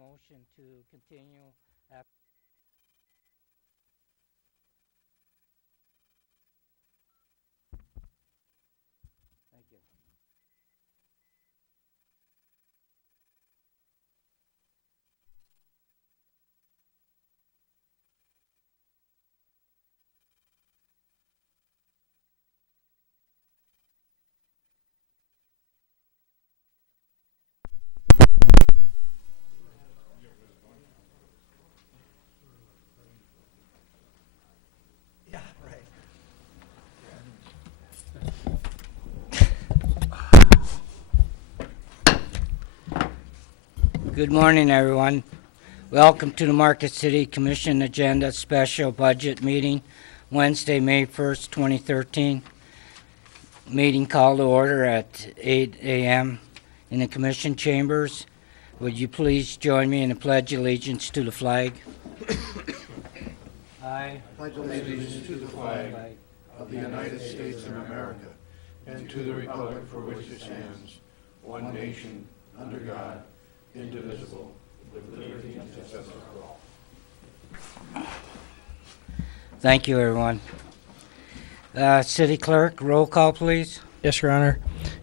motion to continue after. Thank you. Good morning, everyone. Welcome to the Market City Commission Agenda Special Budget Meeting, Wednesday, May 1st, 2013. Meeting called to order at 8 a.m. in the Commission chambers. Would you please join me in the Pledge of Allegiance to the flag? I pledge allegiance to the flag of the United States of America and to the republic for which it stands, one nation, under God, indivisible, with liberty and justice for all. Thank you, everyone. City Clerk, roll call, please. Yes, Your Honor.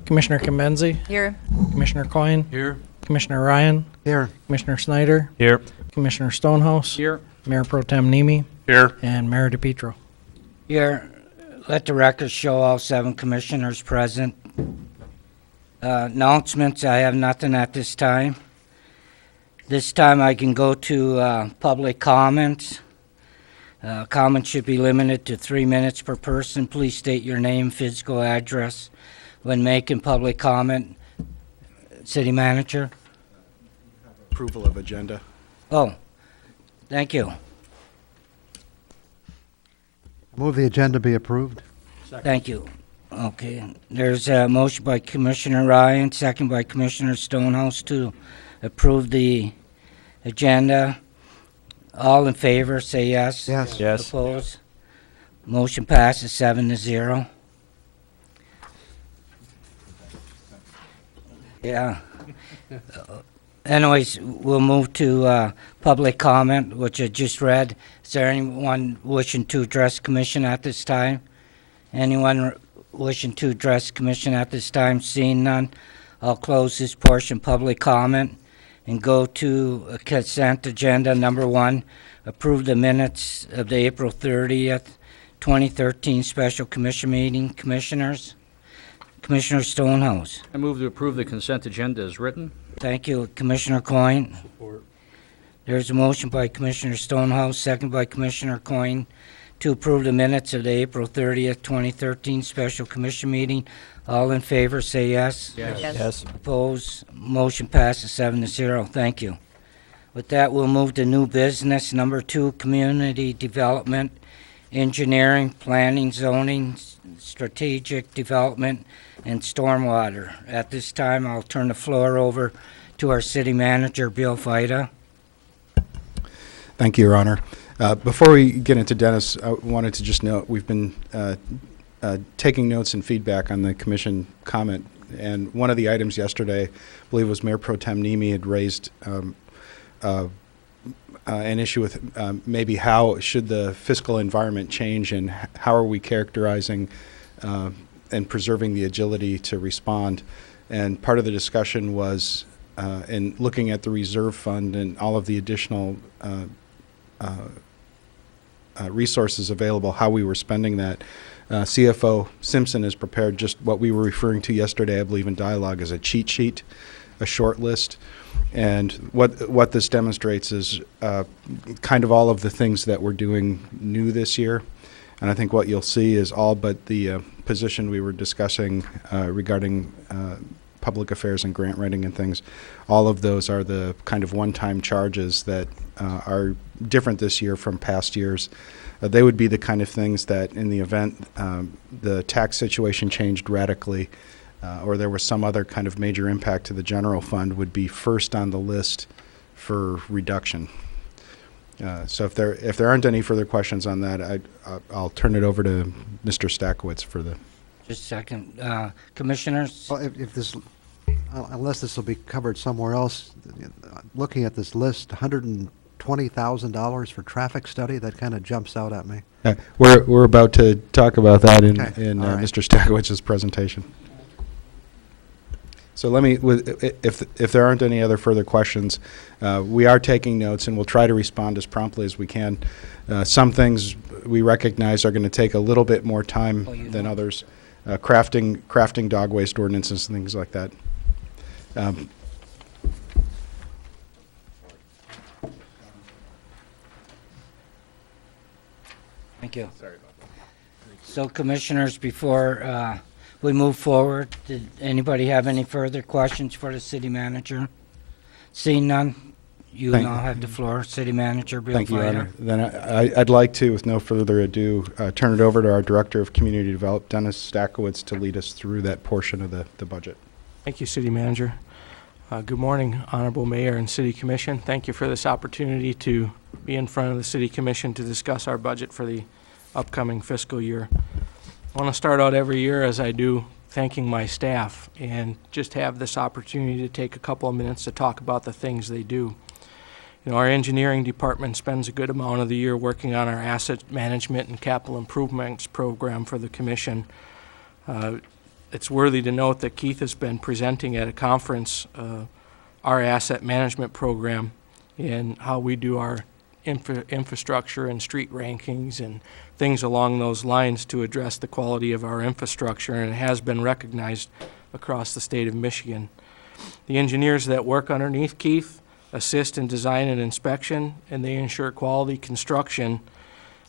Commissioner Kimenzi. Here. Commissioner Coyne. Here. Commissioner Ryan. Here. Commissioner Snyder. Here. Commissioner Stonehouse. Here. Mayor Pro Tem Nemi. Here. And Mayor DePietro. Here, let the record show all 7 commissioners present. Announcements, I have nothing at this time. This time I can go to public comments. Comments should be limited to 3 minutes per person. Please state your name, physical address when making public comment. City Manager? Approval of agenda. Oh, thank you. Move the agenda be approved. Thank you. Okay, there's a motion by Commissioner Ryan, second by Commissioner Stonehouse to approve the agenda. All in favor, say yes. Yes. Yes. Opposed? Motion passes 7-0. Yeah. Anyways, we'll move to public comment, which I just read. Is there anyone wishing to address commission at this time? Anyone wishing to address commission at this time? Seeing none, I'll close this portion, public comment, and go to consent agenda number 1. Approve the minutes of the April 30th, 2013 special commission meeting. Commissioners? Commissioner Stonehouse. I move to approve the consent agenda as written. Thank you. Commissioner Coyne. Support. There's a motion by Commissioner Stonehouse, second by Commissioner Coyne, to approve the minutes of the April 30th, 2013 special commission meeting. All in favor, say yes. Yes. Yes. Opposed? Motion passes 7-0. Thank you. With that, we'll move to new business. Number 2, community development, engineering, planning, zoning, strategic development, and stormwater. At this time, I'll turn the floor over to our city manager, Bill Fida. Thank you, Your Honor. Before we get into Dennis, I wanted to just note we've been taking notes and feedback on the commission comment, and one of the items yesterday, I believe, was Mayor Pro Tem Nemi had raised an issue with maybe how should the fiscal environment change and how are we characterizing and preserving the agility to respond. And part of the discussion was in looking at the reserve fund and all of the additional resources available, how we were spending that. CFO Simpson has prepared just what we were referring to yesterday, I believe, in dialogue as a cheat sheet, a short list. And what this demonstrates is kind of all of the things that we're doing new this year. And I think what you'll see is all but the position we were discussing regarding public affairs and grant writing and things. All of those are the kind of one-time charges that are different this year from past years. They would be the kind of things that in the event the tax situation changed radically or there was some other kind of major impact to the general fund would be first on the list for reduction. So if there aren't any further questions on that, I'll turn it over to Mr. Stakowitz for the. Just a second. Commissioners? Well, if this unless this will be covered somewhere else, looking at this list, $120,000 for traffic study, that kind of jumps out at me. We're about to talk about that in Okay, all right. Mr. Stakowicz's presentation. So let me, if there aren't any other further questions, we are taking notes and we'll try to respond as promptly as we can. Some things we recognize are going to take a little bit more time than others. Crafting dog waste ordinances and things like that. Thank you. Sorry about that. So, Commissioners, before we move forward, did anybody have any further questions for the City Manager? Seeing none, you now have the floor, City Manager Bill Thank you, Your Fider. Honor. Then I'd like to, with no further ado, turn it over to our Director of Community Development, Dennis Stakowicz, to lead us through that portion of the budget. Thank you, City Manager. Good morning, Honorable Mayor and City Commission. Thank you for this opportunity to be in front of the City Commission to discuss our budget for the upcoming fiscal year. I want to start out every year, as I do, thanking my staff and just have this opportunity to take a couple of minutes to talk about the things they do. You know, our engineering department spends a good amount of the year working on our asset management and capital improvements program for the Commission. It's worthy to note that Keith has been presenting at a conference our asset management program and how we do our infrastructure and street rankings and things along those lines to address the quality of our infrastructure, and it has been recognized across the state of Michigan. The engineers that work underneath Keith assist in design and inspection, and they ensure quality construction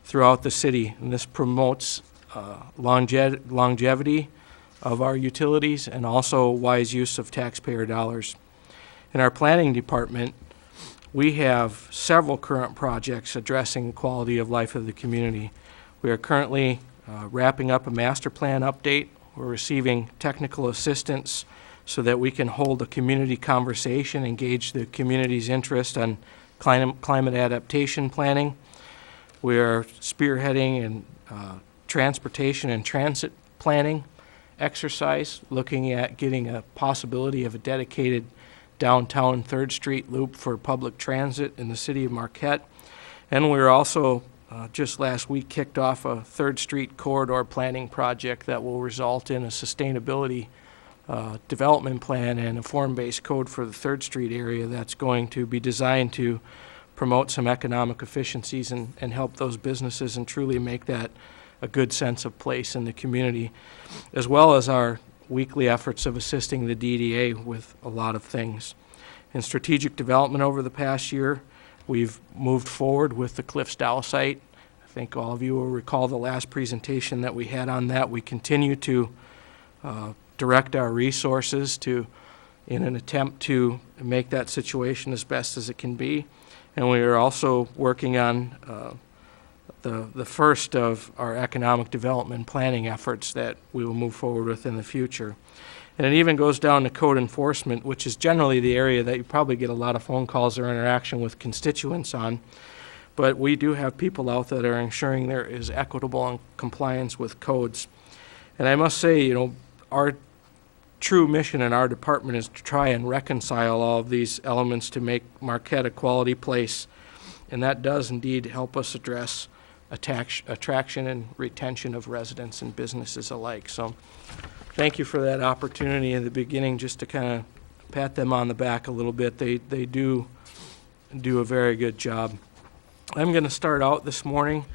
throughout the city, and this promotes longevity of our utilities and also wise use of taxpayer dollars. In our planning department, we have several current projects addressing the quality of life of the community. We are currently wrapping up a master plan update. We're receiving technical assistance so that we can hold a community conversation, engage the community's interest on climate adaptation planning. We are spearheading and transportation and transit planning exercise, looking at getting a possibility of a dedicated downtown 3rd Street loop for public transit in the city of Marquette. And we're also just last week kicked off a 3rd Street corridor planning project that will result in a sustainability development plan and a form-based code for the 3rd Street area that's going to be designed to promote some economic efficiencies and help those businesses and truly make that a good sense of place in the community, as well as our weekly efforts of assisting the DDA with a lot of things. In strategic development over the past year, we've moved forward with the Cliffs Dow site. I think all of you will recall the last presentation that we had on that. We continue to direct our resources in an attempt to make that situation as best as it can be. And we are also working on the first of our economic development planning efforts that we will move forward with in the future. And it even goes down to code enforcement, which is generally the area that you probably get a lot of phone calls or interaction with constituents on. But we do have people out that are ensuring there is equitable compliance with codes. And I must say, you know, our true mission in our department is to try and reconcile all of these elements to make Marquette a quality place. And that does indeed help us address attraction and retention of residents and businesses alike. So thank you for that opportunity in the beginning, just to kind of pat them on the back a little bit. They do a very good job. I'm going to start out this morning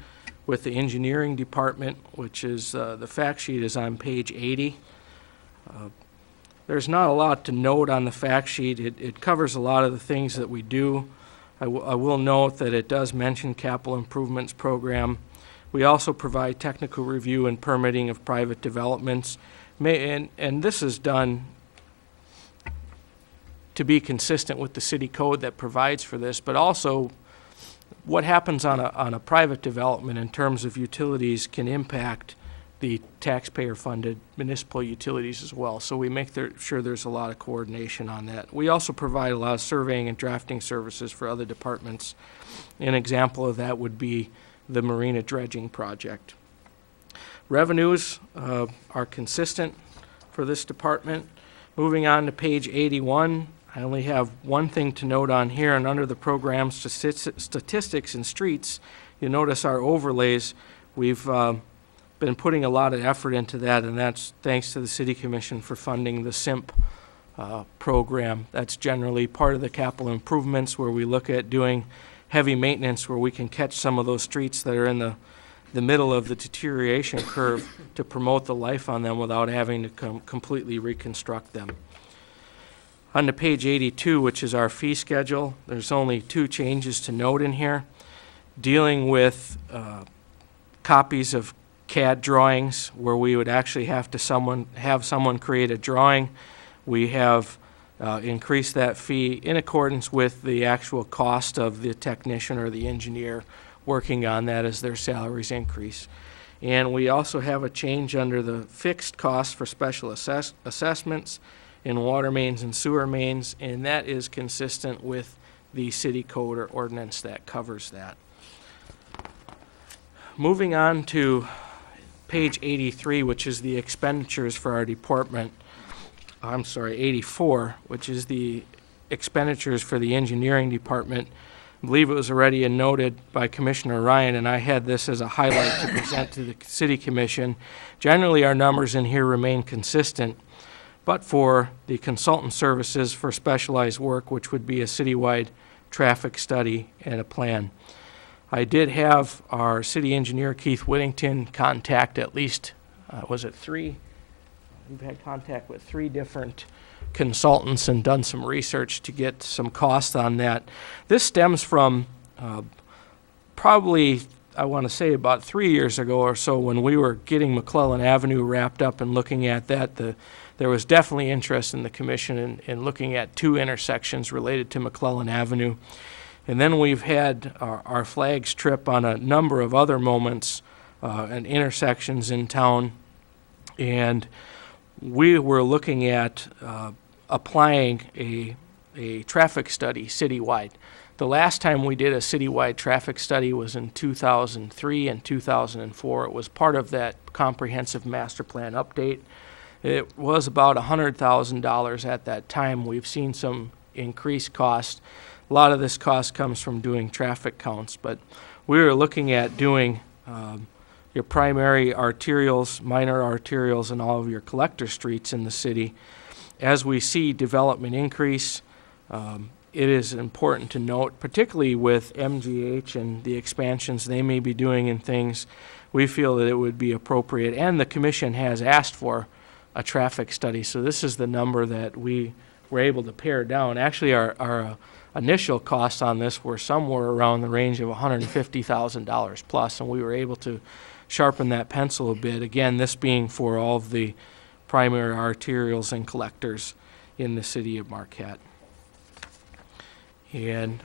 with the engineering department, which is the fact sheet is on page 80. There's not a lot to note on the fact sheet. It covers a lot of the things that we do. I will note that it does mention capital improvements program. We also provide technical review and permitting of private developments. And this is done to be consistent with the city code that provides for this, but also what happens on a private development in terms of utilities can impact the taxpayer-funded municipal utilities as well. So we make sure there's a lot of coordination on that. We also provide a lot of surveying and drafting services for other departments. An example of that would be the marina dredging project. Revenues are consistent for this department. Moving on to page 81, I only have one thing to note on here, and under the program statistics and streets, you notice our overlays. We've been putting a lot of effort into that, and that's thanks to the City Commission for funding the SIMP program. That's generally part of the capital improvements where we look at doing heavy maintenance where we can catch some of those streets that are in the middle of the deterioration curve to promote the life on them without having to completely reconstruct them. On to page 82, which is our fee schedule, there's only two changes to note in here. Dealing with copies of CAD drawings where we would actually have someone create a drawing. We have increased that fee in accordance with the actual cost of the technician or the engineer working on that as their salaries increase. And we also have a change under the fixed cost for special assessments in water mains and sewer mains, and that is consistent with the city code or ordinance that covers that. Moving on to page 83, which is the expenditures for our department. I'm sorry, 84, which is the expenditures for the engineering department. I believe it was already noted by Commissioner Ryan, and I had this as a highlight to present to the City Commission. Generally, our numbers in here remain consistent, but for the consultant services for specialized work, which would be a citywide traffic study and a plan. I did have our city engineer, Keith Whittington, contact at least, was it three? We've had contact with three different consultants and done some research to get some cost on that. This stems from probably, I want to say about 3 years ago or so when we were getting McClellan Avenue wrapped up and looking at that. There was definitely interest in the commission in looking at two intersections related to McClellan Avenue. And then we've had our flags trip on a number of other moments and intersections in town. And we were looking at applying a traffic study citywide. The last time we did a citywide traffic study was in 2003 and 2004. It was part of that comprehensive master plan update. It was about $100,000 at that time. We've seen some increased cost. A lot of this cost comes from doing traffic counts, but we were looking at doing your primary arterials, minor arterials, and all of your collector streets in the city. As we see development increase, it is important to note, particularly with MGH and the expansions they may be doing in things, we feel that it would be appropriate, and the commission has asked for a traffic study. So this is the number that we were able to pare down. Actually, our initial costs on this were somewhere around the range of $150,000 plus, and we were able to sharpen that pencil a bit. Again, this being for all of the primary arterials and collectors in the city of Marquette. And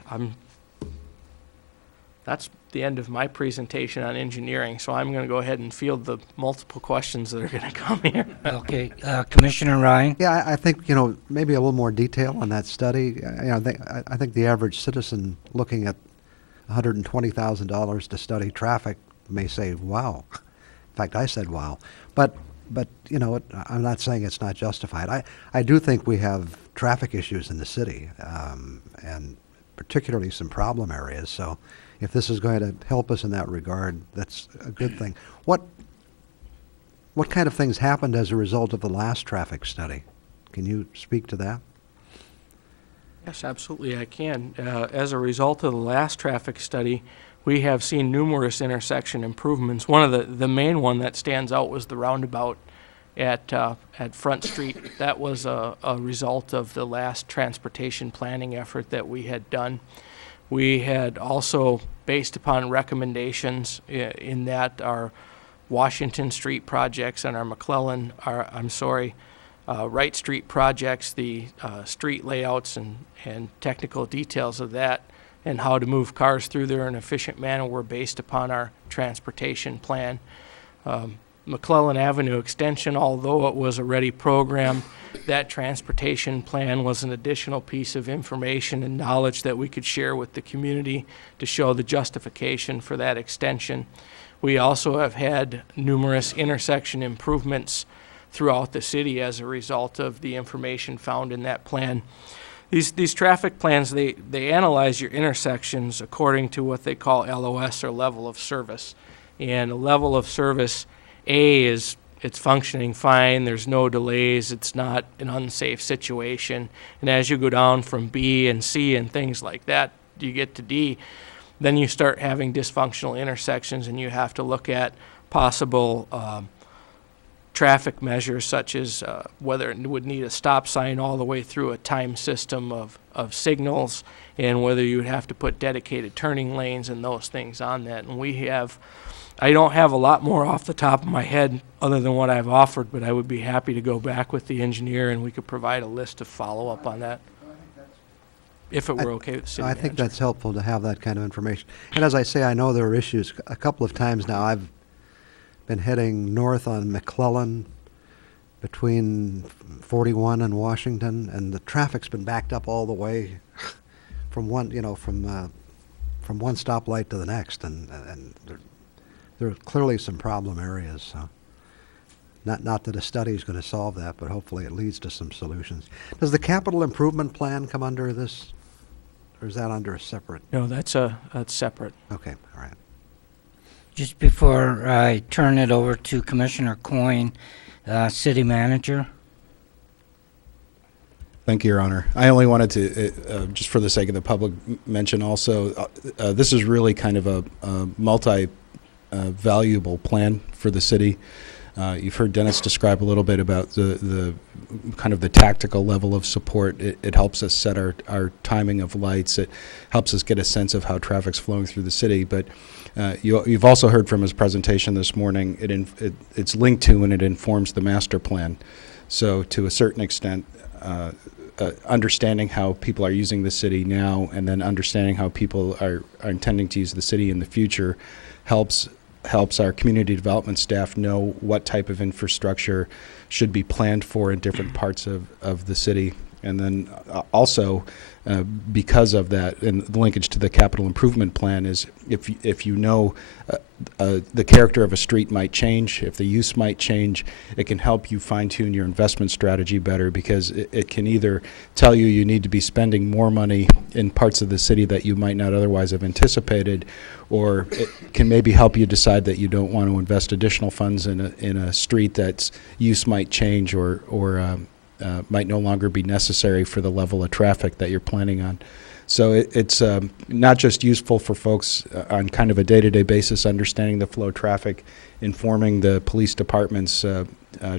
that's the end of my presentation on engineering, so I'm going to go ahead and field the multiple questions that are going to come here. Okay, Commissioner Ryan? Yeah, I think, maybe a little more detail on that study. I think the average citizen looking at $120,000 to study traffic may say, wow. In fact, I said, wow. But I'm not saying it's not justified. I do think we have traffic issues in the city, and particularly some problem areas. So if this is going to help us in that regard, that's a good thing. What kind of things happened as a result of the last traffic study? Can you speak to that? Yes, absolutely, I can. As a result of the last traffic study, we have seen numerous intersection improvements. One of the main one that stands out was the roundabout at Front Street. That was a result of the last transportation planning effort that we had done. We had also, based upon recommendations in that our Washington Street projects and our Wright Street projects, the street layouts and technical details of that and how to move cars through there in an efficient manner were based upon our transportation plan. McClellan Avenue extension, although it was already programmed, that transportation plan was an additional piece of information and knowledge that we could share with the community to show the justification for that extension. We also have had numerous intersection improvements throughout the city as a result of the information found in that plan. These traffic plans, they analyze your intersections according to what they call LOS, or level of service. And a level of service A is it's functioning fine, there's no delays, it's not an unsafe situation. And as you go down from B and C and things like that, you get to D, then you start having dysfunctional intersections, and you have to look at possible traffic measures, such as whether it would need a stop sign all the way through a time system of signals, and whether you would have to put dedicated turning lanes and those things on that. And I don't have a lot more off the top of my head other than what I've offered, but I would be happy to go back with the engineer and we could provide a list of follow-up on that, if it were okay with the city I think manager. that's helpful to have that kind of information. And as I say, I know there are issues. A couple of times now I've been heading north on McClellan between 41 and Washington, and the traffic's been backed up all the way from one stoplight to the next, and there are clearly some problem areas. So not that a study is going to solve that, but hopefully it leads to some solutions. Does the capital improvement plan come under this, or is that under a separate? No, that's separate. Okay, all right. Just before I turn it over to Commissioner Coyne, City Manager. Thank you, Your Honor. I only wanted to, just for the sake of the public, mention also, this is really kind of a multi-valuable plan for the city. You've heard Dennis describe a little bit about the kind of the tactical level of support. It helps us set our timing of lights. It helps us get a sense of how traffic's flowing through the city. But you've also heard from his presentation this morning, it's linked to and it informs the master plan. So to a certain extent, understanding how people are using the city now, and then understanding how people are intending to use the city in the future helps our community development staff know what type of infrastructure should be planned for in different parts of the city. And then also, because of that, and the linkage to the capital improvement plan is if you know the character of a street might change, if the use might change, it can help you fine-tune your investment strategy better, because it can either tell you need to be spending more money in parts of the city that you might not otherwise have anticipated, or it can maybe help you decide that you don't want to invest additional funds in a street that's use might change or might no longer be necessary for the level of traffic that you're planning on. So it's not just useful for folks on kind of a day-to-day basis, understanding the flow of traffic, informing the police department's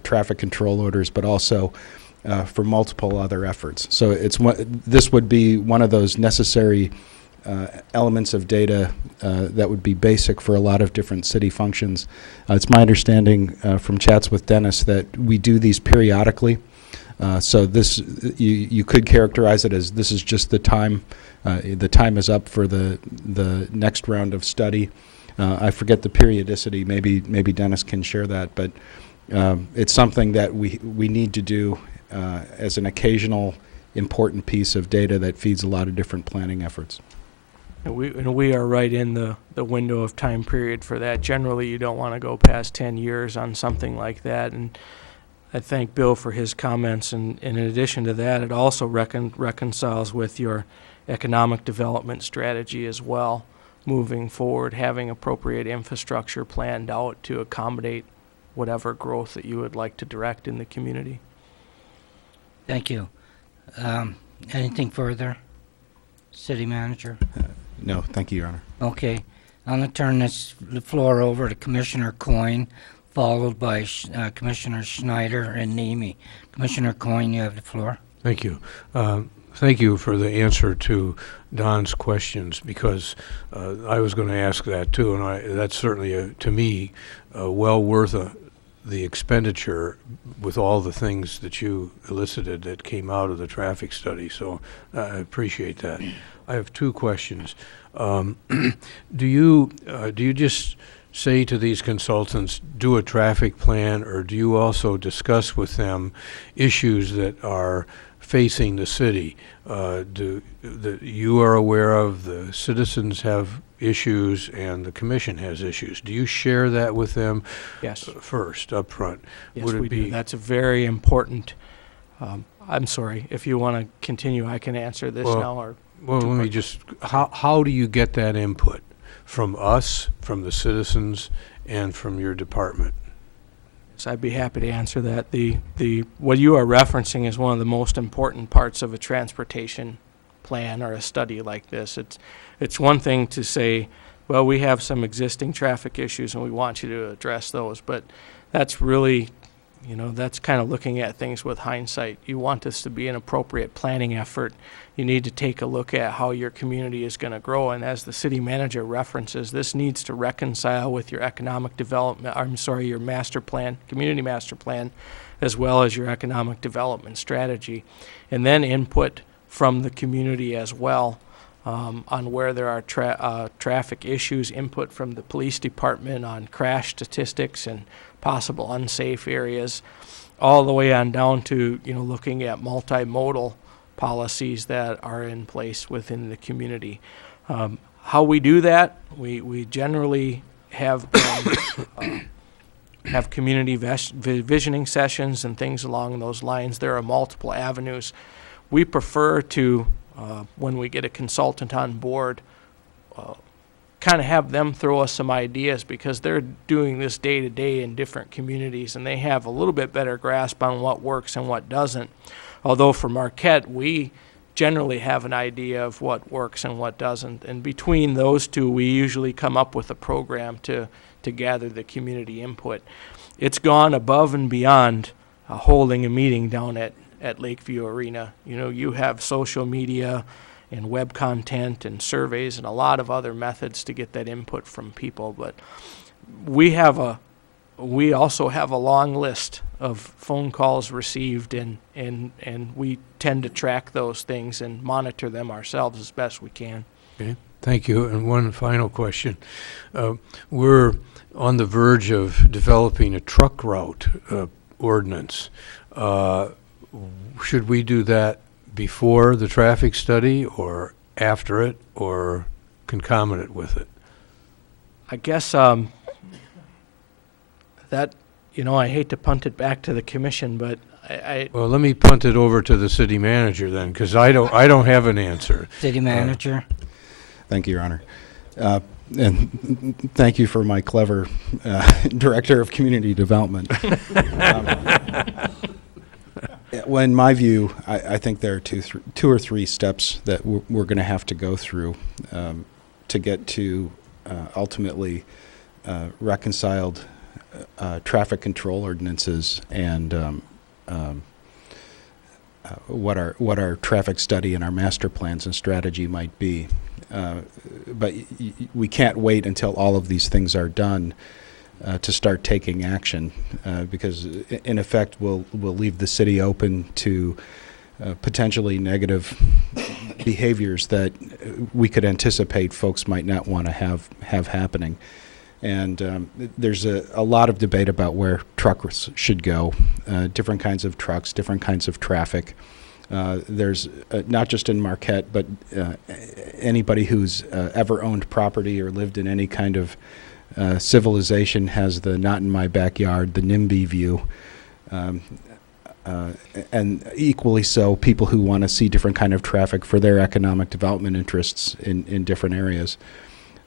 traffic control orders, but also for multiple other efforts. So this would be one of those necessary elements of data that would be basic for a lot of different city functions. It's my understanding from chats with Dennis that we do these periodically. So this, you could characterize it as this is just the time. The time is up for the next round of study. I forget the periodicity. Maybe Dennis can share that. But it's something that we need to do as an occasional important piece of data that feeds a lot of different planning efforts. And we are right in the window of time period for that. Generally, you don't want to go past 10 years on something like that. And I thank Bill for his comments, and in addition to that, it also reconciles with your economic development strategy as well, moving forward, having appropriate infrastructure planned out to accommodate whatever growth that you would like to direct in the community. Thank you. Anything further, City Manager? No, thank you, Your Honor. Okay. I'm going to turn the floor over to Commissioner Coyne, followed by Commissioner Schneider and Nemi. Commissioner Coyne, you have the floor. Thank you. Thank you for the answer to Don's questions, because I was going to ask that too, and that's certainly, to me, well worth the expenditure with all the things that you elicited that came out of the traffic study. So I appreciate that. I have two questions. Do you just say to these consultants, do a traffic plan, or do you also discuss with them issues that are facing the city, that you are aware of, the citizens have issues, and the commission has issues. Do you share that with them? Yes. First, up front? Yes, Would it we be, do. That's a very important, I'm sorry, if you want to continue, I can answer this Well, now, or well, let me just, how do you get that input? From us, from the citizens, and from your department? so I'd be happy to answer that. What you are referencing is one of the most important parts of a transportation plan or a study like this. It's one thing to say, well, we have some existing traffic issues and we want you to address those, but that's really, that's kind of looking at things with hindsight. You want this to be an appropriate planning effort. You need to take a look at how your community is going to grow, and as the city manager references, this needs to reconcile with your economic development, your master plan, community master plan, as well as your economic development strategy, and then input from the community as well on where there are traffic issues, input from the police department on crash statistics and possible unsafe areas, all the way on down to looking at multimodal policies that are in place within the community. How we do that, we generally have have community visioning sessions and things along those lines. There are multiple avenues. We prefer to, when we get a consultant on board, kind of have them throw us some ideas, because they're doing this day to day in different communities, and they have a little bit better grasp on what works and what doesn't. Although for Marquette, we generally have an idea of what works and what doesn't, and between those two, we usually come up with a program to gather the community input. It's gone above and beyond holding a meeting down at Lakeview Arena. You have social media and web content and surveys and a lot of other methods to get that input from people, but we also have a long list of phone calls received, and we tend to track those things and monitor them ourselves as best we can. Okay, thank you. And one final question. We're on the verge of developing a truck route ordinance. Should we do that before the traffic study, or after it, or concomitant with it? I guess that, I hate to punt it back to the commission, but Well, let me punt it over to the city manager then, because I don't have an answer. City manager. Thank you, Your Honor. And thank you for my clever Director of Community Development. Well, in my view, I think there are two or three steps that we're going to have to go through to get to ultimately reconciled traffic control ordinances and what our traffic study and our master plans and strategy might be. But we can't wait until all of these things are done to start taking action, because in effect we'll leave the city open to potentially negative behaviors that we could anticipate folks might not want to have happening. And there's a lot of debate about where trucks should go, different kinds of trucks, different kinds of traffic. There's not just in Marquette, but anybody who's ever owned property or lived in any kind of civilization has the not in my backyard, the NIMBY view. And equally so, people who want to see different kind of traffic for their economic development interests in different areas.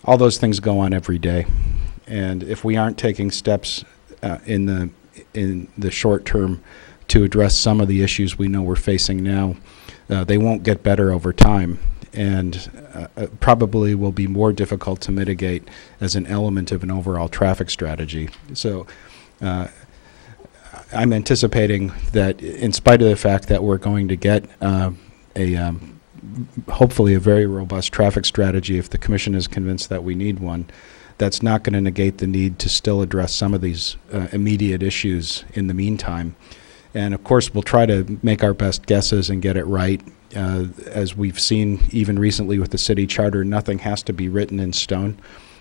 All those things go on every day. And if we aren't taking steps in the short term to address some of the issues we know we're facing now, they won't get better over time, and probably will be more difficult to mitigate as an element of an overall traffic strategy. So I'm anticipating that in spite of the fact that we're going to get hopefully a very robust traffic strategy, if the commission is convinced that we need one, that's not going to negate the need to still address some of these immediate issues in the meantime. And of course, we'll try to make our best guesses and get it right. As we've seen even recently with the city charter, nothing has to be written in stone.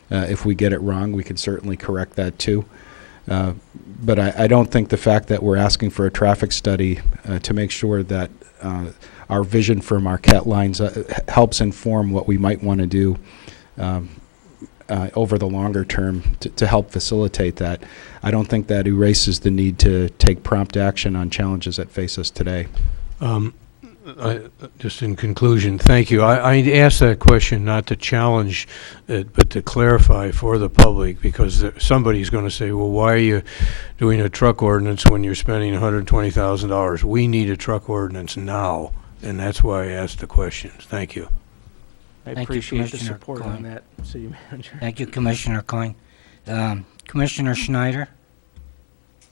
If we get it wrong, we can certainly correct that too. But I don't think the fact that we're asking for a traffic study to make sure that our vision for Marquette lines helps inform what we might want to do over the longer term to help facilitate that. I don't think that erases the need to take prompt action on challenges that face us today. Just in conclusion, thank you. I asked that question not to challenge it, but to clarify for the public, because somebody's going to say, well, why are you doing a truck ordinance when you're spending $120,000? We need a truck ordinance now, and that's why I asked the questions. Thank you. I Thank you, appreciate the Commissioner support Coyne. on that, City Manager. Thank you, Commissioner Coyne. Commissioner Schneider?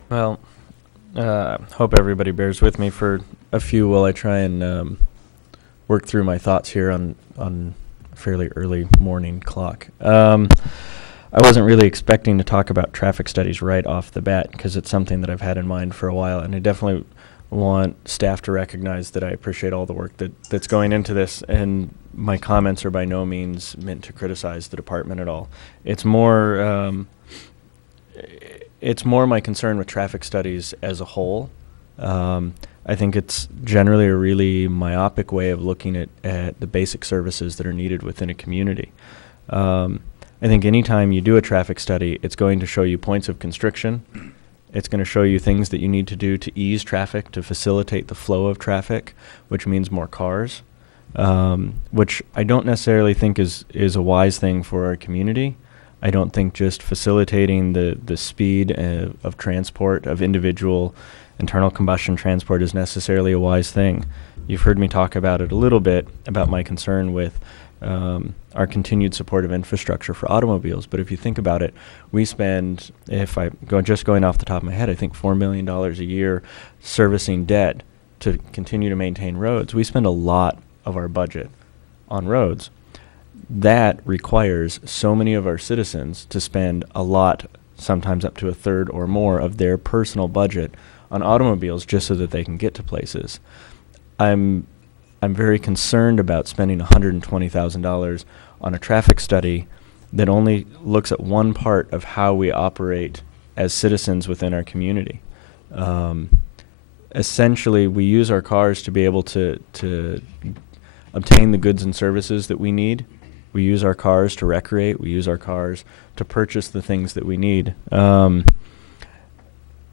Well, hope everybody bears with me for a few while I try and work through my thoughts here on a fairly early morning clock. I wasn't really expecting to talk about traffic studies right off the bat because it's something that I've had in mind for a while, and I definitely want staff to recognize that I appreciate all the work that's going into this, and my comments are by no means meant to criticize the department at all. It's more my concern with traffic studies as a whole. I think it's generally a really myopic way of looking at the basic services that are needed within a community. I think anytime you do a traffic study, it's going to show you points of constriction. It's going to show you things that you need to do to ease traffic, to facilitate the flow of traffic, which means more cars, which I don't necessarily think is a wise thing for our community. I don't think just facilitating the speed of transport, of individual internal combustion transport, is necessarily a wise thing. You've heard me talk about it a little bit, about my concern with our continued support of infrastructure for automobiles. But if you think about it, we spend, going off the top of my head, I think $4 million a year servicing debt to continue to maintain roads. We spend a lot of our budget on roads. That requires so many of our citizens to spend a lot, sometimes up to a third or more of their personal budget on automobiles just so that they can get to places. I'm very concerned about spending $120,000 on a traffic study that only looks at one part of how we operate as citizens within our community. Essentially, we use our cars to be able to obtain the goods and services that we need. We use our cars to recreate. We use our cars to purchase the things that we need.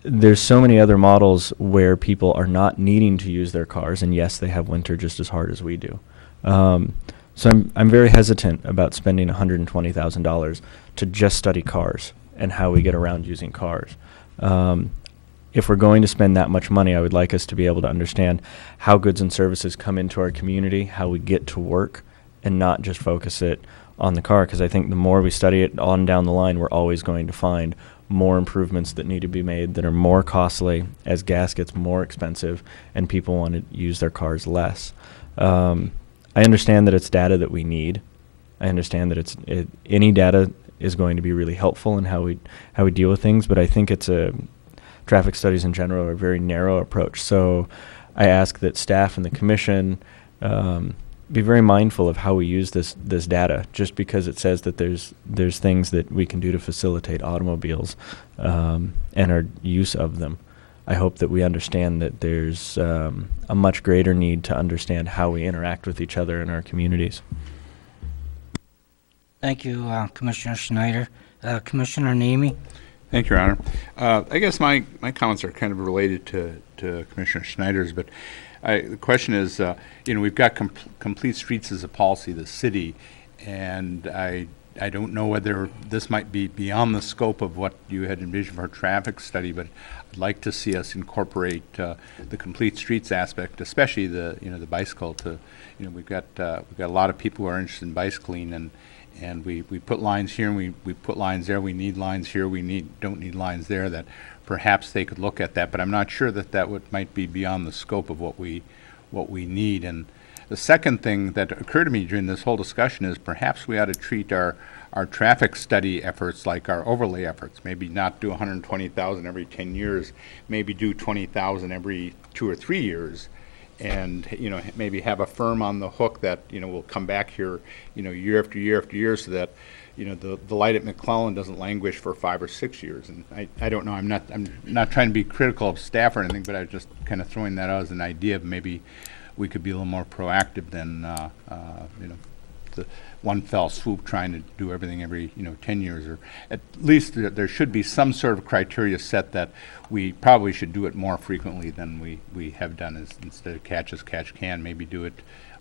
There's so many other models where people are not needing to use their cars, and yes, they have winter just as hard as we do. So I'm very hesitant about spending $120,000 to just study cars and how we get around using cars. If we're going to spend that much money, I would like us to be able to understand how goods and services come into our community, how we get to work, and not just focus it on the car, because I think the more we study it on down the line, we're always going to find more improvements that need to be made that are more costly as gas gets more expensive and people want to use their cars less. I understand that it's data that we need. I understand that any data is going to be really helpful in how we deal with things, but I think traffic studies in general are a very narrow approach. So I ask that staff and the commission be very mindful of how we use this data. Just because it says that there's things that we can do to facilitate automobiles and our use of them, I hope that we understand that there's a much greater need to understand how we interact with each other in our communities. Thank you, Commissioner Schneider. Commissioner Nemi? Thank you, Your Honor. I guess my comments are kind of related to Commissioner Schneider's, but the question is, we've got complete streets as a policy of the city, and I don't know whether this might be beyond the scope of what you had envisioned for a traffic study, but I'd like to see us incorporate the complete streets aspect, especially the bicycle. We've got a lot of people who are interested in bicycling, and we put lines here and we put lines there. We need lines here. Don't need lines there. That perhaps they could look at that, but I'm not sure that might be beyond the scope of what we need. And the second thing that occurred to me during this whole discussion is perhaps we ought to treat our traffic study efforts like our overlay efforts. Maybe not do 120,000 every 10 years. Maybe do 20,000 every 2 or 3 years, and maybe have a firm on the hook that will come back here year after year after year, so that the light at McClellan doesn't languish for 5 or 6 years. And I don't know. I'm not trying to be critical of staff or anything, but I'm just kind of throwing that out as an idea of maybe we could be a little more proactive than, the one fell swoop trying to do everything every 10 years, or at least there should be some sort of criteria set that we probably should do it more frequently than we have done. Is instead of catch as catch can, maybe do it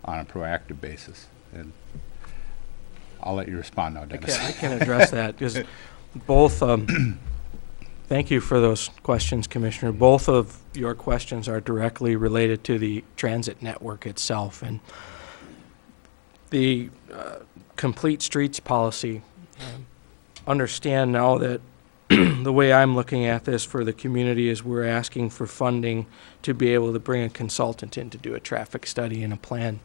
on a proactive basis. And I'll let you respond now, Dennis. I can address that because both. Thank you for those questions, Commissioner. Both of your questions are directly related to the transit network itself, and the complete streets policy. Understand now that the way I'm looking at this for the community is we're asking for funding to be able to bring a consultant in to do a traffic study and a plan.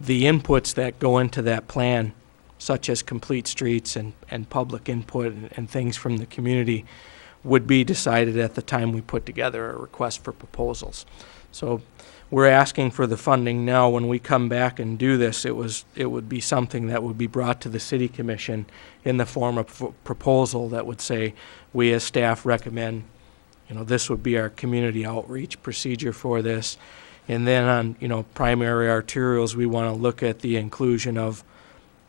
The inputs that go into that plan, such as complete streets and public input and things from the community, would be decided at the time we put together a request for proposals. So we're asking for the funding now. When we come back and do this, it would be something that would be brought to the City Commission in the form of a proposal that would say, we as staff recommend, this would be our community outreach procedure for this. And then on, primary arterials, we want to look at the inclusion of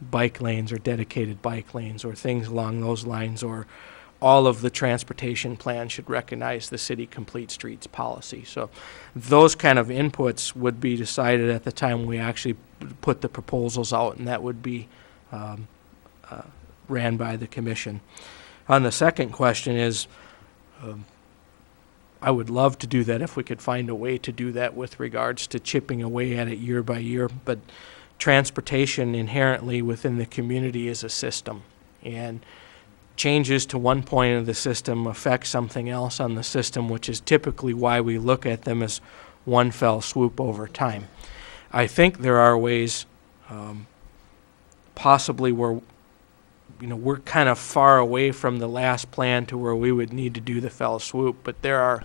bike lanes or dedicated bike lanes or things along those lines, or all of the transportation plan should recognize the city complete streets policy. So those kind of inputs would be decided at the time we actually put the proposals out, and that would be ran by the commission. On the second question is, I would love to do that if we could find a way to do that with regards to chipping away at it year by year, but transportation inherently within the community is a system, and changes to one point of the system affect something else on the system, which is typically why we look at them as one fell swoop over time. I think there are ways possibly where we're kind of far away from the last plan to where we would need to do the fell swoop, but there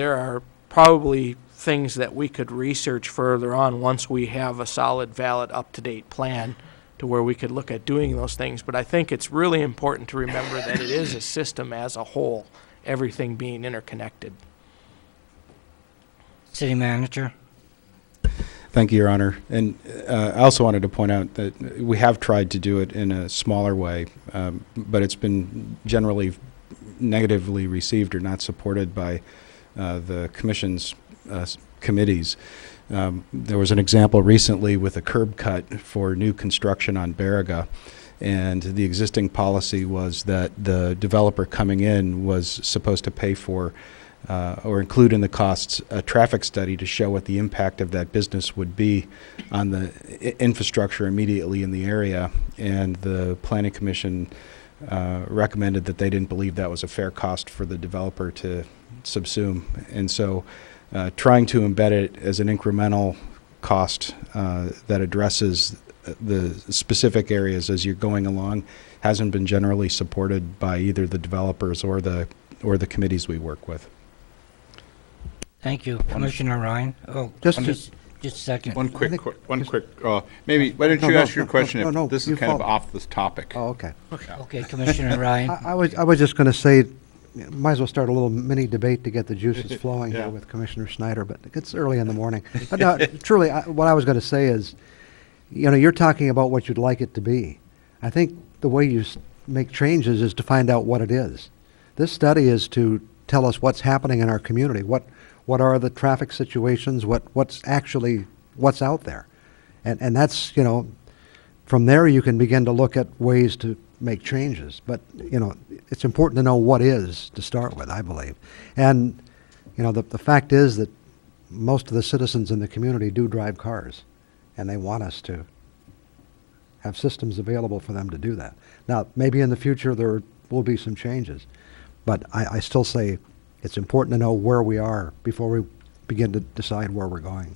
are probably things that we could research further on once we have a solid, valid, up-to-date plan to where we could look at doing those things. But I think it's really important to remember that it is a system as a whole, everything being interconnected. City Manager. Thank you, Your Honor. And I also wanted to point out that we have tried to do it in a smaller way, but it's been generally negatively received or not supported by the Commission's committees. There was an example recently with a curb cut for new construction on Baraga, and the existing policy was that the developer coming in was supposed to pay for or include in the costs a traffic study to show what the impact of that business would be on the infrastructure immediately in the area, and the Planning Commission recommended that they didn't believe that was a fair cost for the developer to subsume, and so trying to embed it as an incremental cost that addresses the specific areas as you're going along hasn't been generally supported by either the developers or the committees we work with. Thank you. Commissioner Ryan. Oh, Just a second. One quick, maybe, why don't you ask your question if this you is kind of follow. off this topic? Oh, okay. Okay, Commissioner Ryan. I was just going to say, might as well start a little mini debate to get the juices flowing Yeah. here with Commissioner Snyder, but it's early in the morning. But no, truly, what I was going to say is, you're talking about what you'd like it to be. I think the way you make changes is to find out what it is. This study is to tell us what's happening in our community. What are the traffic situations? What's out there? And that's, from there you can begin to look at ways to make changes. But, it's important to know what is to start with, I believe. And, the fact is that most of the citizens in the community do drive cars, and they want us to have systems available for them to do that. Now, maybe in the future there will be some changes, but I still say it's important to know where we are before we begin to decide where we're going.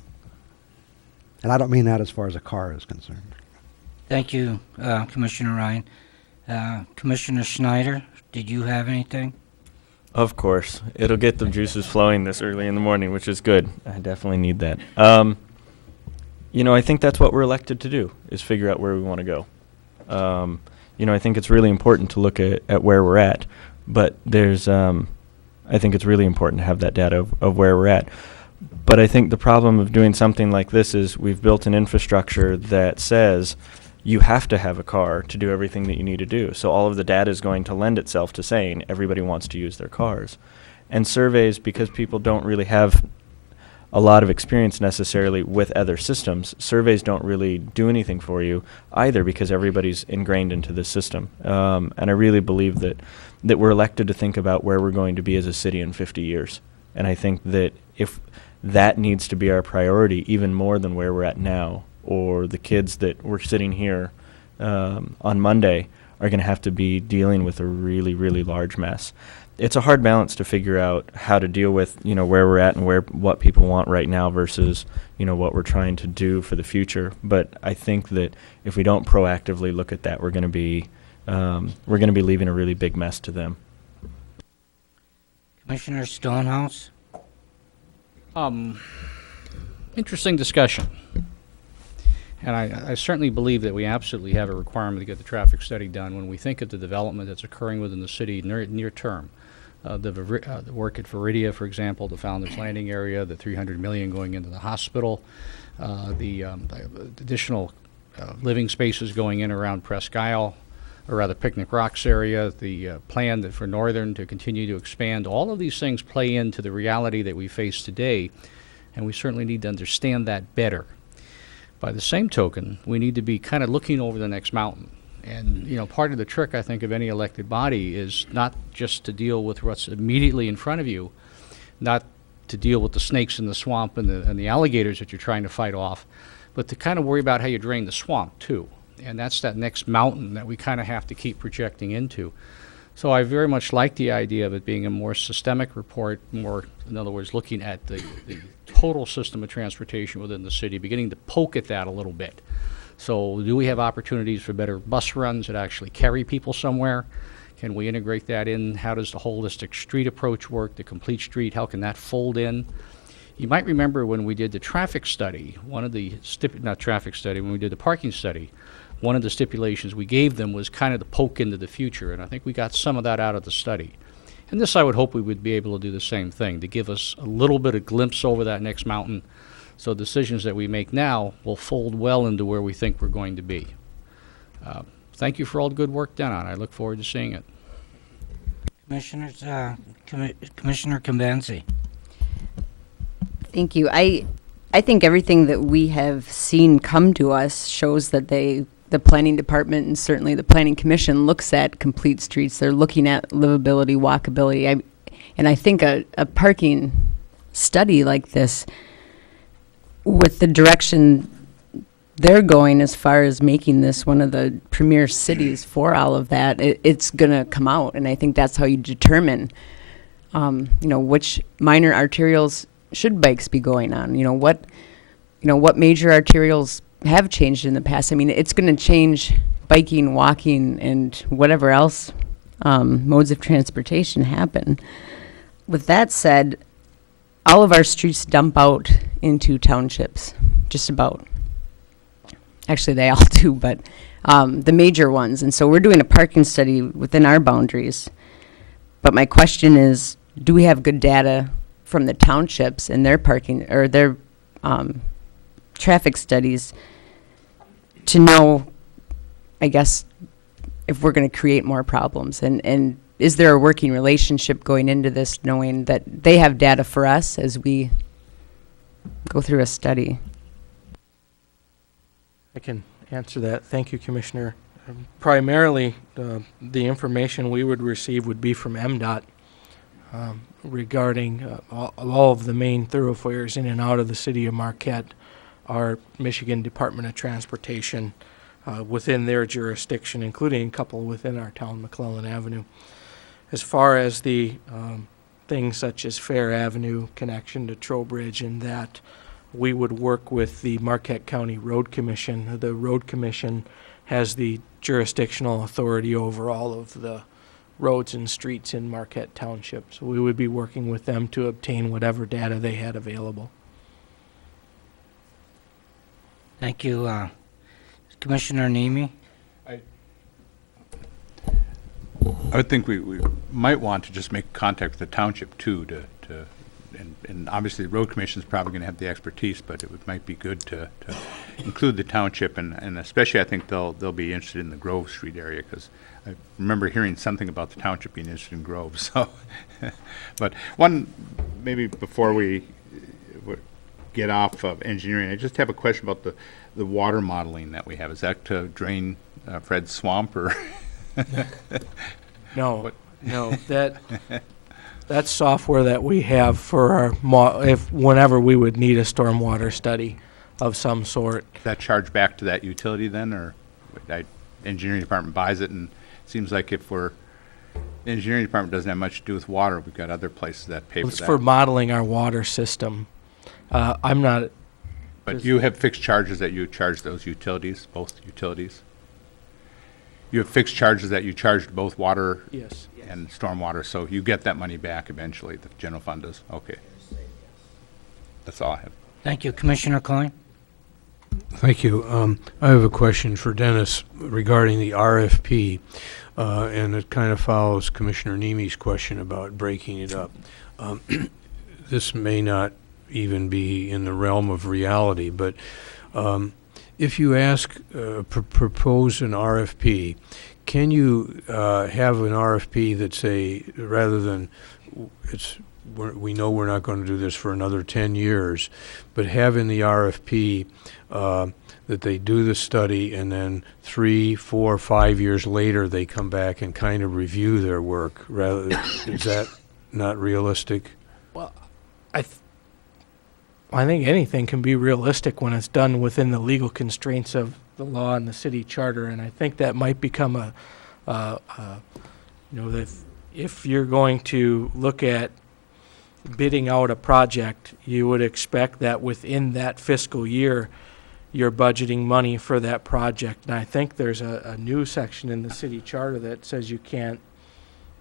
And I don't mean that as far as a car is concerned. Thank you, Commissioner Ryan. Commissioner Schneider, did you have anything? Of course. It'll get the juices flowing this early in the morning, which is good. I definitely need that. I think that's what we're elected to do, is figure out where we want to go. I think it's really important to look at where we're at, but I think it's really important to have that data of where we're at. But I think the problem of doing something like this is we've built an infrastructure that says you have to have a car to do everything that you need to do. So all of the data is going to lend itself to saying everybody wants to use their cars. And surveys, because people don't really have a lot of experience necessarily with other systems, surveys don't really do anything for you either because everybody's ingrained into this system. And I really believe that we're elected to think about where we're going to be as a city in 50 years. And I think that if that needs to be our priority even more than where we're at now, or the kids that were sitting here on Monday are going to have to be dealing with a really, really large mess. It's a hard balance to figure out how to deal with, you know, where we're at and what people want right now versus, you know, what we're trying to do for the future. But I think that if we don't proactively look at that, we're going to be leaving a really big mess to them. Commissioner Stonehouse? Interesting discussion. And I certainly believe that we absolutely have a requirement to get the traffic study done when we think of the development that's occurring within the city near term. The work at Viridia, for example, the Founders Landing area, the $300 million going into the hospital, the additional living spaces going in around Presque Isle, or rather Picnic Rocks area, the plan for Northern to continue to expand. All of these things play into the reality that we face today, and we certainly need to understand that better. By the same token, we need to be kind of looking over the next mountain. And, you know, part of the trick, I think, of any elected body is not just to deal with what's immediately in front of you, not to deal with the snakes in the swamp and the alligators that you're trying to fight off, but to kind of worry about how you drain the swamp, too. And that's that next mountain that we kind of have to keep projecting into. So I very much like the idea of it being a more systemic report, more, in other words, looking at the total system of transportation within the city, beginning to poke at that a little bit. So do we have opportunities for better bus runs that actually carry people somewhere? Can we integrate that in? How does the holistic street approach work, the complete street, how can that fold in? You might remember when we did the traffic study, one of the, when we did the parking study, one of the stipulations we gave them was kind of the poke into the future, and I think we got some of that out of the study. And this I would hope we would be able to do the same thing, to give us a little bit of glimpse over that next mountain, so decisions that we make now will fold well into where we think we're going to be. Thank you for all the good work done on it. I look forward to seeing it. Commissioners, Commissioner Convanzi. Thank you. I think everything that we have seen come to us shows that the planning department and certainly the planning commission looks at complete streets. They're looking at livability, walkability. And I think a parking study like this, with the direction they're going as far as making this one of the premier cities for all of that, it's going to come out. And I think that's how you determine, which minor arterials should bikes be going on. What major arterials have changed in the past. I mean, it's going to change biking, walking, and whatever else modes of transportation happen. With that said, all of our streets dump out into townships, just about. Actually, they all do, but the major ones. And so we're doing a parking study within our boundaries. But my question is, do we have good data from the townships and their parking or their traffic studies to know, I guess, if we're going to create more problems? And is there a working relationship going into this, knowing that they have data for us as we go through a study? I can answer that. Thank you, Commissioner. Primarily, the information we would receive would be from MDOT regarding all of the main thoroughfares in and out of the city of Marquette. Our Michigan Department of Transportation within their jurisdiction, including a couple within our town, McClellan Avenue. As far as the things such as Fair Avenue, connection to Trowbridge, and that, we would work with the Marquette County Road Commission. The Road Commission has the jurisdictional authority over all of the roads and streets in Marquette Township. So we would be working with them to obtain whatever data they had available. Thank you. Commissioner Nemi? I would think we might want to just make contact with the township too to and obviously the road commission is probably going to have the expertise, but might be good to include the township, and especially I think they'll be interested in the Grove Street area, because I remember hearing something about the township being interested in Grove. So, but one, maybe before we get off of engineering, I just have a question about the water modeling that we have. Is that to drain Fred's swamp, or? No, no, that's software that we have for our, whenever we would need a stormwater study of some sort. Is that charged back to that utility then, or engineering department buys it, and it seems like if the engineering department doesn't have much to do with water, we've got other places that pay for that. It's for modeling our water system. I'm not. But you have fixed charges that you charge those utilities, both utilities? You have fixed charges that you charge both water Yes. and stormwater, so you get that money back eventually, the general fund does? Okay. That's all I have. Thank you. Commissioner Coyne? Thank you. I have a question for Dennis regarding the RFP, and it kind of follows Commissioner Nemi's question about breaking it up. This may not even be in the realm of reality, but if you propose an RFP, can you have an RFP that say, rather than we know we're not going to do this for another 10 years, but have in the RFP that they do the study, and then 3, 4, 5 years later they come back and kind of review their work? Is that not realistic? Well, I think anything can be realistic when it's done within the legal constraints of the law and the city charter, and I think that might become that if you're going to look at bidding out a project, you would expect that within that fiscal year, you're budgeting money for that project. And I think there's a new section in the city charter that says you can't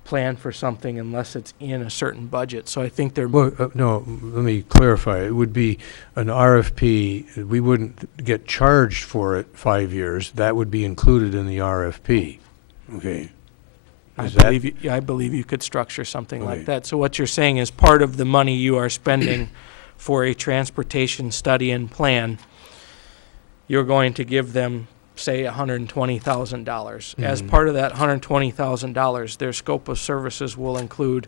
plan for something unless it's in a certain budget. So I think there. Well, no, let me clarify. It would be an RFP. We wouldn't get charged for it 5 years. That would be included in the RFP. Okay. I believe you could structure something like that. So what you're saying is part of the money you are spending for a transportation study and plan, you're going to give them, say, $120,000. As part of that $120,000, their scope of services will include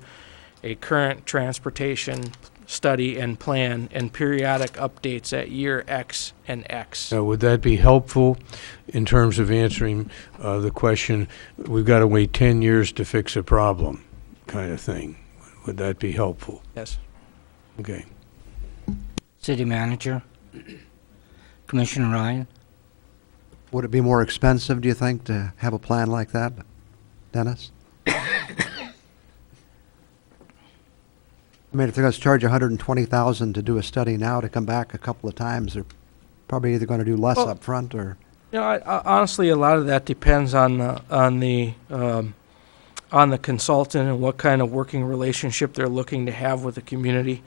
a current transportation study and plan and periodic updates at year X and X. Now, would that be helpful in terms of answering the question, we've got to wait 10 years to fix a problem kind of thing? Would that be helpful? Yes. Okay. City Manager? Commissioner Ryan? Would it be more expensive, do you think, to have a plan like that, Dennis? I mean, if they're going to charge $120,000 to do a study now to come back a couple of times, they're probably either going to do less up front or. You know, honestly, a lot of that depends on the consultant and what kind of working relationship they're looking to have with the community.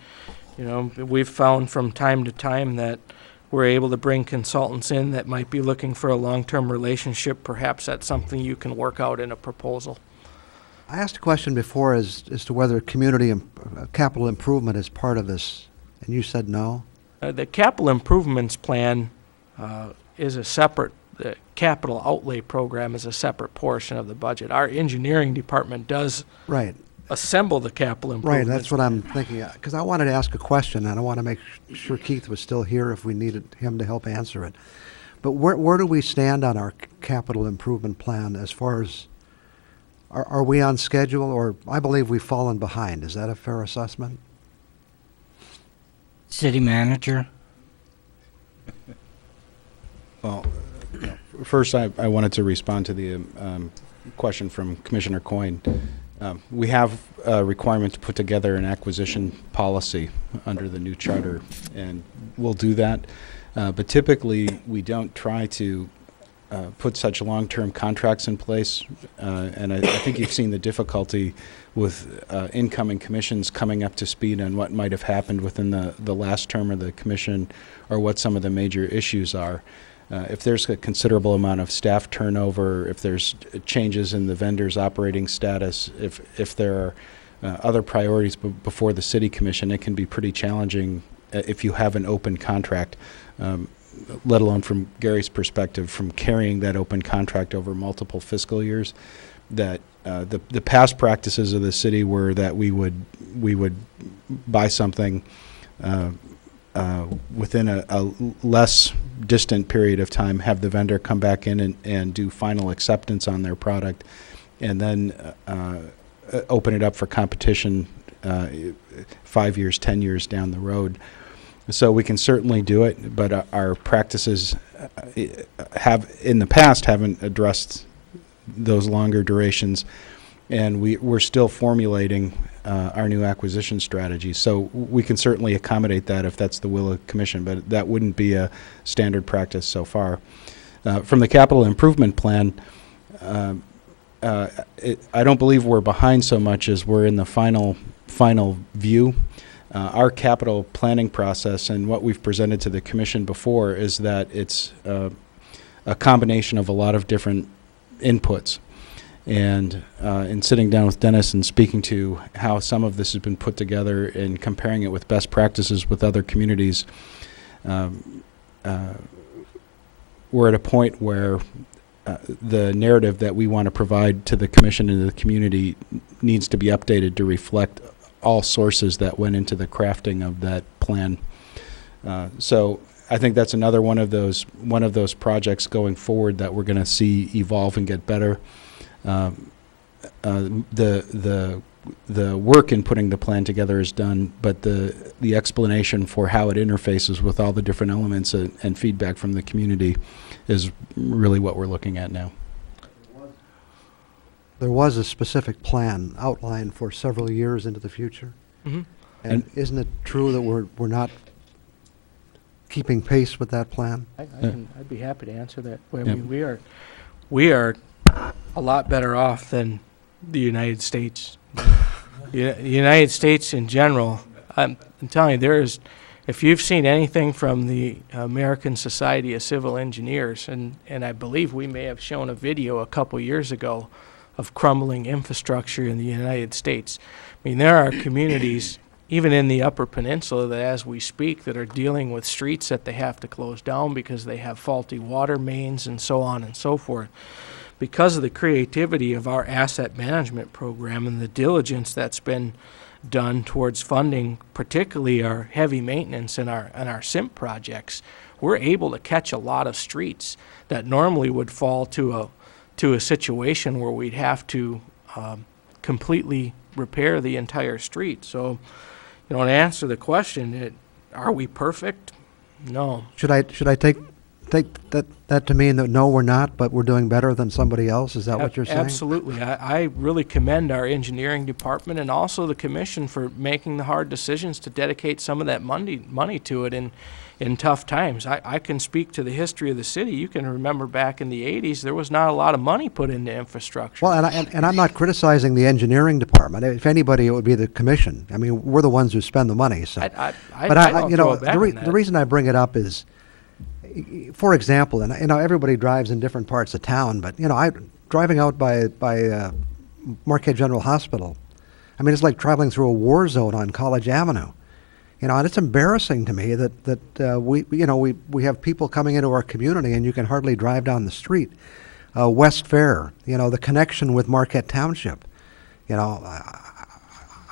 You know, we've found from time to time that we're able to bring consultants in that might be looking for a long-term relationship. Perhaps that's something you can work out in a proposal. I asked a question before as to whether community capital improvement is part of this, and you said no. The capital improvements plan is a separate, the capital outlay program is a separate portion of the budget. Our engineering department does assemble the capital improvements. Right, that's what I'm thinking. Because I wanted to ask a question, and I want to make sure Keith was still here if we needed him to help answer it. But where do we stand on our capital improvement plan as far as, are we on schedule, or I believe we've fallen behind? Is that a fair assessment? City Manager? Well, first I wanted to respond to the question from Commissioner Coyne. We have a requirement to put together an acquisition policy under the new charter, and we'll do that. But typically, we don't try to put such long-term contracts in place, and I think you've seen the difficulty with incoming commissions coming up to speed on what might have happened within the last term of the commission, or what some of the major issues are. If there's a considerable amount of staff turnover, if there's changes in the vendor's operating status, if there other priorities before the city commission, it can be pretty challenging if you have an open contract, let alone from Gary's perspective, from carrying that open contract over multiple fiscal years. That the past practices of the city were that we would buy something within a less distant period of time, have the vendor come back in and do final acceptance on their product, and then open it up for competition 5 years, 10 years down the road. So we can certainly do it, but our practices have in the past haven't addressed those longer durations, and we're still formulating our new acquisition strategy. So we can certainly accommodate that if that's the will of the commission, but that wouldn't be a standard practice so far. From the capital improvement plan, I don't believe we're behind so much as we're in the final view. Our capital planning process and what we've presented to the commission before is that it's a combination of a lot of different inputs. And in sitting down with Dennis and speaking to how some of this has been put together and comparing it with best practices with other communities, we're at a point where the narrative that we want to provide to the commission and the community needs to be updated to reflect all sources that went into the crafting of that plan. So I think that's another one of those projects going forward that we're going to see evolve and get better. The work in putting the plan together is done, but the explanation for how it interfaces with all the different elements and feedback from the community is really what we're looking at now. There was a specific plan outlined for several years into the future. Mm-hmm. And isn't it true that we're not keeping pace with that plan? I'd be happy to answer that. I Yeah. mean, we are a lot better off than the United States. The United States in general, I'm telling you, if you've seen anything from the American Society of Civil Engineers, and I believe we may have shown a video a couple years ago of crumbling infrastructure in the United States. I mean, there are communities, even in the Upper Peninsula, that as we speak, that are dealing with streets that they have to close down because they have faulty water mains and so on and so forth. Because of the creativity of our asset management program and the diligence that's been done towards funding, particularly our heavy maintenance and our SIMP projects, we're able to catch a lot of streets that normally would fall to a situation where we'd have to completely repair the entire street. So, to answer the question, are we perfect? No. Should I take that to mean that no, we're not, but we're doing better than somebody else? Is that what you're saying? Absolutely. I really commend our engineering department and also the commission for making the hard decisions to dedicate some of that money to it in tough times. I can speak to the history of the city. You can remember back in the 80s, there was not a lot of money put into infrastructure. Well, and I'm not criticizing the engineering department. If anybody, it would be the commission. I mean, we're the ones who spend the money. So, the reason I bring it up is, for example, and everybody drives in different parts of town, but driving out by Marquette General Hospital, I mean, it's like traveling through a war zone on College Avenue. And it's embarrassing to me that we have people coming into our community and you can hardly drive down the street. West Fair, the connection with Marquette Township.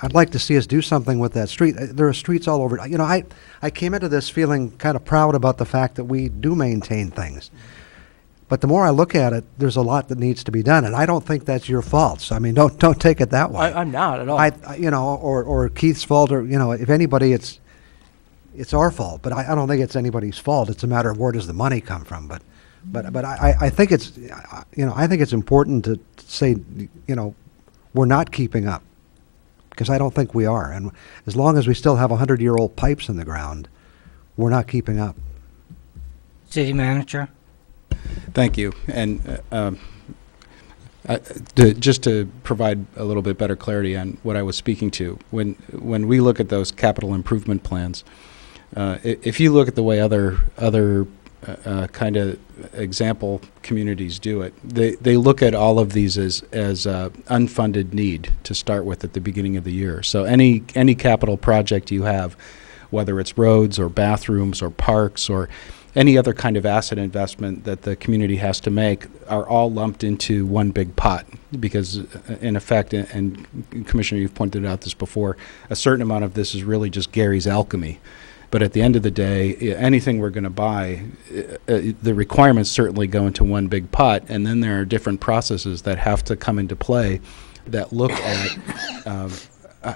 I'd like to see us do something with that street. There are streets all over. I came into this feeling kind of proud about the fact that we do maintain things. But the more I look at it, there's a lot that needs to be done, and I don't think that's your fault. So, I mean, don't take it that way. I'm not at all. Or Keith's fault, or if anybody, it's our fault. But I don't think it's anybody's fault. It's a matter of where does the money come from. But I think it's I think it's important to say we're not keeping up, because I don't think we are. And as long as we still have 100-year-old pipes in the ground, we're not keeping up. City Manager? Thank you. And just to provide a little bit better clarity on what I was speaking to, when we look at those capital improvement plans, if you look at the way other kind of example communities do it. They look at all of these as unfunded need to start with at the beginning of the year. So any capital project you have, whether it's roads or bathrooms or parks or any other kind of asset investment that the community has to make, are all lumped into one big pot because, in effect, and Commissioner, you've pointed out this before, a certain amount of this is really just Gary's alchemy. But at the end of the day, anything we're going to buy, the requirements certainly go into one big pot, and then there are different processes that have to come into play that look at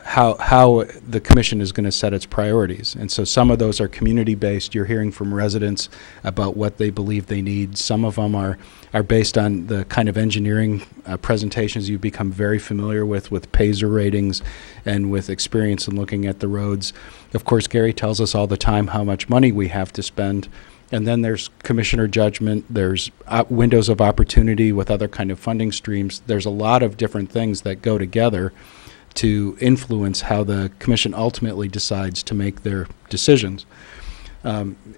how the commission is going to set its priorities. And so some of those are community-based. You're hearing from residents about what they believe they need. Some of them are based on the kind of engineering presentations you've become very familiar with Payzer ratings and with experience in looking at the roads. Of course, Gary tells us all the time how much money we have to spend. And then there's commissioner judgment, there's windows of opportunity with other kind of funding streams. There's a lot of different things that go together to influence how the commission ultimately decides to make their decisions.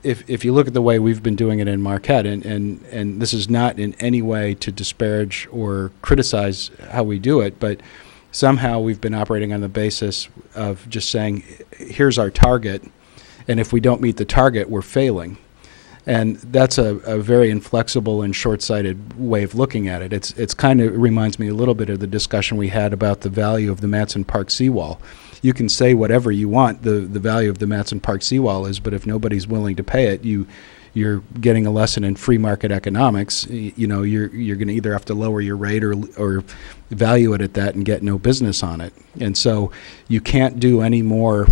If you look at the way we've been doing it in Marquette, and this is not in any way to disparage or criticize how we do it, but somehow we've been operating on the basis of just saying, here's our target, and if we don't meet the target, we're failing. And that's a very inflexible and short-sighted way of looking at it. It's kind of reminds me a little bit of the discussion we had about the value of the Matson Park seawall. You can say whatever you want the value of the Matson Park seawall is, but if nobody's willing to pay it, you're getting a lesson in free market economics. You know, you're going to either have to lower your rate or value it at that and get no business on it. And so you can't do any more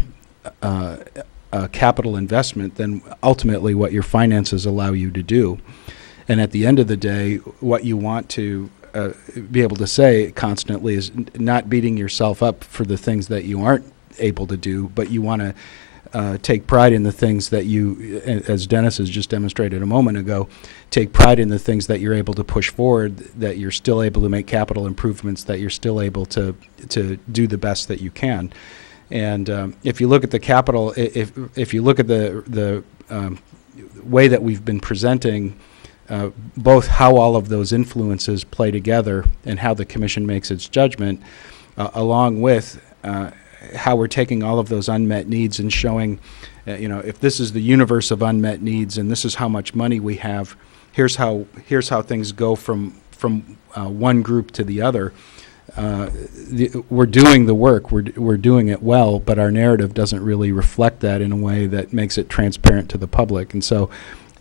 capital investment than ultimately what your finances allow you to do. And at the end of the day, what you want to be able to say constantly is not beating yourself up for the things that you aren't able to do, but you want to take pride in the things that you, as Dennis has just demonstrated a moment ago, take pride in the things that you're able to push forward, that you're still able to make capital improvements, that you're still able to do the best that you can. And if you look at the capital, if you look at the way that we've been presenting both how all of those influences play together and how the commission makes its judgment, along with how we're taking all of those unmet needs and showing, if this is the universe of unmet needs and this is how much money we have, here's how things go from one group to the other. We're doing the work, we're doing it well, but our narrative doesn't really reflect that in a way that makes it transparent to the public. And so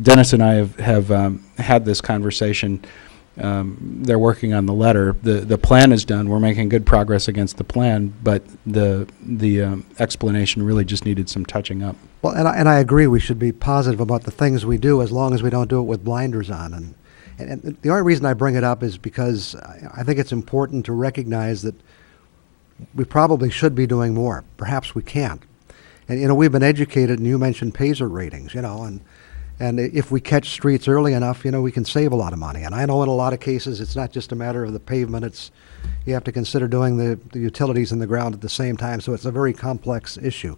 Dennis and I have had this conversation. They're working on the letter. The plan is done. We're making good progress against the plan, but the explanation really just needed some touching up. Well, and I agree we should be positive about the things we do as long as we don't do it with blinders on. And the only reason I bring it up is because I think it's important to recognize that we probably should be doing more. Perhaps we can't. And, we've been educated, and you mentioned Payzer ratings, and if we catch streets early enough, we can save a lot of money. And I know in a lot of cases it's not just a matter of the pavement, you have to consider doing the utilities in the ground at the same time, so it's a very complex issue.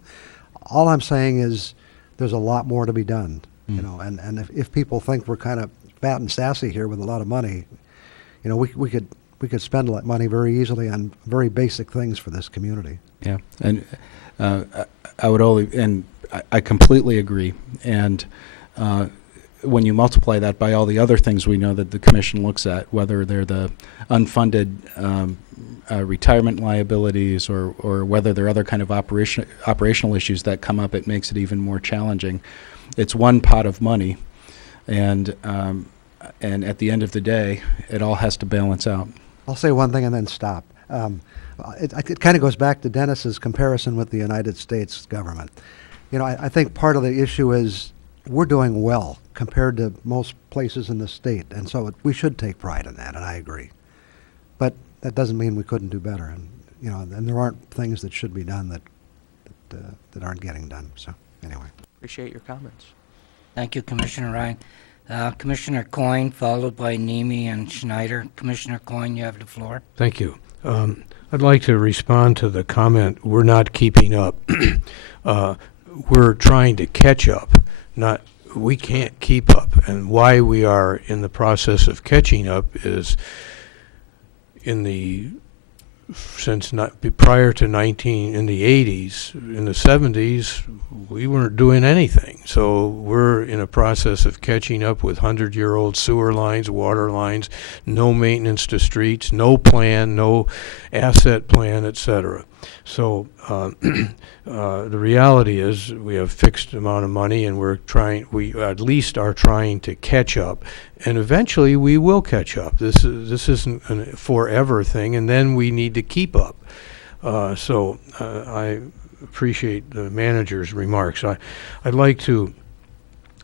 All I'm saying is there's a lot more to be done, and if people think we're kind of fat and sassy here with a lot of money, we could spend money very easily on very basic things for this community. Yeah, and I completely agree. And when you multiply that by all the other things we know that the commission looks at, whether they're the unfunded retirement liabilities or whether there are other kind of operational issues that come up, it makes it even more challenging. It's one pot of money, and at the end of the day, it all has to balance out. I'll say one thing and then stop. It kind of goes back to Dennis's comparison with the United States government. I think part of the issue is we're doing well compared to most places in the state, and so we should take pride in that, and I agree. But that doesn't mean we couldn't do better, and there aren't things that should be done that aren't getting done. So anyway. Appreciate your comments. Thank you, Commissioner Ryan. Commissioner Coyne, followed by Nemi and Schneider. Commissioner Coyne, you have the floor. Thank you. I'd like to respond to the comment, we're not keeping up. We're trying to catch up. we can't keep up. And why we are in the process of catching up is prior to in the 80s, in the 70s, we weren't doing anything. So we're in a process of catching up with 100-year-old sewer lines, water lines, no maintenance to streets, no plan, no asset plan, etc. So the reality is we have fixed amount of money, and we at least are trying to catch up, and eventually we will catch up. This isn't a forever thing, and then we need to keep up. So I appreciate the manager's remarks. I'd like to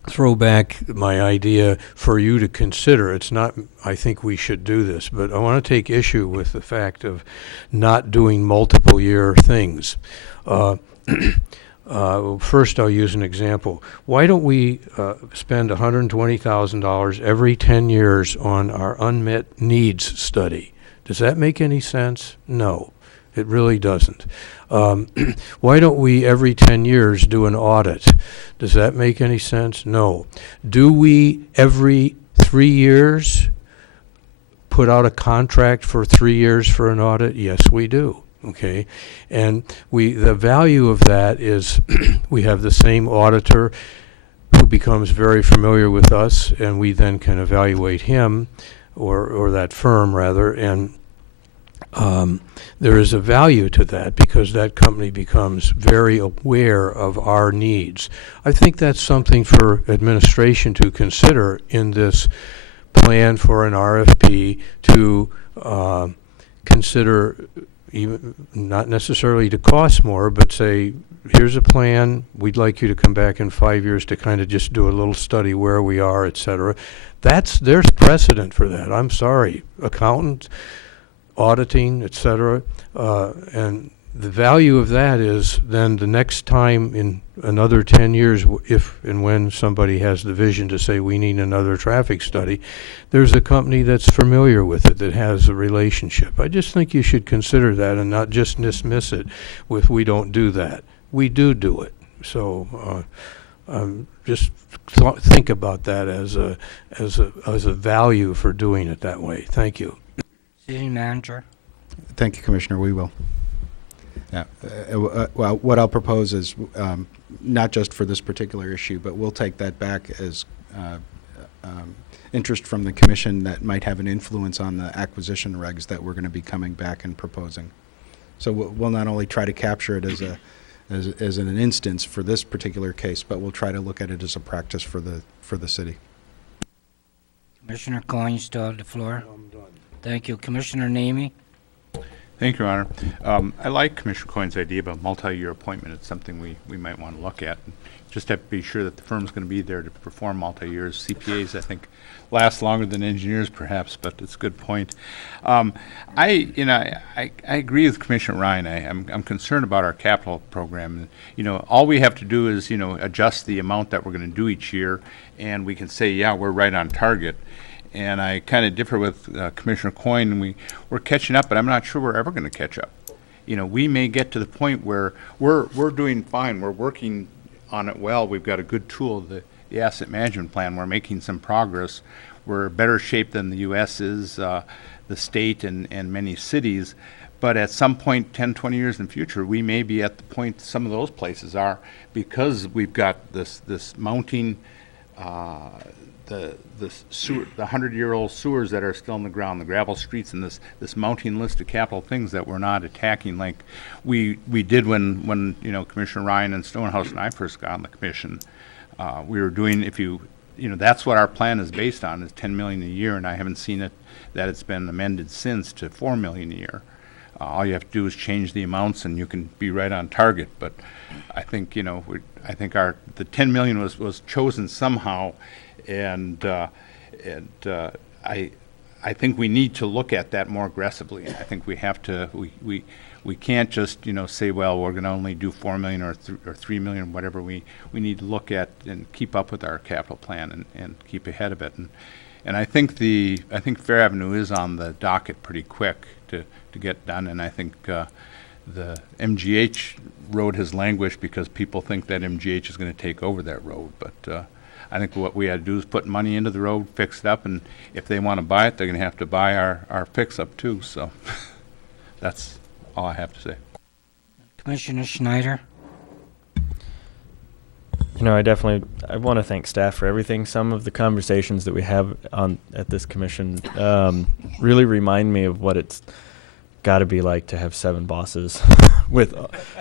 throw back my idea for you to consider. It's not, I think we should do this, but I want to take issue with the fact of not doing multiple year things. First, I'll use an example. Why don't we spend $120,000 every 10 years on our unmet needs study? Does that make any sense? No, it really doesn't. Why don't we every 10 years do an audit? Does that make any sense? No. Do we every 3 years put out a contract for 3 years for an audit? Yes, we do. Okay, and the value of that is we have the same auditor who becomes very familiar with us, and we then can evaluate him or that firm rather, and there is a value to that because that company becomes very aware of our needs. I think that's something for administration to consider in this plan for an RFP to consider, even not necessarily to cost more, but say, here's a plan, we'd like you to come back in 5 years to kind of just do a little study where we are, et cetera. There's precedent for that. I'm sorry, accountants, auditing, et cetera, and the value of that is then the next time in another 10 years, if and when somebody has the vision to say we need another traffic study, there's a company that's familiar with it, that has a relationship. I just think you should consider that and not just dismiss it with we don't do that. We do it. So just think about that as a value for doing it that way. Thank you. City Manager. Thank you, Commissioner. We will. Yeah. Well, what I'll propose is not just for this particular issue, but we'll take that back as interest from the commission that might have an influence on the acquisition regs that we're going to be coming back and proposing. So we'll not only try to capture it as an instance for this particular case, but we'll try to look at it as a practice for the city. Commissioner Coyne, you still have the floor. I'm done. Thank you. Commissioner Namey. Thank you, Your Honor. I like Commissioner Coyne's idea about multi-year appointment. It's something we might want to look at. Just have to be sure that the firm's going to be there to perform multi-years. CPAs, I think, last longer than engineers, perhaps, but it's a good point. I agree with Commissioner Ryan. I'm concerned about our capital program. All we have to do is, adjust the amount that we're going to do each year, and we can say, yeah, we're right on target. And I kind of differ with Commissioner Coyne. We're catching up, but I'm not sure we're ever going to catch up. We may get to the point where we're doing fine. We're working on it well. We've got a good tool, the asset management plan. We're making some progress. We're better shape than the U.S. is, the state, and many cities. But at some point, 10, 20 years in the future, we may be at the point some of those places are, because we've got this mounting the 100-year-old sewers that are still in the ground, the gravel streets, and this mounting list of capital things that we're not attacking like we did when Commissioner Ryan and Stonehouse and I first got on the commission. We were doing, that's what our plan is based on, is $10 million a year, and I haven't seen it that it's been amended since to $4 million a year. All you have to do is change the amounts, and you can be right on target. But I think the $10 million was chosen somehow. And I think we need to look at that more aggressively. I think we have to. We can't just say, well, we're going to only do $4 million or $3 million, whatever. We need to look at and keep up with our capital plan and keep ahead of it. And I think Fair Avenue is on the docket pretty quick to get done. And I think the MGH road has languished because people think that MGH is going to take over that road, but. I think what we had to do is put money into the road, fix it up, and if they want to buy it, they're going to have to buy our fix-up too. So that's all I have to say. Commissioner Schneider? You know, I want to thank staff for everything. Some of the conversations that we have at this commission really remind me of what it's got to be like to have 7 bosses with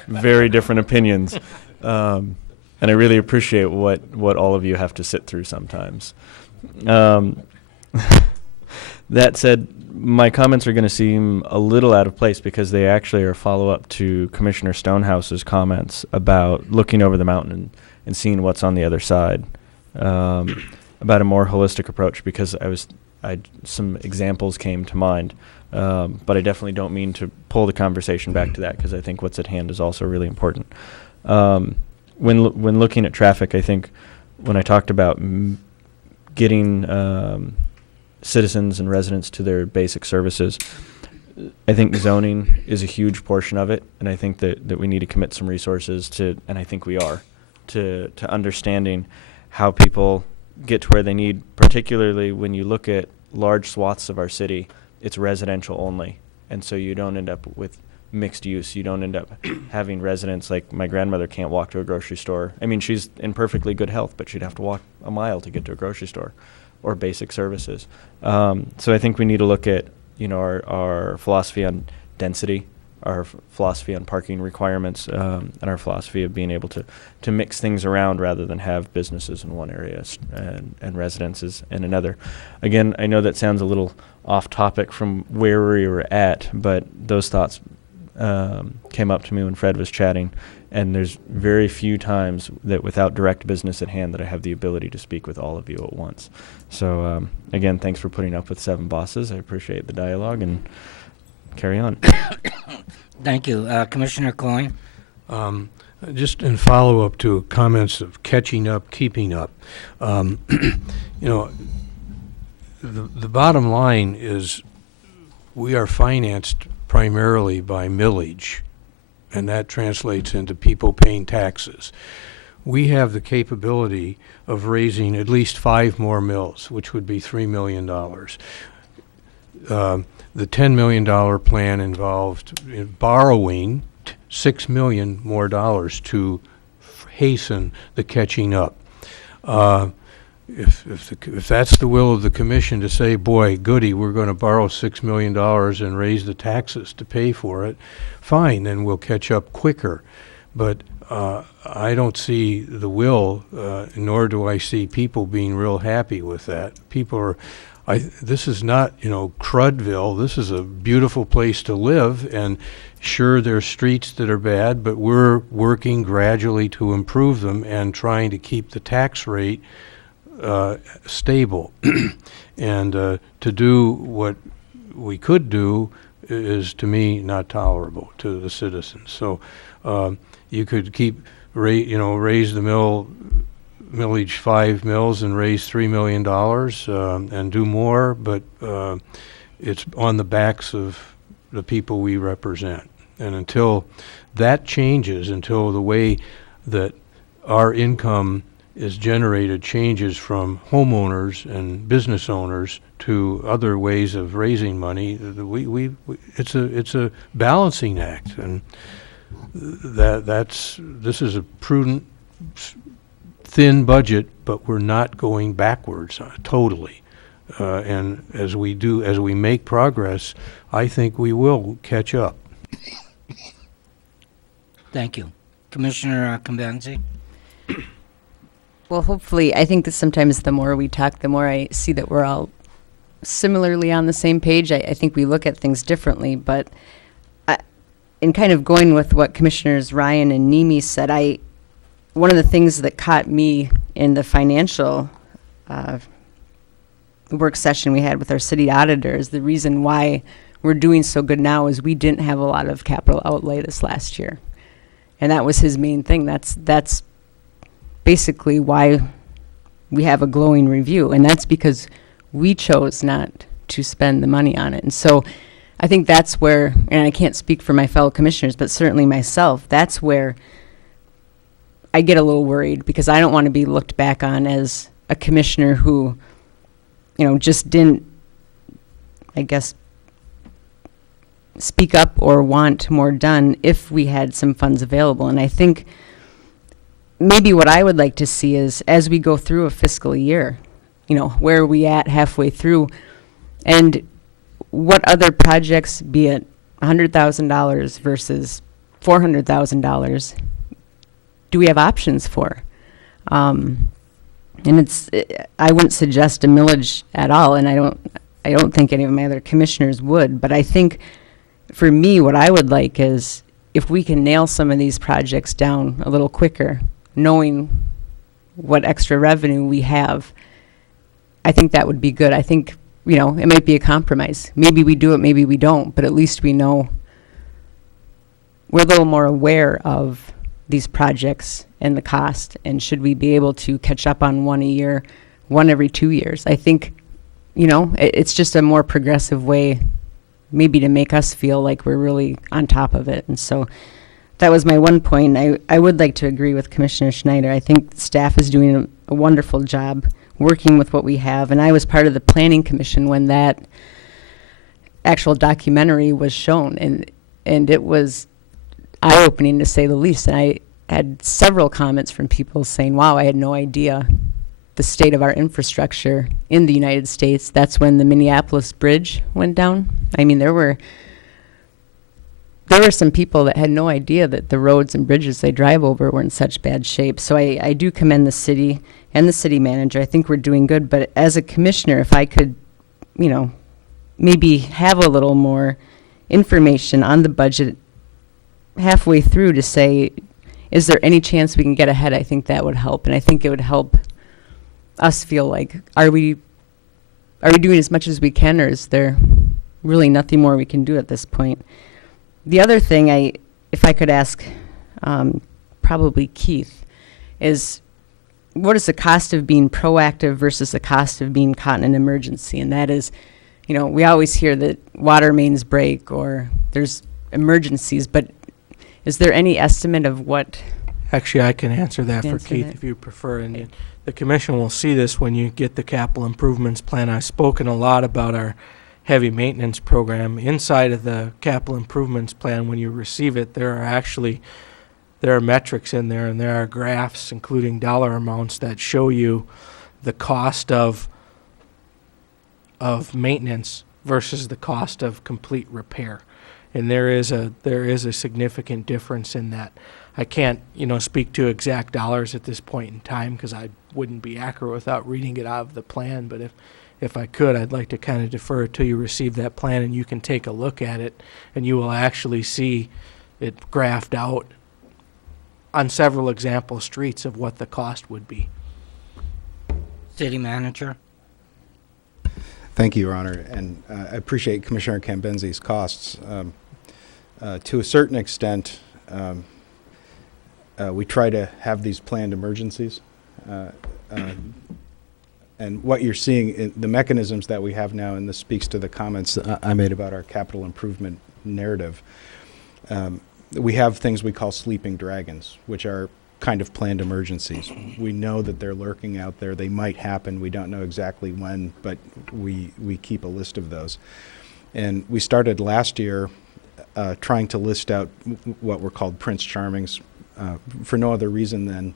very different opinions. And I really appreciate what all of you have to sit through sometimes. That said, my comments are going to seem a little out of place because they actually are a follow-up to Commissioner Stonehouse's comments about looking over the mountain and seeing what's on the other side, about a more holistic approach, because some examples came to mind, but I definitely don't mean to pull the conversation back to that because I think what's at hand is also really important. When looking at traffic, I think when I talked about getting citizens and residents to their basic services, I think zoning is a huge portion of it, and I think that we need to commit some resources to, and I think we are, to understanding how people get to where they need, particularly when you look at large swaths of our city, it's residential only. And so you don't end up with mixed use. You don't end up having residents, like my grandmother can't walk to a grocery store. I mean, she's in perfectly good health, but she'd have to walk a mile to get to a grocery store or basic services. So I think we need to look at, our philosophy on density, our philosophy on parking requirements, and our philosophy of being able to mix things around rather than have businesses in one area and residences in another. Again, I know that sounds a little off topic from where we were at, but those thoughts came up to me when Fred was chatting, and there's very few times that without direct business at hand that I have the ability to speak with all of you at once. So again, thanks for putting up with 7 bosses. I appreciate the dialogue, and carry on. Thank you. Commissioner Coyne? Just in follow-up to comments of catching up, keeping up, the bottom line is we are financed primarily by millage, and that translates into people paying taxes. We have the capability of raising at least 5 more mills, which would be $3 million. The $10 million plan involved borrowing $6 million more dollars to hasten the catching up. If that's the will of the commission to say, boy, goody, we're going to borrow $6 million and raise the taxes to pay for it, fine, then we'll catch up quicker. But I don't see the will, nor do I see people being real happy with that. People are, this is not, Crudville. This is a beautiful place to live, and sure, there's streets that are bad, but we're working gradually to improve them and trying to keep the tax rate stable. And to do what we could do is, to me, not tolerable to the citizens. So you could keep, raise the millage 5 mills and raise $3 million and do more, but it's on the backs of the people we represent. And until that changes, until the way that our income is generated changes from homeowners and business owners to other ways of raising money, it's a balancing act, and this is a prudent, thin budget, but we're not going backwards totally. And as we make progress, I think we will catch up. Thank you. Commissioner Convenzi? Well, hopefully, I think that sometimes the more we talk, the more I see that we're all similarly on the same page. I think we look at things differently, but in kind of going with what Commissioners Ryan and Nemi said, one of the things that caught me in the financial work session we had with our city auditors, the reason why we're doing so good now is we didn't have a lot of capital outlay this last year. And that was his main thing. That's basically why we have a glowing review, and that's because we chose not to spend the money on it. And so I think that's where, and I can't speak for my fellow commissioners, but certainly myself, that's where I get a little worried, because I don't want to be looked back on as a commissioner who, just didn't, I guess, speak up or want more done if we had some funds available. And I think maybe what I would like to see is, as we go through a fiscal year, where are we at halfway through, and what other projects, be it $100,000 versus $400,000, do we have options for? And I wouldn't suggest a millage at all, and I don't think any of my other commissioners would, but I think for me, what I would like is if we can nail some of these projects down a little quicker, knowing what extra revenue we have, I think that would be good. I think, it might be a compromise. Maybe we do it, maybe we don't, but at least we know we're a little more aware of these projects and the cost, and should we be able to catch up on one a year, one every 2 years. I think, it's just a more progressive way maybe to make us feel like we're really on top of it. And so that was my one point. I would like to agree with Commissioner Schneider. I think staff is doing a wonderful job working with what we have. And I was part of the Planning Commission when that actual documentary was shown. And it was eye-opening, to say the least. And I had several comments from people saying, wow, I had no idea the state of our infrastructure in the United States. That's when the Minneapolis bridge went down. I mean, there were some people that had no idea that the roads and bridges they drive over were in such bad shape. So I do commend the city and the city manager. I think we're doing good. But as a commissioner, if I could, maybe have a little more information on the budget halfway through to say, is there any chance we can get ahead? I think that would help. And I think it would help us feel like, are we doing as much as we can, or is there really nothing more we can do at this point? The other thing if I could ask, probably Keith, is what is the cost of being proactive versus the cost of being caught in an emergency? And that is, we always hear that water mains break or there's emergencies, but is there any estimate of what? Actually, I can answer that for Keith if you prefer. And the commission will see this when you get the capital improvements plan. I've spoken a lot about our heavy maintenance program. Inside of the capital improvements plan, when you receive it, there are metrics in there, and there are graphs, including dollar amounts, that show you the cost of maintenance versus the cost of complete repair. And there is a significant difference in that. I can't, speak to exact dollars at this point in time because I wouldn't be accurate without reading it out of the plan. But if I could, I'd like to kind of defer it till you receive that plan and you can take a look at it, and you will actually see it graphed out on several example streets of what the cost would be. City manager. Thank you, Your Honor, and I appreciate Commissioner Cambenzi's costs. To a certain extent, we try to have these planned emergencies. And what you're seeing, in the mechanisms that we have now, and this speaks to the comments I made about our capital improvement narrative, we have things we call sleeping dragons, which are kind of planned emergencies. We know that they're lurking out there. They might happen. We don't know exactly when, but we keep a list of those. And we started last year trying to list out what were called Prince Charmings for no other reason than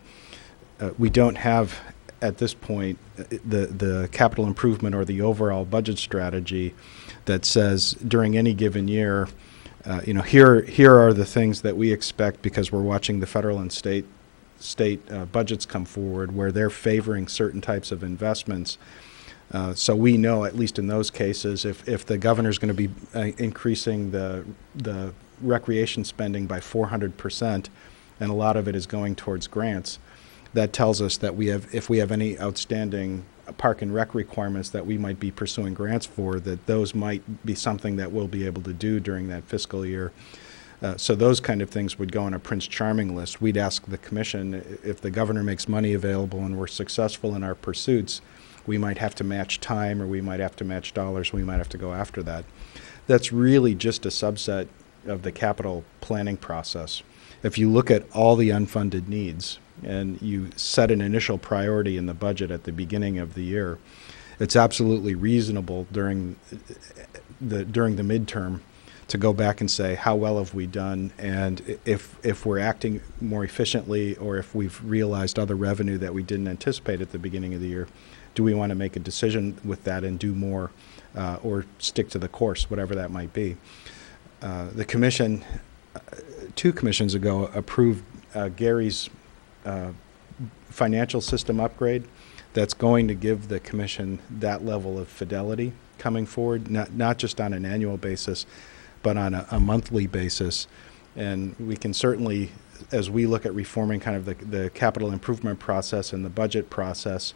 we don't have, at this point, the capital improvement or the overall budget strategy that says during any given year, here are the things that we expect, because we're watching the federal and state budgets come forward where they're favoring certain types of investments. So we know, at least in those cases, if the governor's going to be increasing the recreation spending by 400%, and a lot of it is going towards grants, that tells us that if we have any outstanding park and rec requirements that we might be pursuing grants for, that those might be something that we'll be able to do during that fiscal year. So those kind of things would go on a Prince Charming list. We'd ask the commission, if the governor makes money available and we're successful in our pursuits, we might have to match time, or we might have to match dollars. We might have to go after that. That's really just a subset of the capital planning process. if you look at all the unfunded needs and you set an initial priority in the budget at the beginning of the year, it's absolutely reasonable during the midterm to go back and say, how well have we done, and if we're acting more efficiently, or if we've realized other revenue that we didn't anticipate at the beginning of the year, do we want to make a decision with that and do more, or stick to the course, whatever that might be. The commission, 2 commissions ago, approved Gary's financial system upgrade that's going to give the commission that level of fidelity coming forward, not just on an annual basis, but on a monthly basis. And we can certainly, as we look at reforming kind of the capital improvement process and the budget process,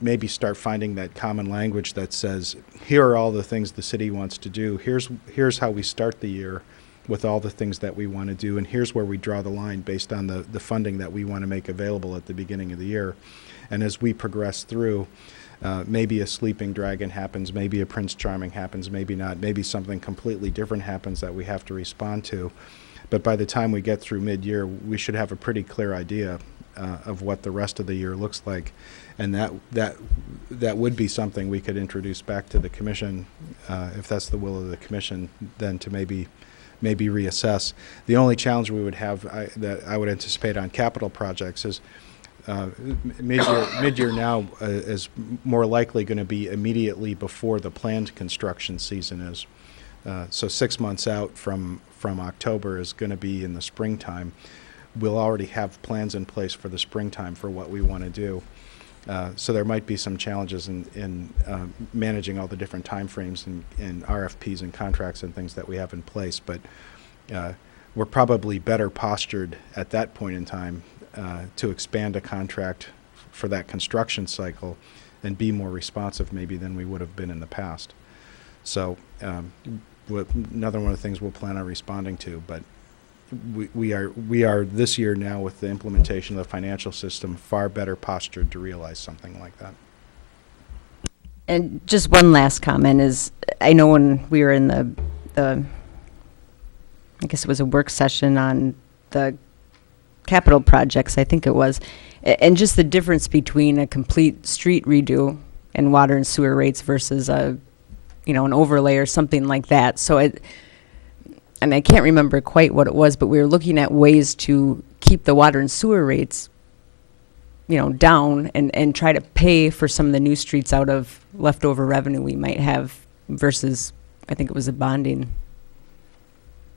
maybe start finding that common language that says, here are all the things the city wants to do. Here's how we start the year with all the things that we want to do, and here's where we draw the line based on the funding that we want to make available at the beginning of the year. And as we progress through, maybe a sleeping dragon happens, maybe a Prince Charming happens, maybe not, maybe something completely different happens that we have to respond to. But by the time we get through mid-year, we should have a pretty clear idea of what the rest of the year looks like. And that would be something we could introduce back to the commission, if that's the will of the commission, then to maybe reassess. The only challenge we would have that I would anticipate on capital projects is mid-year now is more likely going to be immediately before the planned construction season is. So 6 months out from October is going to be in the springtime. We'll already have plans in place for the springtime for what we want to do. So there might be some challenges in managing all the different timeframes and RFPs and contracts and things that we have in place. But we're probably better postured at that point in time to expand a contract for that construction cycle and be more responsive maybe than we would have been in the past. So another one of the things we'll plan on responding to, but we are this year now with the implementation of the financial system far better postured to realize something like that. And just one last comment is, I know when we were in the I guess it was a work session on the capital projects, I think it was, and just the difference between a complete street redo and water and sewer rates versus an overlay or something like that. So I can't remember quite what it was, but we were looking at ways to keep the water and sewer rates, down and try to pay for some of the new streets out of leftover revenue we might have versus, I think it was a bonding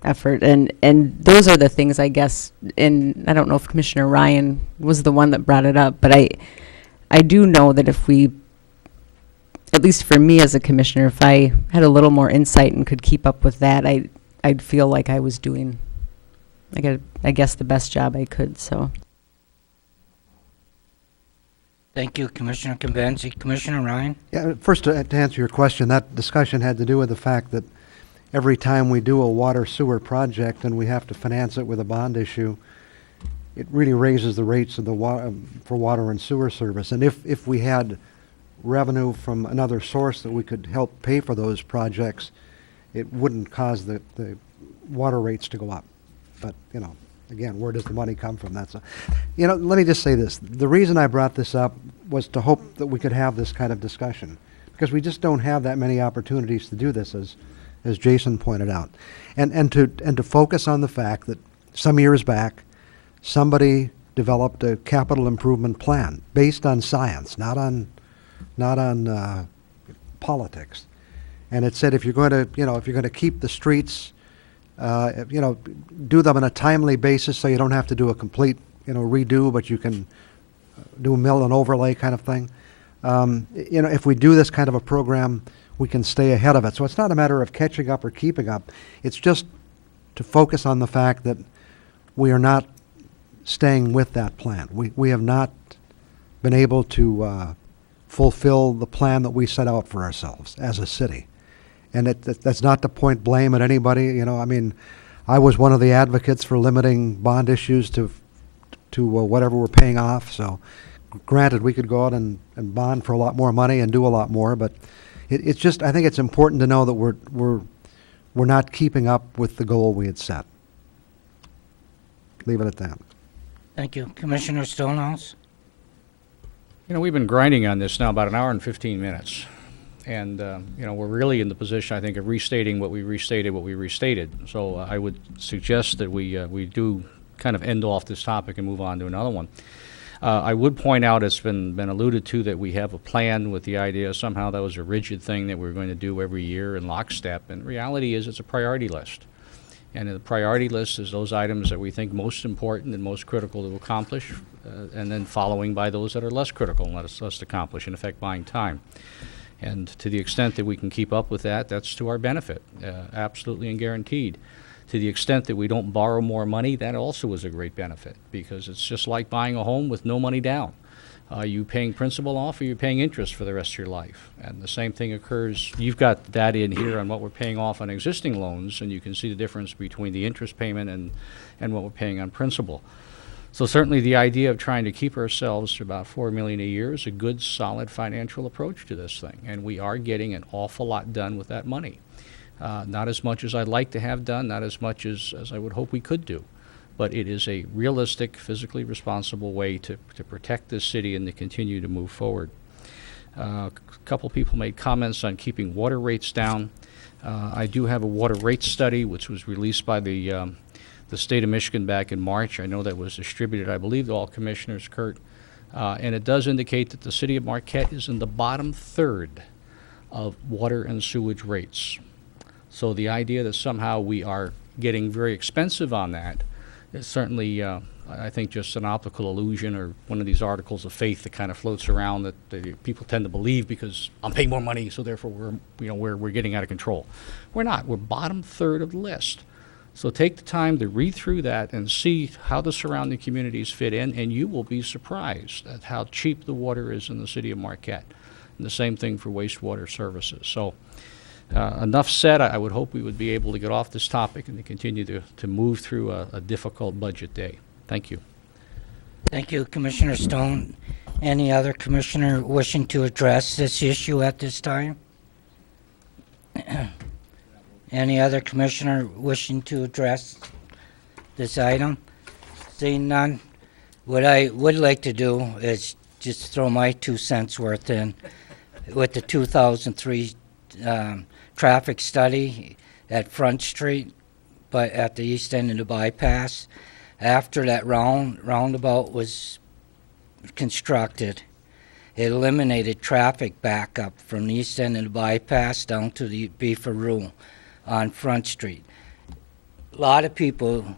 effort. And those are the things, I guess, and I don't know if Commissioner Ryan was the one that brought it up, but I do know that if we, at least for me as a commissioner, if I had a little more insight and could keep up with that, I'd feel like I was doing, I guess, the best job I could. So, Thank you, Commissioner Convenzi. Commissioner Ryan? Yeah, first to answer your question, that discussion had to do with the fact that every time we do a water sewer project and we have to finance it with a bond issue, it really raises the rates of the for water and sewer service. And if we had revenue from another source that we could help pay for those projects, it wouldn't cause the water rates to go up. But, again, where does the money come from? That's let me just say this. The reason I brought this up was to hope that we could have this kind of discussion, because we just don't have that many opportunities to do this, as Jason pointed out. And to focus on the fact that some years back, somebody developed a capital improvement plan based on science, not on politics. And it said if you're going to keep the streets, do them on a timely basis so you don't have to do a complete redo, but you can do a mill and overlay kind of thing. If we do this kind of a program, we can stay ahead of it. So it's not a matter of catching up or keeping up. It's just to focus on the fact that we are not staying with that plan. We have not been able to fulfill the plan that we set out for ourselves as a city. And that's not to point blame at anybody. I was one of the advocates for limiting bond issues to whatever we're paying off. So granted, we could go out and bond for a lot more money and do a lot more, but it's just, I think it's important to know that we're not keeping up with the goal we had set. leave it at that. Thank you. Commissioner Stonehouse? You know, we've been grinding on this now about an hour and 15 minutes. And, you know, we're really in the position, I think, of restating what we restated. So I would suggest that we do kind of end off this topic and move on to another one. I would point out, it's been alluded to, that we have a plan with the idea somehow that was a rigid thing that we're going to do every year in lockstep. And reality is it's a priority list. And the priority list is those items that we think most important and most critical to accomplish, and then following by those that are less critical and less accomplish, in effect buying time. And to the extent that we can keep up with that, that's to our benefit, absolutely and guaranteed. To the extent that we don't borrow more money, that also is a great benefit, because it's just like buying a home with no money down. Are you paying principal off, or you're paying interest for the rest of your life? And the same thing occurs. You've got that in here on what we're paying off on existing loans, and you can see the difference between the interest payment and what we're paying on principal. So certainly the idea of trying to keep ourselves to about $4 million a year is a good, solid financial approach to this thing, and we are getting an awful lot done with that money. Not as much as I'd like to have done, not as much as I would hope we could do. But it is a realistic, physically responsible way to protect this city and to continue to move forward. A couple people made comments on keeping water rates down. I do have a water rate study which was released by the state of Michigan back in March. I know that was distributed, I believe, to all commissioners, Kurt. And it does indicate that the city of Marquette is in the bottom third of water and sewage rates. So the idea that somehow we are getting very expensive on that is certainly, I think, just an optical illusion, or one of these articles of faith that kind of floats around that people tend to believe because I'm paying more money, so therefore we're getting out of control. We're not. We're bottom third of the list. So take the time to read through that and see how the surrounding communities fit in, and you will be surprised at how cheap the water is in the city of Marquette. And the same thing for wastewater services. So enough said. I would hope we would be able to get off this topic and to continue to move through a difficult budget day. Thank you. Thank you, Commissioner Stone. Any other commissioner wishing to address this issue at this time? Any other commissioner wishing to address this item? Seeing none, what I would like to do is just throw my 2 cents worth in with the 2003 traffic study at Front Street, but at the east end of the bypass. After that roundabout was constructed, it eliminated traffic backup from the east end of the bypass down to the Beefaroo on Front Street. A lot of people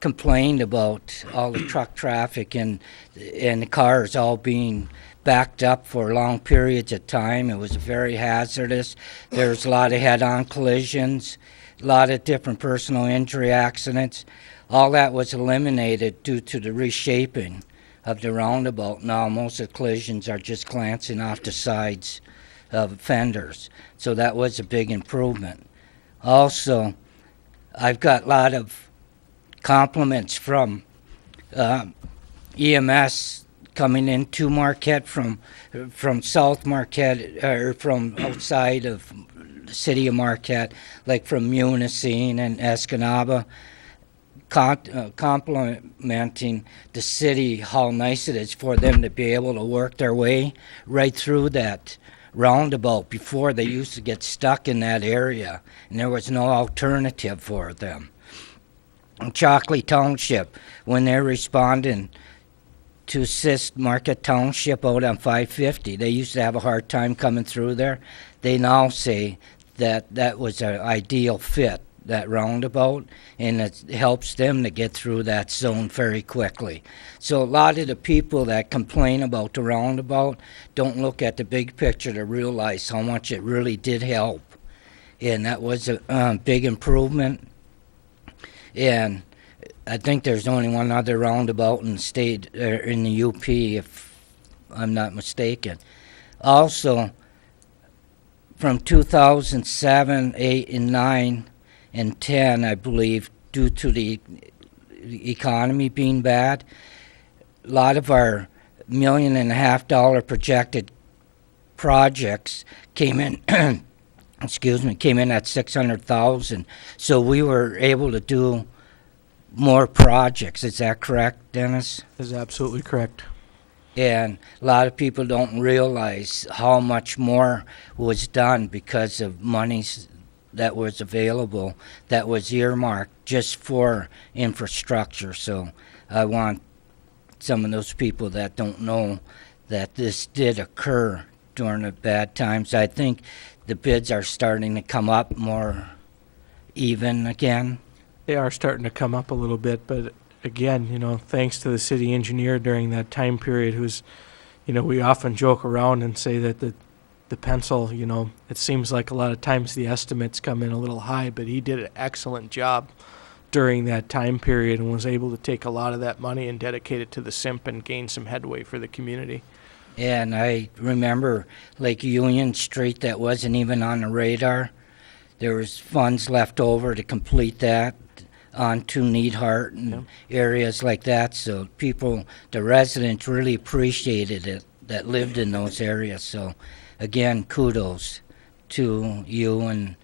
complained about all the truck traffic and the cars all being backed up for long periods of time. It was very hazardous. There was a lot of head-on collisions, a lot of different personal injury accidents. All that was eliminated due to the reshaping of the roundabout. Now most of the collisions are just glancing off the sides of fenders. So that was a big improvement. Also, I've got a lot of compliments from EMS coming into Marquette from South Marquette, or from outside of the city of Marquette, like from Munising and Escanaba, complimenting the city how nice it is for them to be able to work their way right through that roundabout. Before, they used to get stuck in that area, and there was no alternative for them. In Chalkley Township, when they're responding to assist Marquette Township out on 550, they used to have a hard time coming through there. They now say that that was an ideal fit, that roundabout, and it helps them to get through that zone very quickly. So a lot of the people that complain about the roundabout don't look at the big picture to realize how much it really did help. And that was a big improvement. And I think there's only one other roundabout in the state, in the UP, if I'm not mistaken. Also, from 2007, 8, and 9, and 10, I believe, due to the economy being bad, a lot of our $1.5 million projected projects came in came in at $600,000. So we were able to do more projects. Is that correct, Dennis? Is absolutely correct. And a lot of people don't realize how much more was done because of monies that was available, that was earmarked just for infrastructure. So I want some of those people that don't know that this did occur during the bad times. I think the bids are starting to come up more even again. They are starting to come up a little bit, but again, thanks to the city engineer during that time period who's, we often joke around and say that the pencil, it seems like a lot of times the estimates come in a little high, but he did an excellent job during that time period and was able to take a lot of that money and dedicate it to the SIMP and gain some headway for the community. And I remember like Union Street that wasn't even on the radar. There was funds left over to complete that onto Needhart and areas like that. So people, the residents really appreciated it that lived in those areas. So again, kudos to you and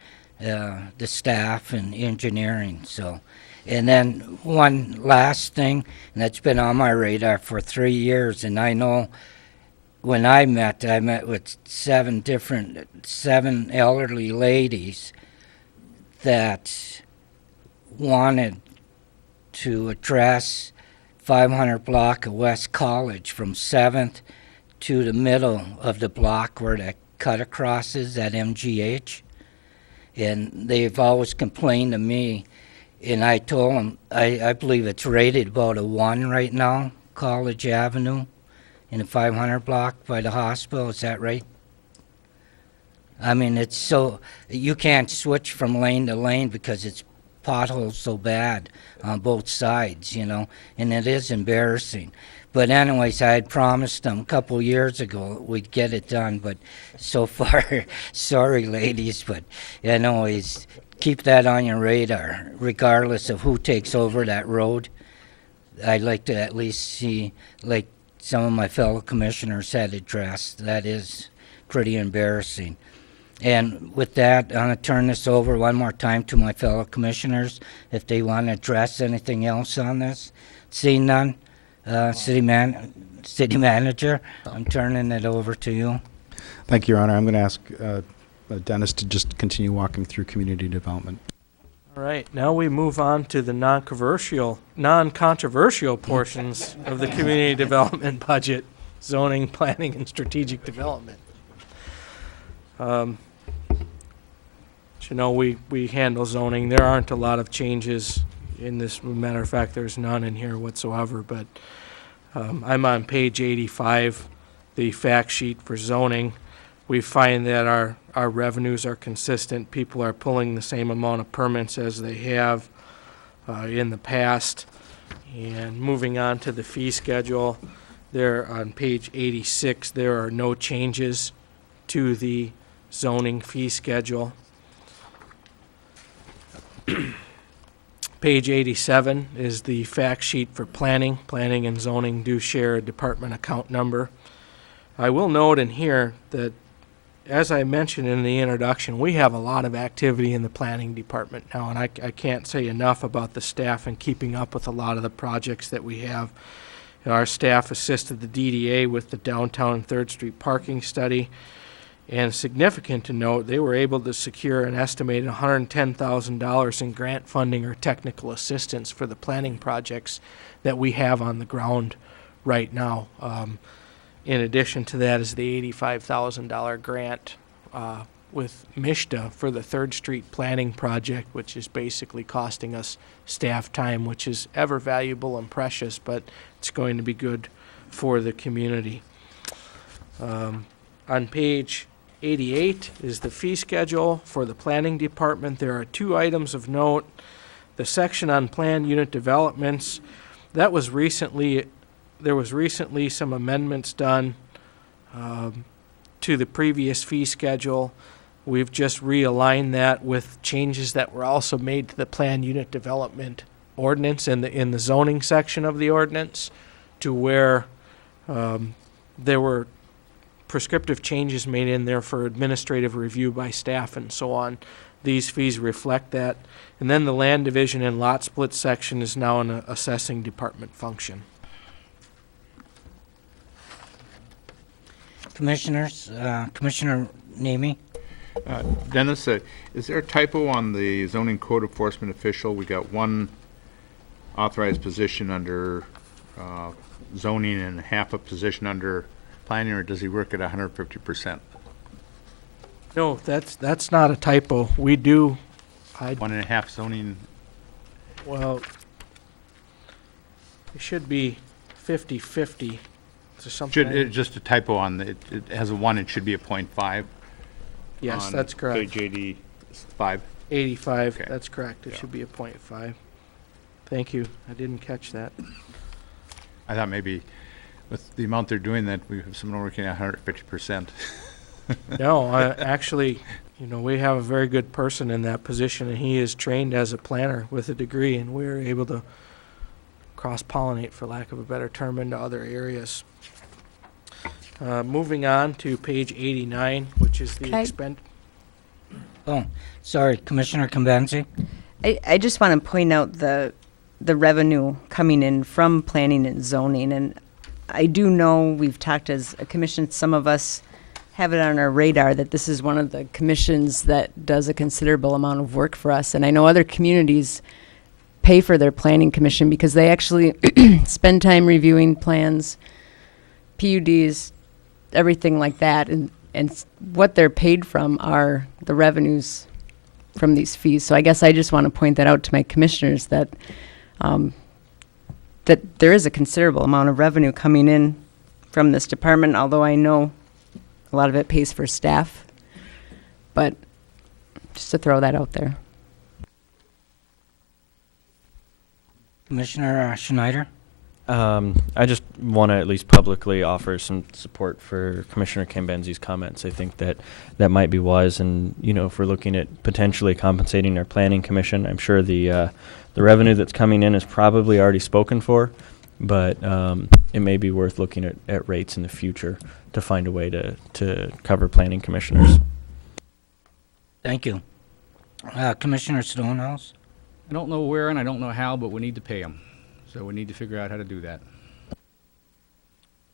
the staff and engineering. So, and then one last thing, and that's been on my radar for 3 years, and I know when I met with seven elderly ladies that wanted to address 500 block of West College from 7th to the middle of the block where that cut across is at MGH. And they've always complained to me, and I told them, I believe it's rated about a 1 right now, College Avenue, in the 500 block by the hospital. Is that right? I mean, it's so, you can't switch from lane to lane because it's potholes so bad on both sides, and it is embarrassing. But anyways, I had promised them a couple years ago we'd get it done, but so far, sorry ladies, but anyways, keep that on your radar, regardless of who takes over that road. I'd like to at least see, like some of my fellow commissioners had addressed, that is pretty embarrassing. And with that, I'm going to turn this over one more time to my fellow commissioners if they want to address anything else on this. Seeing none, City Manager, I'm turning it over to you. Thank you, Your Honor. I'm going to ask Dennis to just continue walking through community development. All right, now we move on to the non-controversial portions of the community development budget, zoning, planning, and strategic development. We handle zoning. There aren't a lot of changes in this. As a matter of fact, there's none in here whatsoever, but I'm on page 85, the fact sheet for zoning. We find that our revenues are consistent. People are pulling the same amount of permits as they have in the past. And moving on to the fee schedule, there on page 86, there are no changes to the zoning fee schedule. Page 87 is the fact sheet for planning. Planning and zoning do share a department account number. I will note in here that, as I mentioned in the introduction, we have a lot of activity in the planning department now, and I can't say enough about the staff and keeping up with a lot of the projects that we have. Our staff assisted the DDA with the downtown and 3rd Street parking study. And significant to note, they were able to secure an estimated $110,000 in grant funding or technical assistance for the planning projects that we have on the ground right now. In addition to that is the $85,000 grant with MISTA for the 3rd Street planning project, which is basically costing us staff time, which is ever valuable and precious, but it's going to be good for the community. On page 88 is the fee schedule for the planning department. There are 2 items of note. The section on planned unit developments, there was recently some amendments done to the previous fee schedule. We've just realigned that with changes that were also made to the planned unit development ordinance in the zoning section of the ordinance, to where there were prescriptive changes made in there for administrative review by staff and so on, these fees reflect that. And then the land division and lot split section is now an assessing department function. Commissioners, Commissioner Nemi? Dennis, is there a typo on the zoning code enforcement official? We got one authorized position under zoning and half a position under planning, or does he work at 150%? No, that's not a typo. We do, 1.5 zoning. well, it should be 50/50. So something. It's just a typo on the, it has a 1, it should be a 0.5. Yes, on that's correct. Page 85. 85, Okay. that's correct. It Yeah. should be a .5. Thank you. I didn't catch that. I thought maybe with the amount they're doing that, we have someone working at 150%. No, actually, you know, we have a very good person in that position, and he is trained as a planner with a degree, and we're able to cross-pollinate, for lack of a better term, into other areas. Moving on to page 89, which is the Okay. Oh, sorry, Commissioner Convenzi? I just want to point out the revenue coming in from planning and zoning. And I do know we've talked as a commission, some of us have it on our radar that this is one of the commissions that does a considerable amount of work for us. And I know other communities pay for their planning commission because they actually spend time reviewing plans, PUDs, everything like that. And what they're paid from are the revenues from these fees. So I guess I just want to point that out to my commissioners that that there is a considerable amount of revenue coming in from this department, although I know a lot of it pays for staff. But just to throw that out there. Commissioner Schneider? I just want to at least publicly offer some support for Commissioner Cambenzi's comments. I think that might be wise, and you know, if we're looking at potentially compensating our planning commission, I'm sure the revenue that's coming in is probably already spoken for, but it may be worth looking at rates in the future to find a way to cover planning commissioners. Thank you. Commissioner Stonehouse? I don't know where and I don't know how, but we need to pay them. So we need to figure out how to do that.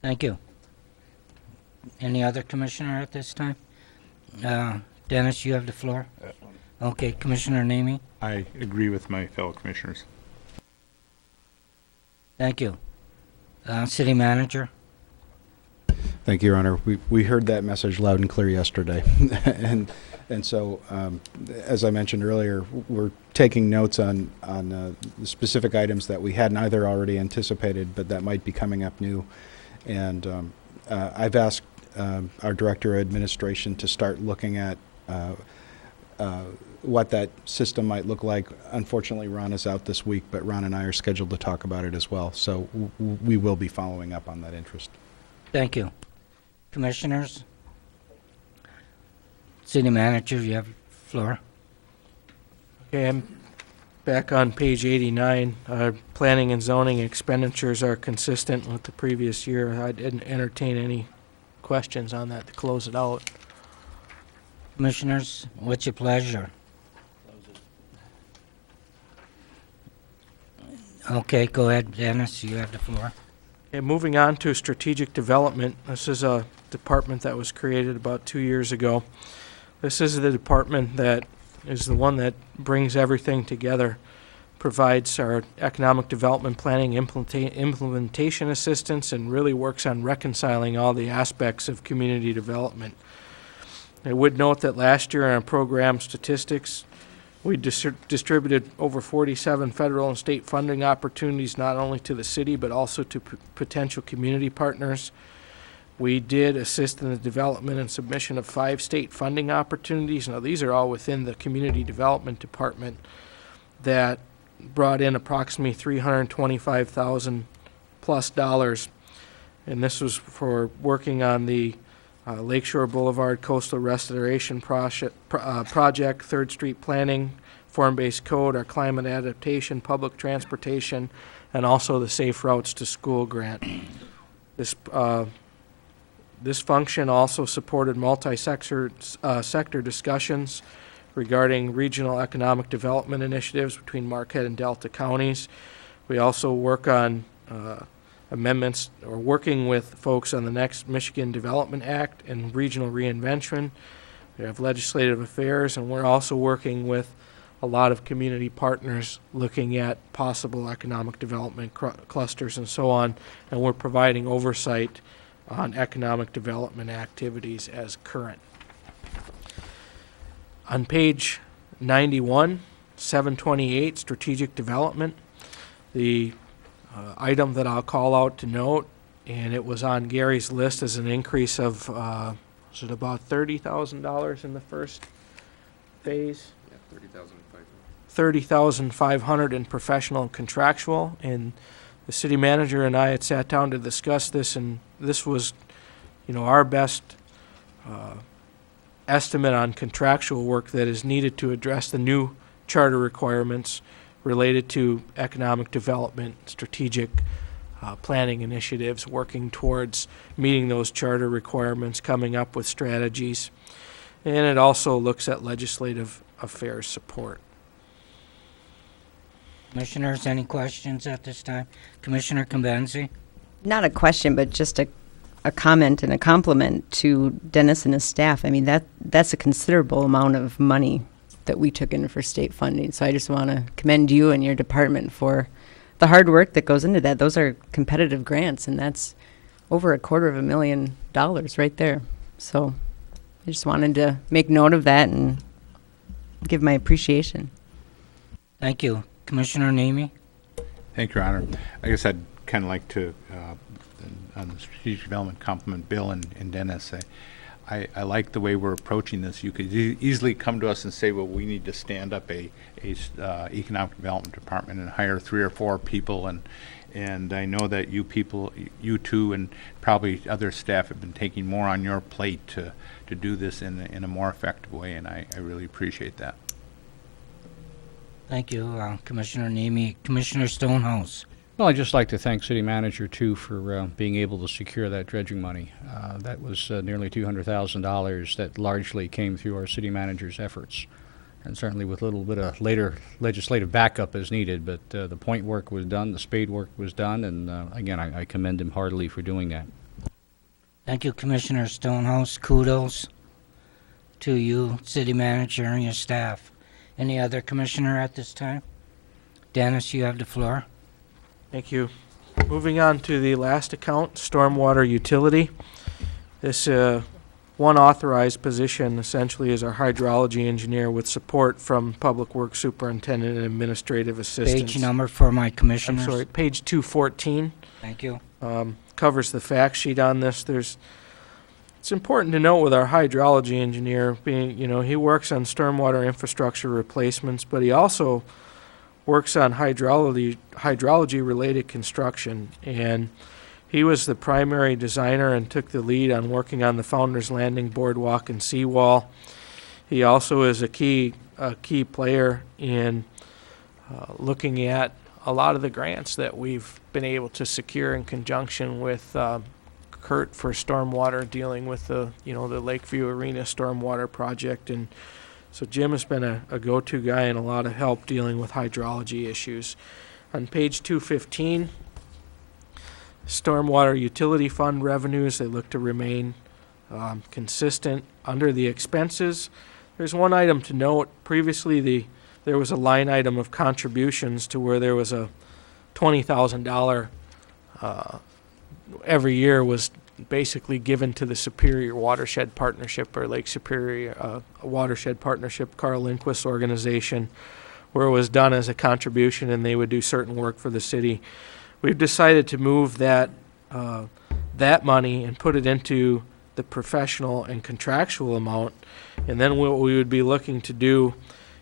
Thank you. Any other commissioner at this time? Dennis, you have the floor. Okay, Commissioner Nemi? I agree with my fellow commissioners. Thank you. City Manager? Thank you, Your Honor. We heard that message loud and clear yesterday. And so, as I mentioned earlier, we're taking notes on the specific items that we hadn't either already anticipated, but that might be coming up new. And I've asked our Director of Administration to start looking at what that system might look like. Unfortunately, Ron is out this week, but Ron and I are scheduled to talk about it as well. So we will be following up on that interest. Thank you. Commissioners? City Manager, you have the floor. Okay, I'm back on page 89. Planning and zoning expenditures are consistent with the previous year. I didn't entertain any questions on that to close it out. Commissioners, what's your pleasure? Okay, go ahead, Dennis, you have the floor. Okay, moving on to strategic development. This is a department that was created about 2 years ago. This is the department that is the one that brings everything together, provides our economic development planning, implementation assistance, and really works on reconciling all the aspects of community development. I would note that last year on program statistics, we distributed over 47 federal and state funding opportunities, not only to the city, but also to potential community partners. We did assist in the development and submission of 5 state funding opportunities. Now, these are all within the Community Development Department that brought in approximately $325,000 plus. And this was for working on the Lakeshore Boulevard Coastal Restoration Project, 3rd Street Planning, Form-Based Code, our Climate Adaptation, Public Transportation, and also the Safe Routes to School grant. This function also supported multi-sector sector discussions regarding regional economic development initiatives between Marquette and Delta counties. We also work on amendments, or working with folks on the next Michigan Development Act and regional reinvention. We have legislative affairs, and we're also working with a lot of community partners looking at possible economic development clusters and so on, and we're providing oversight on economic development activities as current. On page 91, 728, strategic development, the item that I'll call out to note, and it was on Gary's list as an increase of, was it about $30,000 in the first phase? Yeah, $30,500 in professional and contractual, and the city manager and I had sat down to discuss this, and this was, our best estimate on contractual work that is needed to address the new charter requirements related to economic development, strategic planning initiatives, working towards meeting those charter requirements, coming up with strategies, and it also looks at legislative affairs support. Commissioners, any questions at this time? Commissioner Convenzi? Not a question, but just a comment and a compliment to Dennis and his staff. I mean, that's a considerable amount of money that we took in for state funding. So I just want to commend you and your department for the hard work that goes into that. Those are competitive grants, and that's over $250,000 right there. So I just wanted to make note of that and give my appreciation. Thank you. Commissioner Nemi? Thank you, Your Honor. I guess I'd kind of like to, on the strategic development, compliment Bill and Dennis. I like the way we're approaching this. You could easily come to us and say, well, we need to stand up a economic development department and hire 3 or 4 people, and I know that you people, you two, and probably other staff have been taking more on your plate to do this in a more effective way, and I really appreciate that. Thank you, Commissioner Nemi. Commissioner Stonehouse? Well, I'd just like to thank City Manager, too, for being able to secure that dredging money. That was nearly $200,000 that largely came through our City Manager's efforts, and certainly with a little bit of later legislative backup as needed. But the point work was done, the spade work was done, and again, I commend him heartily for doing that. Thank you, Commissioner Stonehouse. Kudos to you, City Manager, and your staff. Any other commissioner at this time? Dennis, you have the floor. Thank you. Moving on to the last account, stormwater utility. This one authorized position essentially is our hydrology engineer with support from Public Works Superintendent and Administrative Assistants. Page number for my commissioners. I'm sorry, page 214. Thank you. Covers the fact sheet on this. It's important to note with our hydrology engineer being, he works on stormwater infrastructure replacements, but he also works on hydrology related construction, and he was the primary designer and took the lead on working on the Founders Landing boardwalk and seawall. He also is a key player in looking at a lot of the grants that we've been able to secure in conjunction with Kurt for stormwater, dealing with the Lakeview Arena stormwater project. And so Jim has been a go-to guy and a lot of help dealing with hydrology issues. On page 215, stormwater utility fund revenues, they look to remain consistent. Under the expenses, there's one item to note. Previously, there was a line item of contributions to where there was a $20,000 every year was basically given to the Superior Watershed Partnership, or Lake Superior Watershed Partnership, Carl Lindquist's organization, where it was done as a contribution and they would do certain work for the city. We've decided to move that money and put it into the professional and contractual amount, and then what we would be looking to do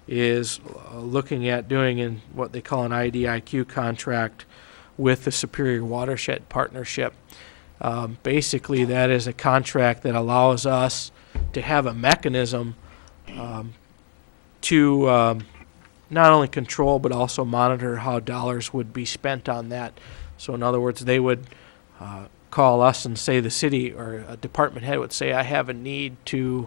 is looking at doing in what they call an IDIQ contract with the Superior Watershed Partnership. Basically, that is a contract that allows us to have a mechanism to not only control but also monitor how dollars would be spent on that. So in other words, they would call us and say, the city or a department head would say, I have a need to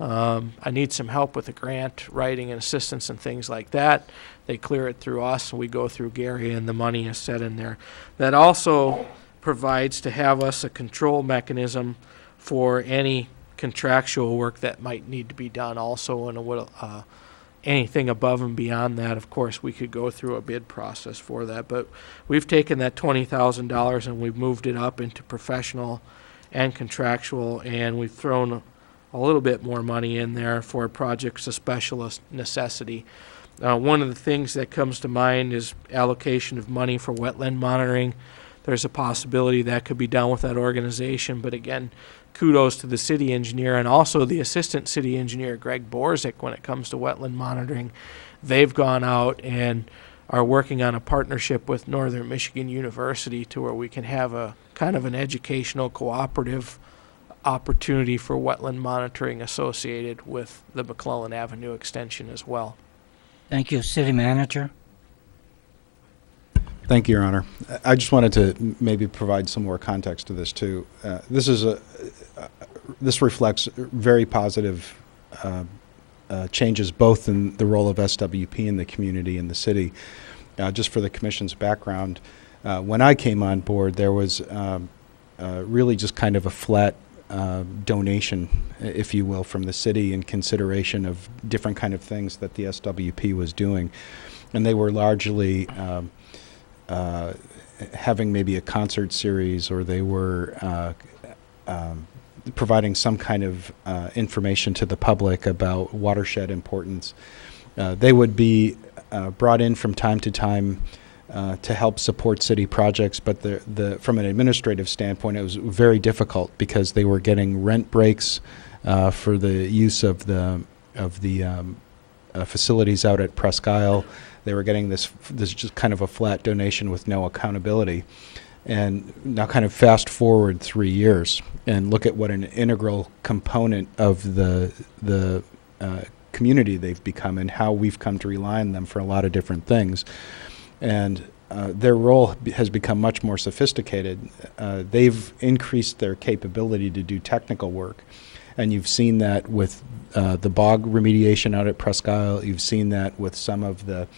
I need some help with the grant writing and assistance and things like that. They clear it through us, and we go through Gary, and the money is set in there. That also provides to have us a control mechanism for any contractual work that might need to be done also, and anything above and beyond that, of course, we could go through a bid process for that. But we've taken that $20,000 and we've moved it up into professional and contractual, and we've thrown a little bit more money in there for projects of specialist necessity. One of the things that comes to mind is allocation of money for wetland monitoring. There's a possibility that could be done with that organization, but again, kudos to the city engineer and also the assistant city engineer, Greg Borzik, when it comes to wetland monitoring. They've gone out and are working on a partnership with Northern Michigan University to where we can have a kind of an educational cooperative opportunity for wetland monitoring associated with the McClellan Avenue extension as well. Thank you. City Manager? Thank you, Your Honor. I just wanted to maybe provide some more context to this too. This reflects very positive changes both in the role of SWP in the community and the city. Just for the Commission's background, when I came on board, there was really just kind of a flat donation, if you will, from the city in consideration of different kind of things that the SWP was doing. And they were largely having maybe a concert series, or they were providing some kind of information to the public about watershed importance. They would be brought in from time to time to help support city projects, but from an administrative standpoint, it was very difficult because they were getting rent breaks for the use of the facilities out at Presque Isle. They were getting this just kind of a flat donation with no accountability. And now kind of fast forward 3 years and look at what an integral component of the community they've become and how we've come to rely on them for a lot of different things. And their role has become much more sophisticated. They've increased their capability to do technical work. And you've seen that with the bog remediation out at Presque Isle. You've seen that with some of the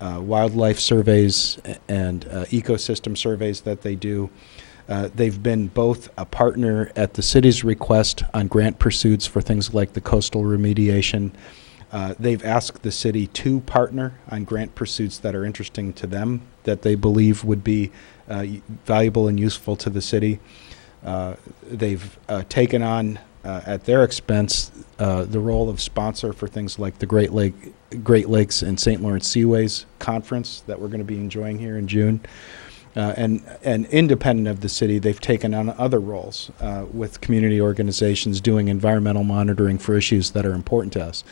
wildlife surveys and ecosystem surveys that they do. They've been both a partner at the city's request on grant pursuits for things like the coastal remediation. They've asked the city to partner on grant pursuits that are interesting to them, that they believe would be valuable and useful to the city. They've taken on, at their expense, the role of sponsor for things like the Great Lakes and St. Lawrence Seaways Conference that we're going to be enjoying here in June. And independent of the city, they've taken on other roles with community organizations doing environmental monitoring for issues that are important to us.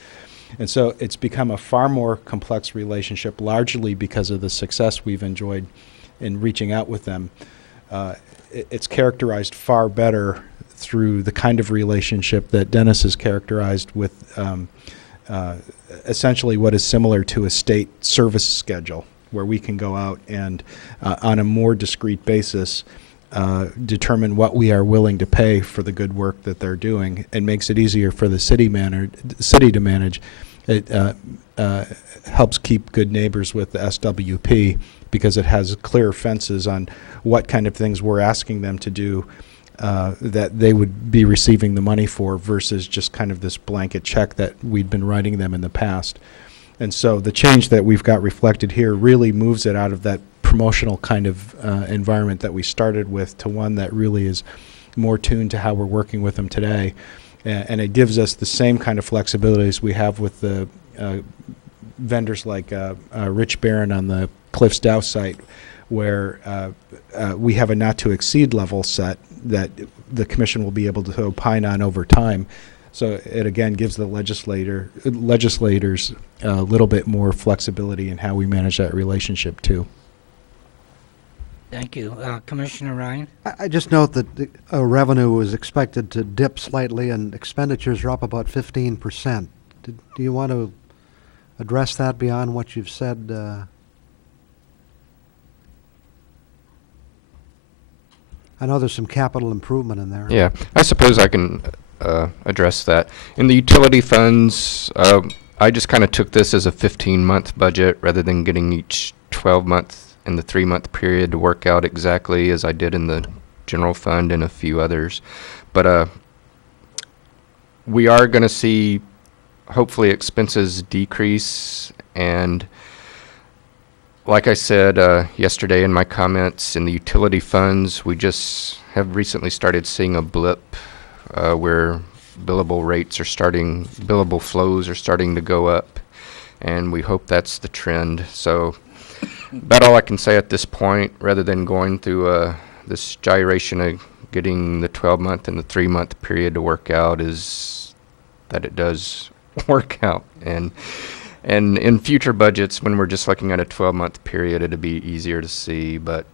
And so it's become a far more complex relationship, largely because of the success we've enjoyed in reaching out with them. It's characterized far better through the kind of relationship that Dennis has characterized with essentially what is similar to a state service schedule, where we can go out and on a more discrete basis determine what we are willing to pay for the good work that they're doing, and makes it easier for the city to manage. It helps keep good neighbors with the SWP because it has clear fences on what kind of things we're asking them to do that they would be receiving the money for, versus just kind of this blanket check that we'd been writing them in the past. And so the change that we've got reflected here really moves it out of that promotional kind of environment that we started with to one that really is more tuned to how we're working with them today. And it gives us the same kind of flexibility as we have with the vendors like Rich Barron on the Cliffs Dow site, where we have a not to exceed level set that the commission will be able to opine on over time. So it again gives the legislators a little bit more flexibility in how we manage that relationship too. Thank you. Commissioner Ryan? I just note that the revenue is expected to dip slightly and expenditures are up about 15%. Do you want to address that beyond what you've said? I know there's some capital improvement in there. Yeah, I suppose I can address that. In the utility funds, I just kind of took this as a 15-month budget rather than getting each 12-month and the 3-month period to work out exactly as I did in the general fund and a few others. But we are going to see, hopefully, expenses decrease. And like I said yesterday in my comments, in the utility funds, we just have recently started seeing a blip where billable flows are starting to go up, and we hope that's the trend. So about all I can say at this point, rather than going through this gyration of getting the 12-month and the 3-month period to work out, is that it does work out. And in future budgets, when we're just looking at a 12-month period, it'd be easier to see, but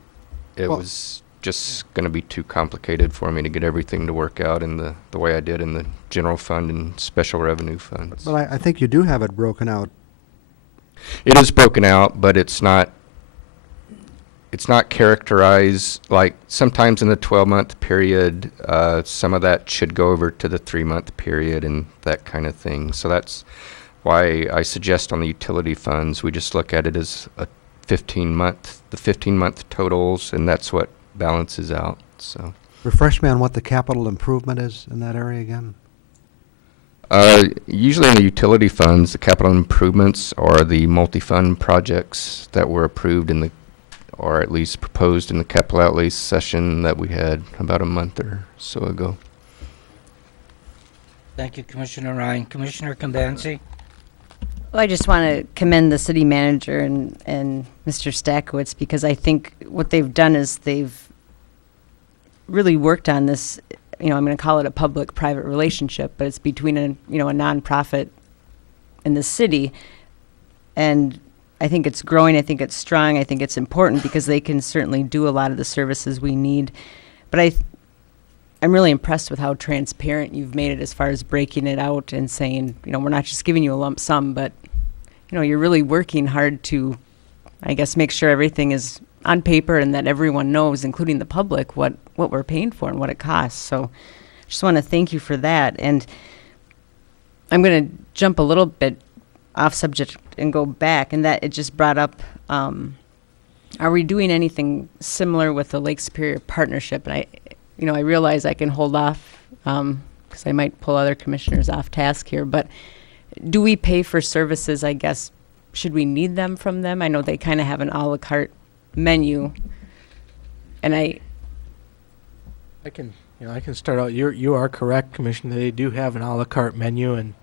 it was just going to be too complicated for me to get everything to work out in the way I did in the general fund and special revenue funds. But I think you do have it broken out. It is broken out, but it's not characterized like sometimes in the 12-month period, some of that should go over to the 3-month period and that kind of thing. So that's why I suggest on the utility funds, we just look at it as a 15-month totals, and that's what balances out. So Refresh me on what the capital improvement is in that area again. Usually in the utility funds, the capital improvements are the multi-fund projects that were approved in the, or at least proposed in the capital outlay session that we had about a month or so ago. Thank you, Commissioner Ryan. Commissioner Kambansi? Well, I just want to commend the city manager and Mr. Stakowitz, because I think what they've done is they've really worked on this. I'm going to call it a public-private relationship, but it's between a nonprofit and the city. And I think it's growing. I think it's strong. I think it's important because they can certainly do a lot of the services we need. But I'm really impressed with how transparent you've made it as far as breaking it out and saying, we're not just giving you a lump sum, but, you're really working hard to, I guess, make sure everything is on paper and that everyone knows, including the public, what we're paying for and what it costs. So I just want to thank you for that. And I'm going to jump a little bit off subject and go back, and that it just brought up, are we doing anything similar with the Lake Superior Partnership? And I realize I can hold off because I might pull other commissioners off task here, but do we pay for services, I guess, should we need them from them? I know they kind of have an a la carte menu, and I can start out. You are correct, Commissioner. They do have an a la carte menu, and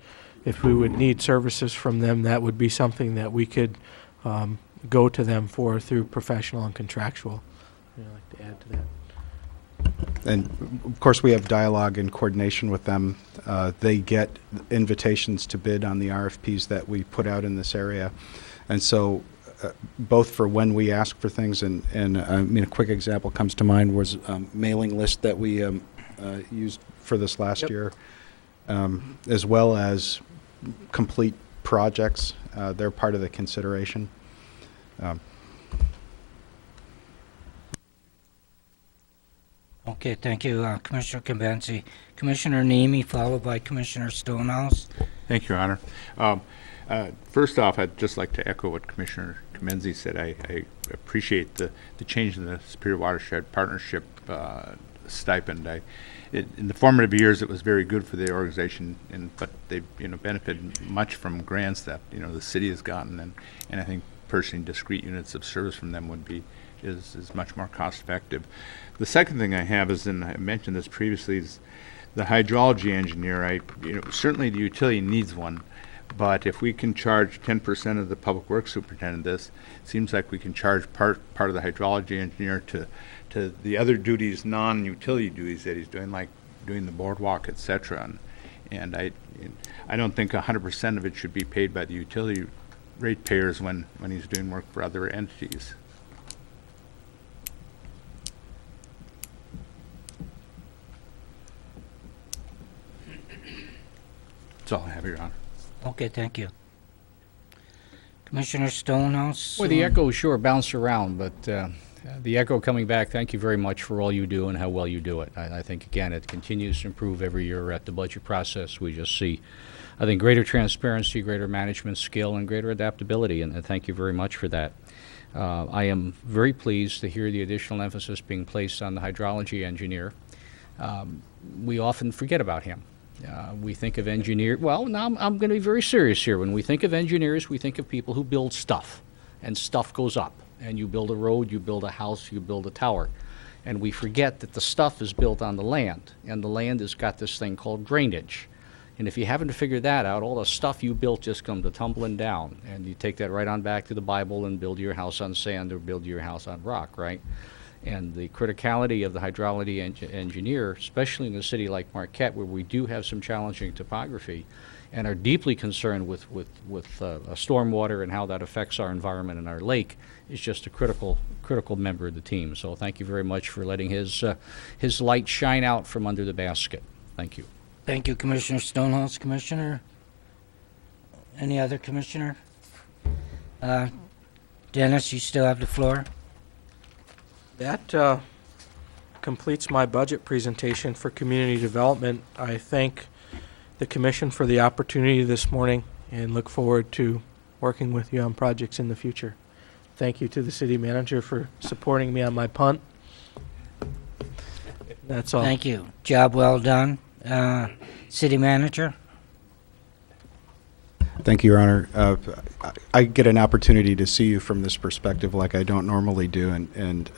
if we would need services from them, that would be something that we could go to them for through professional and contractual. I'd like to add to that. And of course, we have dialogue and coordination with them. They get invitations to bid on the RFPs that we put out in this area. And so both for when we ask for things, and a quick example comes to mind was mailing list that we used for this last year, as well as complete projects. They're part of the consideration. Okay, thank you, Commissioner Kambansi. Commissioner Nemi, followed by Commissioner Stonehouse. Thank you, Your Honor. First off, I'd just like to echo what Commissioner Kamenzi said. I appreciate the change in the Superior Watershed Partnership stipend. In the formative years, it was very good for the organization, but they've benefited much from grants that the city has gotten, and I think purchasing discrete units of service from them is much more cost effective. The second thing I have is, and I mentioned this previously, is the hydrology engineer. Certainly the utility needs one, but if we can charge 10% of the public works superintendent this, it seems like we can charge part of the hydrology engineer to the other duties, non-utility duties that he's doing, like doing the boardwalk, etc. And I don't think 100% of it should be paid by the utility ratepayers when he's doing work for other entities. That's all I have, Your Honor. Okay, thank you. Commissioner Stonehouse? Well, the echoes sure bounce around, but The echo coming back, thank you very much for all you do and how well you do it. I think, again, it continues to improve every year at the budget process. We just see, I think, greater transparency, greater management skill, and greater adaptability, and thank you very much for that. I am very pleased to hear the additional emphasis being placed on the hydrology engineer. We often forget about him. We think of engineer. Well, now I'm going to be very serious here. When we think of engineers, we think of people who build stuff, and stuff goes up. And you build a road, you build a house, you build a tower. And we forget that the stuff is built on the land, and the land has got this thing called drainage. And if you haven't figured that out, all the stuff you built just comes tumbling down. And you take that right on back to the Bible and build your house on sand or build your house on rock, right? And the criticality of the hydrology engineer, especially in a city like Marquette, where we do have some challenging topography, and are deeply concerned with stormwater and how that affects our environment and our lake, is just a critical member of the team. So thank you very much for letting his light shine out from under the basket. Thank you. Thank you, Commissioner Stonehouse. Commissioner? Any other commissioner? Dennis, you still have the floor. That completes my budget presentation for community development. I thank the commission for the opportunity this morning and look forward to working with you on projects in the future. Thank you to the city manager for supporting me on my punt. That's all. Thank you. Job well done. City manager? Thank you, Your Honor. I get an opportunity to see you from this perspective like I don't normally do. And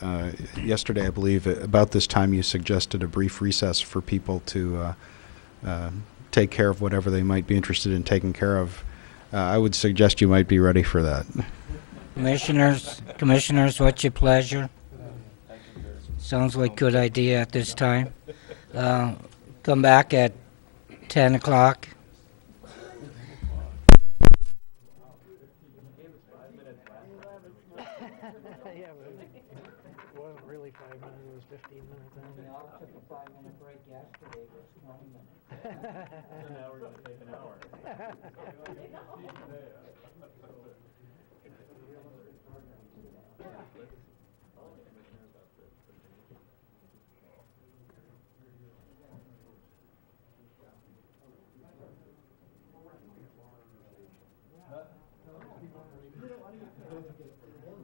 yesterday, I believe, about this time, you suggested a brief recess for people to take care of whatever they might be interested in taking care of. I would suggest you might be ready for that. Commissioners, what's your pleasure? Sounds like a good idea at this time. Come back at 10 o'clock. Really 5 minutes, it was 15 minutes. We all took a 5-minute break yesterday, it was 20 minutes. And now we're gonna take an hour.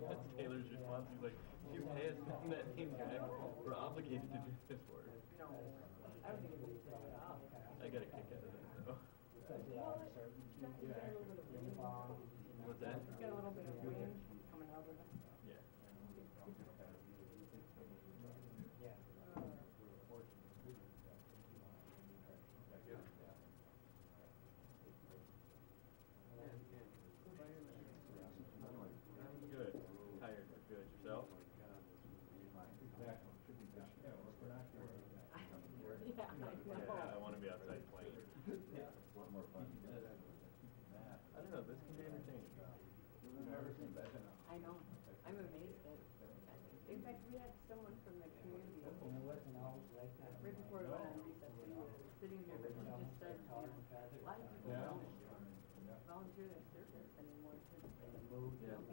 That's Taylor's response. He's like, you pay us that name tag, we're obligated to do this for it. I got a kick out of that, though. What's that? It's got a little bit of wind coming out of it. Yeah. Good. Tired, but good. Yourself? I want to be outside playing. Yeah. It's a lot more fun. I don't know, this can be entertaining. I know. I'm amazed at, in fact, we had someone from the community right before we went on recess, and he was sitting here, but he just said, a lot of people don't volunteer their service anymore to be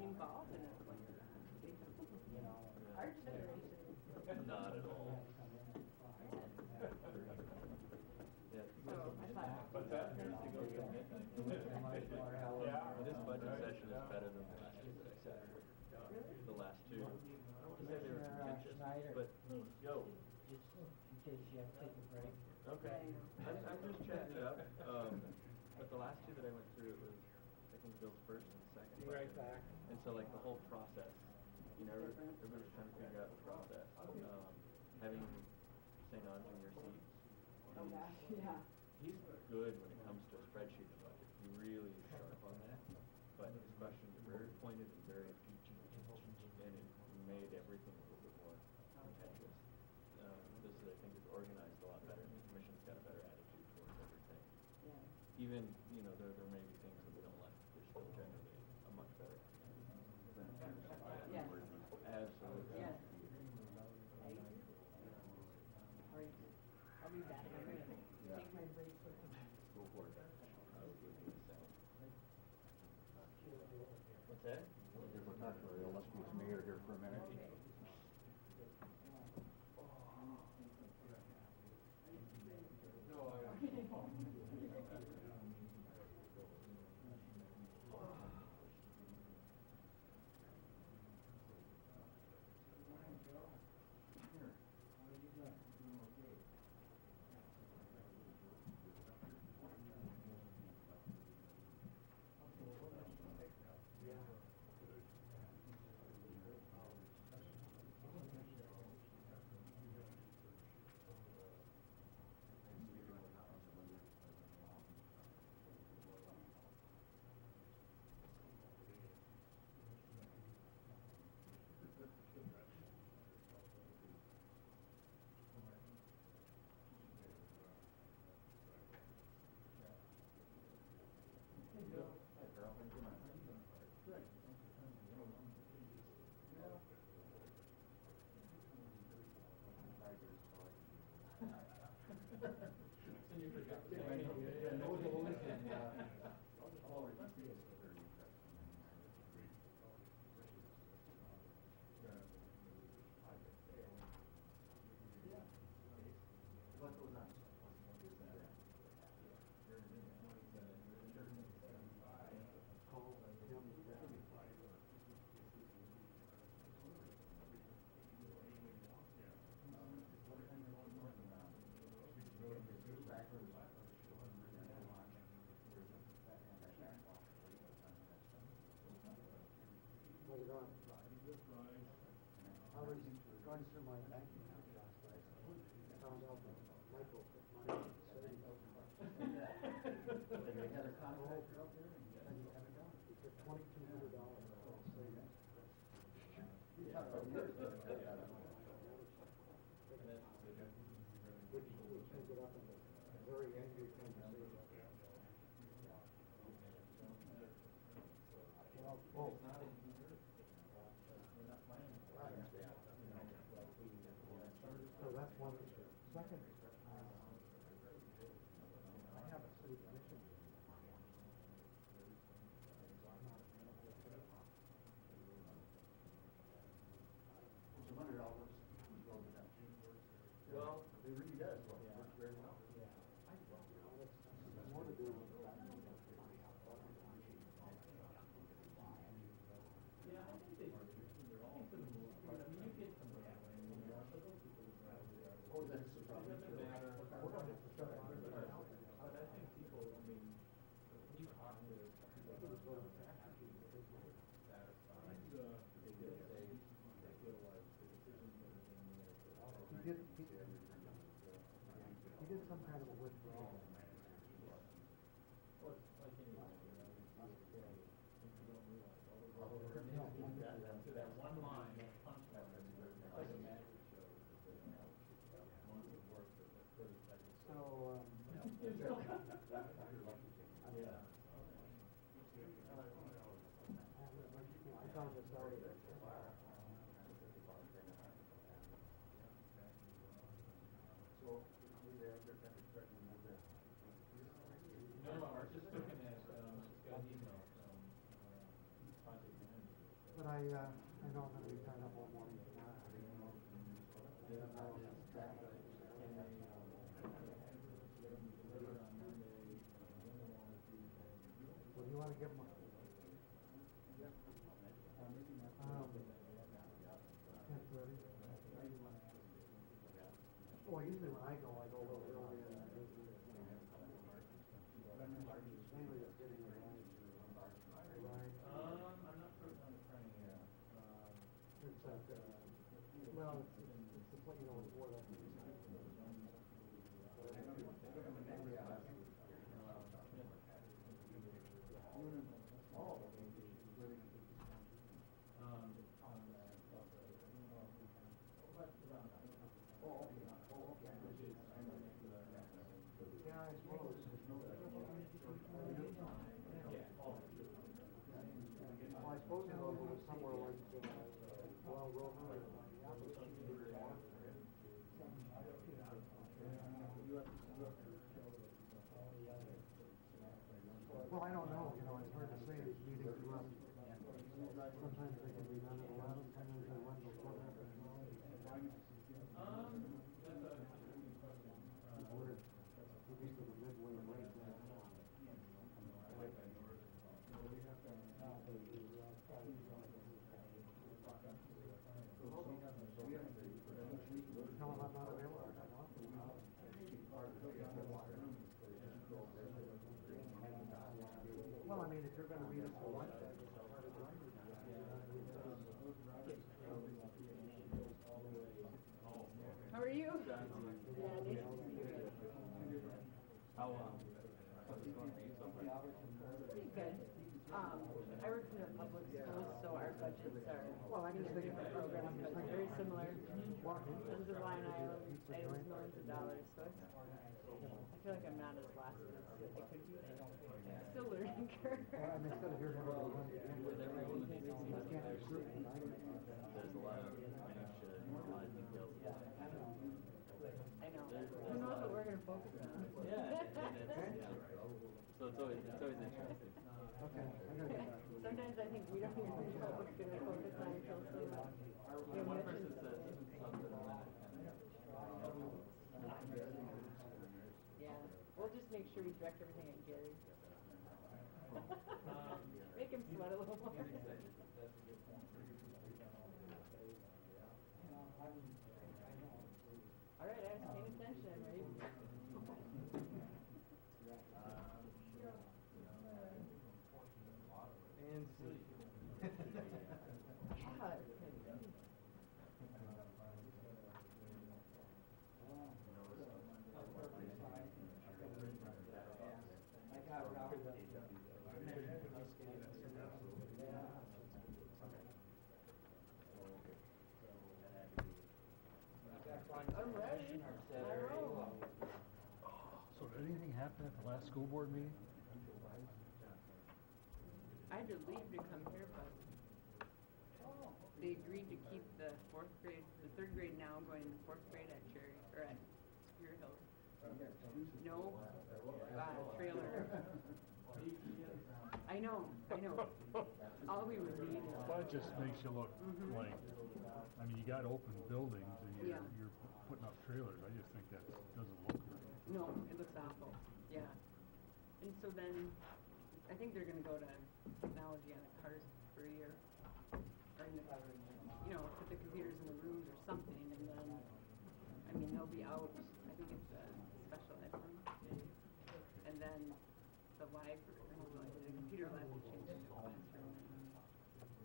involved in it. Like, our generation. Not at all. What's that? This budget session is better than the last two that I sat through. The last two. I don't want to say they were contentious, but yo. Just in case you have to take a break. Okay. I'm just chatting it up. But the last two that I went through, it was, I think, Bill's first and second. Be right back. And so, like, the whole process, you know, everybody's trying to figure out the process. Having St. Ange in your seat. He's good when it comes to a spreadsheet of budget. He really is sharp on that. But his questions are very pointed and very and it made everything a little bit more contentious. This is, I think, is organized a lot better, and the commission's got a better attitude towards everything. Even, you know, there may be things that we don't like. There's still generally a much better attitude. Absolutely. Yes. I'll be back. I'm gonna take my break. Go for it. I would do the same. What's that? Unless we mayor here for a minute. very angry conversation. Oh. So that's one issue. Second, I have a city commission. It's $100. Well, it really does. It works very well. It's more to do with yeah, I think they do. I think for the most part, I mean, you get some that way, but those people would rather. Oh, that's the problem. It doesn't matter. We're going to have to start on it. But I think people, I mean, when you talk to people who go to practice, they're satisfied. They feel safe. They feel like the decisions that are being made. He did some kind of a withdrawal. Well, it's like anything, you know, you see it today, if you don't realize, to that one line, that punchline, it's like a magic show. Months of work for 30 seconds. So, Yeah. I found this out. So, No, I was just looking at, just got an email from, project manager. But I know I'm going to be tied up all morning tomorrow. Well, you want to give them well, usually when I go a little early and mainly just getting the right. I'm not sure on the training yet. It's well, it's what you know before that. Yeah, I suppose. Well, I suppose it was somewhere like Well Rover or well, I don't know. You know, it's hard to say. These meetings run. Sometimes they can be done at 11. Sometimes they run before that. That's a good question. Ordered at least to the midway rate right now. Tell them I'm not available. Well, I mean, if you're going to read it for lunch, How are you? Yeah, nice to see you. How's it going for you so far? Pretty good. I work in the public schools, so our budgets are, well, I mean, they're different programs, but very similar. Tons of line items, millions of dollars, so it's, I feel like I'm not as lost as I could be. Still learning curve. I'm instead of here having to run. With everyone that makes it seem like there's there's a lot of minutia and a lot of details. I know. Who knows what we're going to focus on? So it's always interesting. Okay. Sometimes I think we don't even know what we're going to focus on until so One person says something yeah. We'll just make sure we direct everything at Gary. Make him sweat a little more. That's a good point. All right, I was paying attention. I'm ready. And see. Yeah. I got routed up. I'm ready. I roll. So ready? happened at the last school board meeting? I had to leave to come here, but they agreed to keep the third grade now going to fourth grade at Spear Hill. No, trailer. I know. All we would need is. Well, it just makes you look like, I mean, you got open buildings and you're putting up trailers. I just think that doesn't look right. No, it looks awful, yeah. And so then, I think they're gonna go to technology on the cars for a year. Or put the computers in the rooms or something, and then, I mean, they'll be out, I think it's a special ed room. And then the computer lab will change into a classroom.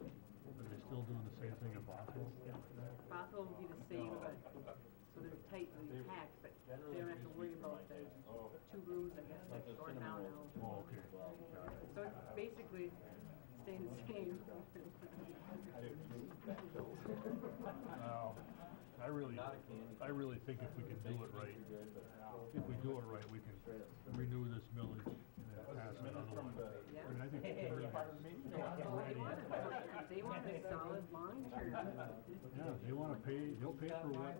Are they still doing the same thing at Bothell? Bothell will be the same, but, so they're tightly packed, but they don't have to worry about the 2 rooms, I guess, they're short now. Oh, okay. So it's basically staying the same. Well, I really think if we can do it right, we can renew this millage and pass another one. Yeah. I mean, I think it's really ready. They want a solid long-term. Yeah, they'll pay for what,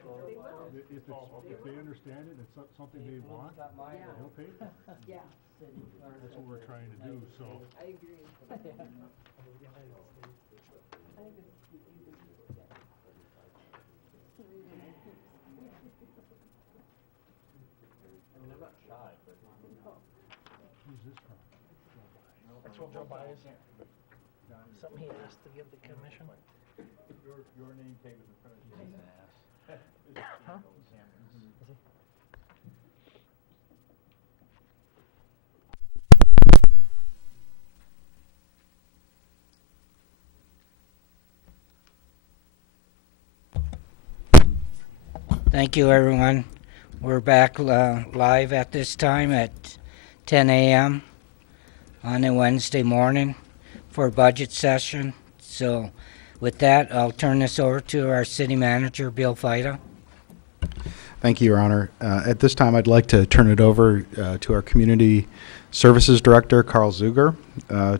if they understand it, it's something they want, they'll pay for it. Yeah. That's what we're trying to do, so. I agree. I think this I'm not shy, but. Who's this from? That's what Joe buys. Something he asked to give the commission. Your name tag was in front of you. He's an ass. Huh? Is he? Thank you, everyone. We're back live at this time at 10 a.m. on a Wednesday morning for budget session. So with that, I'll turn this over to our city manager, Bill Fida. Thank you, Your Honor. At this time, I'd like to turn it over to our Community Services Director, Carl Zuger,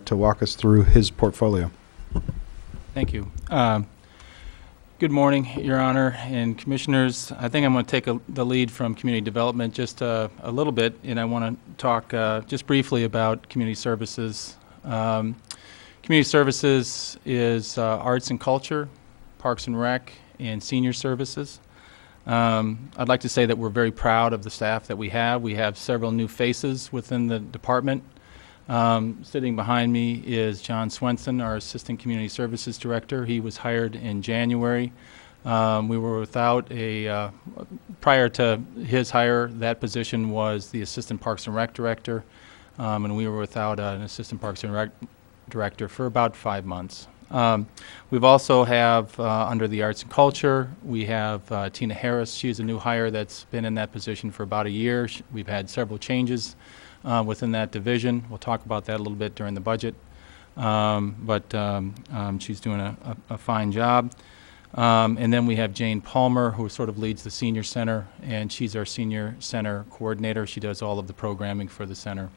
to walk us through his portfolio. Thank you. Good morning, Your Honor and Commissioners. I think I'm going to take the lead from Community Development just a little bit, and I want to talk just briefly about Community Services. Community Services is arts and culture, parks and rec, and senior services. I'd like to say that we're very proud of the staff that we have. We have several new faces within the department. Sitting behind me is John Swenson, our Assistant Community Services Director. He was hired in January. We were without prior to his hire, that position was the Assistant Parks and Rec Director, and we were without an Assistant Parks and Rec Director for about 5 months. We've also have, under the Arts and Culture, we have Tina Harris. She's a new hire that's been in that position for about a year. We've had several changes within that division. We'll talk about that a little bit during the budget. But she's doing a fine job. And then we have Jane Palmer, who sort of leads the senior center, and she's our senior center coordinator. She does all of the programming for the center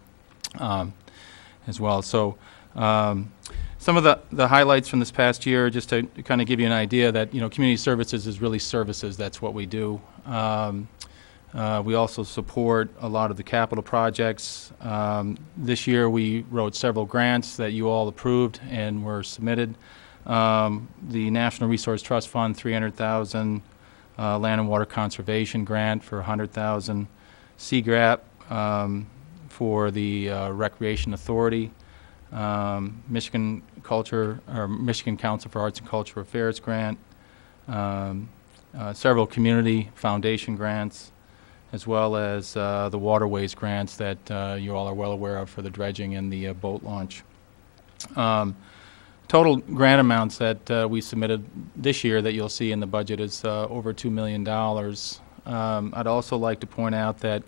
as well. So some of the highlights from this past year, just to kind of give you an idea that, community services is really services. That's what we do. We also support a lot of the capital projects. This year we wrote several grants that you all approved and were submitted. The National Resource Trust Fund, $300,000, Land and Water Conservation Grant for $100,000, CGRAP for the Recreation Authority, Michigan Council for Arts and Cultural Affairs Grant, several community foundation grants, as well as the waterways grants that you all are well aware of for the dredging and the boat launch. Total grant amounts that we submitted this year that you'll see in the budget is over $2 million. I'd also like to point out that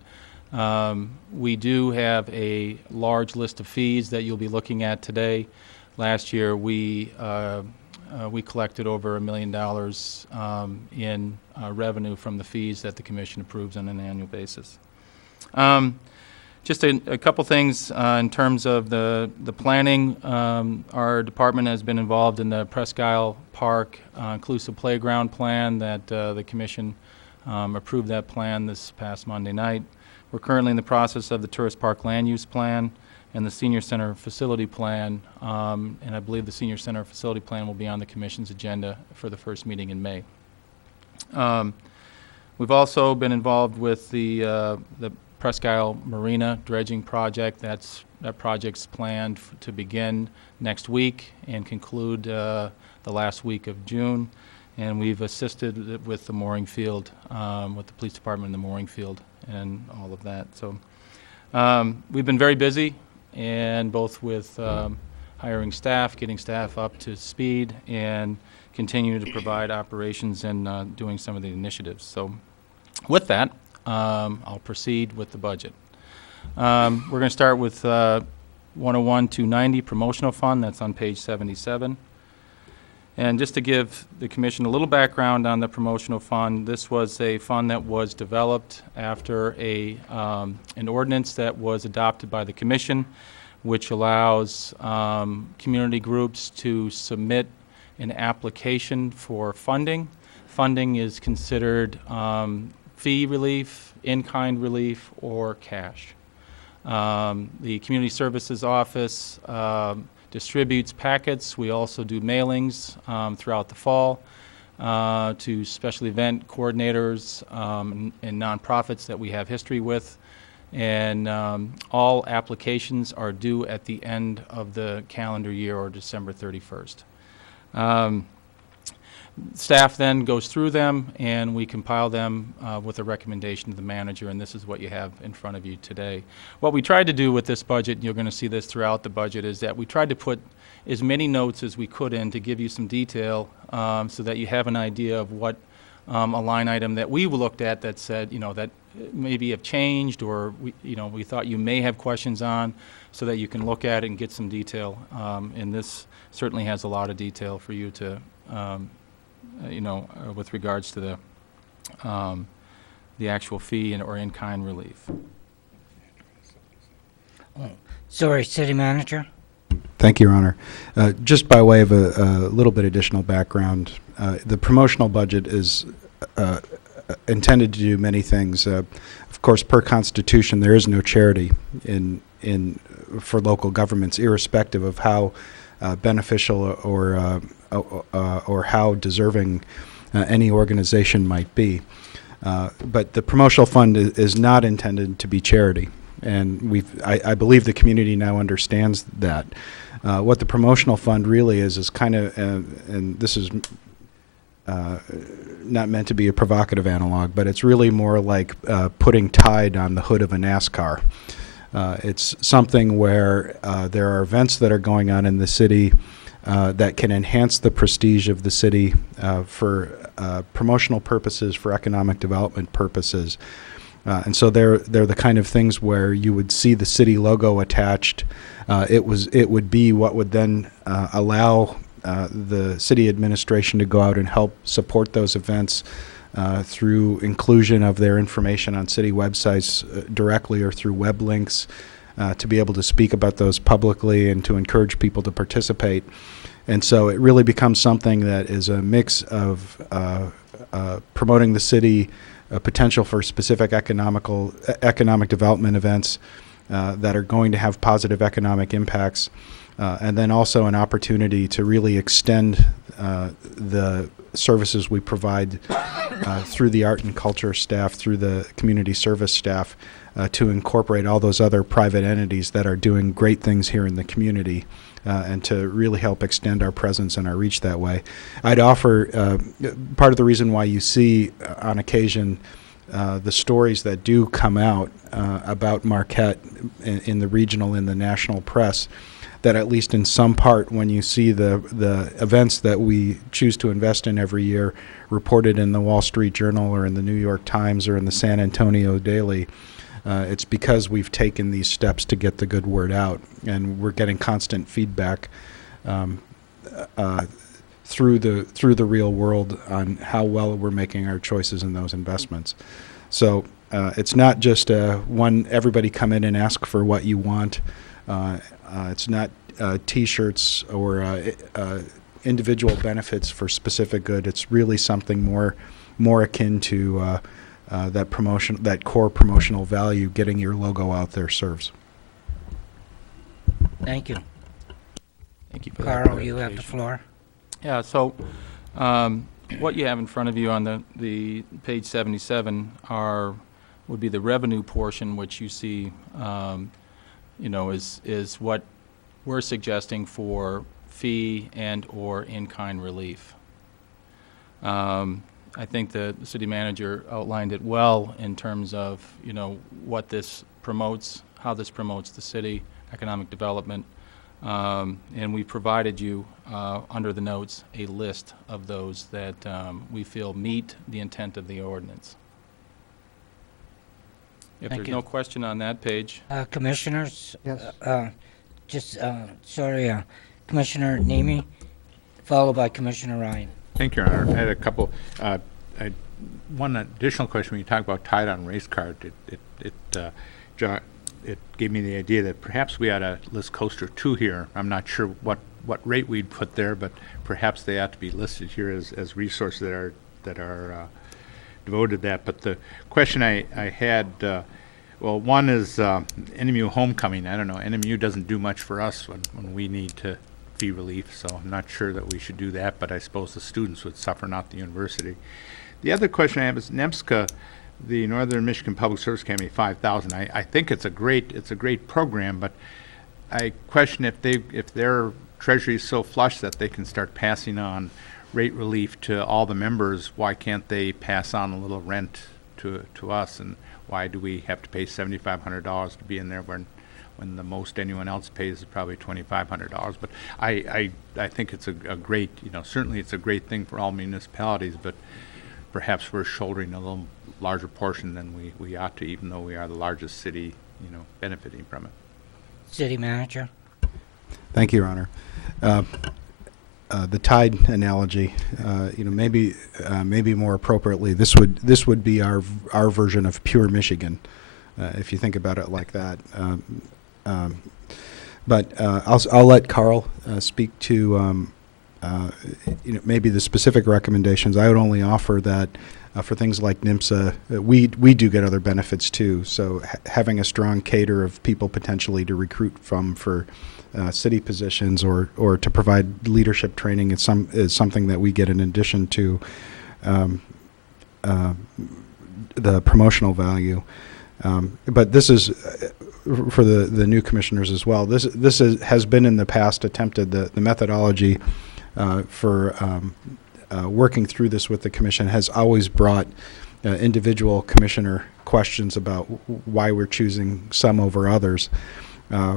we do have a large list of fees that you'll be looking at today. Last year we collected over $1 million in revenue from the fees that the Commission approves on an annual basis. Just a couple things in terms of the planning. Our department has been involved in the Presque Isle Park inclusive playground plan that the commission approved that plan this past Monday night. We're currently in the process of the tourist park land use plan and the senior center facility plan, and I believe the senior center facility plan will be on the commission's agenda for the first meeting in May. We've also been involved with the Presque Isle Marina dredging project. That project's planned to begin next week and conclude the last week of June. And we've assisted with the mooring field, with the police department in the mooring field and all of that. So we've been very busy, and both with hiring staff, getting staff up to speed, and continuing to provide operations and doing some of the initiatives. So with that, I'll proceed with the budget. We're going to start with 101-290 promotional fund. That's on page 77. And just to give the commission a little background on the promotional fund, this was a fund that was developed after an ordinance that was adopted by the commission, which allows community groups to submit an application for funding. Funding is considered fee relief, in-kind relief, or cash. The Community Services Office distributes packets. We also do mailings throughout the fall to special event coordinators and nonprofits that we have history with. And all applications are due at the end of the calendar year, or December 31st. Staff then goes through them, and we compile them with a recommendation to the manager, and this is what you have in front of you today. What we tried to do with this budget, and you're going to see this throughout the budget, is that we tried to put as many notes as we could in to give you some detail so that you have an idea of what a line item that we looked at that said, that maybe have changed, or we thought you may have questions on, so that you can look at it and get some detail. And this certainly has a lot of detail for you to with regards to the actual fee or in-kind relief. Sorry, City Manager. Thank you, Your Honor. Just by way of a little bit additional background, the promotional budget is intended to do many things. Of course, per Constitution, there is no charity for local governments, irrespective of how beneficial or how deserving any organization might be. But the promotional fund is not intended to be charity, and I believe the community now understands that. What the promotional fund really is kind of, and this is not meant to be a provocative analog, but it's really more like putting Tide on the hood of a NASCAR. It's something where there are events that are going on in the city that can enhance the prestige of the city for promotional purposes, for economic development purposes. And so they're the kind of things where you would see the city logo attached. It would be what would then allow the city administration to go out and help support those events through inclusion of their information on city websites directly or through web links, to be able to speak about those publicly and to encourage people to participate. And so it really becomes something that is a mix of promoting the city, potential for specific economic development events that are going to have positive economic impacts, and then also an opportunity to really extend the services we provide through the art and culture staff, through the community service staff, to incorporate all those other private entities that are doing great things here in the community, and to really help extend our presence and our reach that way. I'd offer part of the reason why you see on occasion the stories that do come out about Marquette in the regional, in the national press, that at least in some part, when you see the events that we choose to invest in every year reported in the Wall Street Journal or in the New York Times or in the San Antonio Daily, it's because we've taken these steps to get the good word out, and we're getting constant feedback through the real world on how well we're making our choices in those investments. So it's not just one everybody come in and ask for what you want. It's not T-shirts or individual benefits for specific good. It's really something more akin to that core promotional value getting your logo out there serves. Thank you. Thank you for that Carl, you have the clarification. floor. Yeah, so what you have in front of you on the page 77 would be the revenue portion, which you see, is what we're suggesting for fee and or in-kind relief. I think the city manager outlined it well in terms of, what this promotes, how this promotes the city, economic development. And we provided you, under the notes, a list of those that we feel meet the intent of the ordinance. If Thank there's you. no question on that page. Commissioners? Yes. Commissioner Nemi, followed by Commissioner Ryan. Thank you, Your Honor. I had a couple, one additional question. When you talk about tie-down race card, it gave me the idea that perhaps we ought to list Coaster 2 here. I'm not sure what rate we'd put there, but perhaps they ought to be listed here as resources that are devoted to that. But the question I had, well, one is NMU homecoming. I don't know, NMU doesn't do much for us when we need to fee relief, so I'm not sure that we should do that, but I suppose the students would suffer, not the university. The other question I have is NEMSCA, the Northern Michigan Public Service Academy, 5,000. I think it's a great program, but I question if their treasury is so flush that they can start passing on rate relief to all the members. Why can't they pass on a little rent to us, and why do we have to pay $7,500 to be in there when the most anyone else pays is probably $2,500? But I think it's a great, certainly it's a great thing for all municipalities, but perhaps we're shouldering a little larger portion than we ought to, even though we are the largest city, benefiting from it. City manager. Thank you, Your Honor. The tide analogy, maybe more appropriately, this would be our version of pure Michigan, if you think about it like that. But I'll let Carl speak to maybe the specific recommendations. I would only offer that for things like NIMSA, we do get other benefits too. So having a strong cater of people potentially to recruit from for city positions or to provide leadership training is something that we get in addition to the promotional value. But this is for the new commissioners as well. This has been in the past attempted. The methodology for working through this with the commission has always brought individual commissioner questions about why we're choosing some over others.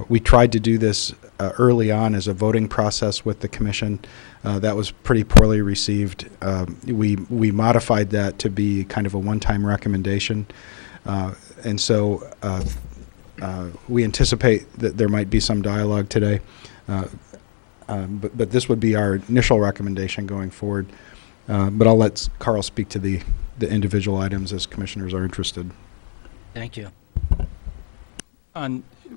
We tried to do this early on as a voting process with the commission. That was pretty poorly received. We modified that to be kind of a one-time recommendation. And so we anticipate that there might be some dialogue today. But this would be our initial recommendation going forward. But I'll let Carl speak to the individual items as commissioners are interested. Thank you.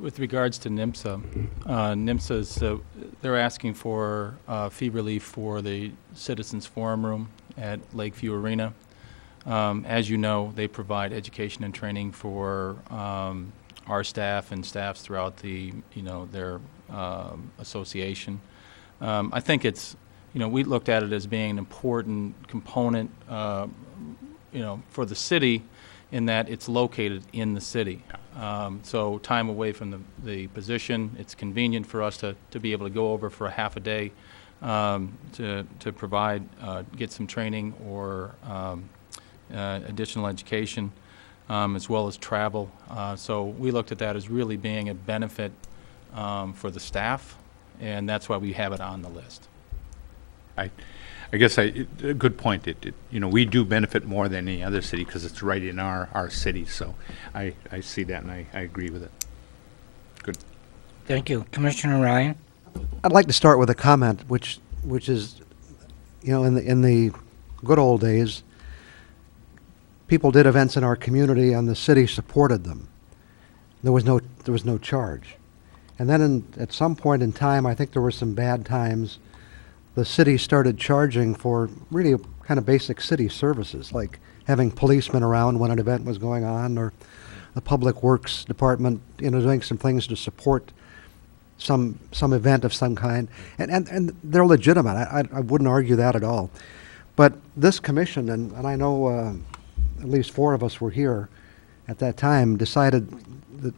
With regards to NIMSA, NIMSA's, they're asking for fee relief for the Citizens Forum Room at Lakeview Arena. As you know, they provide education and training for our staff and staffs throughout their association. I think it's, we looked at it as being an important component, for the city in that it's located in the city. So time away from the position, it's convenient for us to be able to go over for a half a day to provide, get some training or additional education, as well as travel. So we looked at that as really being a benefit for the staff, and that's why we have it on the list. I guess a good point. We do benefit more than any other city because it's right in our city. So I see that and I agree with it. Good. Thank you. Commissioner Ryan? I'd like to start with a comment, which is, in the good old days, people did events in our community and the city supported them. There was no charge. And then at some point in time, I think there were some bad times, the city started charging for really kind of basic city services, like having policemen around when an event was going on, or the Public Works Department, doing some things to support some event of some kind. And they're legitimate. I wouldn't argue that at all. But this commission, and I know at least 4 of us were here at that time, decided that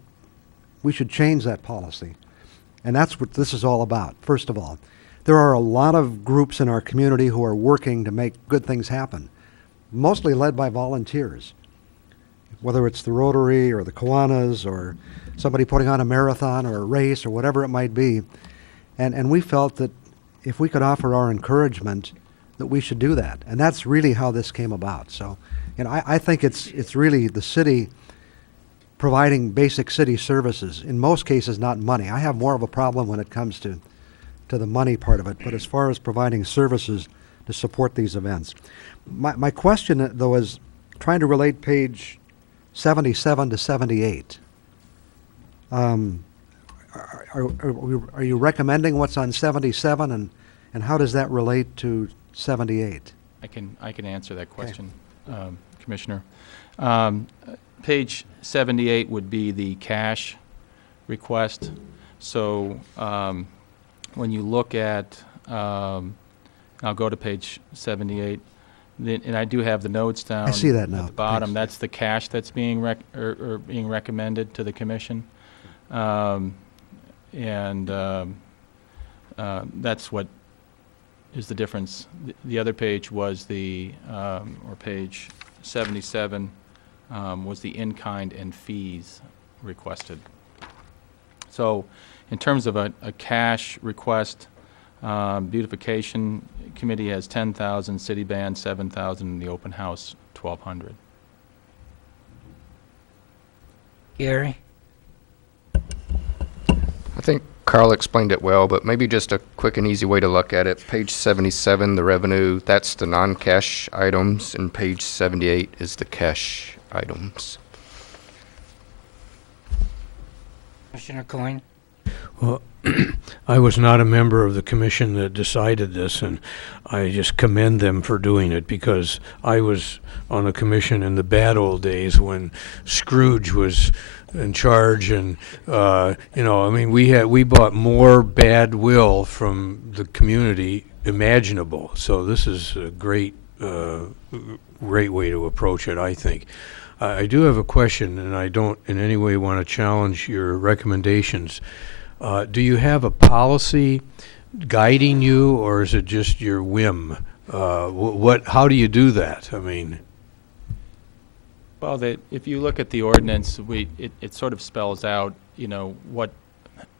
we should change that policy. And that's what this is all about, first of all. There are a lot of groups in our community who are working to make good things happen, mostly led by volunteers, whether it's the Rotary or the Kiwanis or somebody putting on a marathon or a race or whatever it might be. And we felt that if we could offer our encouragement, that we should do that. And that's really how this came about. So, I think it's really the city providing basic city services, in most cases not money. I have more of a problem when it comes to the money part of it, but as far as providing services to support these events. My question, though, is trying to relate page 77 to 78. Are you recommending what's on 77, and how does that relate to 78? I can answer that question, Commissioner. Page 78 would be the cash request. So when you look at, I'll go to page 78, and I do have the notes down. I see that now. At the bottom. Thanks. That's the cash that's being being recommended to the commission, and that's what is the difference. The other page was or page 77 was the in-kind and fees requested. So in terms of a cash request, beautification committee has 10,000, city band 7,000, and the open house 1,200. Gary? I think Carl explained it well, but maybe just a quick and easy way to look at it. Page 77, the revenue, that's the non-cash items, and page 78 is the cash items. Commissioner Coyne? Well, I was not a member of the commission that decided this, and I just commend them for doing it, because I was on a commission in the bad old days when Scrooge was in charge, and we bought more bad will from the community imaginable. So this is a great way to approach it, I think. I do have a question, and I don't in any way want to challenge your recommendations. Do you have a policy guiding you, or is it just your whim? How do you do that? I mean, Well, if you look at the ordinance, it sort of spells out,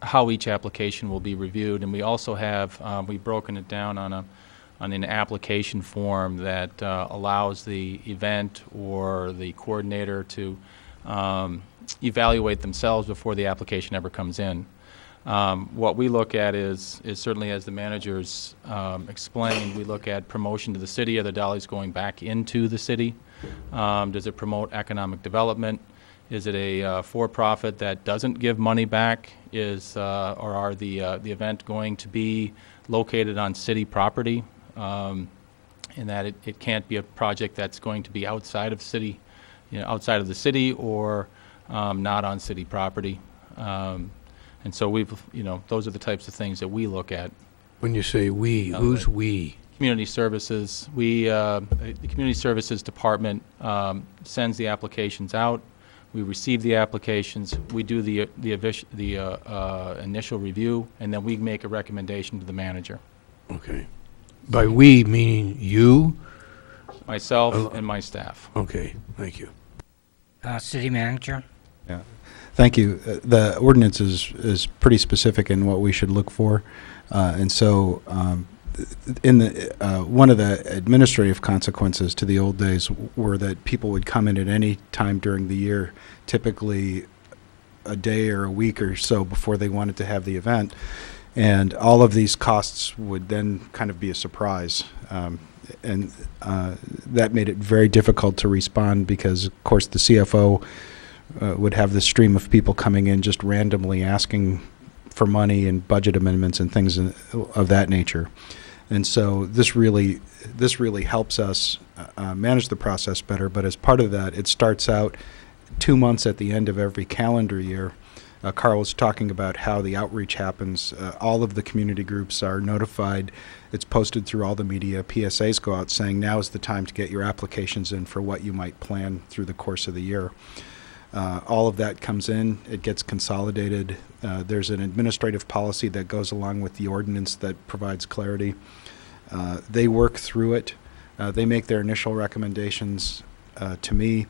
how each application will be reviewed, and we also have we've broken it down on an application form that allows the event or the coordinator to evaluate themselves before the application ever comes in. What we look at is certainly, as the managers explained, we look at promotion to the city. Are the dollars going back into the city? Does it promote economic development? Is it a for-profit that doesn't give money back? Or are the event going to be located on city property? In that it can't be a project that's going to be outside of city, outside of the city, or not on city property. And so those are the types of things that we look at. when you say we, who's we? Community Services. The Community Services Department sends the applications out. We receive the applications. We do the initial review, and then we make a recommendation to the manager. Okay. By we, meaning you? Myself and my staff. Okay, thank you. City Manager? Yeah, thank you. The ordinance is pretty specific in what we should look for, and so in the one of the administrative consequences to the old days were that people would come in at any time during the year, typically a day or a week or so before they wanted to have the event, and all of these costs would then kind of be a surprise. that made it very difficult to respond because, of course, the CFO would have this stream of people coming in just randomly asking for money and budget amendments and things of that nature. And so this really helps us manage the process better. But as part of that, it starts out 2 months at the end of every calendar year. Carl was talking about how the outreach happens. All of the community groups are notified. It's posted through all the media. PSAs go out saying now is the time to get your applications in for what you might plan through the course of the year. All of that comes in. It gets consolidated. There's an administrative policy that goes along with the ordinance that provides clarity. They work through it. They make their initial recommendations to me.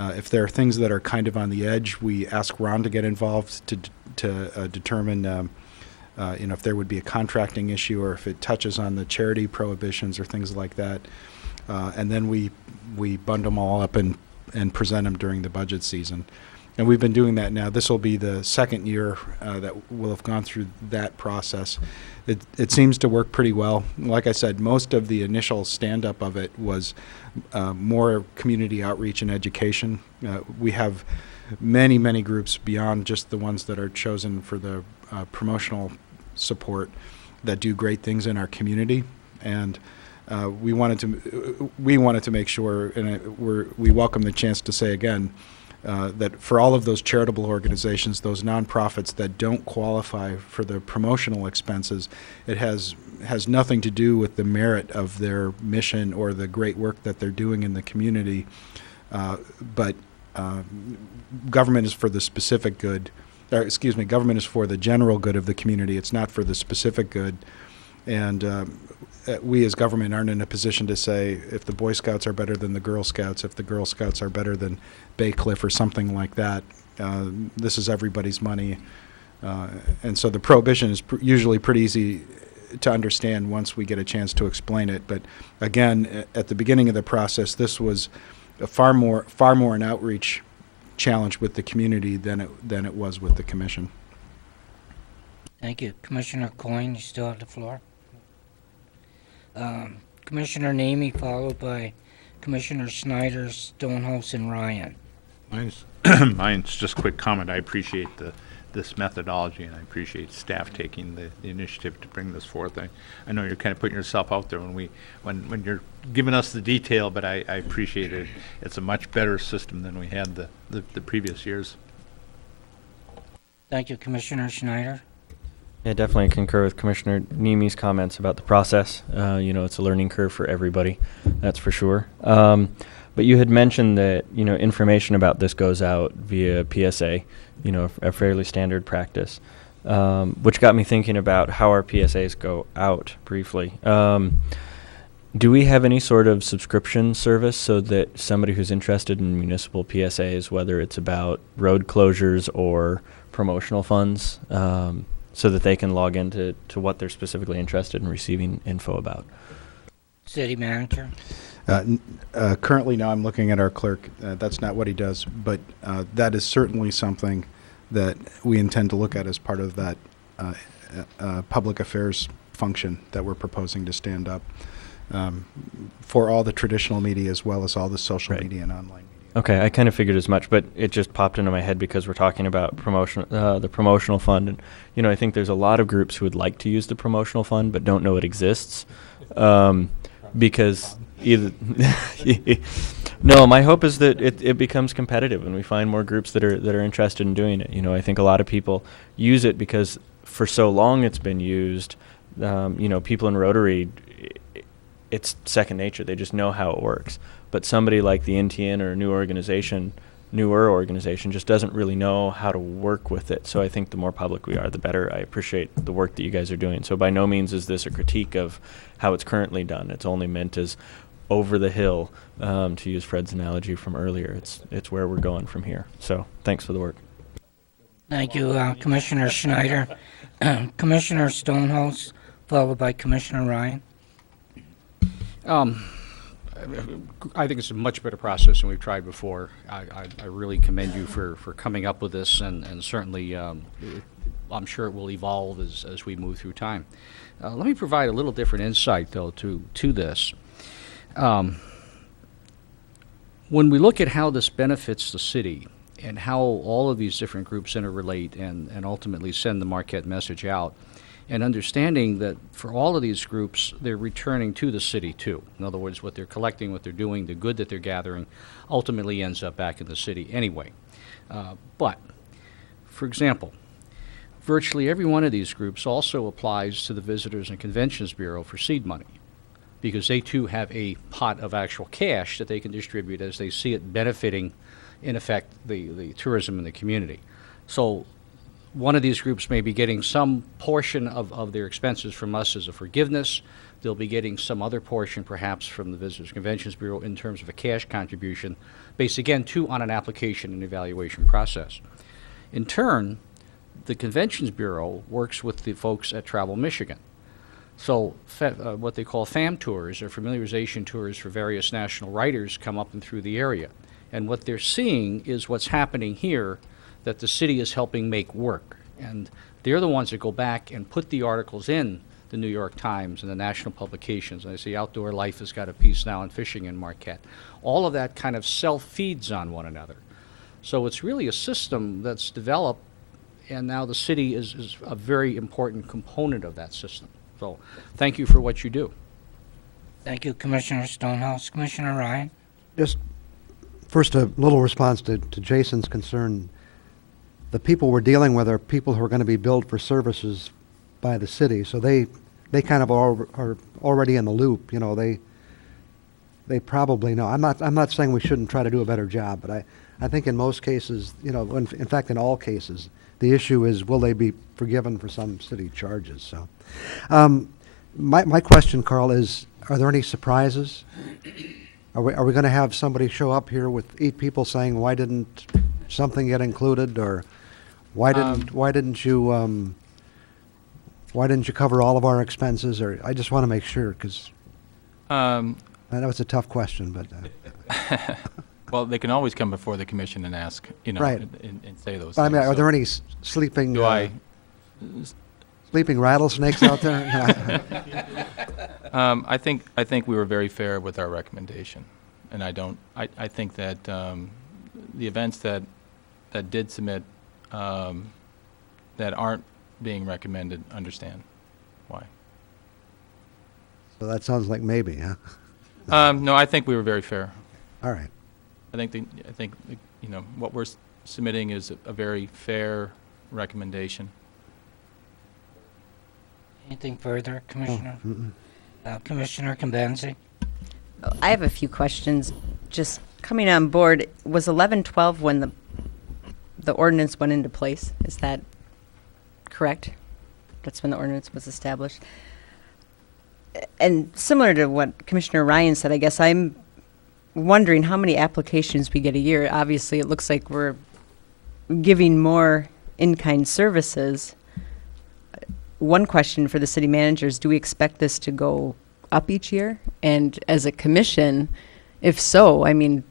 If there are things that are kind of on the edge, we ask Ron to get involved to determine if there would be a contracting issue or if it touches on the charity prohibitions or things like that. And then we bundle them all up and present them during the budget season. And we've been doing that now. This will be the second year that we'll have gone through that process. It seems to work pretty well. Like I said, most of the initial stand-up of it was more community outreach and education. We have many, many groups beyond just the ones that are chosen for the promotional support that do great things in our community. And we wanted to make sure, and we welcome the chance to say again, that for all of those charitable organizations, those nonprofits that don't qualify for the promotional expenses, it has nothing to do with the merit of their mission or the great work that they're doing in the community. But government is for the specific good, government is for the general good of the community. It's not for the specific good. And we as government aren't in a position to say if the Boy Scouts are better than the Girl Scouts, if the Girl Scouts are better than Bay Cliff or something like that. This is everybody's money. And so the prohibition is usually pretty easy to understand once we get a chance to explain it. But again, at the beginning of the process, this was a far more an outreach challenge with the community than it was with the commission. Thank you. Commissioner Coyne, you still have the floor. Commissioner Namey, followed by Commissioner Snyder, Stonehouse, and Ryan. Mine's just a quick comment. I appreciate this methodology, and I appreciate staff taking the initiative to bring this forth. I know you're kind of putting yourself out there when you're giving us the detail, but I appreciate it. It's a much better system than we had the previous years. Thank you, Commissioner Schneider. Yeah, definitely concur with Commissioner Nemey's comments about the process. It's a learning curve for everybody, that's for sure. But you had mentioned that, information about this goes out via PSA, a fairly standard practice, which got me thinking about how our PSAs go out briefly. Do we have any sort of subscription service so that somebody who's interested in municipal PSAs, whether it's about road closures or promotional funds, so that they can log into what they're specifically interested in receiving info about? City Manager. Currently, now I'm looking at our clerk. That's not what he does, but that is certainly something that we intend to look at as part of that public affairs function that we're proposing to stand up for all the traditional media as well as all the social media and online media. Okay, I kind of figured as much, but it just popped into my head because we're talking about the promotional fund, and I think there's a lot of groups who would like to use the promotional fund but don't know it exists, because either no, my hope is that it becomes competitive and we find more groups that are interested in doing it. I think a lot of people use it because for so long it's been used. People in Rotary, it's second nature. They just know how it works. But somebody like the NTN or a newer organization just doesn't really know how to work with it. So I think the more public we are, the better. I appreciate the work that you guys are doing. So by no means is this a critique of how it's currently done. It's only meant as over the hill, to use Fred's analogy from earlier. It's where we're going from here. So thanks for the work. Thank you, Commissioner Schneider. Commissioner Stonehouse, followed by Commissioner Ryan. I think it's a much better process than we've tried before. I really commend you for coming up with this, and certainly I'm sure it will evolve as we move through time. Let me provide a little different insight, though, to this. When we look at how this benefits the city and how all of these different groups interrelate and ultimately send the Marquette message out, and understanding that for all of these groups, they're returning to the city too. In other words, what they're collecting, what they're doing, the good that they're gathering, ultimately ends up back in the city anyway. But, for example, virtually every one of these groups also applies to the Visitors and Conventions Bureau for seed money, because they too have a pot of actual cash that they can distribute as they see it benefiting, in effect, the tourism in the community. So one of these groups may be getting some portion of their expenses from us as a forgiveness. They'll be getting some other portion perhaps from the Visitors and Conventions Bureau in terms of a cash contribution, based again too on an application and evaluation process. In turn, the Conventions Bureau works with the folks at Travel Michigan. So what they call FAM tours, or familiarization tours for various national writers, come up and through the area. And what they're seeing is what's happening here that the city is helping make work. And they're the ones that go back and put the articles in the New York Times and the national publications. And I see Outdoor Life has got a piece now on fishing in Marquette. All of that kind of self-feeds on one another. So it's really a system that's developed, and now the city is a very important component of that system. So thank you for what you do. Thank you, Commissioner Stonehouse. Commissioner Ryan? Just first, a little response to Jason's concern. The people we're dealing with are people who are going to be billed for services by the city, so they kind of are already in the loop. You know, they probably know. I'm not saying we shouldn't try to do a better job, but I think in most cases, you know, in fact in all cases, the issue is will they be forgiven for some city charges. So, my question, Carl, is: are there any surprises? Are we going to have somebody show up here with 8 people saying, "Why didn't something get included?" or why didn't you cover all of our expenses? Or I just want to make sure, because I know it's a tough question, but well, they can always come before the commission and ask, you know, right. and say those but things. I mean, are So there any sleeping sleeping rattlesnakes out there? I think we were very fair with our recommendation, and I think that the events that did submit that aren't being recommended understand why. So that sounds like maybe, huh? No, I think we were very fair. All right. I think you know, what we're submitting is a very fair recommendation. Anything further, Commissioner? Oh, Commissioner Convenzi? I have a few questions. Just coming on board, was 11/12 when the ordinance went into place? Is that correct? That's when the ordinance was established. And similar to what Commissioner Ryan said, I guess I'm wondering how many applications we get a year. Obviously, it looks like we're giving more in-kind services. One question for the city managers: do we expect this to go up each year? And as a commission, if so, I mean,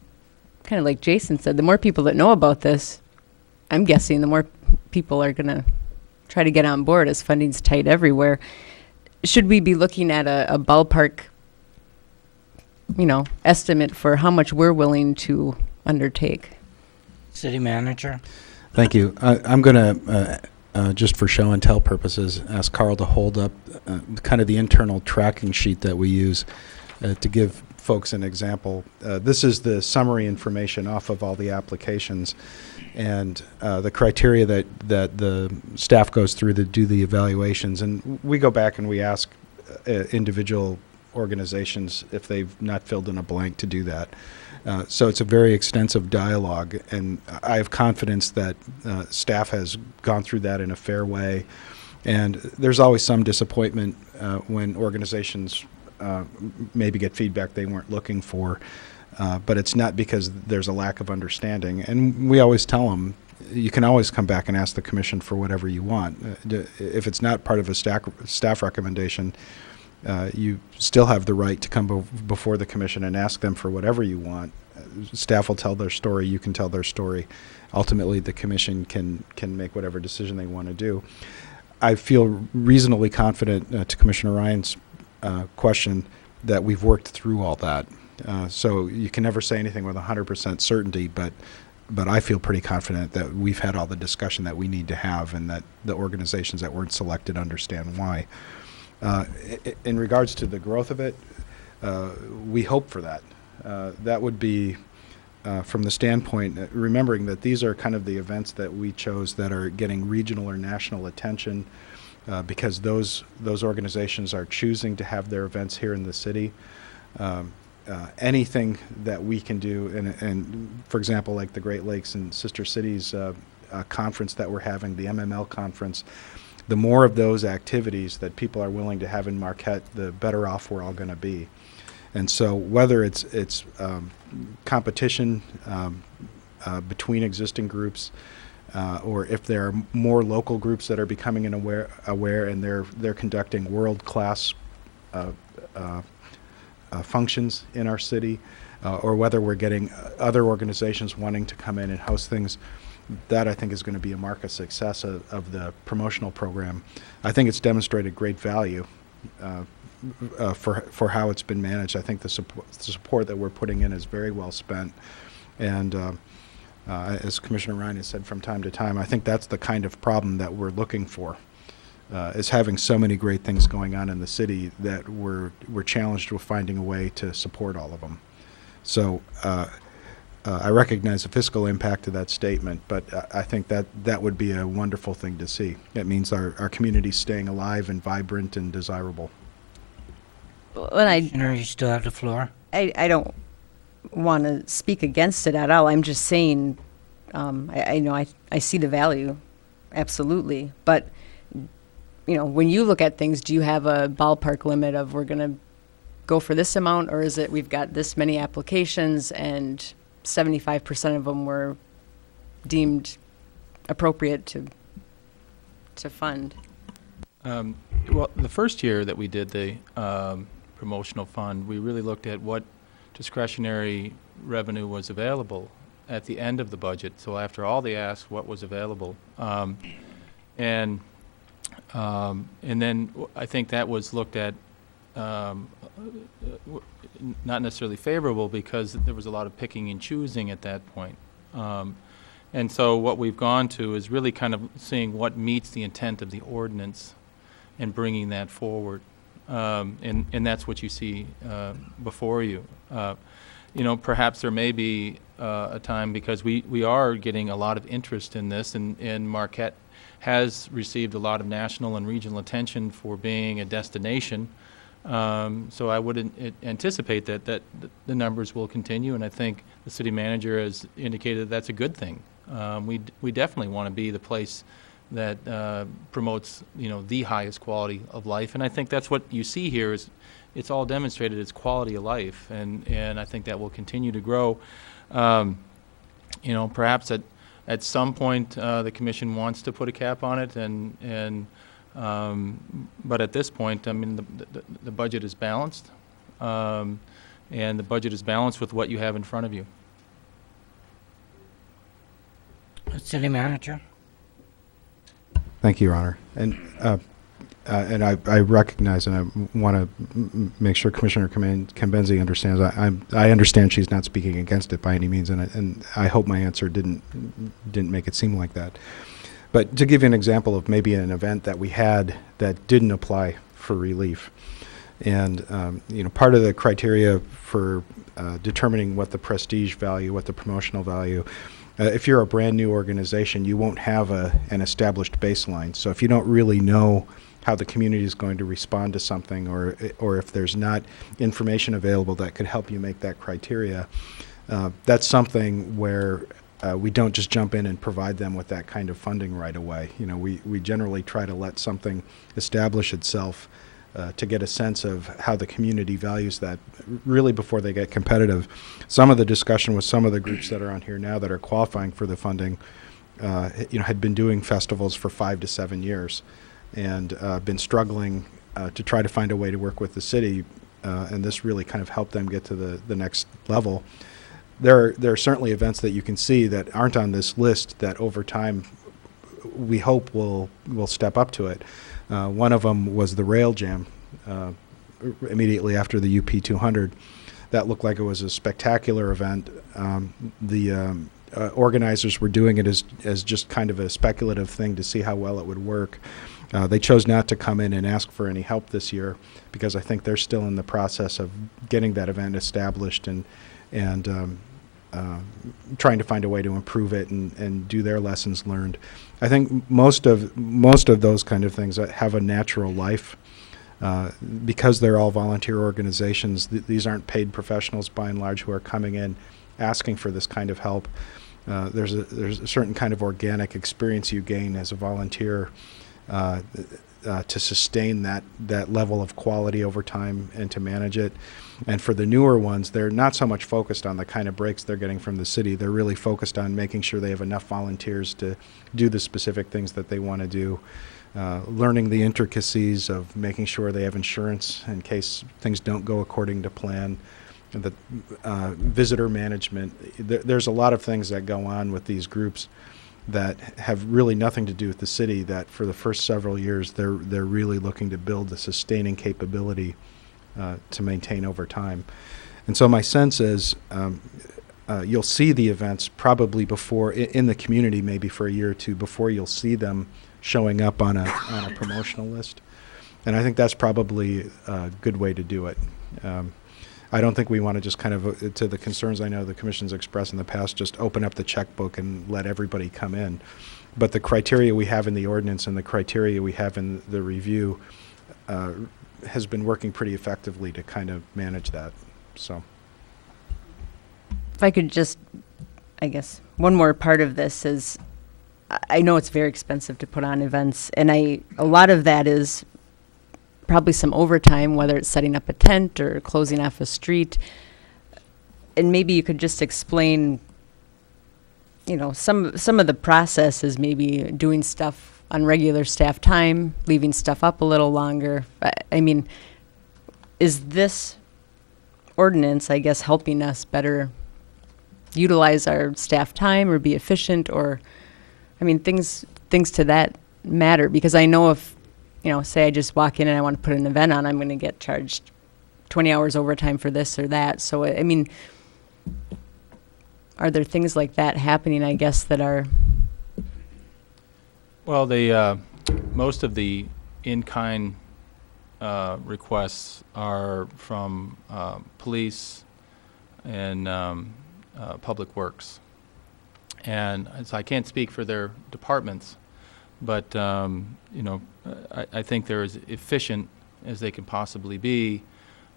kind of like Jason said, the more people that know about this, I'm guessing the more people are going to try to get on board as funding's tight everywhere. Should we be looking at a ballpark, you know, estimate for how much we're willing to undertake? City manager? Thank you. I'm going to, just for show and tell purposes, ask Carl to hold up kind of the internal tracking sheet that we use to give folks an example. This is the summary information off of all the applications, and the criteria that the staff goes through to do the evaluations. And we go back and we ask individual organizations if they've not filled in a blank to do that. So it's a very extensive dialogue, and I have confidence that staff has gone through that in a fair way. And there's always some disappointment when organizations maybe get feedback they weren't looking for, but it's not because there's a lack of understanding. And we always tell them, you can always come back and ask the commission for whatever you want. If it's not part of a staff recommendation, you still have the right to come before the commission and ask them for whatever you want. Staff will tell their story, you can tell their story. Ultimately, the commission can make whatever decision they want to do. I feel reasonably confident, to Commissioner Ryan's question, that we've worked through all that. So you can never say anything with 100% certainty, but I feel pretty confident that we've had all the discussion that we need to have, and that the organizations that weren't selected understand why. In regards to the growth of it, we hope for that. That would be from the standpoint, remembering that these are kind of the events that we chose that are getting regional or national attention, because those organizations are choosing to have their events here in the city. Anything that we can do, and for example, like the Great Lakes and Sister Cities conference that we're having, the MML conference, the more of those activities that people are willing to have in Marquette, the better off we're all going to be. And so whether it's competition between existing groups, or if there are more local groups that are becoming aware and they're conducting world-class functions in our city, or whether we're getting other organizations wanting to come in and host things, that I think is going to be a mark of success of the promotional program. I think it's demonstrated great value for how it's been managed. I think the support that we're putting in is very well spent, and as Commissioner Ryan has said from time to time, I think that's the kind of problem that we're looking for, is having so many great things going on in the city that we're challenged with finding a way to support all of them. So I recognize the fiscal impact of that statement, but I think that would be a wonderful thing to see. It means our community's staying alive and vibrant and desirable. Commissioner, you still have the floor. I don't want to speak against it at all. I'm just saying, I know I see the value, absolutely. But, when you look at things, do you have a ballpark limit of we're going to go for this amount, or is it we've got this many applications and 75% of them were deemed appropriate to fund? Well, the first year that we did the promotional fund, we really looked at what discretionary revenue was available at the end of the budget. So after all the asks, what was available, and then I think that was looked at not necessarily favorable, because there was a lot of picking and choosing at that point. And so what we've gone to is really kind of seeing what meets the intent of the ordinance and bringing that forward. And that's what you see before you. Perhaps there may be a time, because we are getting a lot of interest in this, and Marquette has received a lot of national and regional attention for being a destination. So I would anticipate that the numbers will continue, and I think the city manager has indicated that's a good thing. We definitely want to be the place that promotes the highest quality of life, and I think that's what you see here is it's all demonstrated as quality of life, and I think that will continue to grow. Perhaps at some point the commission wants to put a cap on it, but at this point, I mean, the budget is balanced, and the budget is balanced with what you have in front of you. City manager. Thank you, Your Honor. And I recognize, and I want to make sure Commissioner Cambenzi understands. I understand she's not speaking against it by any means, and I hope my answer didn't make it seem like that. But to give you an example of maybe an event that we had that didn't apply for relief, and part of the criteria for determining what the prestige value, what the promotional value. If you're a brand new organization, you won't have an established baseline. So if you don't really know how the community is going to respond to something, or if there's not information available that could help you make that criteria, that's something where we don't just jump in and provide them with that kind of funding right away. We generally try to let something establish itself to get a sense of how the community values that really before they get competitive. Some of the discussion with some of the groups that are on here now that are qualifying for the funding, had been doing festivals for 5 to 7 years and been struggling to try to find a way to work with the city, and this really kind of helped them get to the next level. There are certainly events that you can see that aren't on this list that over time we hope will step up to it. One of them was the Rail Jam. immediately after the UP 200. That looked like it was a spectacular event. The organizers were doing it as just kind of a speculative thing to see how well it would work. They chose not to come in and ask for any help this year because I think they're still in the process of getting that event established and trying to find a way to improve it and do their lessons learned. I think most of those kind of things have a natural life. Because they're all volunteer organizations, these aren't paid professionals by and large who are coming in asking for this kind of help. There's a certain kind of organic experience you gain as a volunteer to sustain that level of quality over time and to manage it. And for the newer ones, they're not so much focused on the kind of breaks they're getting from the city. They're really focused on making sure they have enough volunteers to do the specific things that they want to do. Learning the intricacies of making sure they have insurance in case things don't go according to plan, and the visitor management. There's a lot of things that go on with these groups that have really nothing to do with the city, that for the first several years they're really looking to build the sustaining capability to maintain over time. And so my sense is you'll see the events probably before in the community, maybe for a year or two before you'll see them showing up on a promotional list. And I think that's probably a good way to do it. I don't think we want to just kind of, to the concerns I know the Commission's expressed in the past, just open up the checkbook and let everybody come in. But the criteria we have in the ordinance and the criteria we have in the review has been working pretty effectively to kind of manage that. So, if I could just, I guess, one more part of this is, I know it's very expensive to put on events, and a lot of that is probably some overtime, whether it's setting up a tent or closing off a street. And maybe you could just explain, some of the processes, maybe doing stuff on regular staff time, leaving stuff up a little longer. I mean, is this ordinance, I guess, helping us better utilize our staff time or be efficient, or things to that matter? Because I know if, say I just walk in and I want to put an event on, I'm going to get charged 20 hours overtime for this or that. So, are there things like that happening, I guess, that are... Well, most of the in-kind requests are from police and public works. And so I can't speak for their departments, but I think they're as efficient as they can possibly be,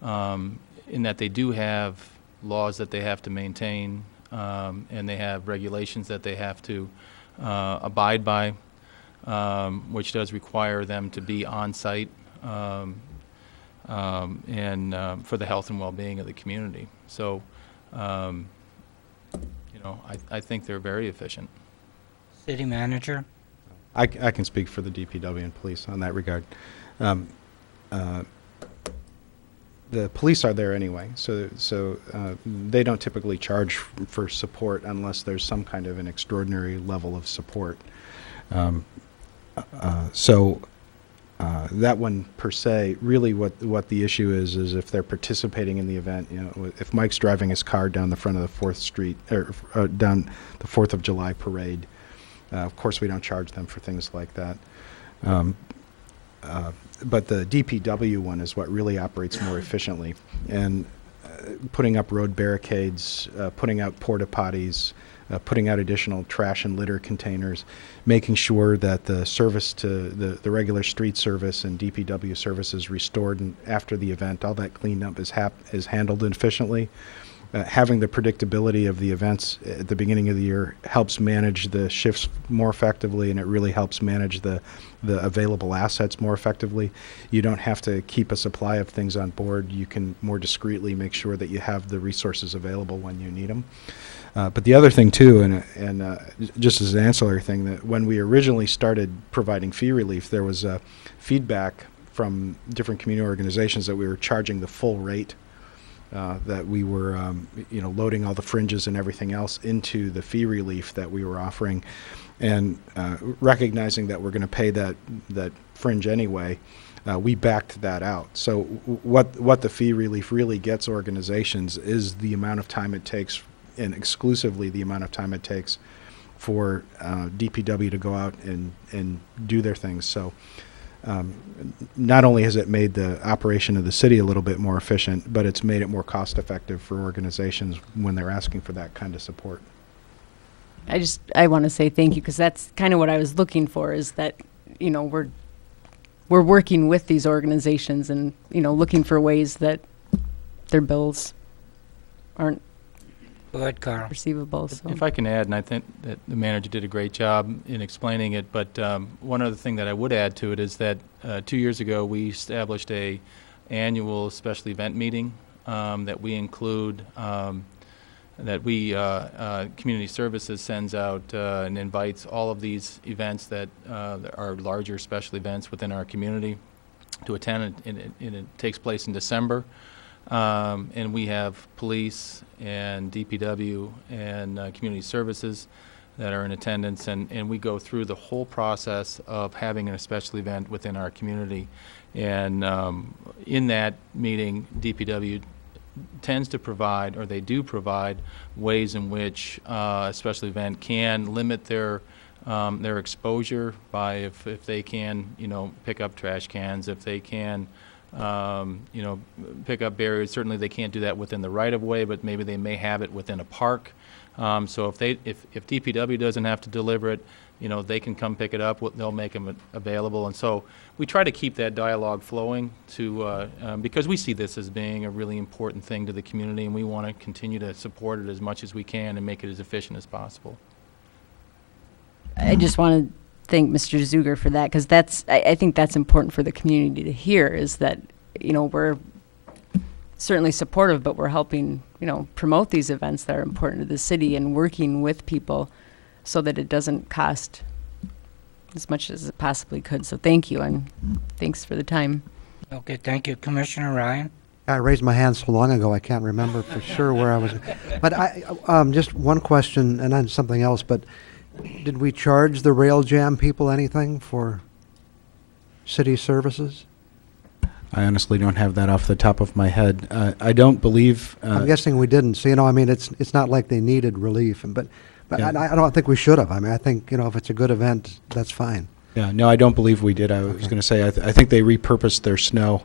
in that they do have laws that they have to maintain, and they have regulations that they have to abide by, which does require them to be on site and for the health and well-being of the community. So. I think they're very efficient. City manager? I can speak for the DPW and police on that regard. The police are there anyway, so they don't typically charge for support unless there's some kind of an extraordinary level of support. That one per se, really what the issue is if they're participating in the event. If Mike's driving his car down the front of the 4th Street or down the 4th of July parade, of course we don't charge them for things like that. But the DPW one is what really operates more efficiently, and putting up road barricades, putting out porta potties, putting out additional trash and litter containers, making sure that the service to the regular street service and DPW service is restored after the event. All that cleanup is handled efficiently. Having the predictability of the events at the beginning of the year helps manage the shifts more effectively, and it really helps manage the available assets more effectively. You don't have to keep a supply of things on board. You can more discreetly make sure that you have the resources available when you need them. But the other thing too, and just as an ancillary thing, that when we originally started providing fee relief, there was feedback from different community organizations that we were charging the full rate, that we were loading all the fringes and everything else into the fee relief that we were offering, and recognizing that we're going to pay that fringe anyway. we backed that out. So what the fee relief really gets organizations is the amount of time it takes, and exclusively the amount of time it takes for DPW to go out and do their things. So not only has it made the operation of the city a little bit more efficient, but it's made it more cost effective for organizations when they're asking for that kind of support. I want to say thank you, because that's kind of what I was looking for, is that, we're working with these organizations and, looking for ways that their bills aren't Go ahead, Carl. receivable. So. If I can add, and I think that the manager did a great job in explaining it, but one other thing that I would add to it is that 2 years ago we established a annual special event meeting that we include, Community Services sends out and invites all of these events that are larger special events within our community to attend, and it takes place in December. And we have police and DPW and Community Services that are in attendance, and we go through the whole process of having a special event within our community. And in that meeting, DPW tends to provide, or they do provide, ways in which a special event can limit their exposure by if they can, pick up trash cans, if they can, pick up barriers. Certainly they can't do that within the right-of-way, but maybe they may have it within a park. So if DPW doesn't have to deliver it, they can come pick it up. They'll make them available. And so we try to keep that dialogue flowing because we see this as being a really important thing to the community, and we want to continue to support it as much as we can and make it as efficient as possible. I just want to thank Mr. Zuger for that, because I think that's important for the community to hear, is that, we're certainly supportive, but we're helping, promote these events that are important to the city and working with people so that it doesn't cost as much as it possibly could. So thank you, and thanks for the time. Okay, thank you. Commissioner Ryan? I raised my hand so long ago I can't remember for sure where I was. But just one question and then something else. But did we charge the rail jam people anything for city services? I honestly don't have that off the top of my head. I don't believe. I'm guessing we didn't. So it's not like they needed relief, but Yeah. I don't think we should have. I think if it's a good event, that's fine. Yeah, no, I don't believe we did. I was going to say I think they repurposed their snow,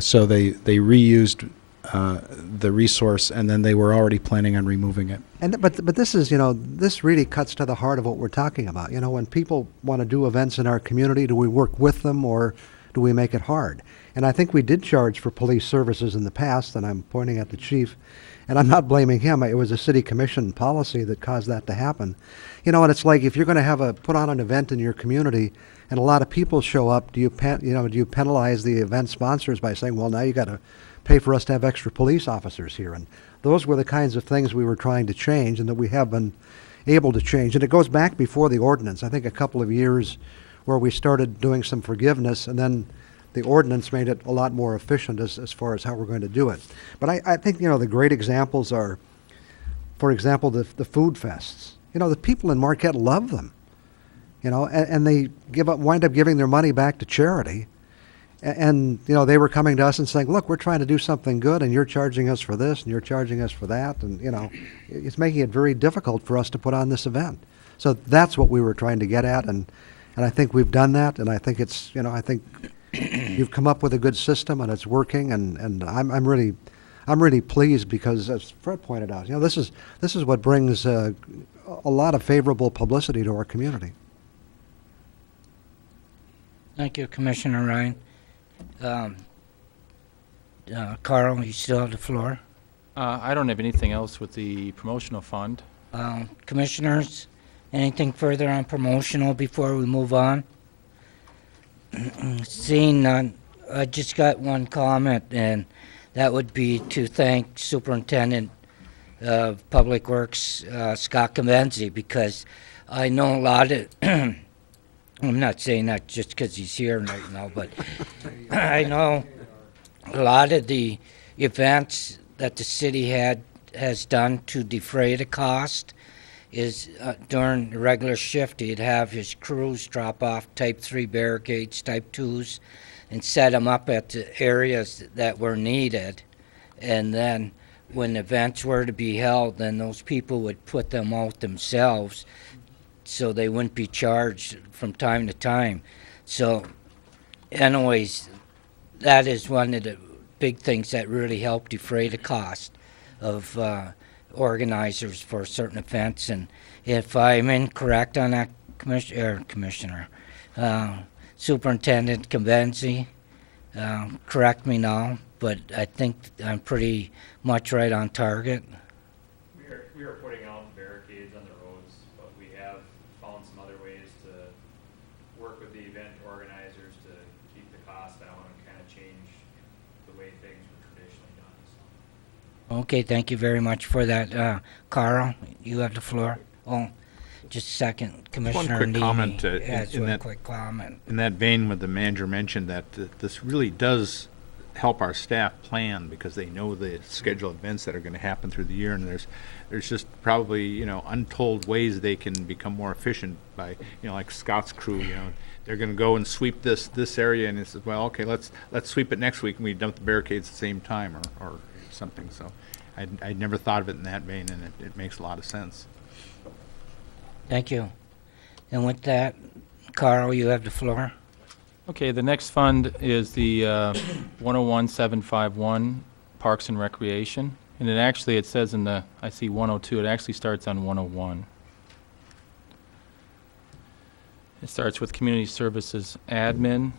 so they reused the resource, and then they were already planning on removing it. But this is this really cuts to the heart of what we're talking about. When people want to do events in our community, do we work with them or do we make it hard? And I think we did charge for police services in the past, and I'm pointing at the chief. And I'm not blaming him. It was a city commission policy that caused that to happen. And it's like, if you're going to put on an event in your community and a lot of people show up, do you penalize the event sponsors by saying, well, now you got to pay for us to have extra police officers here? And those were the kinds of things we were trying to change and that we have been able to change. And it goes back before the ordinance. I think a couple of years where we started doing some forgiveness, and then the ordinance made it a lot more efficient as far as how we're going to do it. But I think, the great examples are, for example, the food fests. The people in Marquette love them, and they wind up giving their money back to charity. And they were coming to us and saying, look, we're trying to do something good, and you're charging us for this, and you're charging us for that. And, it's making it very difficult for us to put on this event. So that's what we were trying to get at, and I think we've done that, and I think it's, I think you've come up with a good system, and it's working, and I'm really pleased, because as Fred pointed out, this is what brings a lot of favorable publicity to our community. Thank you, Commissioner Ryan. Carl, you still have the floor. I don't have anything else with the promotional fund. Commissioners, anything further on promotional before we move on? Seeing none, I just got one comment, and that would be to thank Superintendent of Public Works, Scott Convenzi, because I know a lot of, I'm not saying that just because he's here right now, but I know a lot of the events that the city has done to defray the cost is during the regular shift, he'd have his crews drop off type 3 barricades, type 2s, and set them up at the areas that were needed. And then when events were to be held, then those people would put them out themselves so they wouldn't be charged from time to time. So anyways, that is one of the big things that really help defray the cost of organizers for certain events. And if I'm incorrect on that, Commissioner, Superintendent Convenzi, correct me now, but I think I'm pretty much right on target. We are putting out barricades on the roads, but we have found some other ways to work with the event organizers to keep the cost down and kind of change the way things were traditionally done. So. Okay, thank you very much for that. Carl, you have the floor. Oh, just a second, Commissioner One quick Neely comment has in one that quick comment. In that vein, what the manager mentioned, that this really does help our staff plan because they know the scheduled events that are going to happen through the year, and there's just probably untold ways they can become more efficient by like Scott's crew, they're going to go and sweep this area, and it's well, okay, let's sweep it next week and we dump the barricades at the same time or something. So I'd never thought of it in that vein, and it makes a lot of sense. Thank you. And with that, Carl, you have the floor. Okay, the next fund is the 101751 Parks and Recreation. And it says I see 102, it actually starts on 101. It starts with Community Services Admin,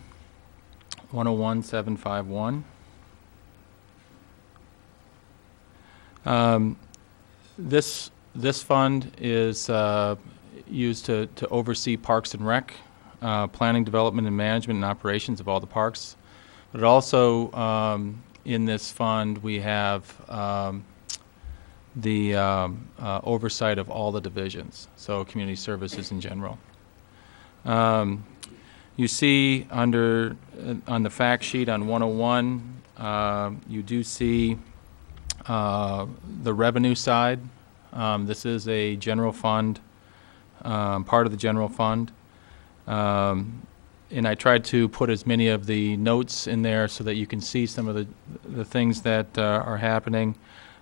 101751. This fund is used to oversee Parks and Rec, planning, development, and management and operations of all the parks. But also in this fund we have the oversight of all the divisions, so community services in general. You see on the fact sheet on 101, you do see the revenue side. This is a general fund, part of the general fund. And I tried to put as many of the notes in there so that you can see some of the things that are happening.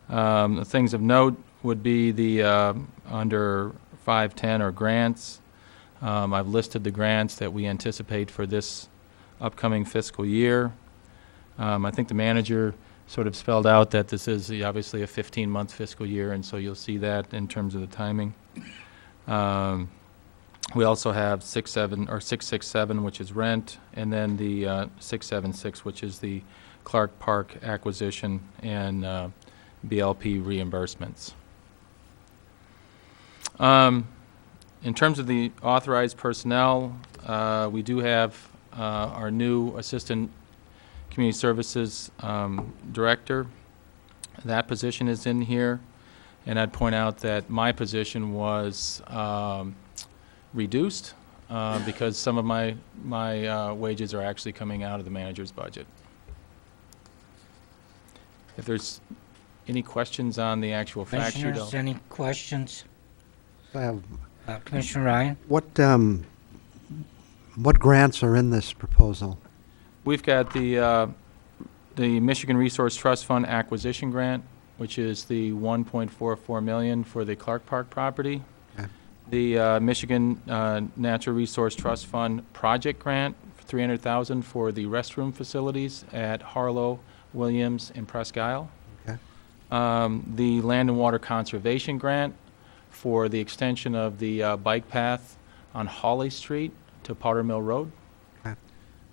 The things of note would be the under 510 or grants. I've listed the grants that we anticipate for this upcoming fiscal year. I think the manager sort of spelled out that this is obviously a 15-month fiscal year, and so you'll see that in terms of the timing. We also have 667, which is rent, and then the 676, which is the Clark Park acquisition and BLP reimbursements. In terms of the authorized personnel, we do have our new Assistant Community Services Director. That position is in here, and I'd point out that my position was reduced because some of my wages are actually coming out of the manager's budget. If there's any questions on the actual fact sheet, Commissioners, any questions? I have, Commissioner Ryan? what grants are in this proposal? we've got the Michigan Resource Trust Fund acquisition grant, which is the $1.44 million for the Clark Park property. Okay. The Michigan Natural Resource Trust Fund project grant, $300,000 for the restroom facilities at Harlow, Williams, and Presque Isle. Okay. The Land and Water Conservation grant for the extension of the bike path on Hawley Street to Powder Mill Road. Okay.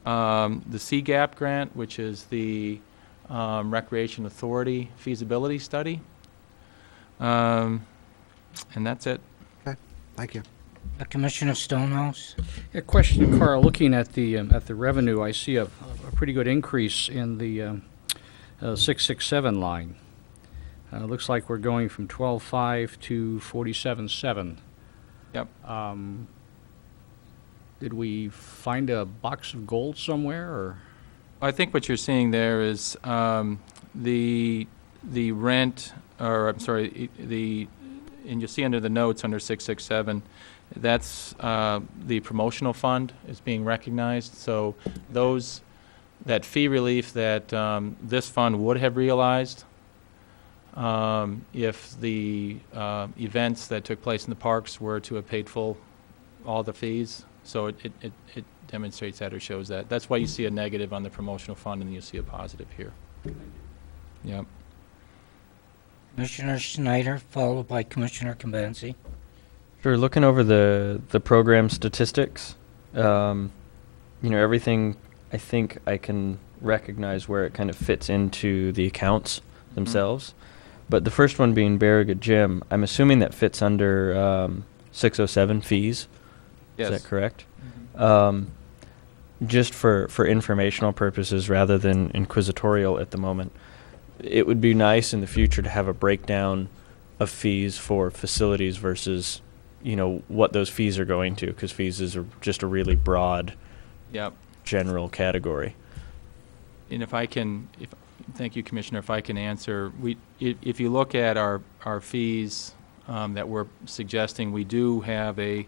The CGAP grant, which is the Recreation Authority feasibility study. And that's it. Okay, thank you. Commissioner Stonehouse? A question, Carl. Looking at the revenue, I see a pretty good increase in the 667 line. Looks like we're going from 12.5 to 47.7. Yep. Did we find a box of gold somewhere, or? I think what you're seeing there is the rent, or I'm sorry, and you'll see under the notes under 667, that's the promotional fund is being recognized. So those that fee relief that this fund would have realized if the events that took place in the parks were to have paid all the fees. So it demonstrates that or shows that. That's why you see a negative on the promotional fund and you see a positive here. Yep. Commissioner Schneider, followed by Commissioner Convency. Sure. Looking over the program statistics, everything, I think I can recognize where it kind of fits into the accounts themselves. But the first one being Barriga Gym, I'm assuming that fits under 607 fees. Yes. Is that correct? Just for informational purposes rather than inquisitorial at the moment, it would be nice in the future to have a breakdown of fees for facilities versus, what those fees are going to, because fees is just a really broad general category. And thank you, Commissioner, if I can answer, if you look at our fees that we're suggesting, we do have an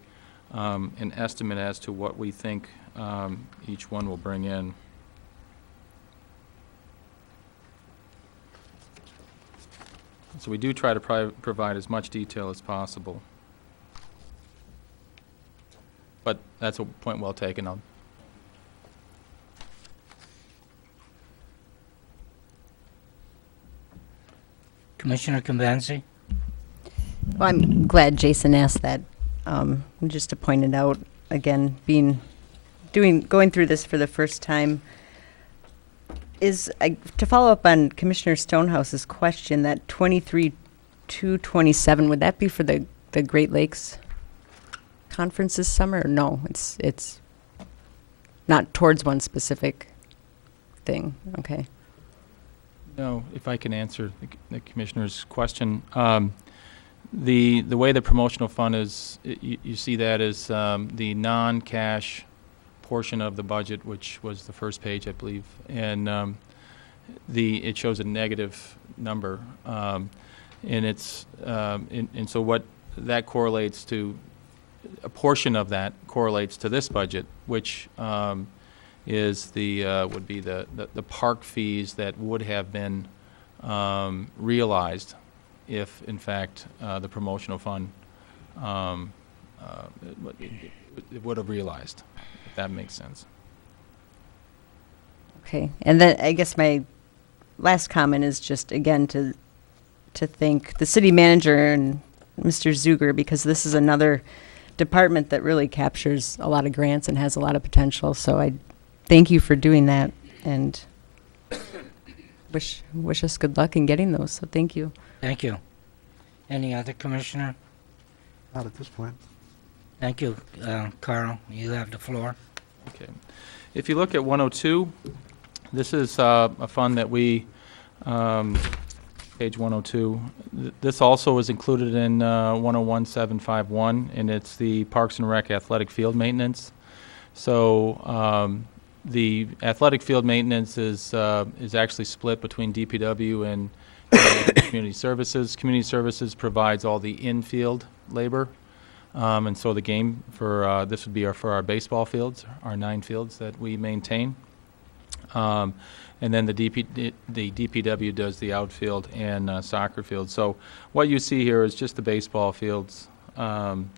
estimate as to what we think each one will bring in. So we do try to provide as much detail as possible. But that's a point well taken on. Commissioner Convency. Well, I'm glad Jason asked that. Just to point it out again, going through this for the first time, to follow up on Commissioner Stonehouse's question, that 23-227, would that be for the Great Lakes conference this summer? Or no, it's not towards one specific thing. Okay. No, if I can answer the Commissioner's question. The way the promotional fund is, you see that as the non-cash portion of the budget, which was the first page, I believe, and it shows a negative number, and so what that correlates to, a portion of that correlates to this budget, which is would be the park fees that would have been realized if, in fact, the promotional fund it would have realized, if that makes sense. Okay, and then I guess my last comment is just, again, to thank the city manager and Mr. Zuger, because this is another department that really captures a lot of grants and has a lot of potential. So I thank you for doing that, and wish us good luck in getting those. So thank you. Thank you. Any other commissioner? Not at this point. Thank you. Carl, you have the floor. Okay. If you look at 102, this is a fund that we, page 102, this also is included in 101751, and it's the Parks and Rec athletic field maintenance. So the athletic field maintenance is actually split between DPW and Community Services. Community Services provides all the infield labor, and so the game for this would be for our baseball fields, our 9 fields that we maintain, and then the DPW does the outfield and soccer fields. So what you see here is just the baseball fields in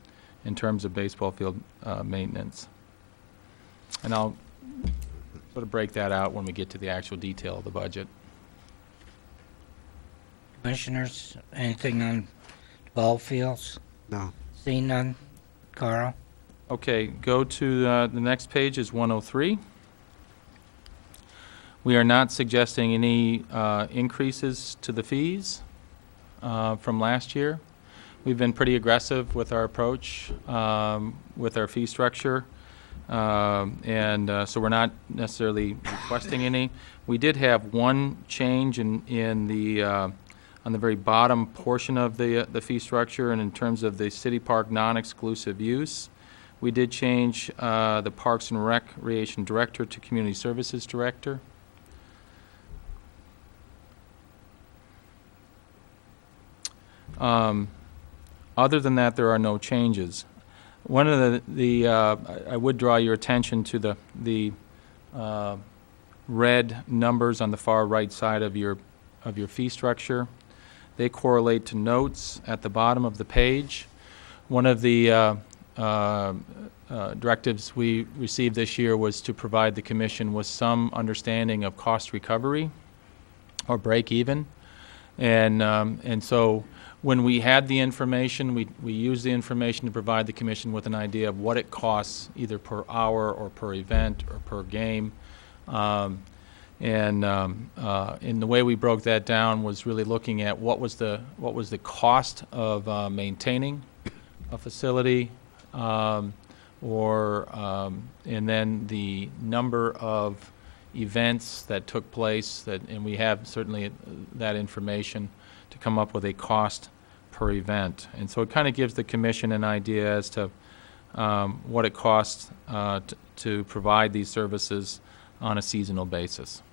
terms of baseball field maintenance, and I'll sort of break that out when we get to the actual detail of the budget. Commissioners, anything on ball fields? No. See none. Carl? Okay, go to the next page is 103. We are not suggesting any increases to the fees from last year. We've been pretty aggressive with our approach with our fee structure, and so we're not necessarily requesting any. We did have one change in the on the very bottom portion of the fee structure, and in terms of the city park non-exclusive use, we did change the Parks and Recreation Director to Community Services Director. Other than that, there are no changes. One of I would draw your attention to the red numbers on the far right side of your fee structure. They correlate to notes at the bottom of the page. One of the directives we received this year was to provide the commission with some understanding of cost recovery or break even. And so when we had the information, we used the information to provide the commission with an idea of what it costs either per hour or per event or per game. And the way we broke that down was really looking at what was the cost of maintaining a facility, and then the number of events that took place, and we have certainly that information to come up with a cost per event. And so it kind of gives the commission an idea as to what it costs to provide these services on a seasonal basis.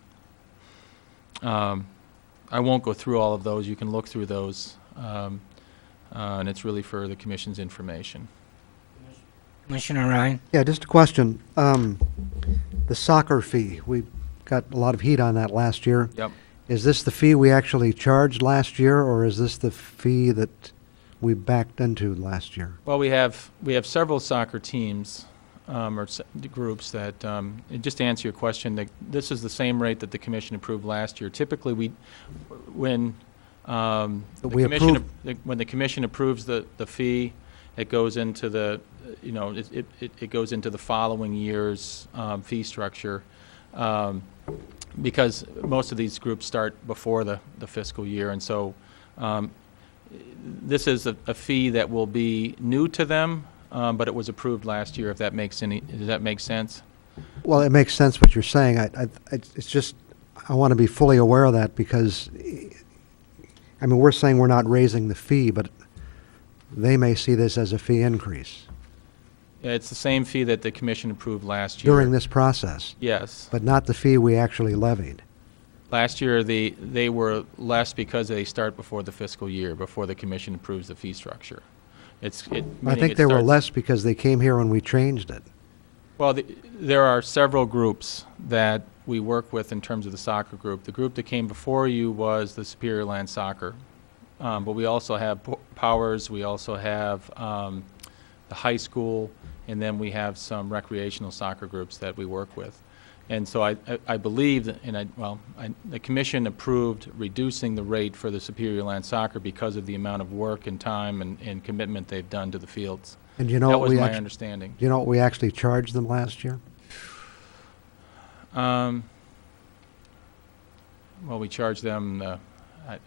I won't go through all of those. You can look through those, and it's really for the commission's information. Commissioner Ryan? Yeah, just a question. The soccer fee, we got a lot of heat on that last year. Yep. Is this the fee we actually charged last year, or is this the fee that we backed into last year? Well, we have several soccer teams or groups that, and just to answer your question, this is the same rate that the commission approved last year. Typically, when the commission approves the fee, it goes into the it goes into the following year's fee structure, because most of these groups start before the fiscal year, and so this is a fee that will be new to them, but it was approved last year. If that does that make sense? Well, it makes sense what you're saying. It's just I want to be fully aware of that, because I mean, we're saying we're not raising the fee, but they may see this as a fee increase. Yeah, it's the same fee that the commission approved last year. During this process? Yes. But not the fee we actually levied? Last year, they were less because they start before the fiscal year, before the commission approves the fee structure. I think they were less because they came here when we changed it. Well, there are several groups that we work with in terms of the soccer group. The group that came before you was the Superior Land Soccer. But we also have Powers, we also have the high school, and then we have some recreational soccer groups that we work with. And so I believe that, the commission approved reducing the rate for the Superior Land Soccer because of the amount of work and time and commitment they've done to the fields. And you know that what was my understanding. Do you know what we actually charged them last year? Well, we charged them,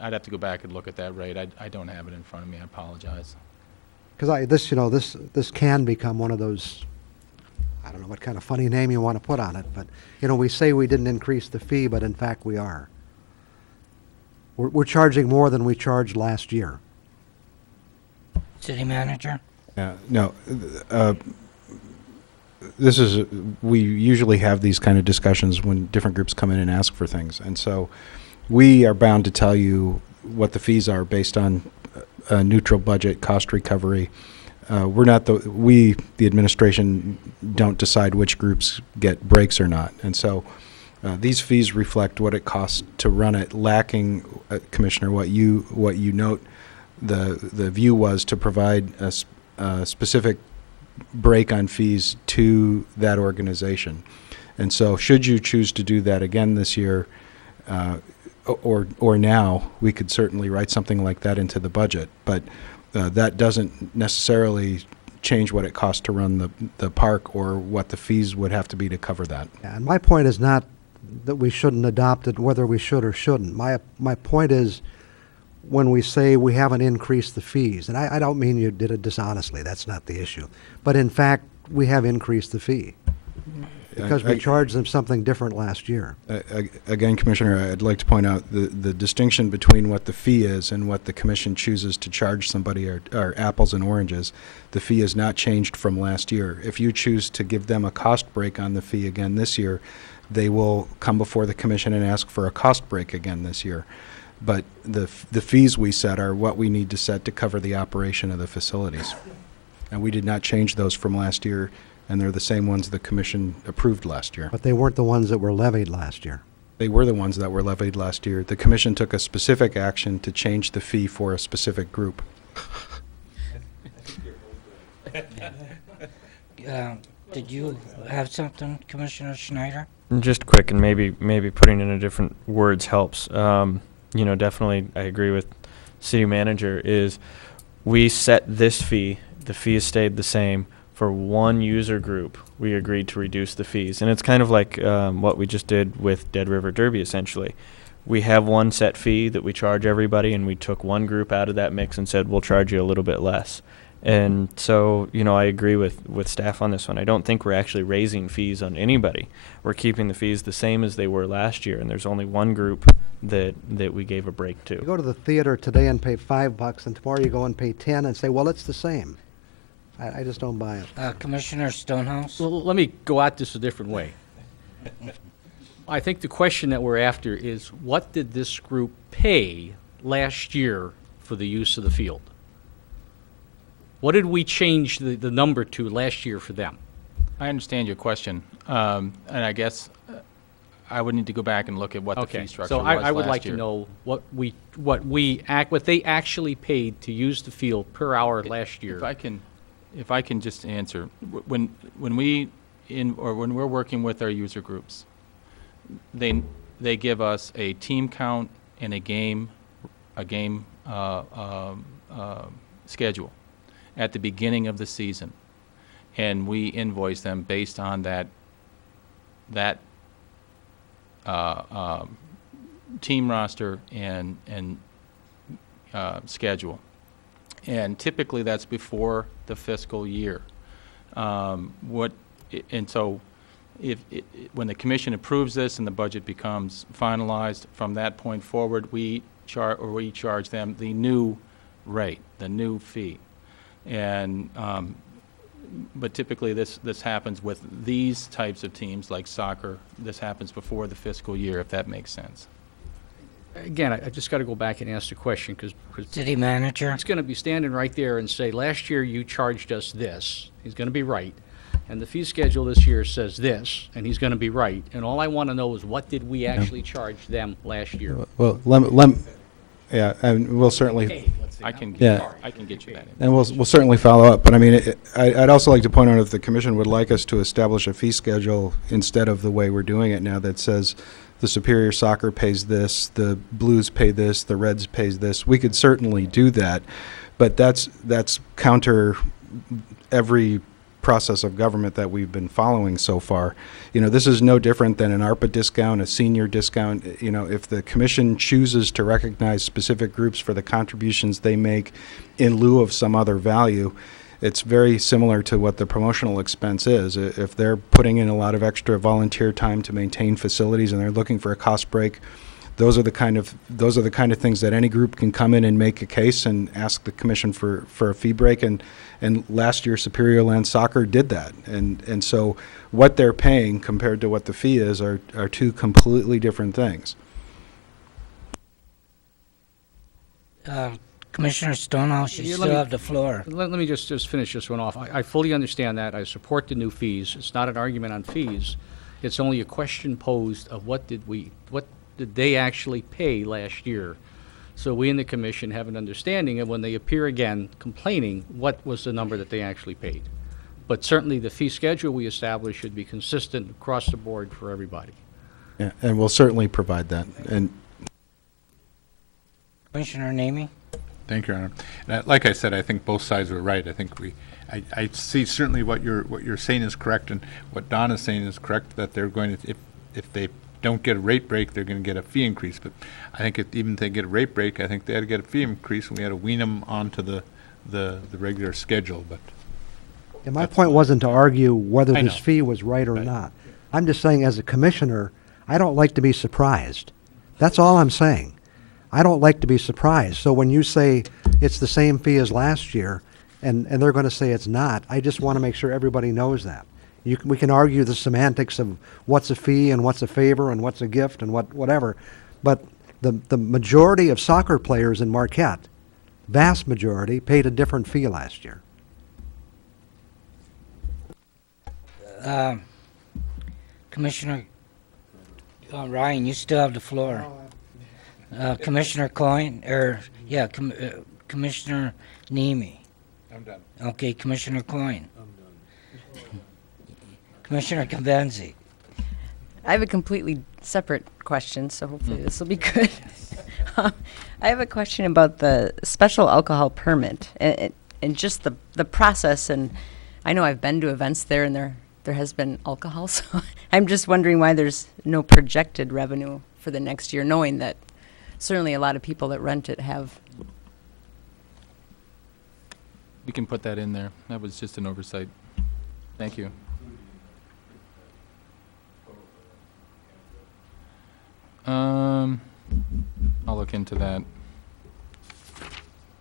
I'd have to go back and look at that rate. I don't have it in front of me. I apologize. Because this can become one of those, I don't know what kind of funny name you want to put on it, but we say we didn't increase the fee, but in fact we are. We're charging more than we charged last year. City Manager? Yeah, no. We usually have these kind of discussions when different groups come in and ask for things, and so we are bound to tell you what the fees are based on a neutral budget, cost recovery. The administration don't decide which groups get breaks or not, and so these fees reflect what it costs to run it. Lacking, Commissioner, what you note, the view was to provide a specific break on fees to that organization, and so should you choose to do that again this year, or now, we could certainly write something like that into the budget, but that doesn't necessarily change what it costs to run the park or what the fees would have to be to cover that. Yeah, and my point is not that we shouldn't adopt it, whether we should or shouldn't. My point is, when we say we haven't increased the fees, and I don't mean you did it dishonestly, that's not the issue, but in fact, we have increased the fee. Because we charged them something different last year. Again, Commissioner, I'd like to point out the distinction between what the fee is and what the commission chooses to charge somebody are apples and oranges. The fee is not changed from last year. If you choose to give them a cost break on the fee again this year, they will come before the commission and ask for a cost break again this year. But the fees we set are what we need to set to cover the operation of the facilities. And we did not change those from last year and they're the same ones the commission approved last year. But they weren't the ones that were levied last year. They were the ones that were levied last year. The commission took a specific action to change the fee for a specific group. Did you have something, Commissioner Schneider? Just quick, and maybe putting it in different words helps. You know, definitely I agree with city manager is we set this fee, the fee has stayed the same for one user group. We agreed to reduce the fees, and it's kind of like what we just did with Dead River Derby essentially. We have one set fee that we charge everybody, and we took one group out of that mix and said we'll charge you a little bit less. And so, you know, I agree with staff on this one. I don't think we're actually raising fees on anybody. We're keeping the fees the same as they were last year, and there's only one group that we gave a break to. You go to the theater today and pay $5, and tomorrow you go and pay 10 and say, well, it's the same. I just don't buy it. Commissioner Stonehouse? Well, let me go at this a different way. I think the question that we're after is, what did this group pay last year for the use of the field? What did we change the number to last year for them? I understand your question, and I guess I would need to go back and look at what the fee structure was last year. So I would like to know what they actually paid to use the field per hour last year. If I can just answer, when we're working with our user groups, they give us a team count and a game schedule at the beginning of the season, and we invoice them based on that team roster and schedule. And typically that's before the fiscal year. When the commission approves this and the budget becomes finalized, from that point forward, we charge them the new rate, the new fee. And but typically this happens with these types of teams like soccer. This happens before the fiscal year, if that makes sense. Again, I just got to go back and ask the question because City manager? It's going to be standing right there and say, last year you charged us this. He's going to be right. And the fee schedule this year says this, and he's going to be right. And all I want to know is, what did we actually charge them last year? Well, yeah, and we'll certainly. I can get you that. And we'll certainly follow up. But I mean, I'd also like to point out, if the commission would like us to establish a fee schedule instead of the way we're doing it now, that says the Superior Soccer pays this, the Blues pay this, the Reds pays this, we could certainly do that. But that's counter every process of government that we've been following so far. You know, this is no different than an ARPA discount, a senior discount. You know, if the commission chooses to recognize specific groups for the contributions they make in lieu of some other value, it's very similar to what the promotional expense is. If they're putting in a lot of extra volunteer time to maintain facilities and they're looking for a cost break, those are the kind of things that any group can come in and make a case and ask the commission for a fee break. And last year Superior Land Soccer did that. And so what they're paying compared to what the fee is are two completely different things. Commissioner Stonehouse, you still have the floor. Let me just finish this one off. I fully understand that. I support the new fees. It's not an argument on fees. It's only a question posed of what did they actually pay last year? So we in the commission have an understanding of, when they appear again complaining, what was the number that they actually paid. But certainly the fee schedule we established should be consistent across the board for everybody. Yeah, and we'll certainly provide that. And Commissioner Namey? Thank you, Your Honor. And like I said, I think both sides were right. I think I see certainly what you're saying is correct, and what Don is saying is correct, that they're going to, if they don't get a rate break, they're going to get a fee increase. But I think even if they get a rate break, I think they had to get a fee increase, and we had to wean them onto the regular schedule. But and my point wasn't to argue whether I this know. fee was right or not. I'm just saying, as a commissioner, I don't like to be surprised. That's all I'm saying. I don't like to be surprised. So when you say it's the same fee as last year, and they're going to say it's not, I just want to make sure everybody knows that. We can argue the semantics of what's a fee and what's a favor and what's a gift and whatever, but the majority of soccer players in Marquette, vast majority, paid a different fee last year. Commissioner Ryan, you still have the floor. Commissioner Coyne, Commissioner Nemi. I'm done. Okay, Commissioner Coyne. Commissioner Convenzi. I have a completely separate question, so hopefully this will be good. I have a question about the special alcohol permit and just the process. And I know I've been to events there, and there has been alcohol. So I'm just wondering why there's no projected revenue for the next year, knowing that certainly a lot of people that rent it have. We can put that in there. That was just an oversight. Thank you. I'll look into that.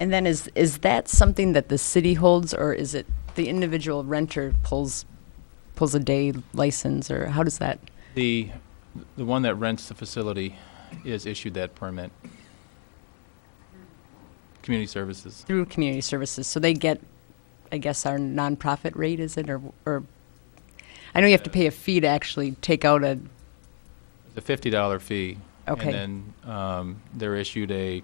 And then is that something that the city holds, or is it the individual renter pulls a day license, or how does that? The one that rents the facility is issued that permit. Community Services. Through Community Services. So they get, I guess, our nonprofit rate, is it? Or I know you have to pay a fee to actually take out a... It's a $50 fee. Okay. And then they're issued a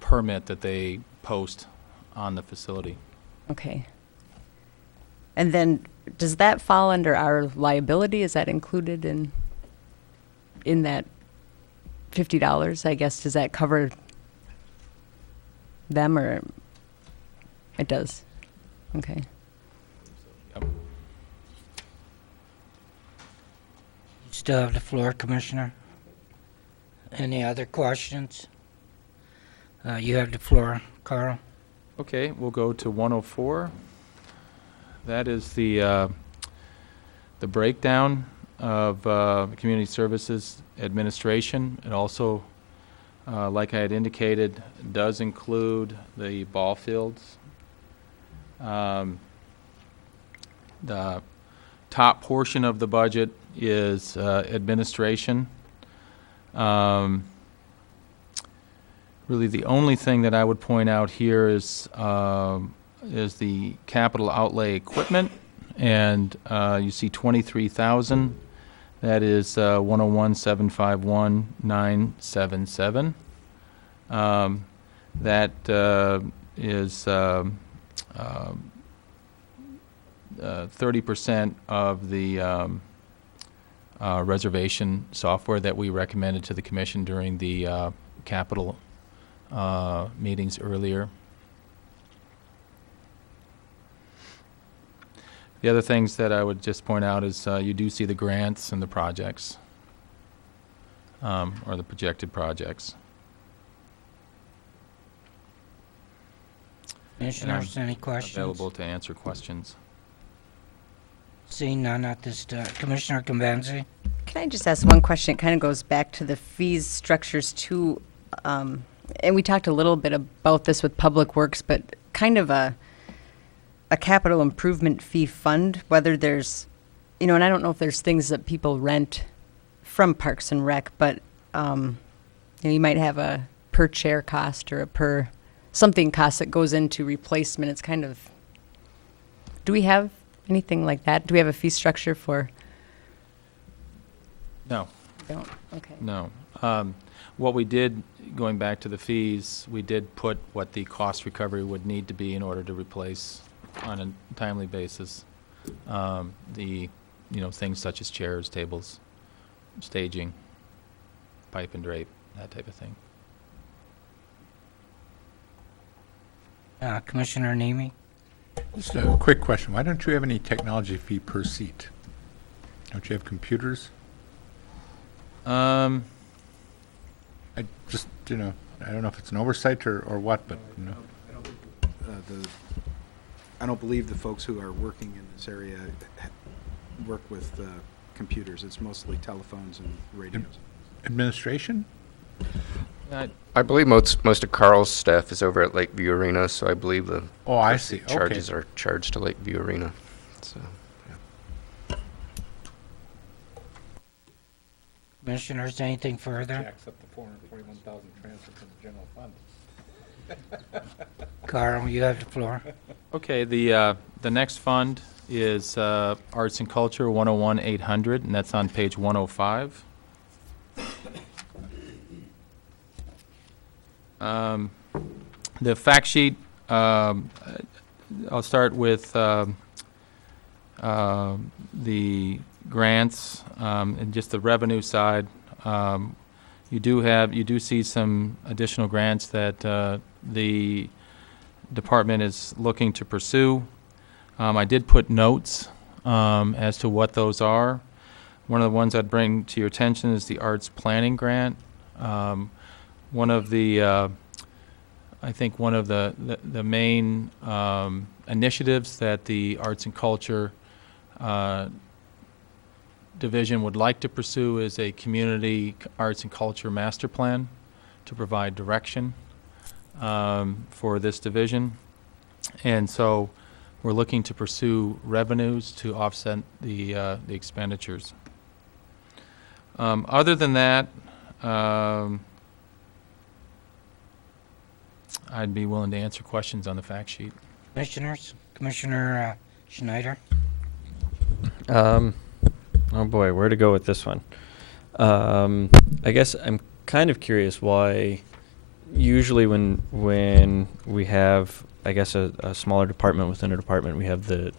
permit that they post on the facility. Okay. And then does that fall under our liability? Is that included in that $50, I guess? Does that cover them, or it does? Okay. Yep. Still have the floor, Commissioner. Any other questions? You have the floor, Carl. Okay, we'll go to 104. That is the breakdown of Community Services Administration. It also, like I had indicated, does include the ball fields. The top portion of the budget is administration. Really, the only thing that I would point out here is the capital outlay equipment, and you see 23,000. That is 101,751,977. That is 30% of the reservation software that we recommended to the commission during the capital meetings earlier. The other things that I would just point out is you do see the grants and the projects, or the projected projects. Commissioners, any questions? Available to answer questions. Seeing none at this time. Commissioner Convenzi? Can I just ask one question? It kind of goes back to the fees structures too. And we talked a little bit about this with Public Works, but kind of a capital improvement fee fund, whether there's, and I don't know if there's things that people rent from Parks and Rec, but you might have a per chair cost or a per something cost that goes into replacement. It's kind of, do we have anything like that? Do we have a fee structure for? No. Don't. Okay. No. What we did, going back to the fees, we did put what the cost recovery would need to be in order to replace on a timely basis the things such as chairs, tables, staging, pipe and drape, that type of thing. Commissioner Nemi? Just a quick question. Why don't you have any technology fee per seat? Don't you have computers? I just, I don't know if it's an oversight or what, but, I don't believe the folks who are working in this area work with computers. It's mostly telephones and radios. Administration? I believe most of Carl's staff is over at Lakeview Arena, so I believe the Oh, I see. charges are charged to Lakeview Arena. So, yeah. Commissioners, anything further? Jacks up to 441,000 transfer from the general fund. Carl, you have the floor. Okay, the next fund is Arts and Culture 101-800, and that's on page 105. The fact sheet, I'll start with the grants and just the revenue side. You do see some additional grants that the department is looking to pursue. I did put notes as to what those are. One of the ones I'd bring to your attention is the Arts Planning Grant. One of the I think one of the main initiatives that the Arts and Culture Division would like to pursue is a community arts and culture master plan to provide direction for this division. And so we're looking to pursue revenues to offset the expenditures. Other than that, I'd be willing to answer questions on the fact sheet. Commissioners, Commissioner Schneider. Oh boy, where to go with this one? I guess I'm kind of curious why usually when we have, I guess, a smaller department within a department, we have the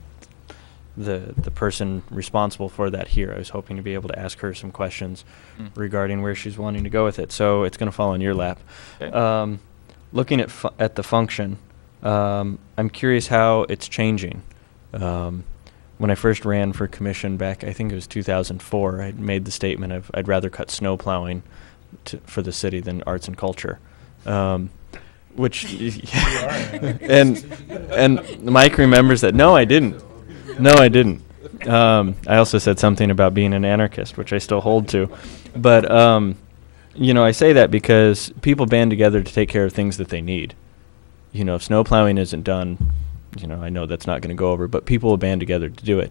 person responsible for that here. I was hoping to be able to ask her some questions regarding where she's wanting to go with it. So it's going to fall in your lap. Okay. Looking at the function, I'm curious how it's changing. When I first ran for commission back, I think it was 2004, I made the statement of I'd rather cut snow plowing for the city than arts and culture. Which, and Mike remembers that. No, I didn't. No, I didn't. I also said something about being an anarchist, which I still hold to. But, you know, I say that because people band together to take care of things that they need. You know, if snow plowing isn't done, you know, I know that's not going to go over, but people will band together to do it.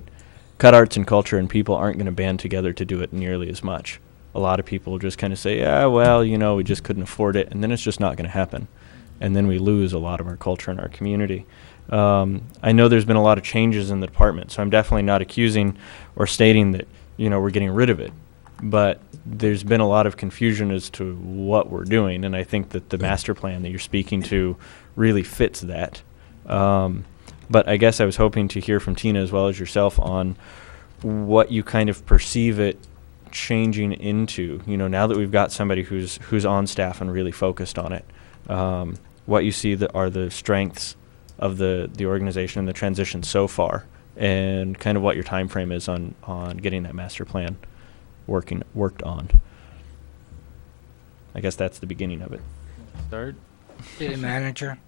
Cut arts and culture, and people aren't going to band together to do it nearly as much. A lot of people just kind of say, yeah, well, you know, we just couldn't afford it, and then it's just not going to happen. And then we lose a lot of our culture in our community. I know there's been a lot of changes in the department, so I'm definitely not accusing or stating that, you know, we're getting rid of it. But there's been a lot of confusion as to what we're doing, and I think that the master plan that you're speaking to really fits that. But I guess I was hoping to hear from Tina as well as yourself on what you kind of perceive it changing into, you know, now that we've got somebody who's on staff and really focused on it. What you see that are the strengths of the organization and the transition so far, and kind of what your time frame is on getting that master plan worked on. I guess that's the beginning of it. Start. City Manager.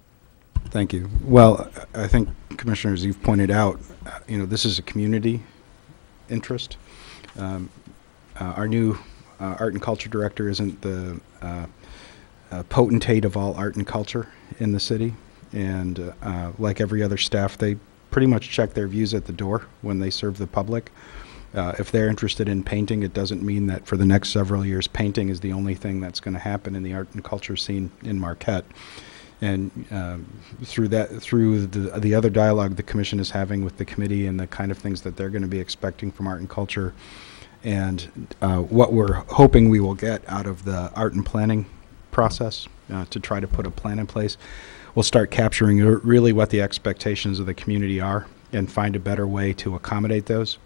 Thank you. Well, I think, Commissioners, you've pointed out, you know, this is a community interest. Our new art and culture director isn't the potentate of all art and culture in the city. And like every other staff, they pretty much check their views at the door when they serve the public. If they're interested in painting, it doesn't mean that for the next several years, painting is the only thing that's going to happen in the art and culture scene in Marquette. And through the other dialogue the commission is having with the committee and the kind of things that they're going to be expecting from art and culture, and what we're hoping we will get out of the art and planning process to try to put a plan in place, we'll start capturing really what the expectations of the community are and find a better way to accommodate those.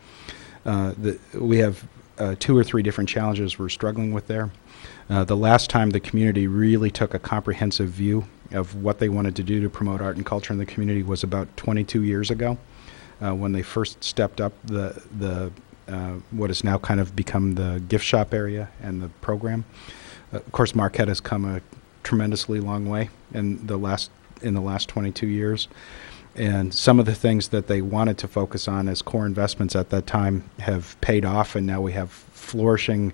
We have 2 or 3 different challenges we're struggling with there. The last time the community really took a comprehensive view of what they wanted to do to promote art and culture in the community was about 22 years ago, when they first stepped up the what has now kind of become the gift shop area and the program. Of course, Marquette has come a tremendously long way in the last 22 years. And some of the things that they wanted to focus on as core investments at that time have paid off, and now we have flourishing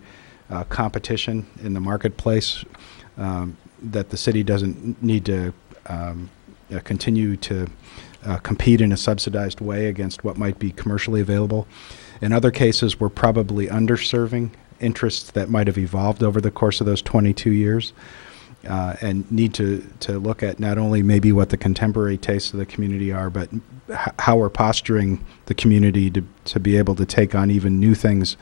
competition in the marketplace that the city doesn't need to continue to compete in a subsidized way against what might be commercially available. In other cases, we're probably underserving interests that might have evolved over the course of those 22 years. and need to look at not only maybe what the contemporary tastes of the community are, but how we're posturing the community to be able to take on even new things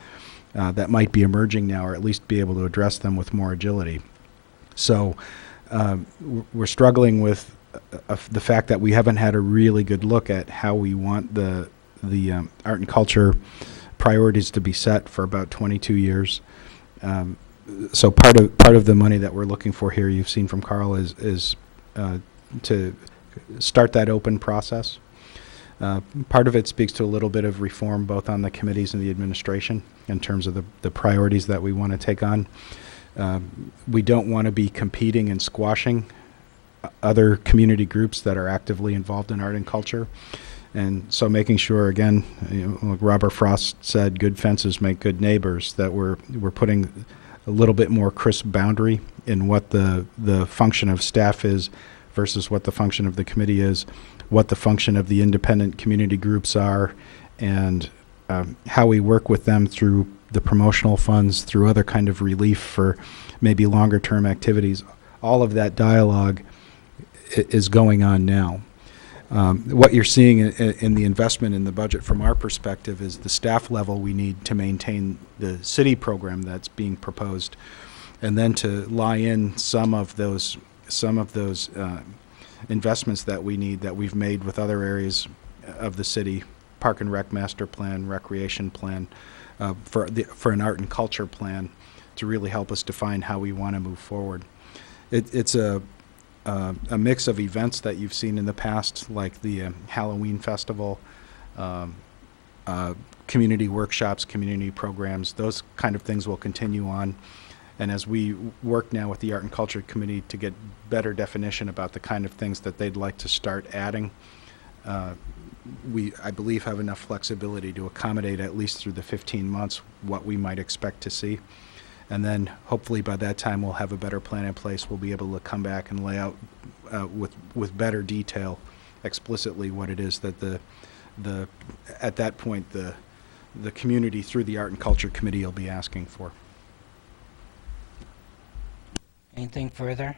that might be emerging now, or at least be able to address them with more agility. So we're struggling with the fact that we haven't had a really good look at how we want the art and culture priorities to be set for about 22 years. So part of the money that we're looking for here, you've seen from Carl, is to start that open process. Part of it speaks to a little bit of reform, both on the committees and the administration, in terms of the priorities that we want to take on. We don't want to be competing and squashing other community groups that are actively involved in art and culture. And so making sure, again, like Robert Frost said, good fences make good neighbors, that we're putting a little bit more crisp boundary in what the function of staff is versus what the function of the committee is, what the function of the independent community groups are, and how we work with them through the promotional funds, through other kind of relief for maybe longer term activities. All of that dialogue is going on now. What you're seeing in the investment in the budget from our perspective is the staff level we need to maintain the city program that's being proposed, and then to lie in some of those investments that we need, that we've made with other areas of the city, park and rec master plan, recreation plan, for an art and culture plan, to really help us define how we want to move forward. It's a mix of events that you've seen in the past, like the Halloween festival, community workshops, community programs. Those kind of things will continue on. And as we work now with the Art and Culture Committee to get better definition about the kind of things that they'd like to start adding, we, I believe, have enough flexibility to accommodate, at least through the 15 months, what we might expect to see. And then hopefully by that time we'll have a better plan in place. We'll be able to come back and lay out with better detail explicitly what it is that at that point the community through the Art and Culture Committee will be asking for. Anything further?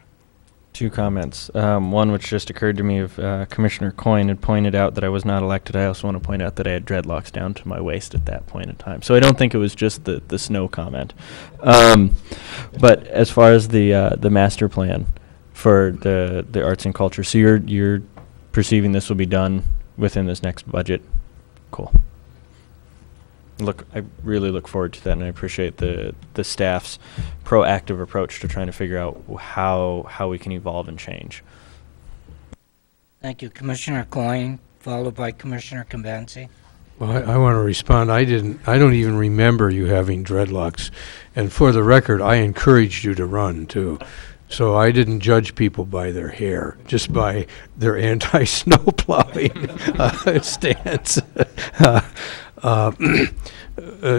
Two comments. One which just occurred to me of Commissioner Coyne had pointed out that I was not elected. I also want to point out that I had dreadlocks down to my waist at that point in time. So I don't think it was just the snow comment. But as far as the master plan for the arts and culture, so you're perceiving this will be done within this next budget? Cool. I really look forward to that, and I appreciate the staff's proactive approach to trying to figure out how we can evolve and change. Thank you. Commissioner Coyne, followed by Commissioner Convancy. Well, I want to respond. I don't even remember you having dreadlocks. And for the record, I encouraged you to run, too. So I didn't judge people by their hair, just by their anti-snow plowing stance.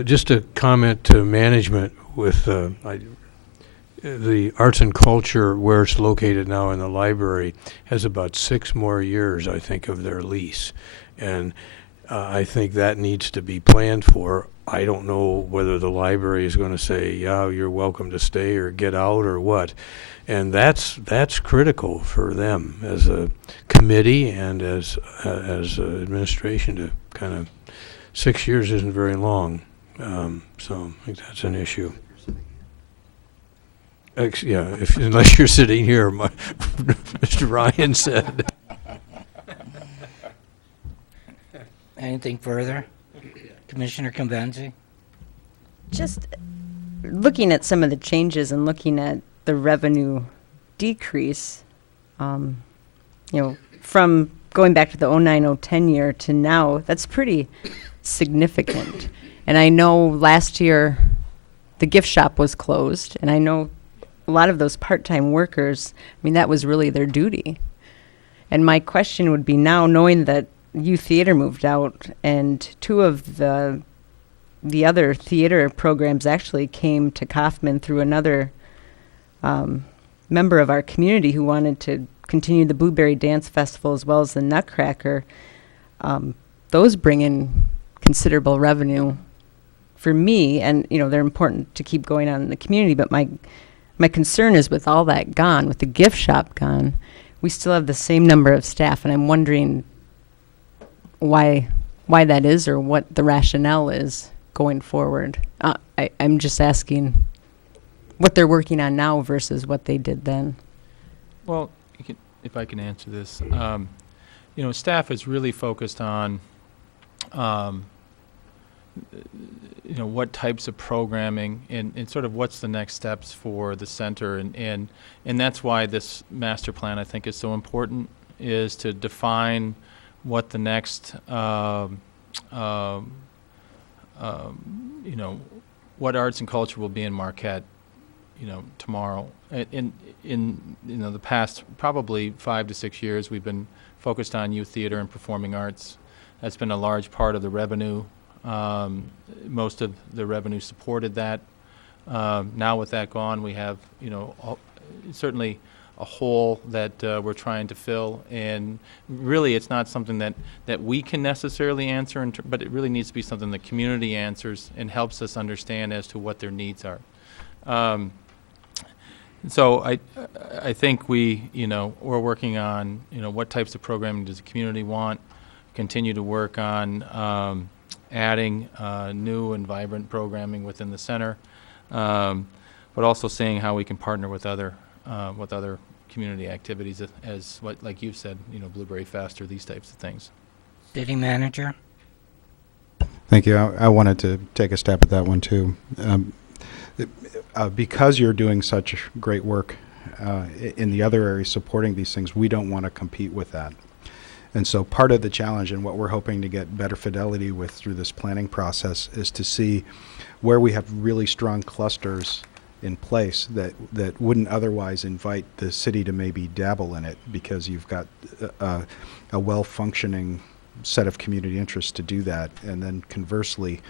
Just a comment to management with the arts and culture, where it's located now in the library, has about 6 more years, I think, of their lease. And I think that needs to be planned for. I don't know whether the library is going to say, yeah, you're welcome to stay or get out or what. And that's critical for them as a committee and as administration to kind of. 6 years isn't very long, so I think that's an issue. Yeah, unless you're sitting here, Mr. Ryan said. Anything further? Commissioner Convancy? Just looking at some of the changes and looking at the revenue decrease, from going back to the 09-010 year to now, that's pretty significant. And I know last year the gift shop was closed, and I know a lot of those part-time workers, that was really their duty. And my question would be now, knowing that youth theater moved out and 2 of the other theater programs actually came to Kaufman through another member of our community who wanted to continue the Blueberry Dance Festival as well as the Nutcracker, those bring in considerable revenue for me, and they're important to keep going on in the community. But my My concern is with all that gone, with the gift shop gone, we still have the same number of staff, and I'm wondering why that is, or what the rationale is going forward. I'm just asking what they're working on now versus what they did then. Well, if I can answer this, you know, staff is really focused on, you know, what types of programming and sort of what's the next steps for the center, and that's why this master plan, I think, is so important, is to define what the next, you know, what arts and culture will be in Marquette, you know, tomorrow. In you know, the past probably 5 to 6 years, we've been focused on youth theater and performing arts. That's been a large part of the revenue. Most of the revenue supported that. Now with that gone, we have, you know, certainly a hole that we're trying to fill, and really it's not something that we can necessarily answer, but it really needs to be something the community answers and helps us understand as to what their needs are. So I think you know, we're working on, you know, what types of programming does the community want, continue to work on adding new and vibrant programming within the center, but also seeing how we can partner with other community activities, as what, like you've said, you know, Blueberry Fest or these types of things. City Manager? Thank you. I wanted to take a stab at that one too. Because you're doing such great work in the other areas supporting these things, we don't want to compete with that. And so part of the challenge and what we're hoping to get better fidelity with through this planning process is to see where we have really strong clusters in place that wouldn't otherwise invite the city to maybe dabble in it, because you've got a well-functioning set of community interests to do that. And then conversely,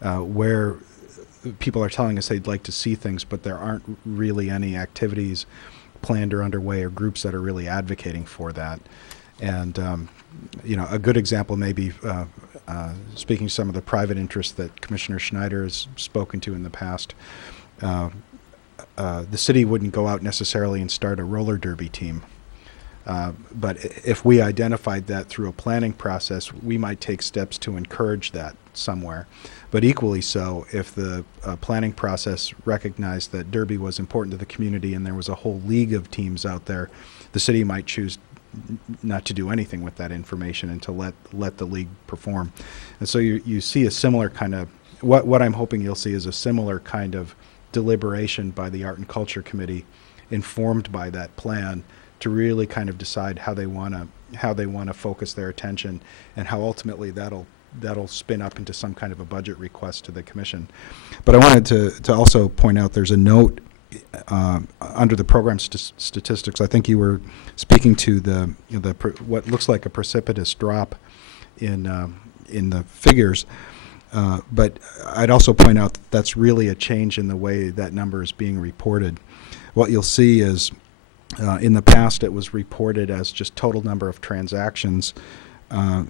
where people are telling us they'd like to see things, but there aren't really any activities planned or underway or groups that are really advocating for that. And you know, a good example may be speaking to some of the private interests that Commissioner Schneider has spoken to in the past. The city wouldn't go out necessarily and start a roller derby team. But if we identified that through a planning process, we might take steps to encourage that somewhere. But equally so, if the planning process recognized that derby was important to the community and there was a whole league of teams out there, the city might choose not to do anything with that information and to let the league perform. And so you see a similar kind of, what I'm hoping you'll see is a similar kind of deliberation by the Art and Culture Committee, informed by that plan, to really kind of decide how they want to focus their attention, and how ultimately that'll spin up into some kind of a budget request to the commission. But I wanted to also point out there's a note under the program statistics. I think you were speaking to what looks like a precipitous drop in the figures. But I'd also point out that that's really a change in the way that number is being reported. What you'll see is in the past it was reported as just total number of transactions. You're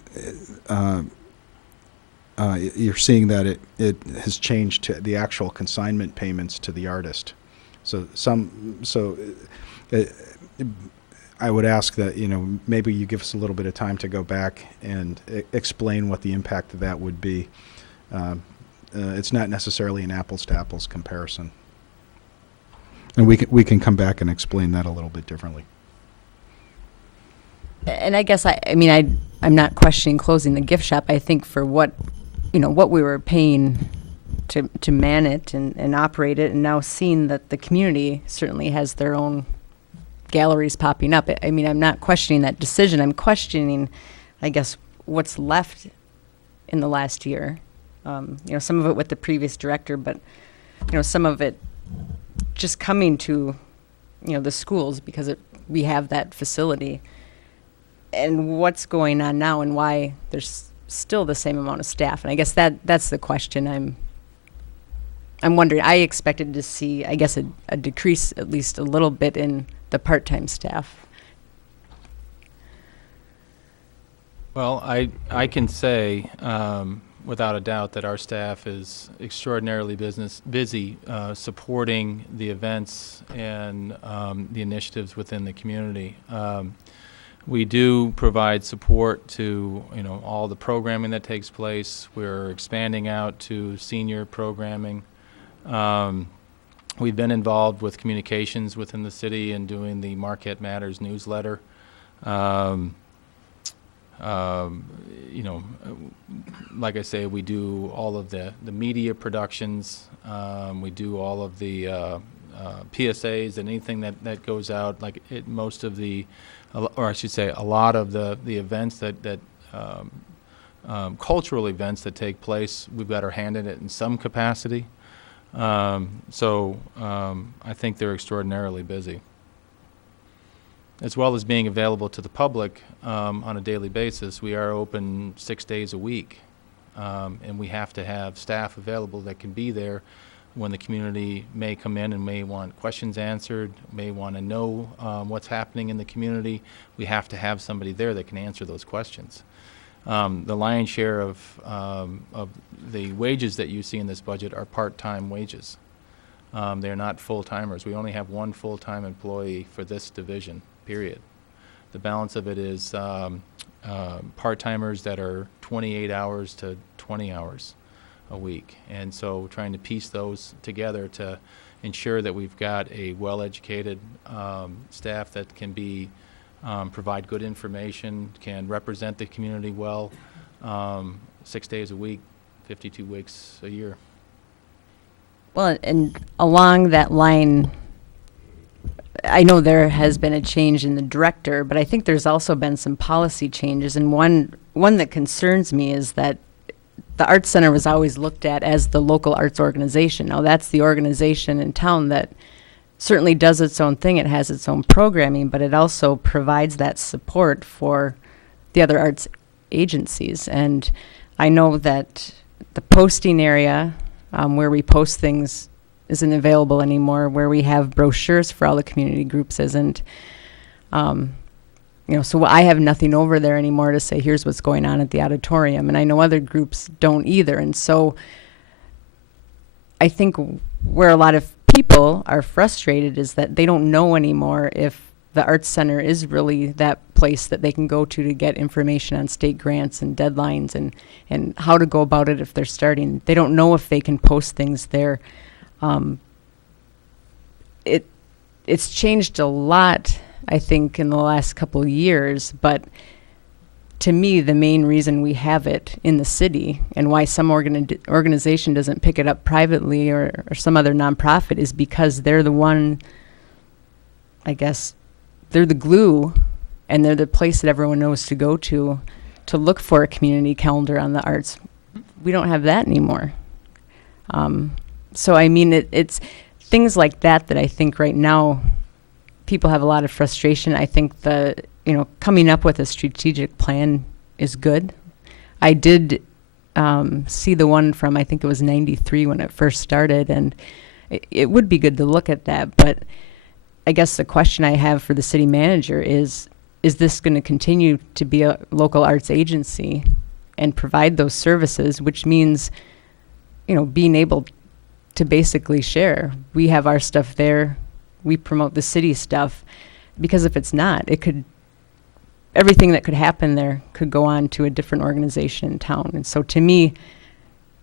seeing that it has changed to the actual consignment payments to the artist. I would ask that, you know, maybe you give us a little bit of time to go back and explain what the impact of that would be. It's not necessarily an apples to apples comparison, and we can come back and explain that a little bit differently. And I guess I'm not questioning closing the gift shop. I think for what we were paying to man it and operate it, and now seeing that the community certainly has their own galleries popping up. I mean, I'm not questioning that decision. I'm questioning, I guess, what's left in the last year. Some of it with the previous director, but some of it just coming to the schools because we have that facility. And what's going on now, and why there's still the same amount of staff. And I guess that's the question I'm wondering. I expected to see, I guess, a decrease at least a little bit in the part-time staff. Well, I can say, without a doubt that our staff is extraordinarily busy supporting the events and the initiatives within the community. We do provide support to, all the programming that takes place. We're expanding out to senior programming. We've been involved with communications within the city and doing the Marquette Matters newsletter. Like I say, we do all of the media productions. We do all of the PSAs and anything that goes out. Like most of the, or I should say, a lot of the events that cultural events that take place, we've got our hand in it in some capacity. So I think they're extraordinarily busy, as well as being available to the public on a daily basis. We are open 6 days a week, and we have to have staff available that can be there when the community may come in and may want questions answered, may want to know what's happening in the community. We have to have somebody there that can answer those questions. The lion's share of the wages that you see in this budget are part-time wages. They're not full-timers. We only have one full-time employee for this division, period. The balance of it is part-timers that are 28 hours to 20 hours a week. And so trying to piece those together to ensure that we've got a well-educated staff that can be provide good information, can represent the community well, 6 days a week, 52 weeks a year. Well, and along that line, I know there has been a change in the director, but I think there's also been some policy changes. And one that concerns me is that the Arts Center was always looked at as the local arts organization. Now, that's the organization in town that certainly does its own thing. It has its own programming, but it also provides that support for the other arts agencies. And I know that the posting area where we post things isn't available anymore, where we have brochures for all the community groups isn't. So I have nothing over there anymore to say, here's what's going on at the auditorium. And I know other groups don't either. And so I think where a lot of people are frustrated is that they don't know anymore if the Arts Center is really that place that they can go to get information on state grants and deadlines and how to go about it if they're starting. They don't know if they can post things there. It's changed a lot, I think, in the last couple of years, but to me, the main reason we have it in the city and why some organization doesn't pick it up privately or some other nonprofit is because they're the one, I guess, they're the glue and they're the place that everyone knows to go to look for a community calendar on the arts. We don't have that anymore. So, I mean, it's things like that I think right now people have a lot of frustration. I think coming up with a strategic plan is good. I did see the one from, I think it was 93 when it first started, and it would be good to look at that. But I guess the question I have for the city manager is this going to continue to be a local arts agency and provide those services, which means, being able to basically share. We have our stuff there. We promote the city stuff, because if it's not, everything that could happen there could go on to a different organization in town. And so to me,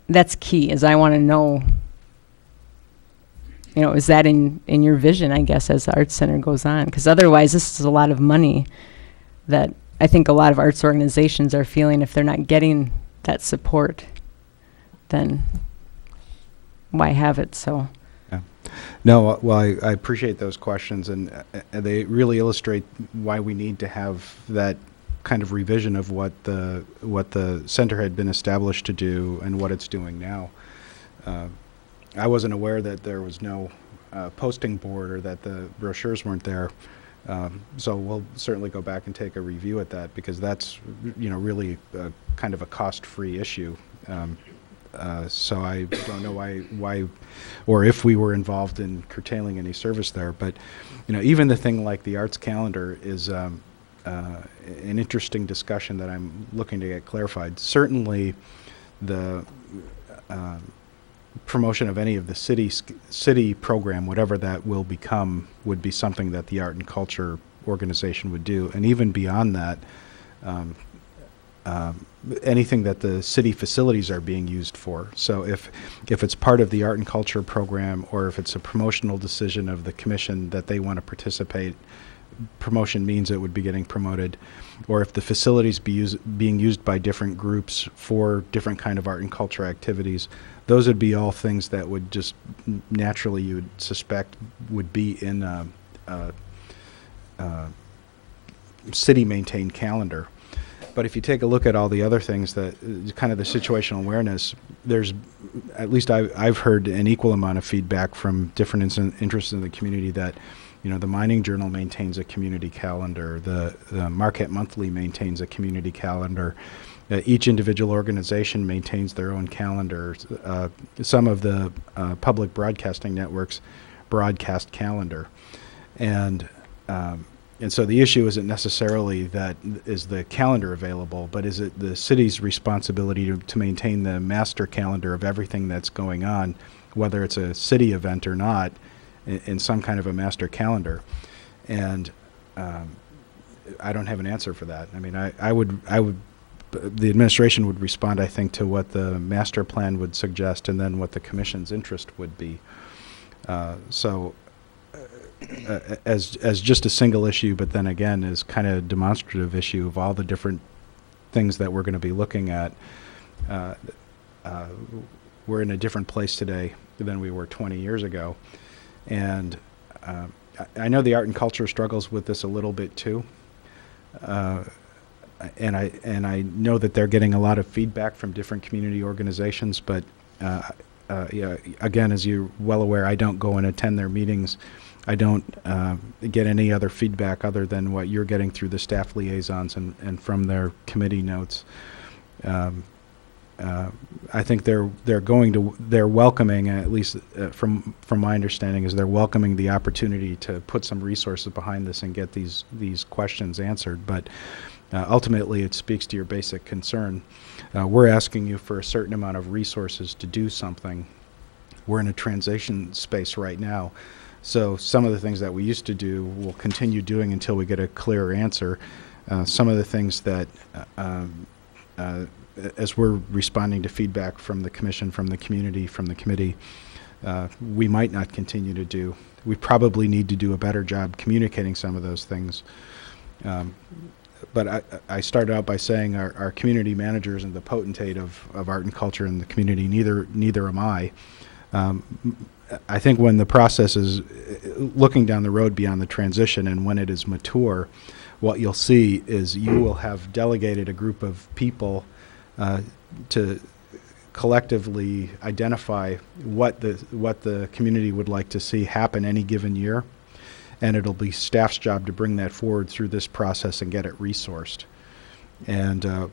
that's key, is I want to know, is that in your vision, I guess, as the Arts Center goes on? Because otherwise, this is a lot of money that I think a lot of arts organizations are feeling if they're not getting that support, then why have it? So. No, well, I appreciate those questions, and they really illustrate why we need to have that kind of revision of what the center had been established to do and what it's doing now. I wasn't aware that there was no posting board or that the brochures weren't there, so we'll certainly go back and take a review at that, because that's really kind of a cost-free issue. So I don't know why, or if we were involved in curtailing any service there. But, even the thing like the arts calendar is an interesting discussion that I'm looking to get clarified. Certainly, the promotion of any of the city program, whatever that will become, would be something that the art and culture organization would do. And even beyond that, anything that the city facilities are being used for. So if it's part of the art and culture program, or if it's a promotional decision of the commission that they want to participate, promotion means it would be getting promoted. Or if the facilities being used by different groups for different kind of art and culture activities, those would be all things that would just naturally, you would suspect, would be in a city-maintained calendar. But if you take a look at all the other things, that kind of the situational awareness, there's, at least I've heard an equal amount of feedback from different interests in the community that, you know, the Mining Journal maintains a community calendar, the Marquette Monthly maintains a community calendar, each individual organization maintains their own calendar. Some of the public broadcasting networks broadcast calendar. And so the issue isn't necessarily that is the calendar available, but is it the city's responsibility to maintain the master calendar of everything that's going on, whether it's a city event or not, in some kind of a master calendar. And I don't have an answer for that. I mean, I would the administration would respond, I think, to what the master plan would suggest, and then what the commission's interest would be. As just a single issue, but then again as kind of a demonstrative issue of all the different things that we're going to be looking at, we're in a different place today than we were 20 years ago. And I know the art and culture struggles with this a little bit too. And I know that they're getting a lot of feedback from different community organizations, but yeah, again, as you're well aware, I don't go and attend their meetings. I don't get any other feedback other than what you're getting through the staff liaisons and from their committee notes. I think they're welcoming, at least from my understanding, is they're welcoming the opportunity to put some resources behind this and get these questions answered. But ultimately, it speaks to your basic concern. We're asking you for a certain amount of resources to do something. We're in a transition space right now. So some of the things that we used to do, we'll continue doing until we get a clear answer. Some of the things that, as we're responding to feedback from the commission, from the community, from the committee, we might not continue to do. We probably need to do a better job communicating some of those things. But I started out by saying our community manager isn't the potentate of art and culture in the community. Neither am I. I think when the process is looking down the road beyond the transition, and when it is mature, what you'll see is you will have delegated a group of people to collectively identify what the community would like to see happen any given year, and it'll be staff's job to bring that forward through this process and get it resourced. And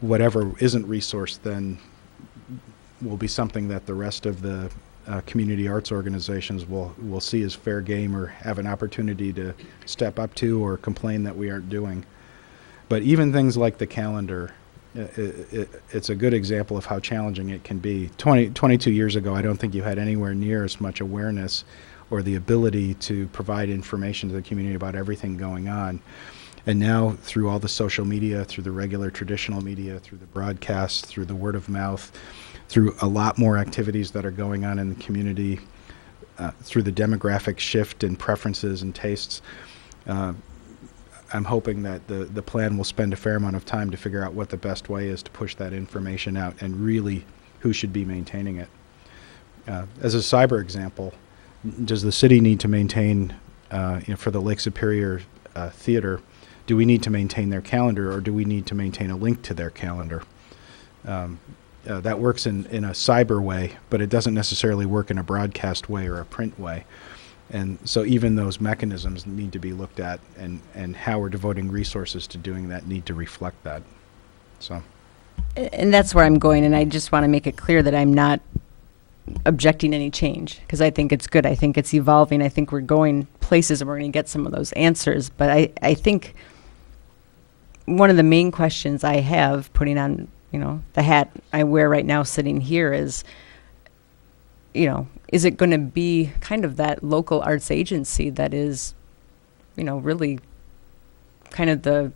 whatever isn't resourced then will be something that the rest of the community arts organizations will see as fair game, or have an opportunity to step up to or complain that we aren't doing. But even things like the calendar, it's a good example of how challenging it can be. 22 years ago, I don't think you had anywhere near as much awareness or the ability to provide information to the community about everything going on. And now, through all the social media, through the regular traditional media, through the broadcasts, through the word of mouth, through a lot more activities that are going on in the community, through the demographic shift in preferences and tastes, I'm hoping that the plan will spend a fair amount of time to figure out what the best way is to push that information out, and really who should be maintaining it. As a cyber example, does the city need to maintain, for the Lake Superior Theater, do we need to maintain their calendar, or do we need to maintain a link to their calendar? That works in a cyber way, but it doesn't necessarily work in a broadcast way or a print way. And so even those mechanisms need to be looked at, and how we're devoting resources to doing that need to reflect that. So. And that's where I'm going, and I just want to make it clear that I'm not objecting any change, because I think it's good. I think it's evolving. I think we're going places and we're going to get some of those answers. But I think one of the main questions I have putting on the hat I wear right now sitting here is, is it going to be kind of that local arts agency that is, really kind of the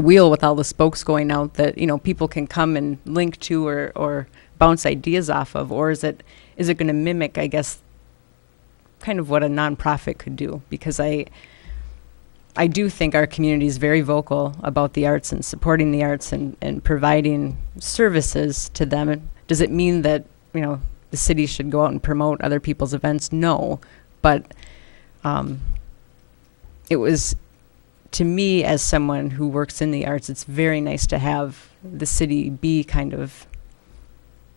wheel with all the spokes going out that, people can come and link to or bounce ideas off of? Or is it going to mimic, I guess, kind of what a nonprofit could do? Because I do think our community is very vocal about the arts and supporting the arts and providing services to them. Does it mean that, the city should go out and promote other people's events? No. But it was, to me, as someone who works in the arts, it's very nice to have the city be kind of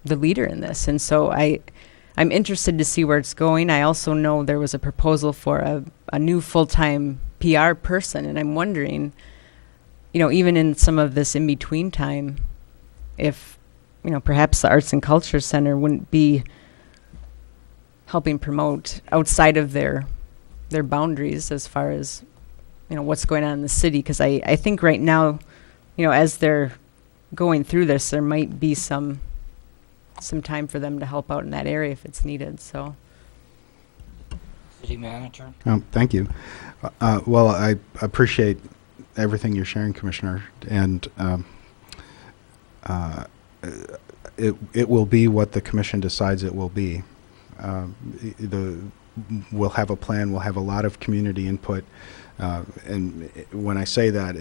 the leader in this. And so I'm interested to see where it's going. I also know there was a proposal for a new full-time PR person, and I'm wondering, even in some of this in-between time, if, perhaps the Arts and Culture Center wouldn't be helping promote outside of their boundaries as far as, what's going on in the city. Because I think right now, as they're going through this, there might be some time for them to help out in that area if it's needed. So, City Manager. Thank you. Well, I appreciate everything you're sharing, Commissioner, and it will be what the Commission decides it will be. We'll have a plan. We'll have a lot of community input, and when I say that,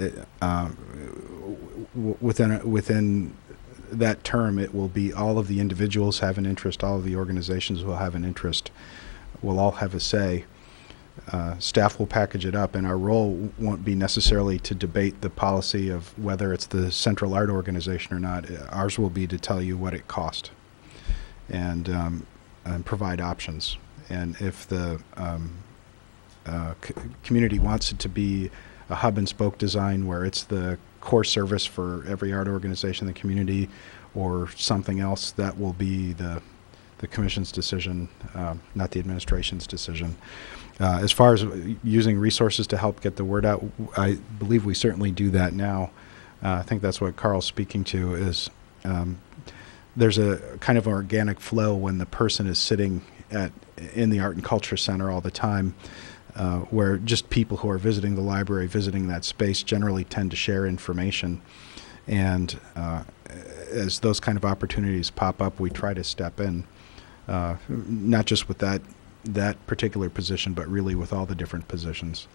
within that term, it will be all of the individuals have an interest, all of the organizations will have an interest, we'll all have a say. Staff will package it up, and our role won't be necessarily to debate the policy of whether it's the Central Art Organization or not. Ours will be to tell you what it cost and provide options. And if the community wants it to be a hub and spoke design where it's the core service for every art organization in the community or something else, that will be the Commission's decision, not the administration's decision. As far as using resources to help get the word out, I believe we certainly do that now. I think that's what Carl's speaking to is there's a kind of organic flow when the person is sitting in the Art and Culture Center all the time, where just people who are visiting the library, visiting that space, generally tend to share information. And as those kind of opportunities pop up, we try to step in, not just with that particular position, but really with all the different positions.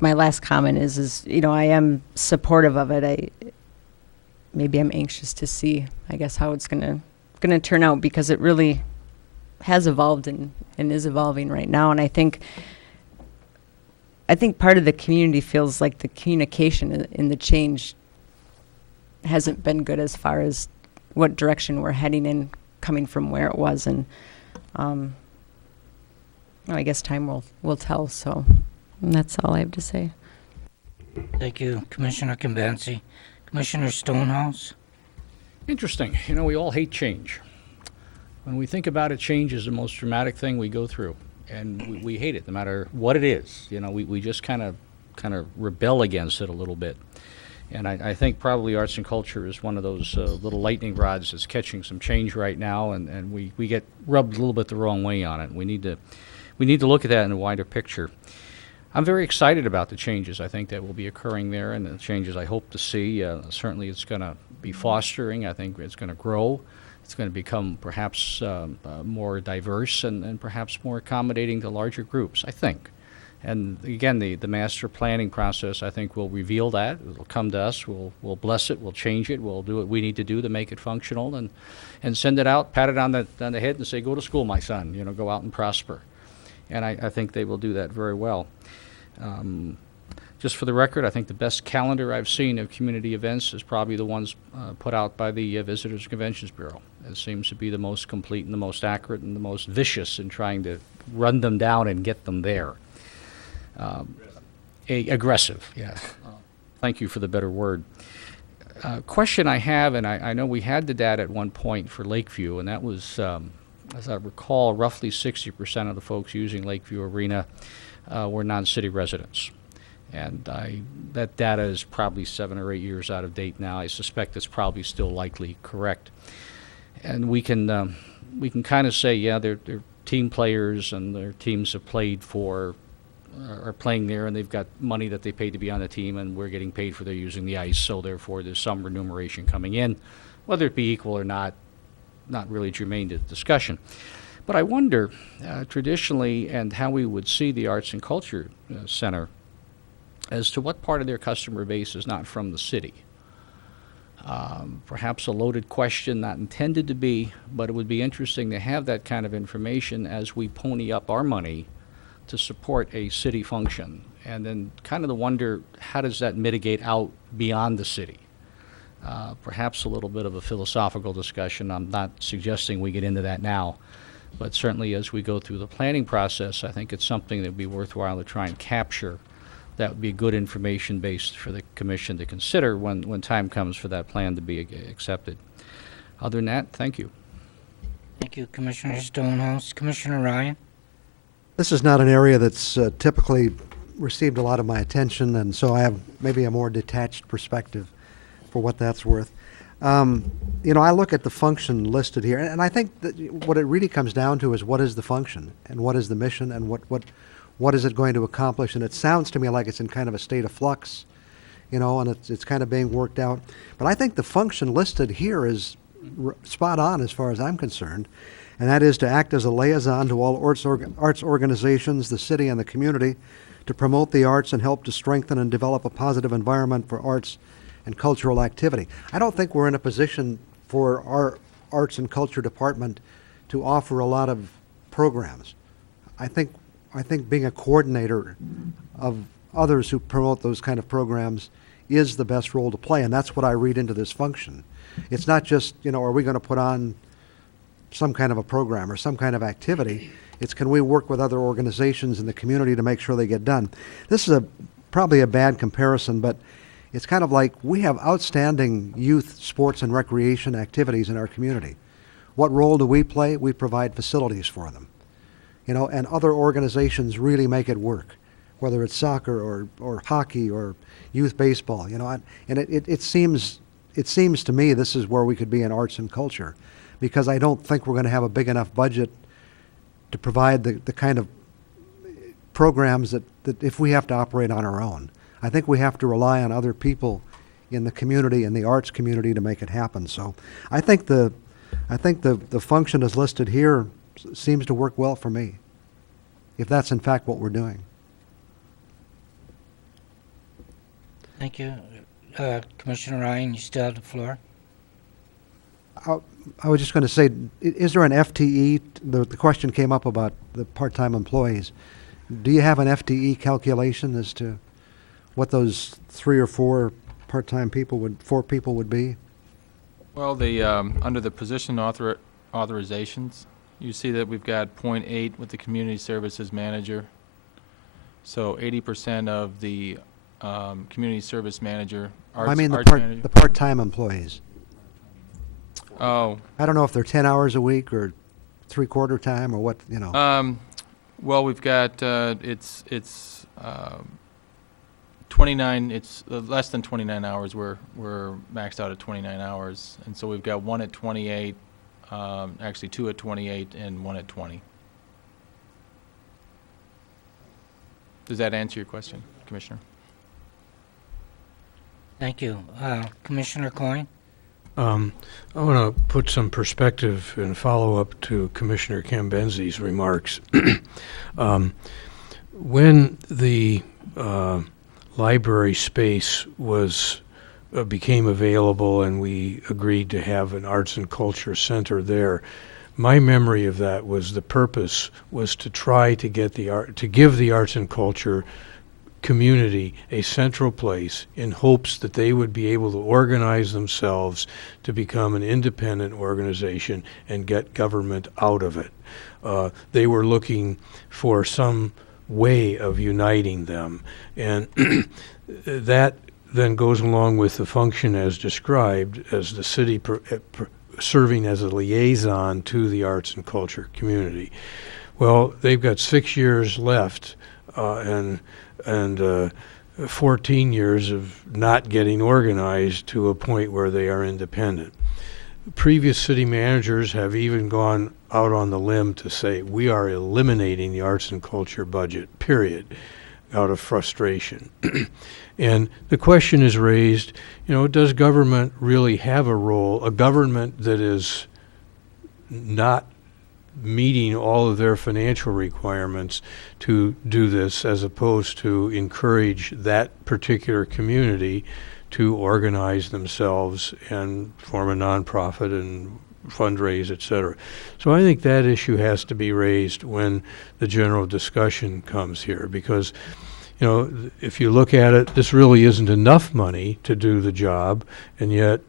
My last comment is I am supportive of it. Maybe I'm anxious to see, I guess, how it's gonna turn out, because it really has evolved and is evolving right now. And I think part of the community feels like the communication in the change hasn't been good as far as what direction we're heading in, coming from where it was. And I guess time will tell. So that's all I have to say. Thank you, Commissioner Convancy. Commissioner Stonehouse. Interesting. We all hate change. When we think about it, change is the most dramatic thing we go through, and we hate it no matter what it is. We just kind of rebel against it a little bit. And I think probably arts and culture is one of those little lightning rods that's catching some change right now, and we get rubbed a little bit the wrong way on it. We need to look at that in a wider picture. I'm very excited about the changes I think that will be occurring there, and the changes I hope to see. Certainly it's going to be fostering. I think it's going to grow. It's going to become perhaps more diverse and perhaps more accommodating to larger groups, I think. And again, the master planning process, I think, will reveal that. It'll come to us. We'll bless it. We'll change it. We'll do what we need to do to make it functional, and send it out, pat it on the head, and say, "Go to school, my son. Go out and prosper." And I think they will do that very well. Just for the record, I think the best calendar I've seen of community events is probably the ones put out by the Visitors Conventions Bureau. It seems to be the most complete and the most accurate and the most vicious in trying to run them down and get them there. Aggressive, yeah. Thank you for the better word. Question I have, and I know we had the data at one point for Lakeview, and that was, as I recall, roughly 60% of the folks using Lakeview Arena were non-city residents. And that data is probably 7 or 8 years out of date now. I suspect it's probably still likely correct. And we can kind of say, yeah, they're team players and their teams have played for, are playing there, and they've got money that they paid to be on the team, and we're getting paid for their using the ice, so therefore there's some remuneration coming in. Whether it be equal or not really germane to the discussion. But I wonder, traditionally, and how we would see the Arts and Culture Center, as to what part of their customer base is not from the city. Perhaps a loaded question, not intended to be, but it would be interesting to have that kind of information as we pony up our money to support a city function. And then kind of the wonder, how does that mitigate out beyond the city? Perhaps a little bit of a philosophical discussion. I'm not suggesting we get into that now, but certainly as we go through the planning process, I think it's something that would be worthwhile to try and capture. That would be good information base for the commission to consider when time comes for that plan to be accepted. Other than that, thank you. Thank you, Commissioner Stonehouse. Commissioner Ryan? This is not an area that's typically received a lot of my attention, and so I have maybe a more detached perspective for what that's worth. You know, I look at the function listed here, and I think that what it really comes down to is what is the function, and what is the mission, and what is it going to accomplish? And it sounds to me like it's in kind of a state of flux, you know, and it's kind of being worked out. But I think the function listed here is spot on as far as I'm concerned, and that is to act as a liaison to all arts organizations, the city, and the community, to promote the arts and help to strengthen and develop a positive environment for arts and cultural activity. I don't think we're in a position for our arts and culture department to offer a lot of programs. I think being a coordinator of others who promote those kind of programs is the best role to play, and that's what I read into this function. It's not just, you know, are we going to put on some kind of a program or some kind of activity? It's, can we work with other organizations in the community to make sure they get done? This is probably a bad comparison, but it's kind of like we have outstanding youth sports and recreation activities in our community. What role do we play? We provide facilities for them. You know, and other organizations really make it work, whether it's soccer or hockey or youth baseball, you know, and it seems to me this is where we could be in arts and culture, because I don't think we're going to have a big enough budget to provide the kind of programs that if we have to operate on our own. I think we have to rely on other people in the community, in the arts community, to make it happen. So I think the function as listed here seems to work well for me, if that's in fact what we're doing. Thank you. Commissioner Ryan, you still have the floor. I was just going to say, is there an FTE? The question came up about the part-time employees. Do you have an FTE calculation as to what those 3 or 4 part-time people would, 4 people would be? Well, the under the position authorizations, you see that we've got 0.8 with the community services manager. So 80% of the community service manager, I mean manager. the part-time employees. Oh. I don't know if they're 10 hours a week or 3/4 time or what, you know. Well, we've got it's 29. It's less than 29 hours. We're maxed out at 29 hours, and so we've got 1 at 28. Actually 2 at 28 and 1 at 20. Does that answer your question, Commissioner? Thank you. Commissioner Coyne? I want to put some perspective and follow up to Commissioner Cambenzi's remarks. When the library space became available and we agreed to have an arts and culture center there, my memory of that was the purpose was to try to get to give the arts and culture community a central place in hopes that they would be able to organize themselves to become an independent organization and get government out of it. They were looking for some way of uniting them, and that then goes along with the function as described as the city serving as a liaison to the arts and culture community. Well, they've got 6 years left, and 14 years of not getting organized to a point where they are independent. Previous city managers have even gone out on the limb to say we are eliminating the arts and culture budget, period, out of frustration. And the question is raised, you know, does government really have a role, a government that is not meeting all of their financial requirements to do this, as opposed to encourage that particular community to organize themselves and form a nonprofit and fundraise, et cetera. So I think that issue has to be raised when the general discussion comes here, because you know, if you look at it, this really isn't enough money to do the job, and yet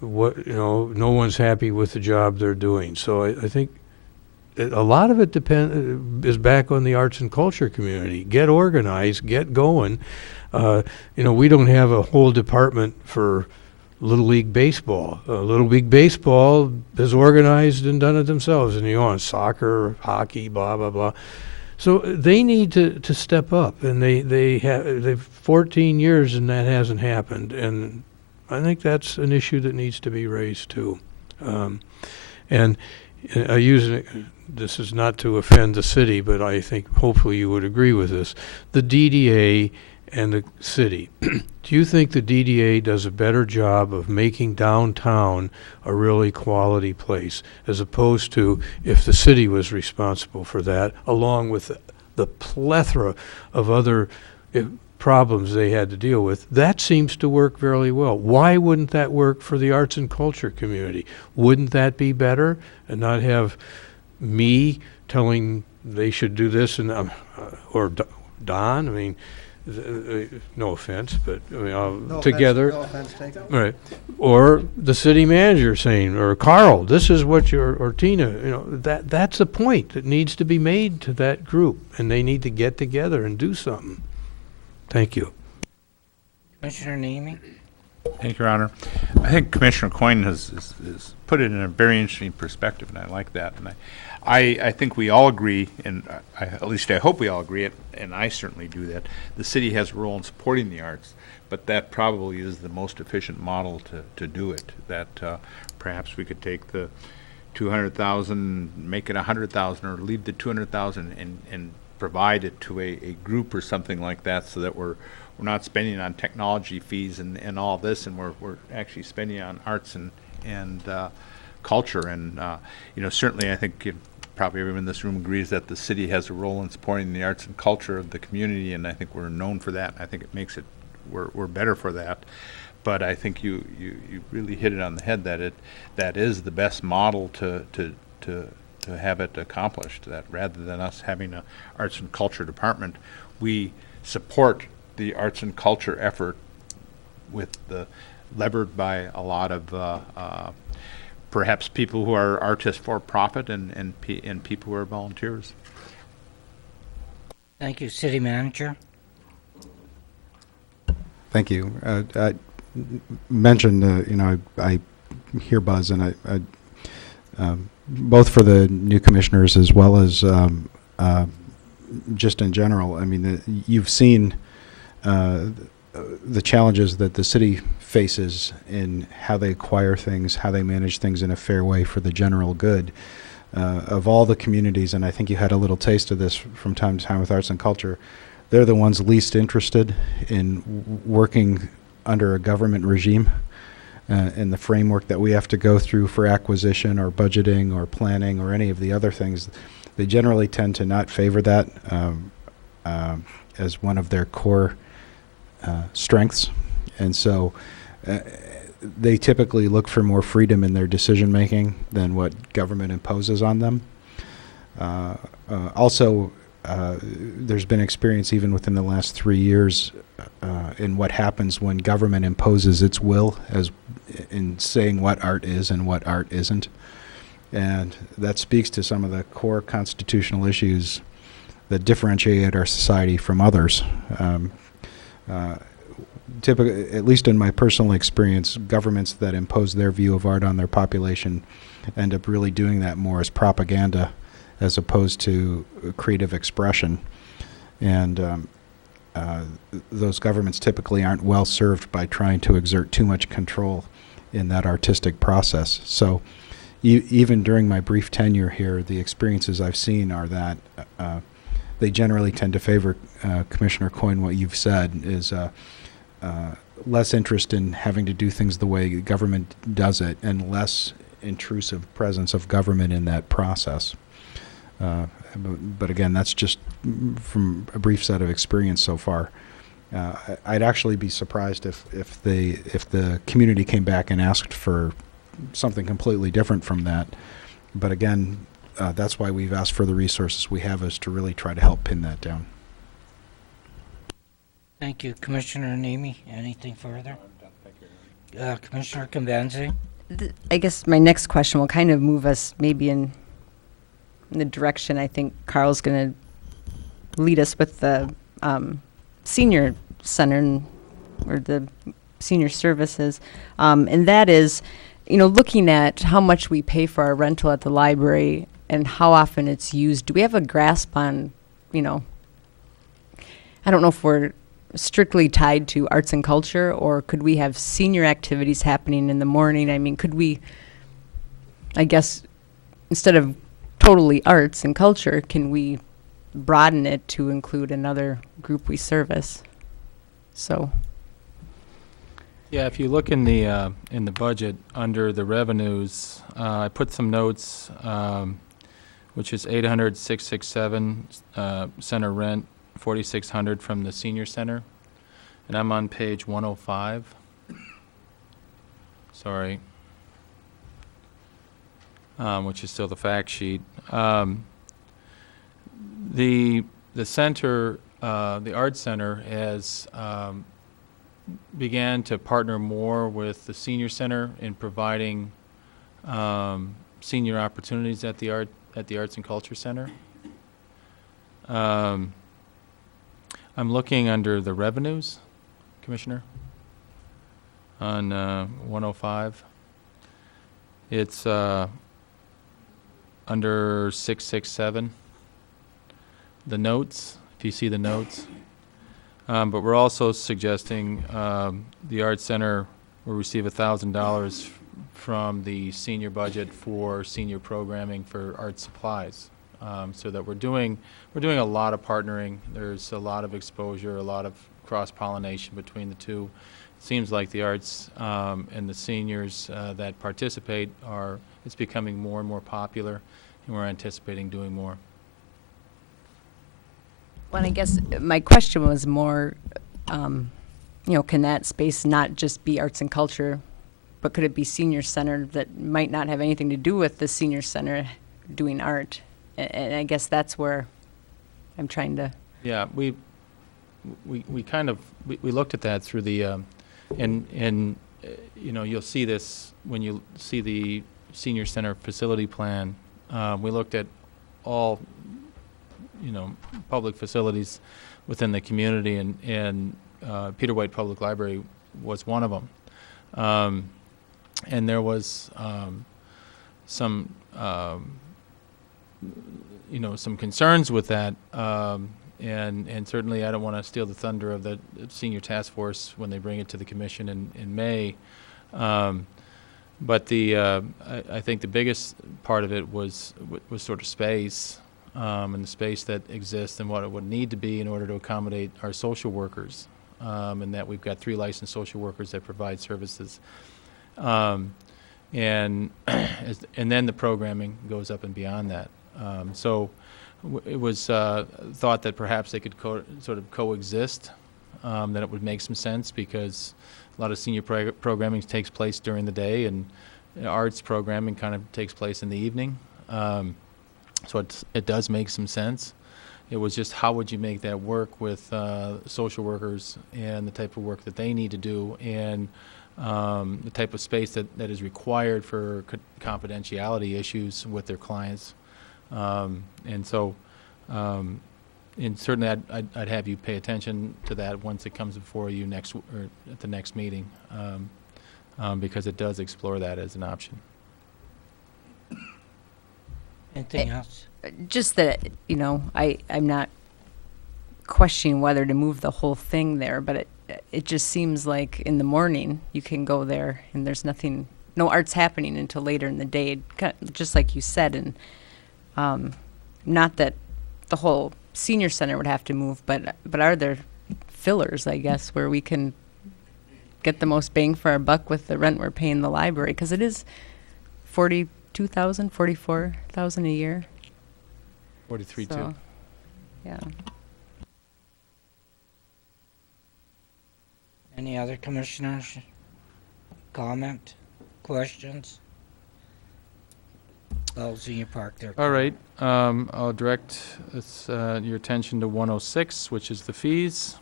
no one's happy with the job they're doing. So I think a lot of it is back on the arts and culture community. Get organized, get going. We don't have a whole department for Little League Baseball. Little League Baseball is organized and done it themselves, and on soccer, hockey, blah, blah, blah. So they need to step up, and they've 14 years and that hasn't happened, and I think that's an issue that needs to be raised too. And I use this is not to offend the city, but I think hopefully you would agree with this. The DDA and the city. Do you think the DDA does a better job of making downtown a really quality place, as opposed to if the city was responsible for that, along with the plethora of other problems they had to deal with? That seems to work very well. Why wouldn't that work for the arts and culture community? Wouldn't that be better, and not have me telling they should do this and or Don? I mean, no offense, but together, no offense taken. Right? Or the city manager saying, or Carl, this is what or Tina, that's the point that needs to be made to that group, and they need to get together and do something. Thank you. Commissioner Neamey? Thank you, Your Honor. I think Commissioner Coyne has put it in a very interesting perspective, and I like that. And I think we all agree, and at least I hope we all agree, and I certainly do, that the city has a role in supporting the arts, but that probably is the most efficient model to do it. That perhaps we could take the 200,000, make it 100,000, or leave the 200,000 and provide it to a group or something like that, so that we're not spending on technology fees and all this, and we're actually spending on arts and culture. And certainly I think probably everyone in this room agrees that the city has a role in supporting the arts and culture of the community, and I think we're known for that. I think it makes it we're better for that. But I think you really hit it on the head, that is the best model to have it accomplished. That rather than us having an arts and culture department, we support the arts and culture effort with levered by a lot of perhaps people who are artists for profit and people who are volunteers. Thank you. City Manager? Thank you. I mentioned, I hear buzz, and I both for the new commissioners as well as just in general. I mean, you've seen the challenges that the city faces in how they acquire things, how they manage things in a fair way for the general good of all the communities. And I think you had a little taste of this from time to time with arts and culture. They're the ones least interested in working under a government regime and the framework that we have to go through for acquisition or budgeting or planning or any of the other things. They generally tend to not favor that as one of their core strengths. And so they typically look for more freedom in their decision making than what government imposes on them. Also, there's been experience even within the last 3 years in what happens when government imposes its will as in saying what art is and what art isn't. And that speaks to some of the core constitutional issues that differentiate our society from others. Typically, at least in my personal experience, governments that impose their view of art on their population end up really doing that more as propaganda as opposed to creative expression. And those governments typically aren't well served by trying to exert too much control in that artistic process. So even during my brief tenure here, the experiences I've seen are that they generally tend to favor, Commissioner Coyne, what you've said is less interest in having to do things the way government does it and less intrusive presence of government in that process. But again, that's just from a brief set of experience so far. I'd actually be surprised if the community came back and asked for something completely different from that. But again, that's why we've asked for the resources we have, is to really try to help pin that down. Thank you. Commissioner Nemi, anything further? Commissioner Convenzi? I guess my next question will kind of move us maybe in the direction I think Carl's going to lead us with the senior center or the senior services. And that is, looking at how much we pay for our rental at the library and how often it's used. Do we have a grasp on, I don't know if we're strictly tied to arts and culture, or could we have senior activities happening in the morning? I mean, could we, I guess, instead of totally arts and culture, can we broaden it to include another group we service? So. Yeah, if you look in the budget under the revenues, I put some notes, which is 800,667 center rent, 4,600 from the senior center, and I'm on page 105. Sorry, which is still the fact sheet. The center, the art center, has began to partner more with the senior center in providing senior opportunities at the Arts and Culture Center. I'm looking under the revenues, Commissioner, on 105. It's under 667. The notes, if you see the notes. But we're also suggesting the Arts Center will receive $1,000 from the senior budget for senior programming for art supplies. So that we're doing a lot of partnering. There's a lot of exposure, a lot of cross-pollination between the two. It seems like the arts and the seniors that participate it's becoming more and more popular, and we're anticipating doing more. Well, I guess my question was more, can that space not just be arts and culture, but could it be senior center that might not have anything to do with the senior center doing art? And I guess that's where I'm trying to. Yeah, we looked at that through the, and you'll see this when you see the senior center facility plan. We looked at all, public facilities within the community, and Peter White Public Library was one of them. And there was some concerns with that, and certainly I don't want to steal the thunder of the senior task force when they bring it to the commission in May. But I think the biggest part of it was sort of space, and the space that exists and what it would need to be in order to accommodate our social workers, and that we've got 3 licensed social workers that provide services. And then the programming goes up and beyond that. So it was thought that perhaps they could sort of coexist, that it would make some sense, because a lot of senior programming takes place during the day, and arts programming kind of takes place in the evening. So it does make some sense. It was just, how would you make that work with social workers and the type of work that they need to do, and the type of space that is required for confidentiality issues with their clients. And so, and certainly I'd have you pay attention to that once it comes before you at the next meeting, because it does explore that as an option. Anything else? Just that, I'm not questioning whether to move the whole thing there, but it just seems like in the morning you can go there and there's nothing, no art's happening until later in the day, just like you said. And not that the whole senior center would have to move, but are there fillers, I guess, where we can get the most bang for our buck with the rent we're paying the library? Because it is $42,000, $44,000 a year. 43 So, too. yeah. Any other commissioners? Comment? Questions? Oh, Senior Park there. All right, I'll direct your attention to 106, which is the fees.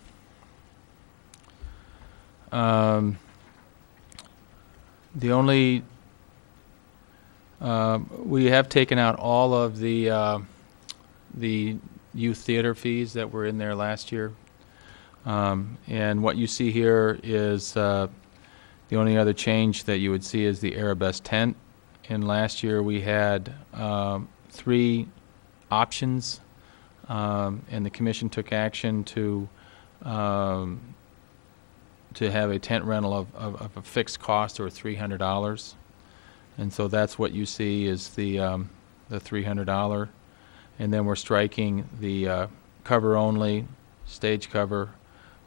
The only, we have taken out all of the youth theater fees that were in there last year. And what you see here is the only other change that you would see is the Arabesque tent. And last year we had 3 options, and the commission took action to have a tent rental of a fixed cost or $300. And so that's what you see is the $300. And then we're striking the cover only, stage cover,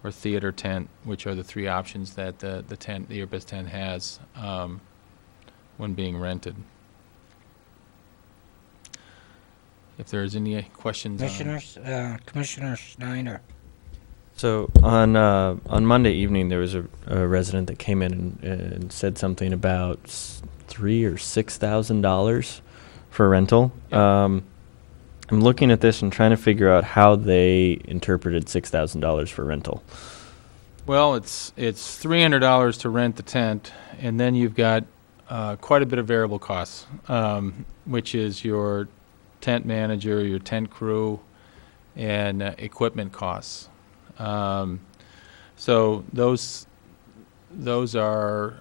or theater tent, which are the 3 options that the Arabesque tent has when being rented. If there's any questions. Commissioners, Commissioner Schneider. So on Monday evening, there was a resident that came in and said something about $3,000 or $6,000 for rental. Yep. I'm looking at this and trying to figure out how they interpreted $6,000 for rental. Well, it's $300 to rent the tent, and then you've got quite a bit of variable costs, which is your tent manager, your tent crew, and equipment costs. So those are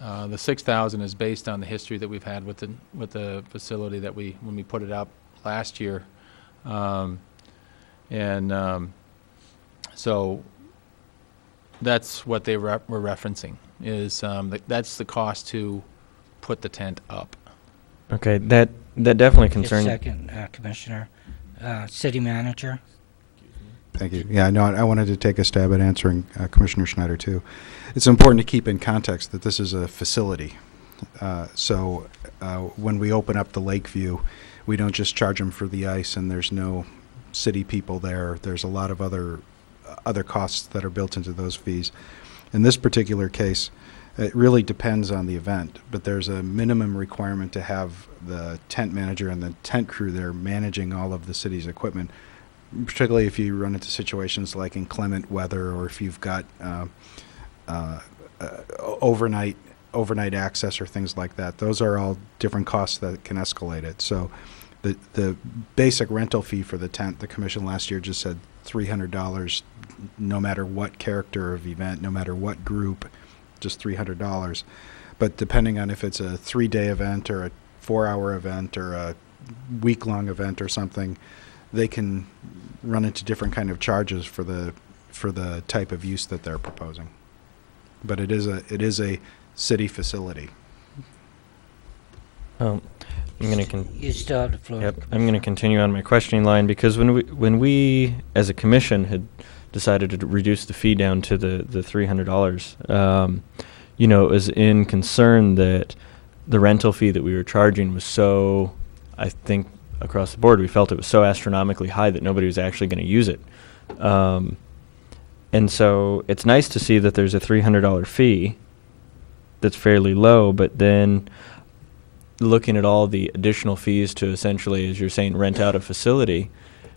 the 6,000 is based on the history that we've had with the facility that when we put it up last year, so that's what they were referencing is that's the cost to put the tent up. Okay, that definitely Just a concerns. second, Commissioner. City Manager. Thank you. Yeah, no, I wanted to take a stab at answering Commissioner Schneider, too. It's important to keep in context that this is a facility. So when we open up the Lakeview, we don't just charge them for the ice and there's no city people there. There's a lot of other costs that are built into those fees. In this particular case, it really depends on the event, but there's a minimum requirement to have the tent manager and the tent crew there managing all of the city's equipment, particularly if you run into situations like inclement weather or if you've got overnight access or things like that. Those are all different costs that can escalate it. So the basic rental fee for the tent, the commission last year just said $300, no matter what character of event, no matter what group, just $300. But depending on if it's a 3-day event or a 4-hour event or a week-long event or something, they can run into different kind of charges for the type of use that they're proposing. But it is a city facility. I'm going You still have the floor. Yep, I'm going to continue on my questioning line because when we as a commission had decided to reduce the fee down to the $300, it was in concern that the rental fee that we were charging was so, I think across the board, we felt it was so astronomically high that nobody was actually going to use it. And so it's nice to see that there's a $300 fee that's fairly low, but then looking at all the additional fees to essentially, as you're saying, rent out a facility,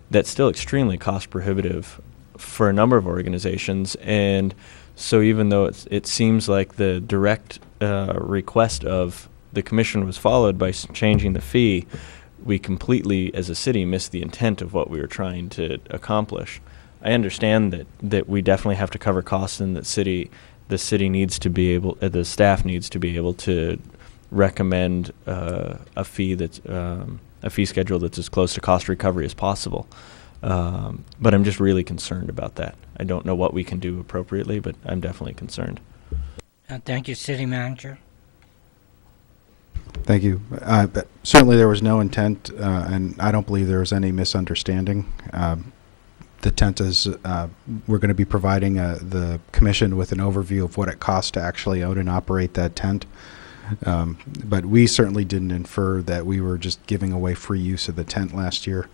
that's still extremely cost prohibitive for a number of organizations. And so even though it seems like the direct request of the commission was followed by changing the fee, we completely, as a city, missed the intent of what we were trying to accomplish. I understand that we definitely have to cover costs, and that the city needs to be able, the staff needs to be able to recommend a fee schedule that's as close to cost recovery as possible. But I'm just really concerned about that. I don't know what we can do appropriately, but I'm definitely concerned. Thank you, City Manager. Thank you. But certainly there was no intent, and I don't believe there was any misunderstanding. The tent is, we're going to be providing the commission with an overview of what it costs to actually own and operate that tent. But we certainly didn't infer that we were just giving away free use of the tent last year.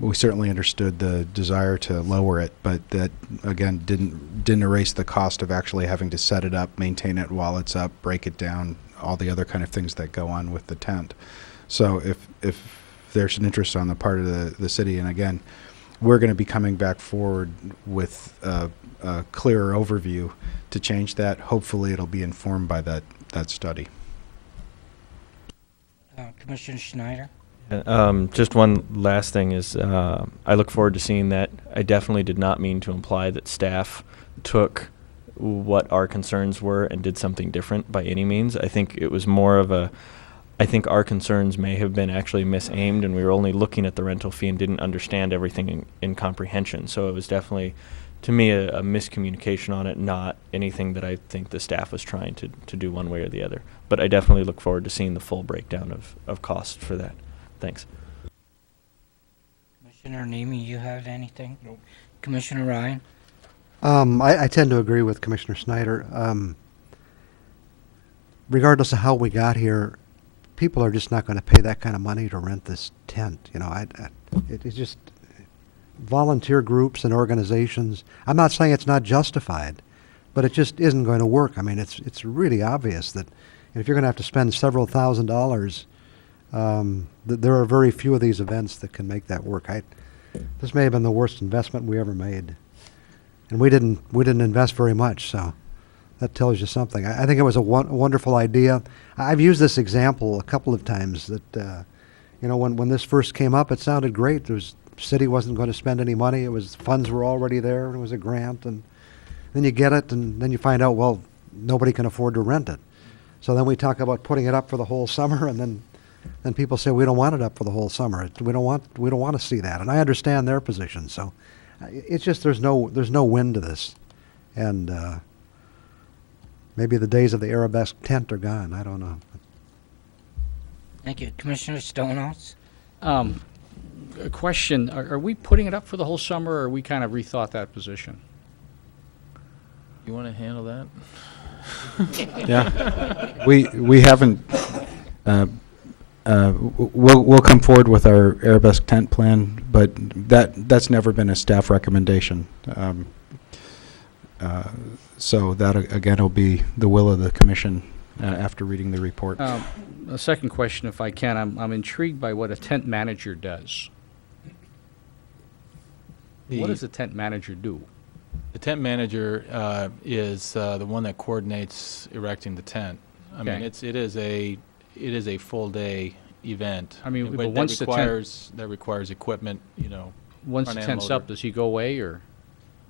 We certainly understood the desire to lower it, but that again didn't erase the cost of actually having to set it up, maintain it while it's up, break it down, all the other kind of things that go on with the tent. So if there's an interest on the part of the city, and again, we're going to be coming back forward with a clearer overview to change that. Hopefully it'll be informed by that study. Commissioner Schneider. Just one last thing is I look forward to seeing that. I definitely did not mean to imply that staff took what our concerns were and did something different by any means. I think it was more of I think our concerns may have been actually misaimed, and we were only looking at the rental fee and didn't understand everything in comprehension. So it was definitely, to me, a miscommunication on it, not anything that I think the staff was trying to do one way or the other. But I definitely look forward to seeing the full breakdown of cost for that. Thanks. Commissioner Nemi, you have anything? Nope. Commissioner Ryan? I tend to agree with Commissioner Snyder. Regardless of how we got here, people are just not going to pay that kind of money to rent this tent. You know, it's just volunteer groups and organizations. I'm not saying it's not justified, but it just isn't going to work. I mean, it's really obvious that if you're going to have to spend several $1,000s, there are very few of these events that can make that work. This may have been the worst investment we ever made, and we didn't invest very much. So that tells you something. I think it was a wonderful idea. I've used this example a couple of times that you know, when this first came up, it sounded great. The city wasn't going to spend any money. Funds were already there, and it was a grant, and then you get it, and then you find out, well, nobody can afford to rent it. So then we talk about putting it up for the whole summer, and then people say we don't want it up for the whole summer. We don't want to see that, and I understand their position. So it's just there's no win to this, and maybe the days of the arabesque tent are gone. I don't know. Thank you, Commissioner Stonehouse. A question: Are we putting it up for the whole summer, or we kind of rethought that position? You want to handle that? Yeah, we haven't. We'll come forward with our arabesque tent plan, but that's never been a staff recommendation. So that again will be the will of the commission after reading the report. A second question, if I can, I'm intrigued by what a tent manager does. What does the tent manager do? The tent manager is the one that coordinates erecting the tent. I mean, it is a full day event. I mean, but once that requires equipment, you know. Once the tent's up, does he go away, or?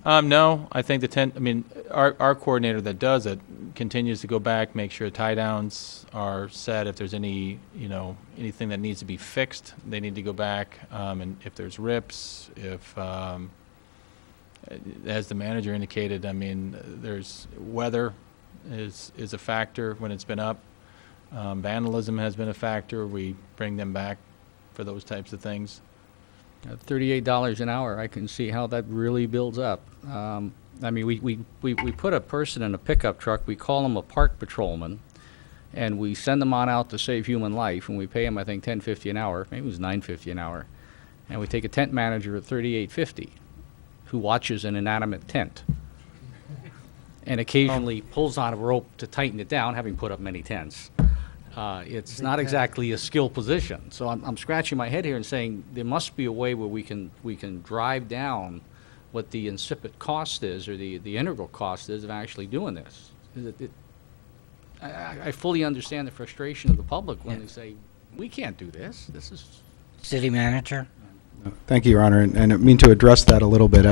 No, I think the tent. I mean, our coordinator that does it continues to go back, make sure tie downs are set. If there's anything that needs to be fixed, they need to go back. And if there's rips, as the manager indicated, I mean, there's weather is a factor when it's been up. Vandalism has been a factor. We bring them back for those types of things. At $38 an hour, I can see how that really builds up. I mean, we put a person in a pickup truck. We call him a park patrolman, and we send them on out to save human life. And we pay him, I think, $10.50 an hour. Maybe it was $9.50 an hour. And we take a tent manager at $38.50, who watches an inanimate tent, and occasionally pulls on a rope to tighten it down, having put up many tents. It's not exactly a skill position. So I'm scratching my head here and saying there must be a way where we can drive down what the incipient cost is, or the integral cost is of actually doing this. I fully understand the frustration of the public when they say, we can't do this. This is... City Manager. Thank you, Your Honor. And I mean to address that a little bit.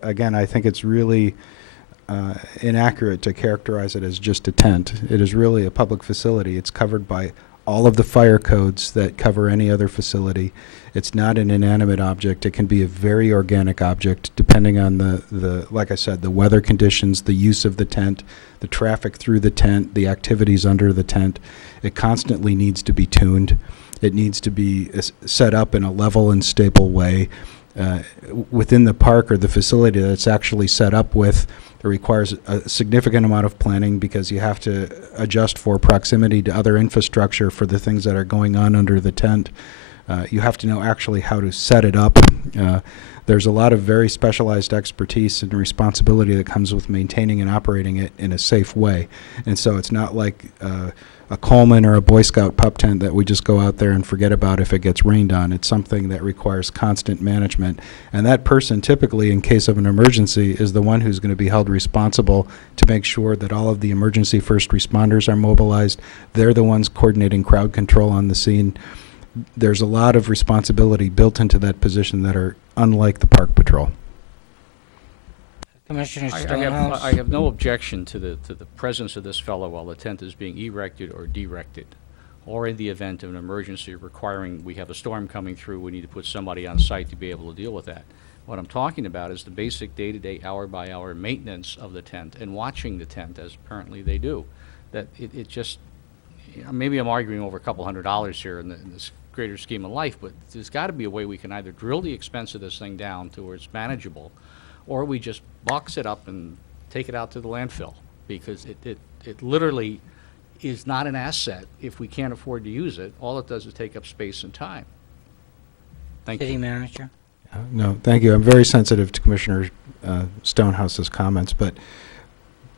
Again, I think it's really inaccurate to characterize it as just a tent. It is really a public facility. It's covered by all of the fire codes that cover any other facility. It's not an inanimate object. It can be a very organic object depending on the like I said, the weather conditions, the use of the tent, the traffic through the tent, the activities under the tent. It constantly needs to be tuned. It needs to be set up in a level and stable way. Within the park or the facility that's actually set up with, it requires a significant amount of planning because you have to adjust for proximity to other infrastructure for the things that are going on under the tent. You have to know actually how to set it up. There's a lot of very specialized expertise and responsibility that comes with maintaining and operating it in a safe way. And so it's not like a Coleman or a Boy Scout pup tent that we just go out there and forget about if it gets rained on. It's something that requires constant management. And that person typically, in case of an emergency, is the one who's going to be held responsible to make sure that all of the emergency first responders are mobilized. They're the ones coordinating crowd control on the scene. There's a lot of responsibility built into that position that are unlike the park patrol. Commissioner I Stonehouse? have no objection to the presence of this fellow while the tent is being erected or directed, or in the event of an emergency requiring we have a storm coming through, we need to put somebody on site to be able to deal with that. What I'm talking about is the basic day-to-day, hour-by-hour maintenance of the tent and watching the tent, as apparently they do. That it just, maybe I'm arguing over a couple $100 here in this greater scheme of life, but there's got to be a way we can either drill the expense of this thing down to where it's manageable, or we just box it up and take it out to the landfill, because it literally is not an asset if we can't afford to use it. All it does is take up space and time. Thank you. City Manager? No, thank you. I'm very sensitive to Commissioner Stonehouse's comments, but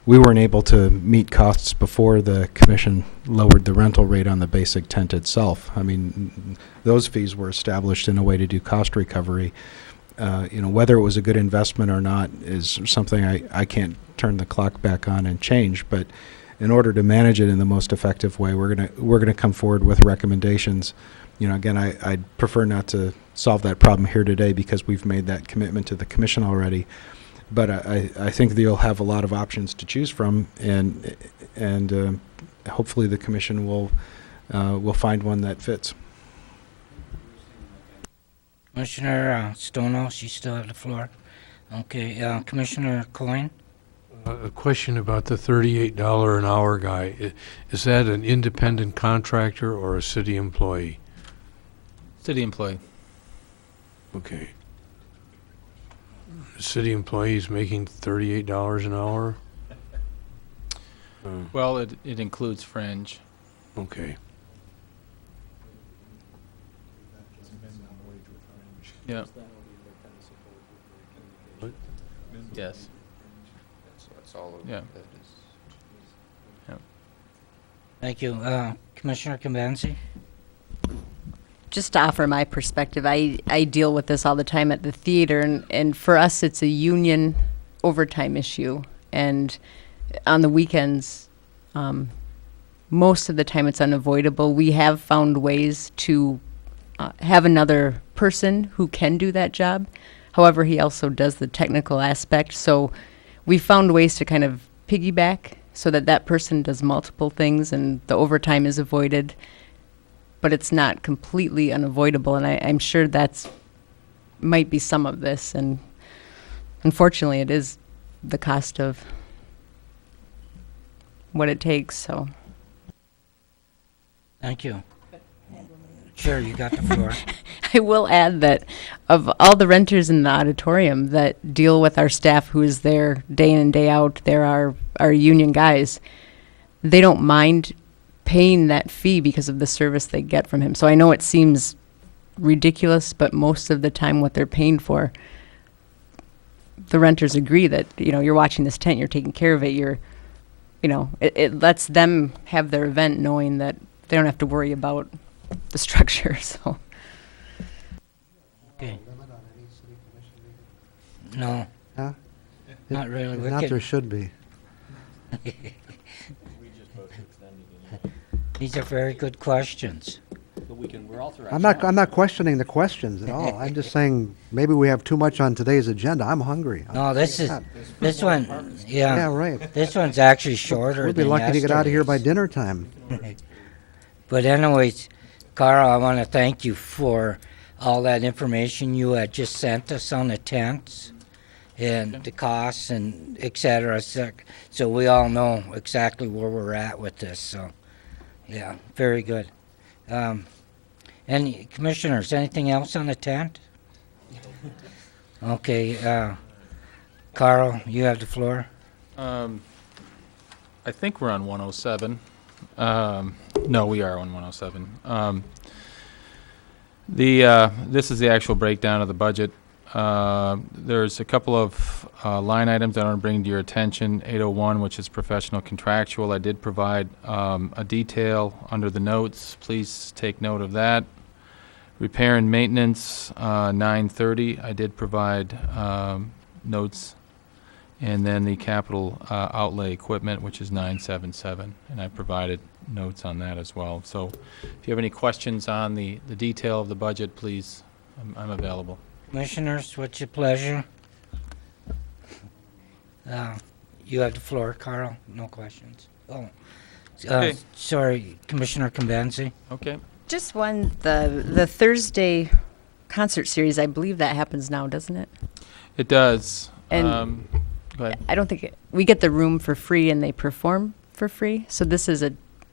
we weren't able to meet costs before the commission lowered the rental rate on the basic tent itself. I mean, those fees were established in a way to do cost recovery. Whether it was a good investment or not is something I can't turn the clock back on and change, but in order to manage it in the most effective way, we're gonna come forward with recommendations. Again, I'd prefer not to solve that problem here today because we've made that commitment to the commission already. But I think that you'll have a lot of options to choose from, and hopefully the commission will find one that fits. Commissioner Stonehouse, you still have the floor. Okay, Commissioner Coyne? A question about the $38 an hour guy. Is that an independent contractor or a city employee? City employee. Okay. City employees making $38 an hour? Well, it includes fringe. Okay. Yeah. What? Yes. So that's all of Yeah. that is. Thank you. Commissioner Kambanzi? Just to offer my perspective, I deal with this all the time at the theater, and for us it's a union overtime issue. And on the weekends, most of the time it's unavoidable. We have found ways to have another person who can do that job. However, he also does the technical aspect. So we found ways to kind of piggyback so that that person does multiple things and the overtime is avoided. But it's not completely unavoidable, and I'm sure that's might be some of this. And unfortunately, it is the cost of what it takes. So. Thank you. Sure, you got the floor. I will add that of all the renters in the auditorium that deal with our staff who is there day in and day out, there are our union guys. They don't mind paying that fee because of the service they get from him. So I know it seems ridiculous, but most of the time what they're paying for, the renters agree that, you're watching this tent, you're taking care of it, it lets them have their event knowing that they don't have to worry about the structure. So. Okay. No. Huh? Not really. We Not can- there should be. These are very good questions. I'm not questioning the questions at all. I'm just saying maybe we have too much on today's agenda. I'm hungry. No, this one, Yeah, right. This one's actually shorter We'll be than lucky to get out of here by yesterday's. dinner time. But anyways, Carl, I want to thank you for all that information you had just sent us on the tents and the costs and et cetera, so we all know exactly where we're at with this. So, yeah, very good. Any commissioners, anything else on the tent? Okay, Carl, you have the floor. I think we're on 107. No, we are on 107. This is the actual breakdown of the budget. There's a couple of line items I want to bring to your attention. 801, which is professional contractual. I did provide a detail under the notes. Please take note of that. Repair and maintenance, 930. I did provide notes. And then the capital outlay equipment, which is 977. And I provided notes on that as well. So if you have any questions on the detail of the budget, please, I'm available. Commissioners, what's your pleasure? You have the floor, Carl. No questions. Oh, Okay. sorry, Commissioner Combenzi. Okay. Just one, the Thursday concert series, I believe that happens now, doesn't it? It does. And go ahead. I don't think we get the room for free and they perform for free. So this is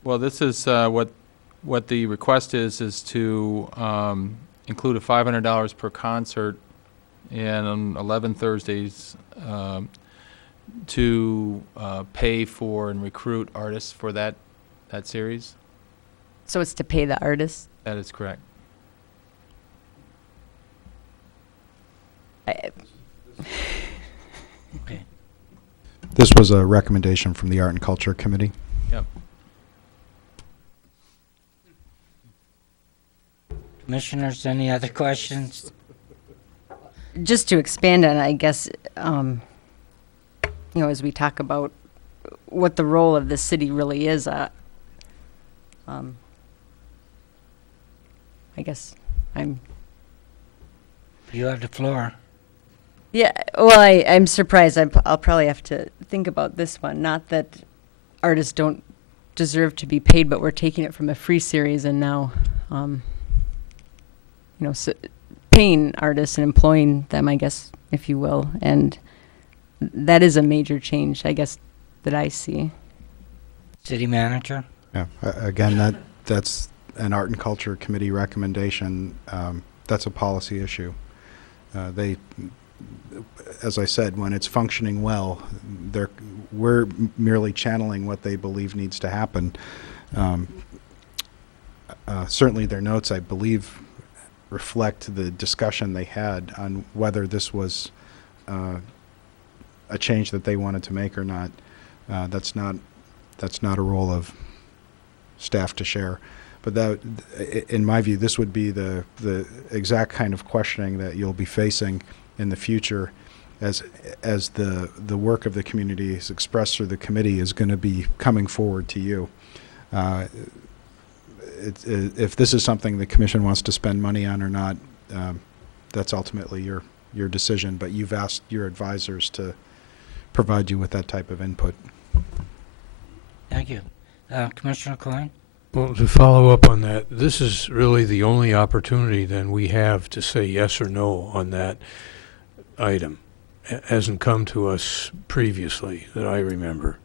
Well, this is what the request is to include a $500 per concert and 11 Thursdays to pay for and recruit artists for that series. so it's to pay the artists. That is correct. Okay. This was a recommendation from the Art and Culture Committee. Yep. Commissioners, any other questions? Just to expand on it, I guess, as we talk about what the role of the city really is, I guess You have the floor. Yeah, well, I'm surprised. I'll probably have to think about this one. Not that artists don't deserve to be paid, but we're taking it from a free series and now, paying artists and employing them, I guess, if you will. And that is a major change, I guess, that I see. City manager? Yeah, again, that's an Art and Culture Committee recommendation. That's a policy issue. As I said, when it's functioning well, we're merely channeling what they believe needs to happen. Certainly their notes, I believe, reflect the discussion they had on whether this was a change that they wanted to make or not. That's not a role of staff to share. But that, in my view, this would be the exact kind of questioning that you'll be facing in the future as the work of the community is expressed through the committee is going to be coming forward to you. If this is something the commission wants to spend money on or not, that's ultimately your decision, but you've asked your advisors to provide you with that type of input. Thank you. Commissioner Coyne? Well, to follow up on that, this is really the only opportunity then we have to say yes or no on that item. It hasn't come to us previously that I remember.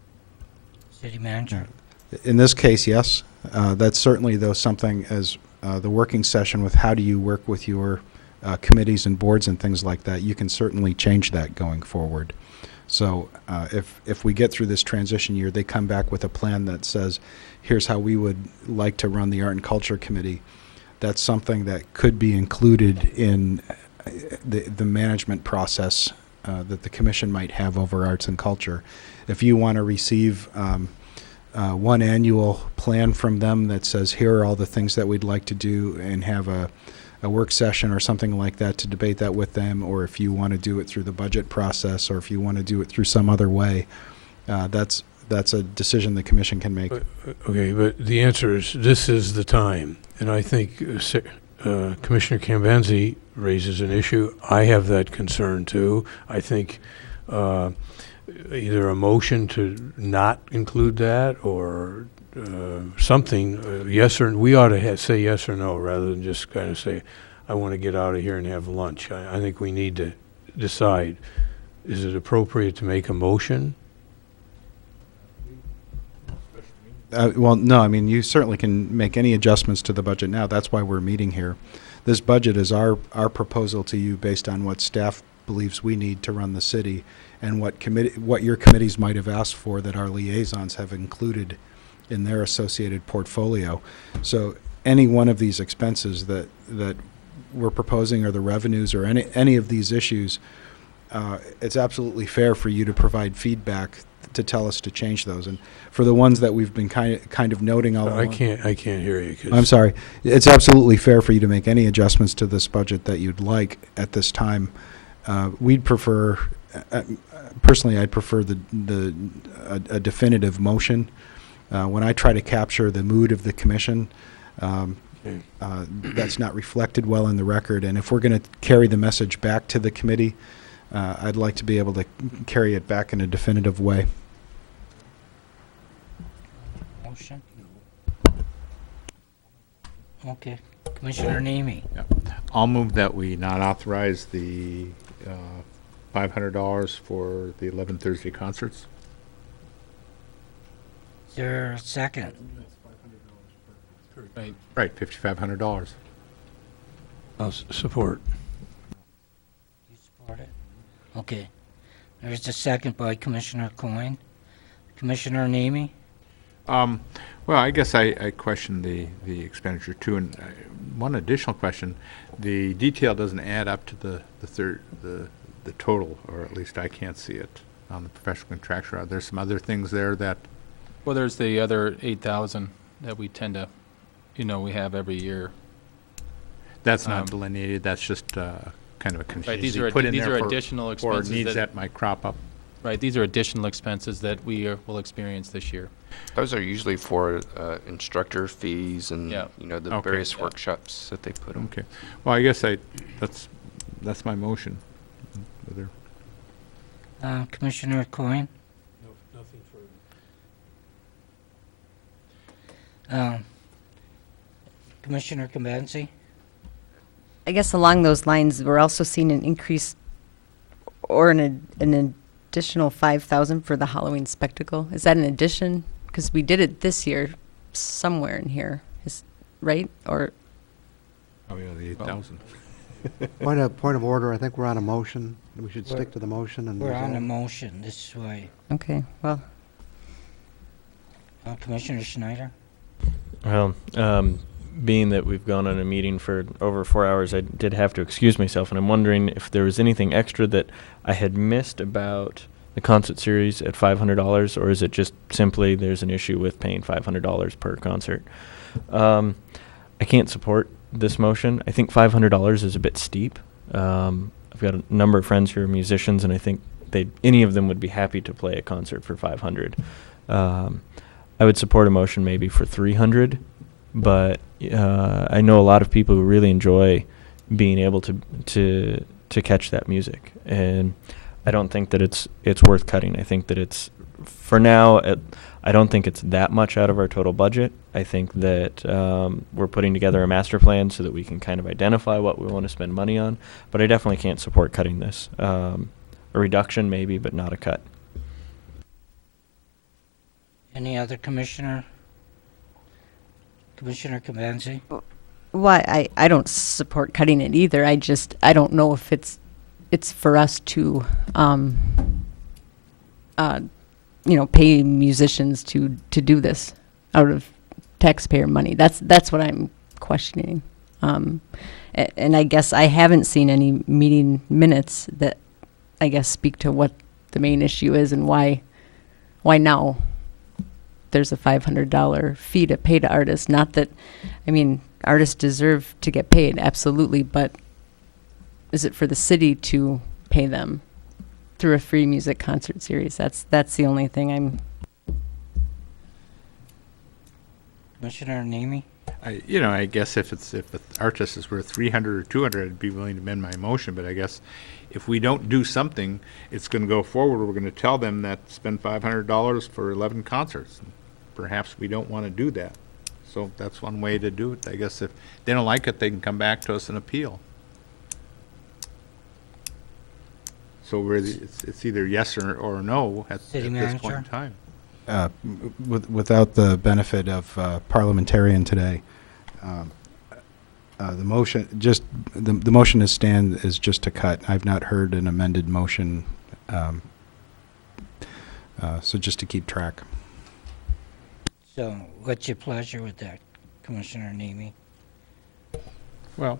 City manager? In this case, yes. That's certainly, though, something as the working session with how do you work with your committees and boards and things like that, you can certainly change that going forward. So if we get through this transition year, they come back with a plan that says, here's how we would like to run the Art and Culture Committee. That's something that could be included in the management process that the commission might have over arts and culture. If you want to receive one annual plan from them that says, here are all the things that we'd like to do, and have a work session or something like that to debate that with them, or if you want to do it through the budget process, or if you want to do it through some other way, that's a decision the commission can make. Okay, but the answer is this is the time. And I think Commissioner Cambenzi raises an issue. I have that concern too. I think either a motion to not include that or something, yes or, we ought to say yes or no rather than just kind of say, I want to get out of here and have lunch. I think we need to decide, is it appropriate to make a motion? Well, no, I mean, you certainly can make any adjustments to the budget now. That's why we're meeting here. This budget is our proposal to you based on what staff believes we need to run the city and what your committees might have asked for that our liaisons have included in their associated portfolio. So any one of these expenses that we're proposing, or the revenues, or any of these issues, it's absolutely fair for you to provide feedback to tell us to change those. And for the ones that we've been kind of noting all along, I can't hear you. I'm sorry. It's absolutely fair for you to make any adjustments to this budget that you'd like at this time. We'd prefer, personally, I'd prefer a definitive motion. When I try to capture the mood of the commission, that's not reflected well in the record. And if we're going to carry the message back to the committee, I'd like to be able to carry it back in a definitive way. Motion? Okay. Commissioner Nemeth. Yeah. I'll move that we not authorize the $500 for the 11 Thursday concerts. Is there a second? Right, $5,500. I'll support. You support it? Okay. There's a second by Commissioner Coyne. Commissioner Nemeth? Well, I guess I question the expenditure too, and one additional question: the detail doesn't add up to the total, or at least I can't see it on the professional contractor. Are there some other things there that? Well, there's the other 8,000 that we tend to, we have every year. That's not delineated. That's just kind of a contingency. Right, put in these there are for, additional expenses for needs that might crop up. Right, these are additional expenses that we will experience this year. Those are usually for instructor fees and Yeah. the various workshops that they put on. Okay. Well, I guess that's my motion. Commissioner Coyne? No, nothing further. Commissioner Kambenzi? I guess along those lines, we're also seeing an increase or an additional 5,000 for the Halloween spectacle. Is that an addition? Because we did it this year somewhere in here, right? Or Oh yeah, the 8,000. Point of order. I think we're on a motion. We should stick to the motion. And We're on resolve. a motion this way. okay, well, Commissioner Schneider? Well, being that we've gone on a meeting for over 4 hours, I did have to excuse myself, and I'm wondering if there was anything extra that I had missed about the concert series at $500, or is it just simply there's an issue with paying $500 per concert? I can't support this motion. I think $500 is a bit steep. I've got a number of friends who are musicians, and I think any of them would be happy to play a concert for $500. I would support a motion maybe for $300, but I know a lot of people who really enjoy being able to catch that music, and I don't think that it's worth cutting. I think that it's, for now, I don't think it's that much out of our total budget. I think that we're putting together a master plan so that we can kind of identify what we want to spend money on, but I definitely can't support cutting this. A reduction maybe, but not a cut. Any other commissioner? Commissioner Kambenzi? why I don't support cutting it either. I don't know if it's for us to pay musicians to do this out of taxpayer money. That's what I'm questioning. And I guess I haven't seen any meeting minutes that I guess speak to what the main issue is and why now there's a $500 fee to pay to artists. Not that, artists deserve to get paid, absolutely, but is it for the city to pay them through a free music concert series? That's the only thing I'm... Commissioner Nemeth? I guess if the artist is worth $300 or $200, I'd be willing to amend my motion. But I guess if we don't do something, it's going to go forward. We're going to tell them that spend $500 for 11 concerts. perhaps we don't want to do that. So that's one way to do it. I guess if they don't like it, they can come back to us and appeal. So it's either yes or no at this point in time. Without the benefit of parliamentarian today, the motion the motion is just to cut. I've not heard an amended motion, so just to keep track. So what's your pleasure with that, Commissioner Nemi? Well,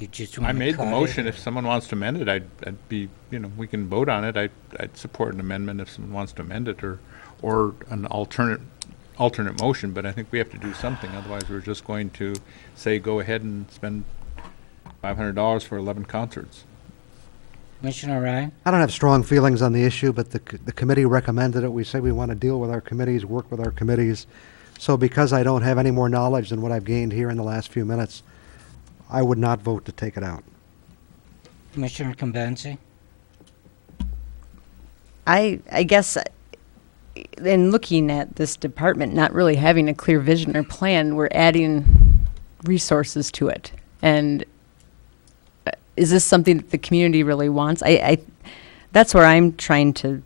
You just I want to made the cut motion. it? If someone wants to amend it, I'd be, we can vote on it. I'd support an amendment if someone wants to amend it or an alternate motion, but I think we have to do something. Otherwise, we're just going to say, go ahead and spend $500 for 11 concerts. Commissioner Ryan? I don't have strong feelings on the issue, but the committee recommended it. We say we want to deal with our committees, work with our committees. So because I don't have any more knowledge than what I've gained here in the last few minutes, I would not vote to take it out. Commissioner Combenzi? I guess in looking at this department, not really having a clear vision or plan, we're adding resources to it. And is this something that the community really wants? That's where I'm trying to,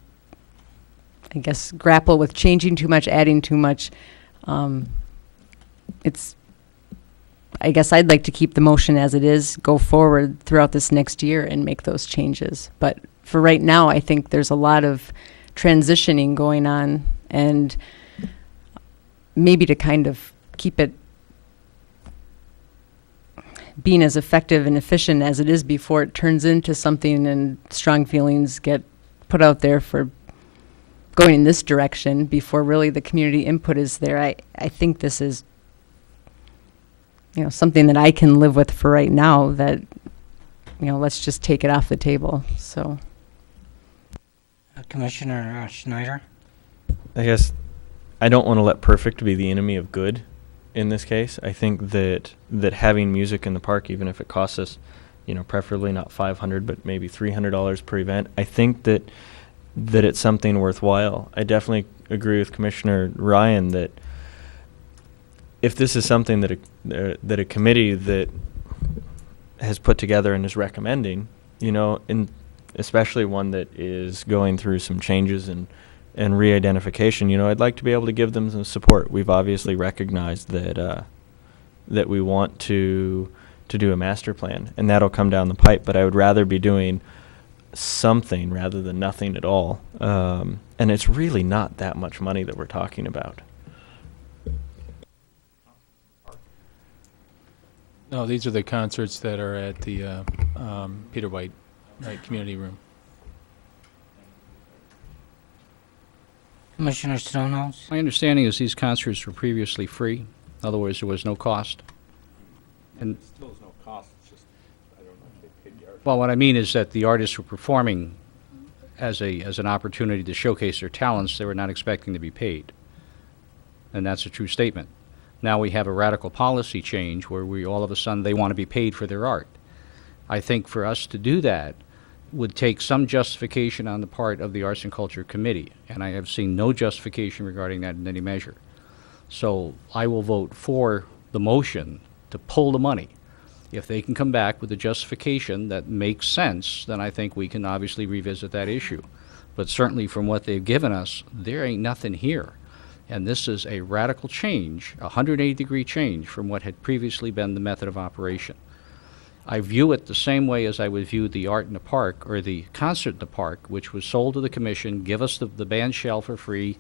I guess, grapple with changing too much, adding too much. I guess I'd like to keep the motion as it is, go forward throughout this next year and make those changes. But for right now, I think there's a lot of transitioning going on, and maybe to kind of keep it being as effective and efficient as it is before it turns into something and strong feelings get put out there for going in this direction before really the community input is there. I think this is something that I can live with for right now, that, let's just take it off the table. So. Commissioner Schneider? I guess I don't want to let perfect be the enemy of good in this case. I think that having music in the park, even if it costs us, preferably not $500, but maybe $300 per event, I think that it's something worthwhile. I definitely agree with Commissioner Ryan that if this is something that a committee that has put together and is recommending, and especially one that is going through some changes and re-identification, I'd like to be able to give them some support. We've obviously recognized that we want to do a master plan, and that'll come down the pipe, but I would rather be doing something rather than nothing at all. And it's really not that much money that we're talking about. No, these are the concerts that are at the Peter White Community Room. Commissioner Stonehouse? My understanding is these concerts were previously free. In other words, there was no cost. And Still is no cost. It's just, I don't know if they paid the artist. well, what I mean is that the artists were performing as an opportunity to showcase their talents. They were not expecting to be paid. And that's a true statement. Now we have a radical policy change where all of a sudden they want to be paid for their art. I think for us to do that would take some justification on the part of the Arts and Culture Committee, and I have seen no justification regarding that in any measure. So I will vote for the motion to pull the money. If they can come back with a justification that makes sense, then I think we can obviously revisit that issue. But certainly from what they've given us, there ain't nothing here. And this is a radical change, a 180-degree change from what had previously been the method of operation. I view it the same way as I would view the art in the park or the concert in the park, which was sold to the commission, give us the band shell for free,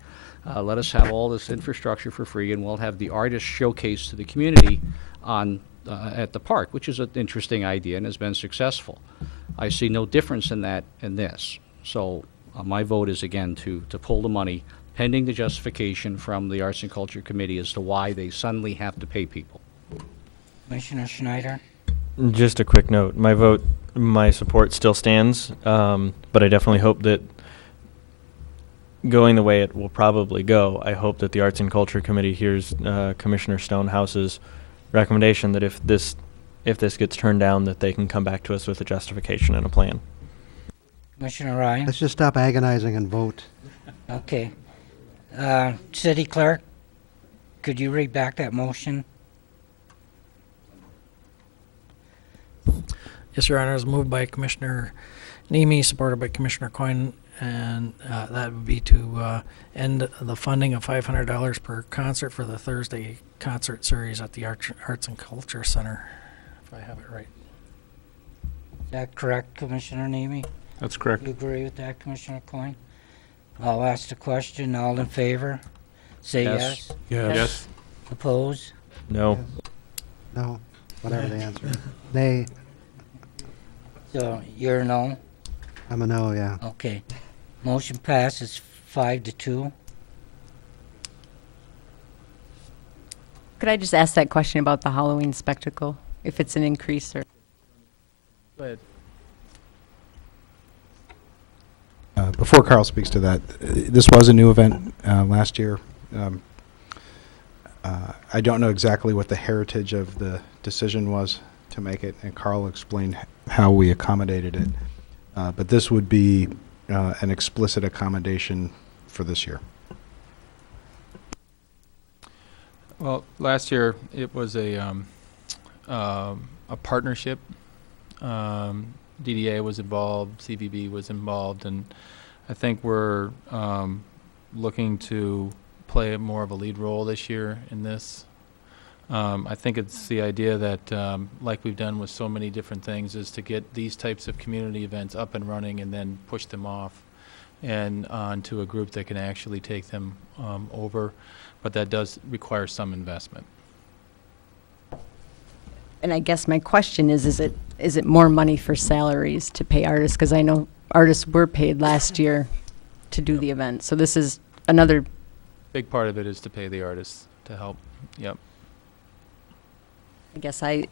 let us have all this infrastructure for free, and we'll have the artists showcase to the community at the park, which is an interesting idea and has been successful. I see no difference in that in this. So my vote is, again, to pull the money, pending the justification from the Arts and Culture Committee as to why they suddenly have to pay people. Commissioner Schneider? Just a quick note. My support still stands, but I definitely hope that going the way it will probably go, I hope that the Arts and Culture Committee hears Commissioner Stonehouse's recommendation that if this gets turned down, that they can come back to us with a justification and a plan. Commissioner Ryan? Let's just stop agonizing and vote. Okay. City Clerk, could you read back that motion? Yes, Your Honor. It was moved by Commissioner Nemi, supported by Commissioner Coyne, and that would be to end the funding of $500 per concert for the Thursday concert series at the Arts and Culture Center, if I have it right. Is that correct, Commissioner Nemi? That's correct. You agree with that, Commissioner Coyne? I'll ask the question. All in favor? Say Yes. yes. Yes. Oppose? No. No, whatever the answer. Nay, So you're a no? I'm a no, yeah. Okay. Motion passes 5-2. Could I just ask that question about the Halloween spectacle, if it's an increase or? Go ahead. Before Carl speaks to that, this was a new event last year. I don't know exactly what the heritage of the decision was to make it, and Carl explained how we accommodated it. But this would be an explicit accommodation for this year. Well, last year it was a partnership. DDA was involved, CVB was involved, and I think we're looking to play more of a lead role this year in this. I think it's the idea that, like we've done with so many different things, is to get these types of community events up and running and then push them off and on to a group that can actually take them over. But that does require some investment. And I guess my question is it more money for salaries to pay artists? Because I know artists were paid last year to do the event. So this is another. Big part of it is to pay the artists to help. Yep. I guess I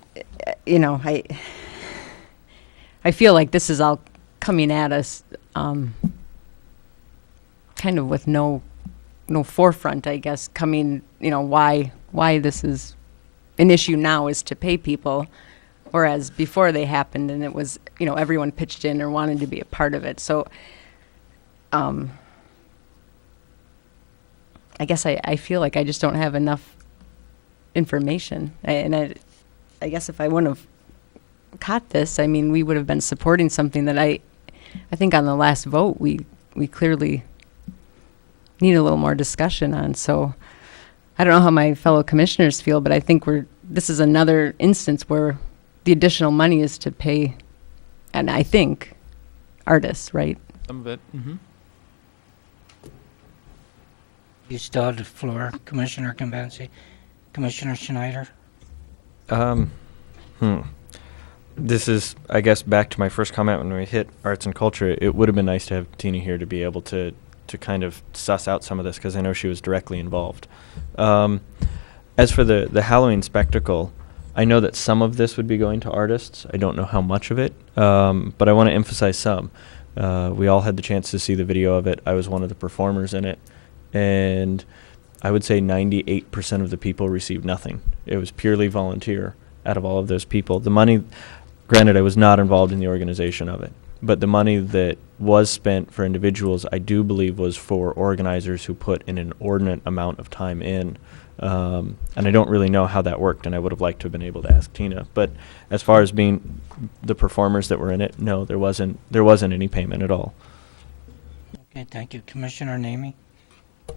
feel like this is all coming at us kind of with no forefront, I guess, coming, why this is an issue now is to pay people, whereas before they happened and it was, everyone pitched in or wanted to be a part of it. So I guess I feel like I just don't have enough information. I guess if I wouldn't have caught this, I mean, we would have been supporting something that I think on the last vote we clearly need a little more discussion on. So I don't know how my fellow commissioners feel, but I think this is another instance where the additional money is to pay, and I think, artists, right? Some of it. Mm-hmm. You still have the floor, Commissioner Cambensi. Commissioner Schneider? This is, I guess, back to my first comment when we hit arts and culture. It would have been nice to have Tina here to be able to kind of suss out some of this, because I know she was directly involved. As for the Halloween spectacle, I know that some of this would be going to artists. I don't know how much of it, but I want to emphasize some. We all had the chance to see the video of it. I was one of the performers in it, and I would say 98% of the people received nothing. It was purely volunteer out of all of those people. The money, granted, I was not involved in the organization of it, but the money that was spent for individuals, I do believe, was for organizers who put an inordinate amount of time in. And I don't really know how that worked, and I would have liked to have been able to ask Tina. But as far as being the performers that were in it, no, there wasn't any payment at all. Okay, thank you. Commissioner Namey?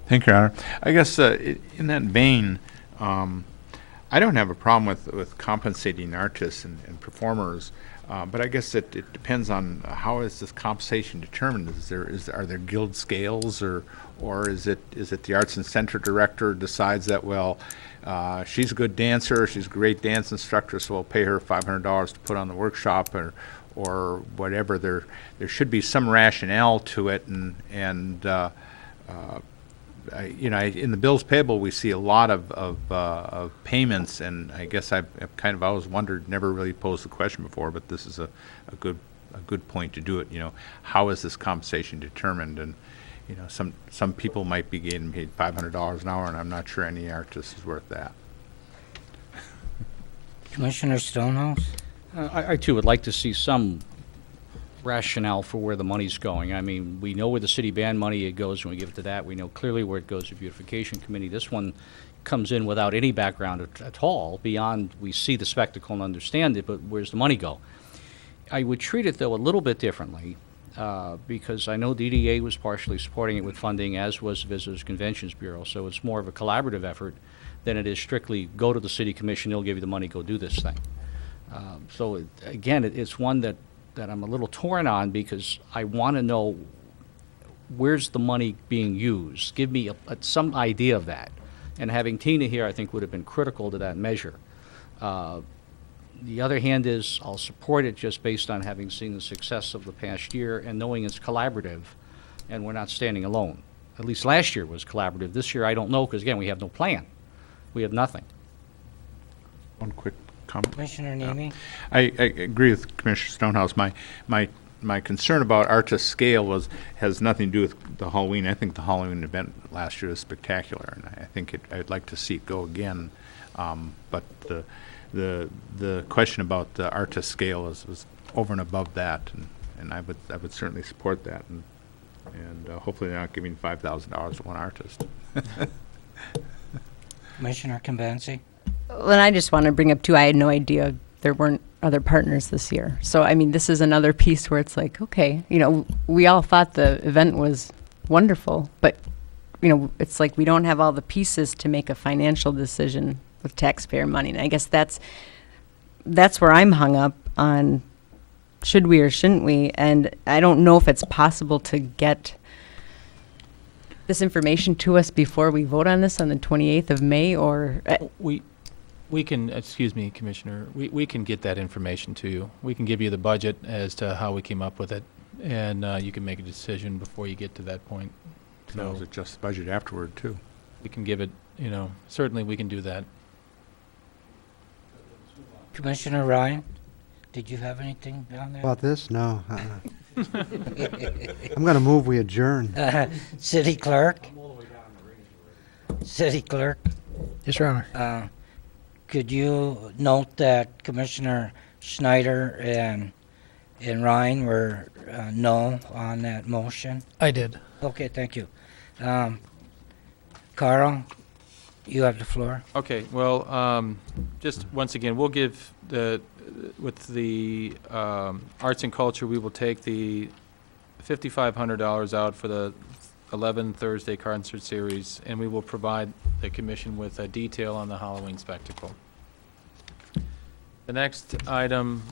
Thank you, Your Honor. I guess in that vein, I don't have a problem with compensating artists and performers, but I guess it depends on how is this compensation determined. Are there guild scales, or is it the arts and center director decides that, well, she's a good dancer, she's a great dance instructor, so we'll pay her $500 to put on the workshop, or whatever. There should be some rationale to it, and in the bills payable, we see a lot of payments, and I guess I've kind of always wondered, never really posed the question before, but this is a good point to do it. How is this compensation determined? And some people might be getting paid $500 an hour, and I'm not sure any artist is worth that. Commissioner Stonehouse? I too would like to see some rationale for where the money's going. I mean, we know where the city band money it goes when we give it to that. We know clearly where it goes to beautification committee. This one comes in without any background at all, beyond we see the spectacle and understand it, but where's the money go? I would treat it, though, a little bit differently, because I know DDA was partially supporting it with funding, as was the Visitors Conventions Bureau, so it's more of a collaborative effort than it is strictly go to the city commission, they'll give you the money, go do this thing. Again, it's one that I'm a little torn on, because I want to know where's the money being used. Give me some idea of that. And having Tina here, I think, would have been critical to that measure. The other hand is I'll support it just based on having seen the success of the past year and knowing it's collaborative and we're not standing alone. At least last year was collaborative. This year I don't know, because again, we have no plan. We have nothing. One quick comment. Commissioner Nemi? I agree with Commissioner Stonehouse. My concern about Artist Scale has nothing to do with the Halloween. I think the Halloween event last year was spectacular, and I think I'd like to see it go again. But the question about the Artist Scale is over and above that, and I would certainly support that, and hopefully they're not giving $5,000 to one artist. Commissioner Convancy? Well, and I just want to bring up too, I had no idea there weren't other partners this year. So, I mean, this is another piece where it's like, okay, you know, we all thought the event was wonderful, but, you know, it's like we don't have all the pieces to make a financial decision with taxpayer money. And I guess that's where I'm hung up on, should we or shouldn't we? And I don't know if it's possible to get this information to us before we vote on this on the 28th of May, or... We can, excuse me, Commissioner, we can get that information to you. We can give you the budget as to how we came up with it, and you can make a decision before you get to that point. So is it just budget afterward, too? We can give it, you know, certainly we can do that. Commissioner Ryan, did you have anything down there? About this? No. I'm going to move we adjourn. City Clerk? City Clerk? Yes, Your Honor. Could you note that Commissioner Schneider and Ryan were no on that motion? I did. Okay, thank you. Carl, you have the floor. Okay, well, just once again, we'll give with the arts and culture, we will take the $5,500 out for the 11 Thursday concert series, and we will provide the commission with a detail on the Halloween spectacle. The next item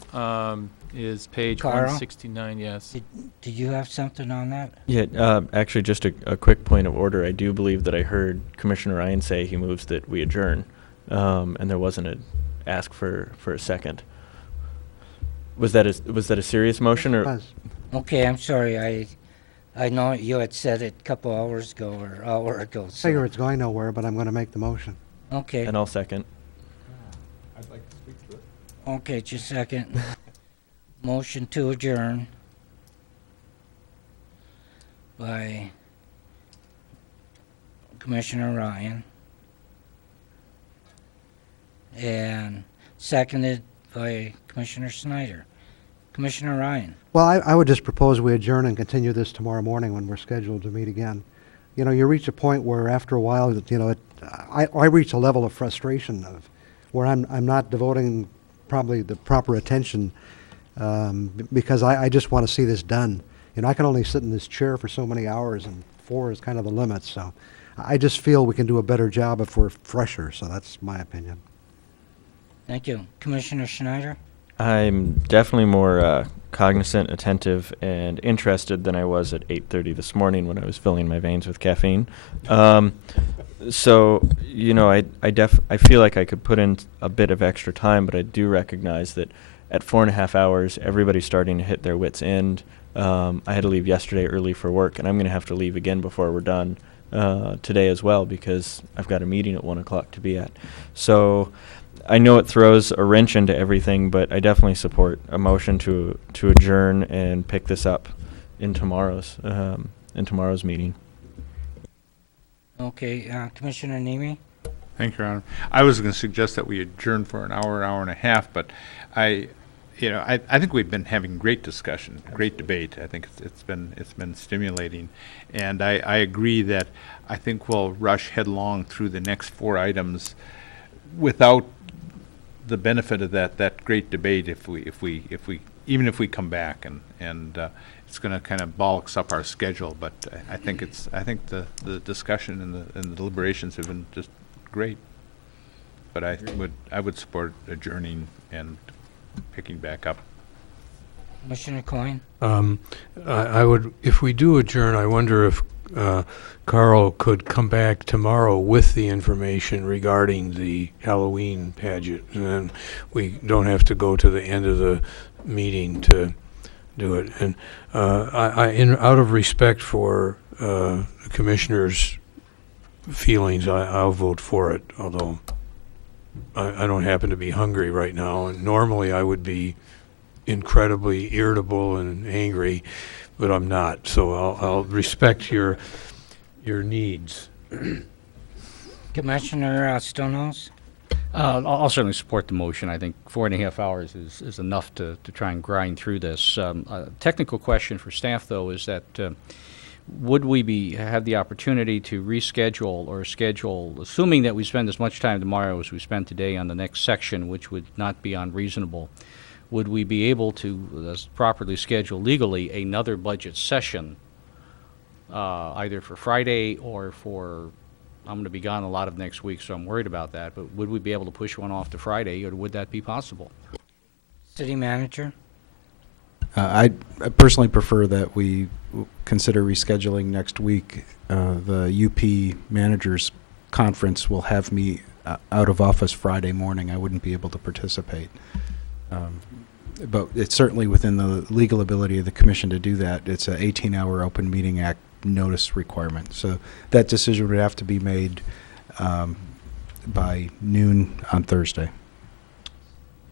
is page Carl? 169, yes. Did you have something on that? Yeah, actually, just a quick point of order. I do believe that I heard Commissioner Ryan say he moves that we adjourn, and there wasn't an ask for a second. Was that a serious motion, or? Okay, I'm sorry. I know you had said it a couple hours ago or an hour ago. So. Figure it's going nowhere, but I'm going to make the motion. Okay. And I'll second. I'd like to speak to it. Okay, just a second. Motion to adjourn by Commissioner Ryan and seconded by Commissioner Snyder. Commissioner Ryan. Well, I would just propose we adjourn and continue this tomorrow morning when we're scheduled to meet again. You know, you reach a point where after a while, you know, I reach a level of frustration of where I'm not devoting probably the proper attention because I just want to see this done. You know, I can only sit in this chair for so many hours, and 4 is kind of the limit. So I just feel we can do a better job if we're fresher. So that's my opinion. Thank you. Commissioner Schneider? I'm definitely more cognizant, attentive, and interested than I was at 8:30 this morning when I was filling my veins with caffeine. So, you know, I feel like I could put in a bit of extra time, but I do recognize that at 4.5 hours, everybody's starting to hit their wits' end. I had to leave yesterday early for work, and I'm going to have to leave again before we're done today as well, because I've got a meeting at 1 o'clock to be at. So I know it throws a wrench into everything, but I definitely support a motion to adjourn and pick this up in tomorrow's meeting. Okay, Commissioner Nemi? Thank you, Your Honor. I was going to suggest that we adjourn for an hour and a half, but I think we've been having great discussion, great debate. I think it's been stimulating, and I agree that I think we'll rush headlong through the next 4 items without the benefit of that great debate if we come back, and it's going to kind of bollocks up our schedule. But I think the discussion and the deliberations have been just great. But I would support adjourning and picking back up. Commissioner Coyne? I would, if we do adjourn, I wonder if Carl could come back tomorrow with the information regarding the Halloween pageant, and then we don't have to go to the end of the meeting to do it. And out of respect for the commissioners' feelings, I'll vote for it, although I don't happen to be hungry right now, and normally I would be incredibly irritable and angry, but I'm not. So I'll respect your needs. Commissioner Stonehouse? I'll certainly support the motion. I think 4.5 hours is enough to try and grind through this. Technical question for staff, though, is that would we have the opportunity to reschedule or schedule, assuming that we spend as much time tomorrow as we spent today on the next section, which would not be unreasonable, would we be able to properly schedule legally another budget session, either for Friday or for, I'm going to be gone a lot of next week, so I'm worried about that, but would we be able to push one off to Friday, or would that be possible? City Manager? I personally prefer that we consider rescheduling next week. The UP Managers Conference will have me out of office Friday morning. I wouldn't be able to participate. But it's certainly within the legal ability of the commission to do that. It's an 18-hour Open Meeting Act notice requirement. So that decision would have to be made by noon on Thursday.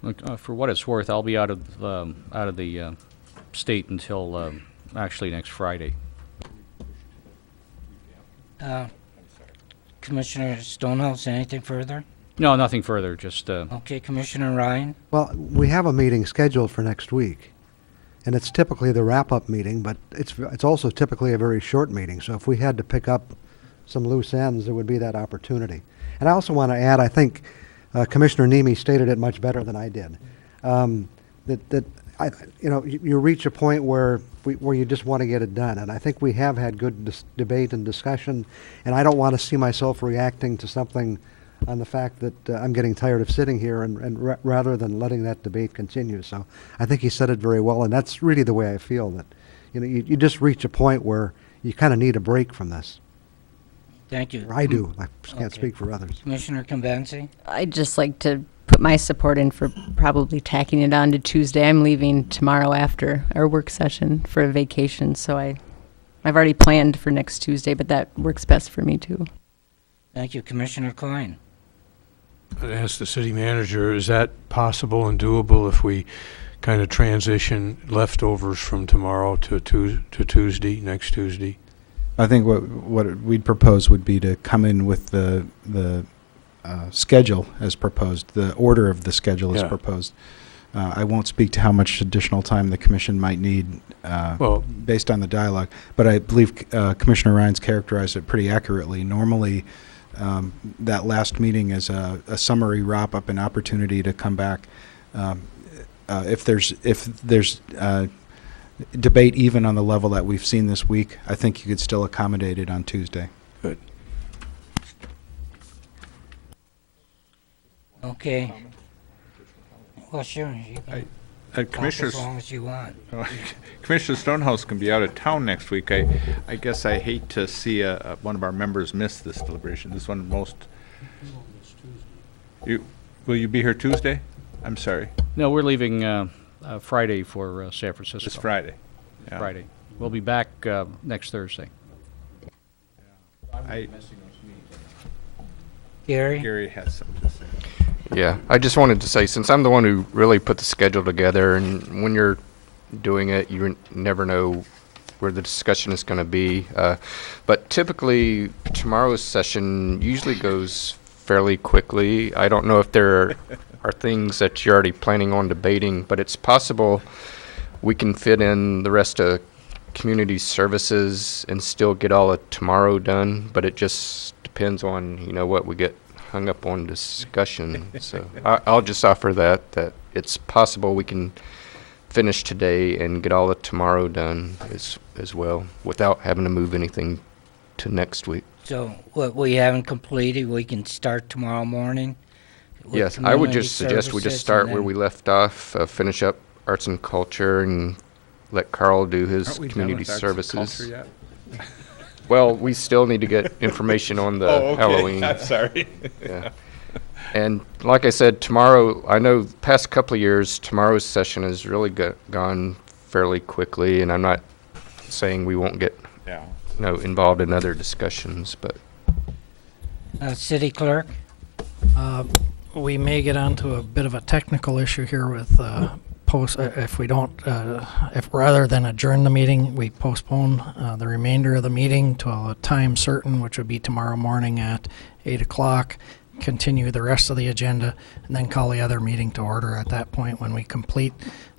Look, for what it's worth, I'll be out of the state until actually next Friday. Commissioner Stonehouse, anything further? No, nothing further. Just Okay, Commissioner Ryan? Well, we have a meeting scheduled for next week, and it's typically the wrap-up meeting, but it's also typically a very short meeting. So if we had to pick up some loose ends, there would be that opportunity. And I also want to add, I think Commissioner Nemi stated it much better than I did. You reach a point where you just want to get it done, and I think we have had good debate and discussion, and I don't want to see myself reacting to something on the fact that I'm getting tired of sitting here, and rather than letting that debate continue. So I think he said it very well, and that's really the way I feel, that you just reach a point where you kind of need a break from this. Thank you. Or I do. I can't speak for others. Commissioner Convancy? I'd just like to put my support in for probably tacking it on to Tuesday. I'm leaving tomorrow after our work session for a vacation, so I've already planned for next Tuesday, but that works best for me too. Thank you. Commissioner Coyne? I'd ask the city manager, is that possible and doable if we kind of transition leftovers from tomorrow to Tuesday, next Tuesday? I think what we'd propose would be to come in with the schedule as proposed, the order of the schedule as proposed. I won't speak to how much additional time the commission might need based on the dialogue, but I believe Commissioner Ryan's characterized it pretty accurately. Normally, that last meeting is a summary wrap-up, an opportunity to come back. If there's debate even on the level that we've seen this week, I think you could still accommodate it on Tuesday. Good. Okay. Well, sure. You can talk as long as you want. Commissioner Stonehouse can be out of town next week. I guess I hate to see one of our members miss this deliberation. This one most. Will you be here Tuesday? I'm sorry. No, we're leaving Friday for San Francisco. This Friday. Yeah. Friday. We'll be back next Thursday. Gary has something to say. Yeah, I just wanted to say, since I'm the one who really put the schedule together, and when you're doing it, you never know where the discussion is going to be. But typically, tomorrow's session usually goes fairly quickly. I don't know if there are things that you're already planning on debating, but it's possible we can fit in the rest of community services and still get all of tomorrow done, but it just depends on, what we get hung up on discussion. So I'll just offer that it's possible we can finish today and get all of tomorrow done as well without having to move anything to next week. So what we haven't completed, we can start tomorrow morning? with Yes, I would community just suggest we just services, start and where then- we left off, finish up arts and culture and let Carl do his Aren't we done community with arts and services. culture yet? Well, we still need to get information on the Oh, okay. Halloween. I'm sorry. Yeah. And like I said, tomorrow, I know the past couple of years, tomorrow's session has really gone fairly quickly, and I'm not saying we won't get Yeah. involved in other discussions, but City Clerk? We may get onto a bit of a technical issue here with if we don't, if rather than adjourn the meeting, we postpone the remainder of the meeting to a time certain, which would be tomorrow morning at 8 o'clock, continue the rest of the agenda, and then call the other meeting to order at that point when we complete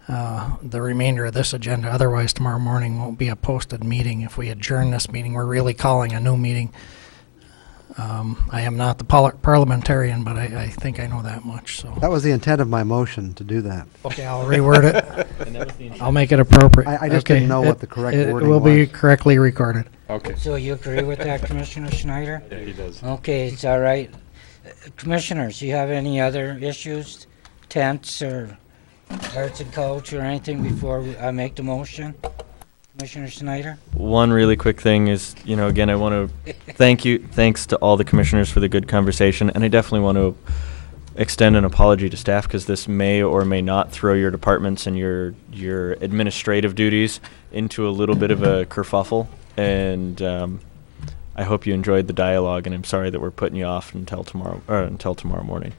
the remainder of this agenda. Otherwise, tomorrow morning won't be a posted meeting. If we adjourn this meeting, we're really calling a new meeting. I am not the parliamentarian, but I think I know that much. So That was the intent of my motion, to do that. okay, I'll reword it. I'll make it appropriate. I just didn't know what the correct wording It will be was. correctly recorded. Okay. So you agree with that, Commissioner Schneider? Yeah, he does. Okay, it's all right. Commissioners, do you have any other issues, tents or arts and culture or anything before I make the motion? Commissioner Schneider? One really quick thing is, again, I want to thanks to all the commissioners for the good conversation, and I definitely want to extend an apology to staff because this may or may not throw your departments and your administrative duties into a little bit of a kerfuffle, and I hope you enjoyed the dialogue, and I'm sorry that we're putting you off until tomorrow morning.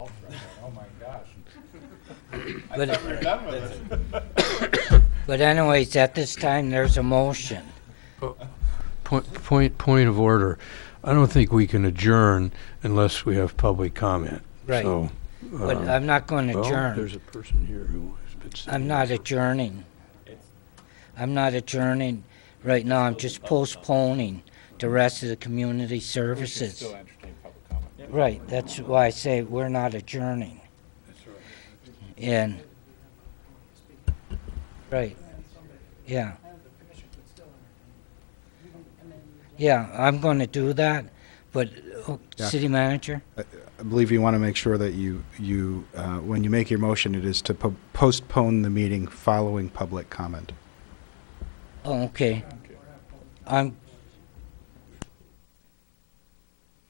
Oh my gosh. But, We're done with it. but anyways, at this time, there's a motion. Point of order. I don't think we can adjourn unless we have public comment. Right. So, But I'm not going to well, adjourn. there's a person here who has been sitting I'm not adjourning. I'm not adjourning right now. I'm just postponing the rest of the community services. Still entertain public comment. Right, that's why I say we're not adjourning. And, right, yeah. Yeah, I'm going to do that, but, Yeah. city manager? I believe you want to make sure that you when you make your motion, it is to postpone the meeting following public comment. Oh, okay.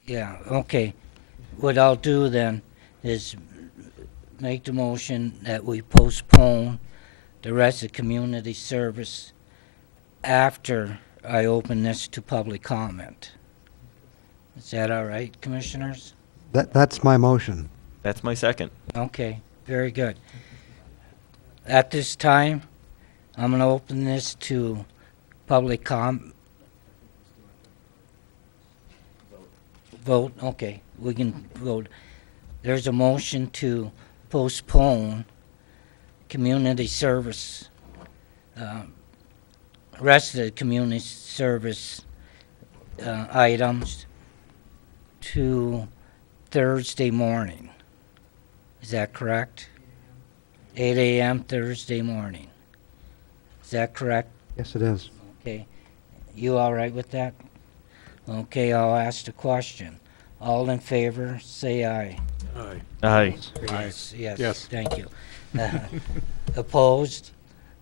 Yeah, okay. What I'll do then is make the motion that we postpone the rest of community service after I open this to public comment. Is that all right, commissioners? That's my motion. That's my second. Okay, very good. At this time, I'm going to open this to public vote. Okay, we can vote. There's a motion to postpone community service, rest of the community service items to Thursday morning. Is that correct? 8 a.m. Thursday morning. Is that correct? Yes, it is. Okay. You all right with that? Okay, I'll ask the question. All in favor, say aye. Aye. Aye. Yes, thank you. Opposed?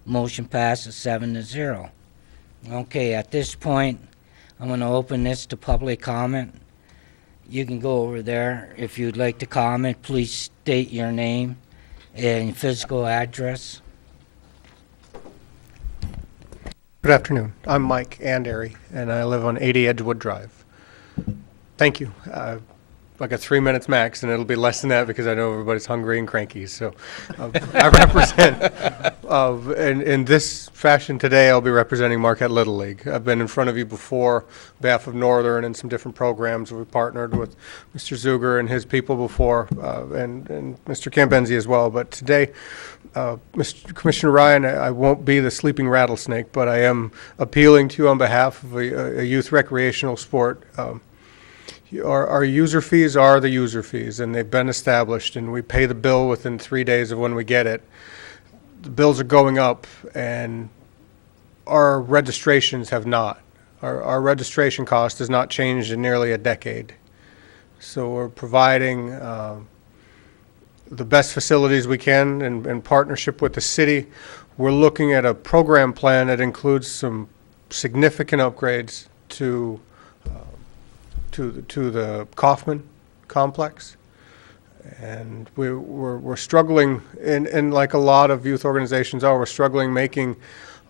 Motion passes 7-0. Okay, at this point, I'm going to open this to public comment. You can go over there. If you'd like to comment, please state your name and physical address. Good afternoon. I'm Mike Andery, and I live on 80 Edgewood Drive. Thank you. I got 3 minutes max, and it'll be less than that because I know everybody's hungry and cranky. So I represent, in this fashion today, I'll be representing Marquette Little League. I've been in front of you before on behalf of Northern and some different programs. We partnered with Mr. Zuger and his people before, and Mr. Cambenzi as well. But today, Mr. Commissioner Ryan, I won't be the sleeping rattlesnake, but I am appealing to you on behalf of a youth recreational sport. Our user fees are the user fees, and they've been established, and we pay the bill within 3 days of when we get it. The bills are going up, and our registrations have not. Our registration cost has not changed in nearly a decade. So we're providing the best facilities we can in partnership with the city. We're looking at a program plan that includes some significant upgrades to the Kaufman complex, and we're struggling, and like a lot of youth organizations are, we're struggling making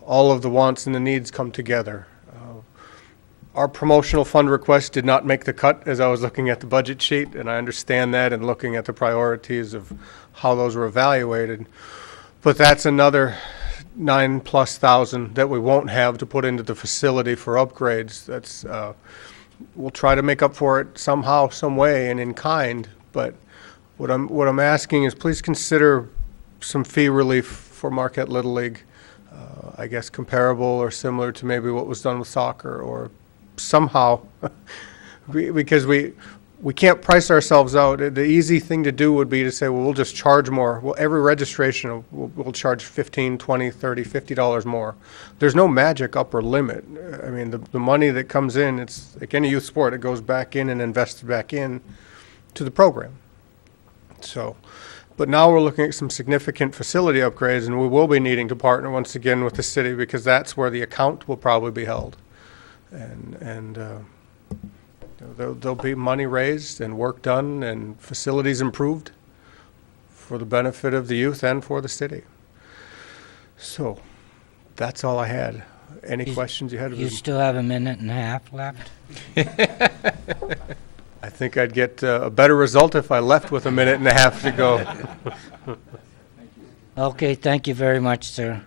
all of the wants and the needs come together. Our promotional fund request did not make the cut as I was looking at the budget sheet, and I understand that and looking at the priorities of how those were evaluated. But that's another $9,000+ that we won't have to put into the facility for upgrades. That's we'll try to make up for it somehow, some way, and in kind. But what I'm asking is please consider some fee relief for Marquette Little League. I guess comparable or similar to maybe what was done with soccer, or somehow, because we can't price ourselves out. The easy thing to do would be to say, well, we'll just charge more. Well, every registration we'll charge $15, $20, $30, $50 more. There's no magic upper limit. I mean, the money that comes in, it's like any youth sport, it goes back in and invested back in to the program. So, but now we're looking at some significant facility upgrades, and we will be needing to partner once again with the city, because that's where the account will probably be held. And there'll be money raised and work done and facilities improved for the benefit of the youth and for the city. So that's all I had. Any questions you had? You still have a minute and a half left? I think I'd get a better result if I left with a minute and a half to go. Okay, thank you very much, sir.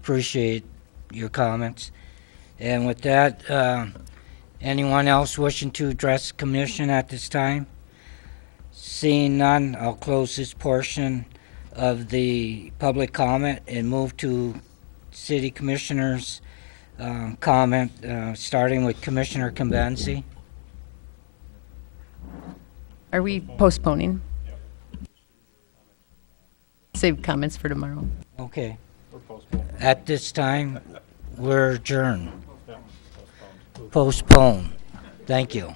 Appreciate your comments. And with that, anyone else wishing to address the commission at this time? Seeing none, I'll close this portion of the public comment and move to city commissioners' comment, starting with Commissioner Cambenzi. Are we postponing? Save comments for tomorrow. Okay. At this time, we're adjourned. Postpone. Thank you.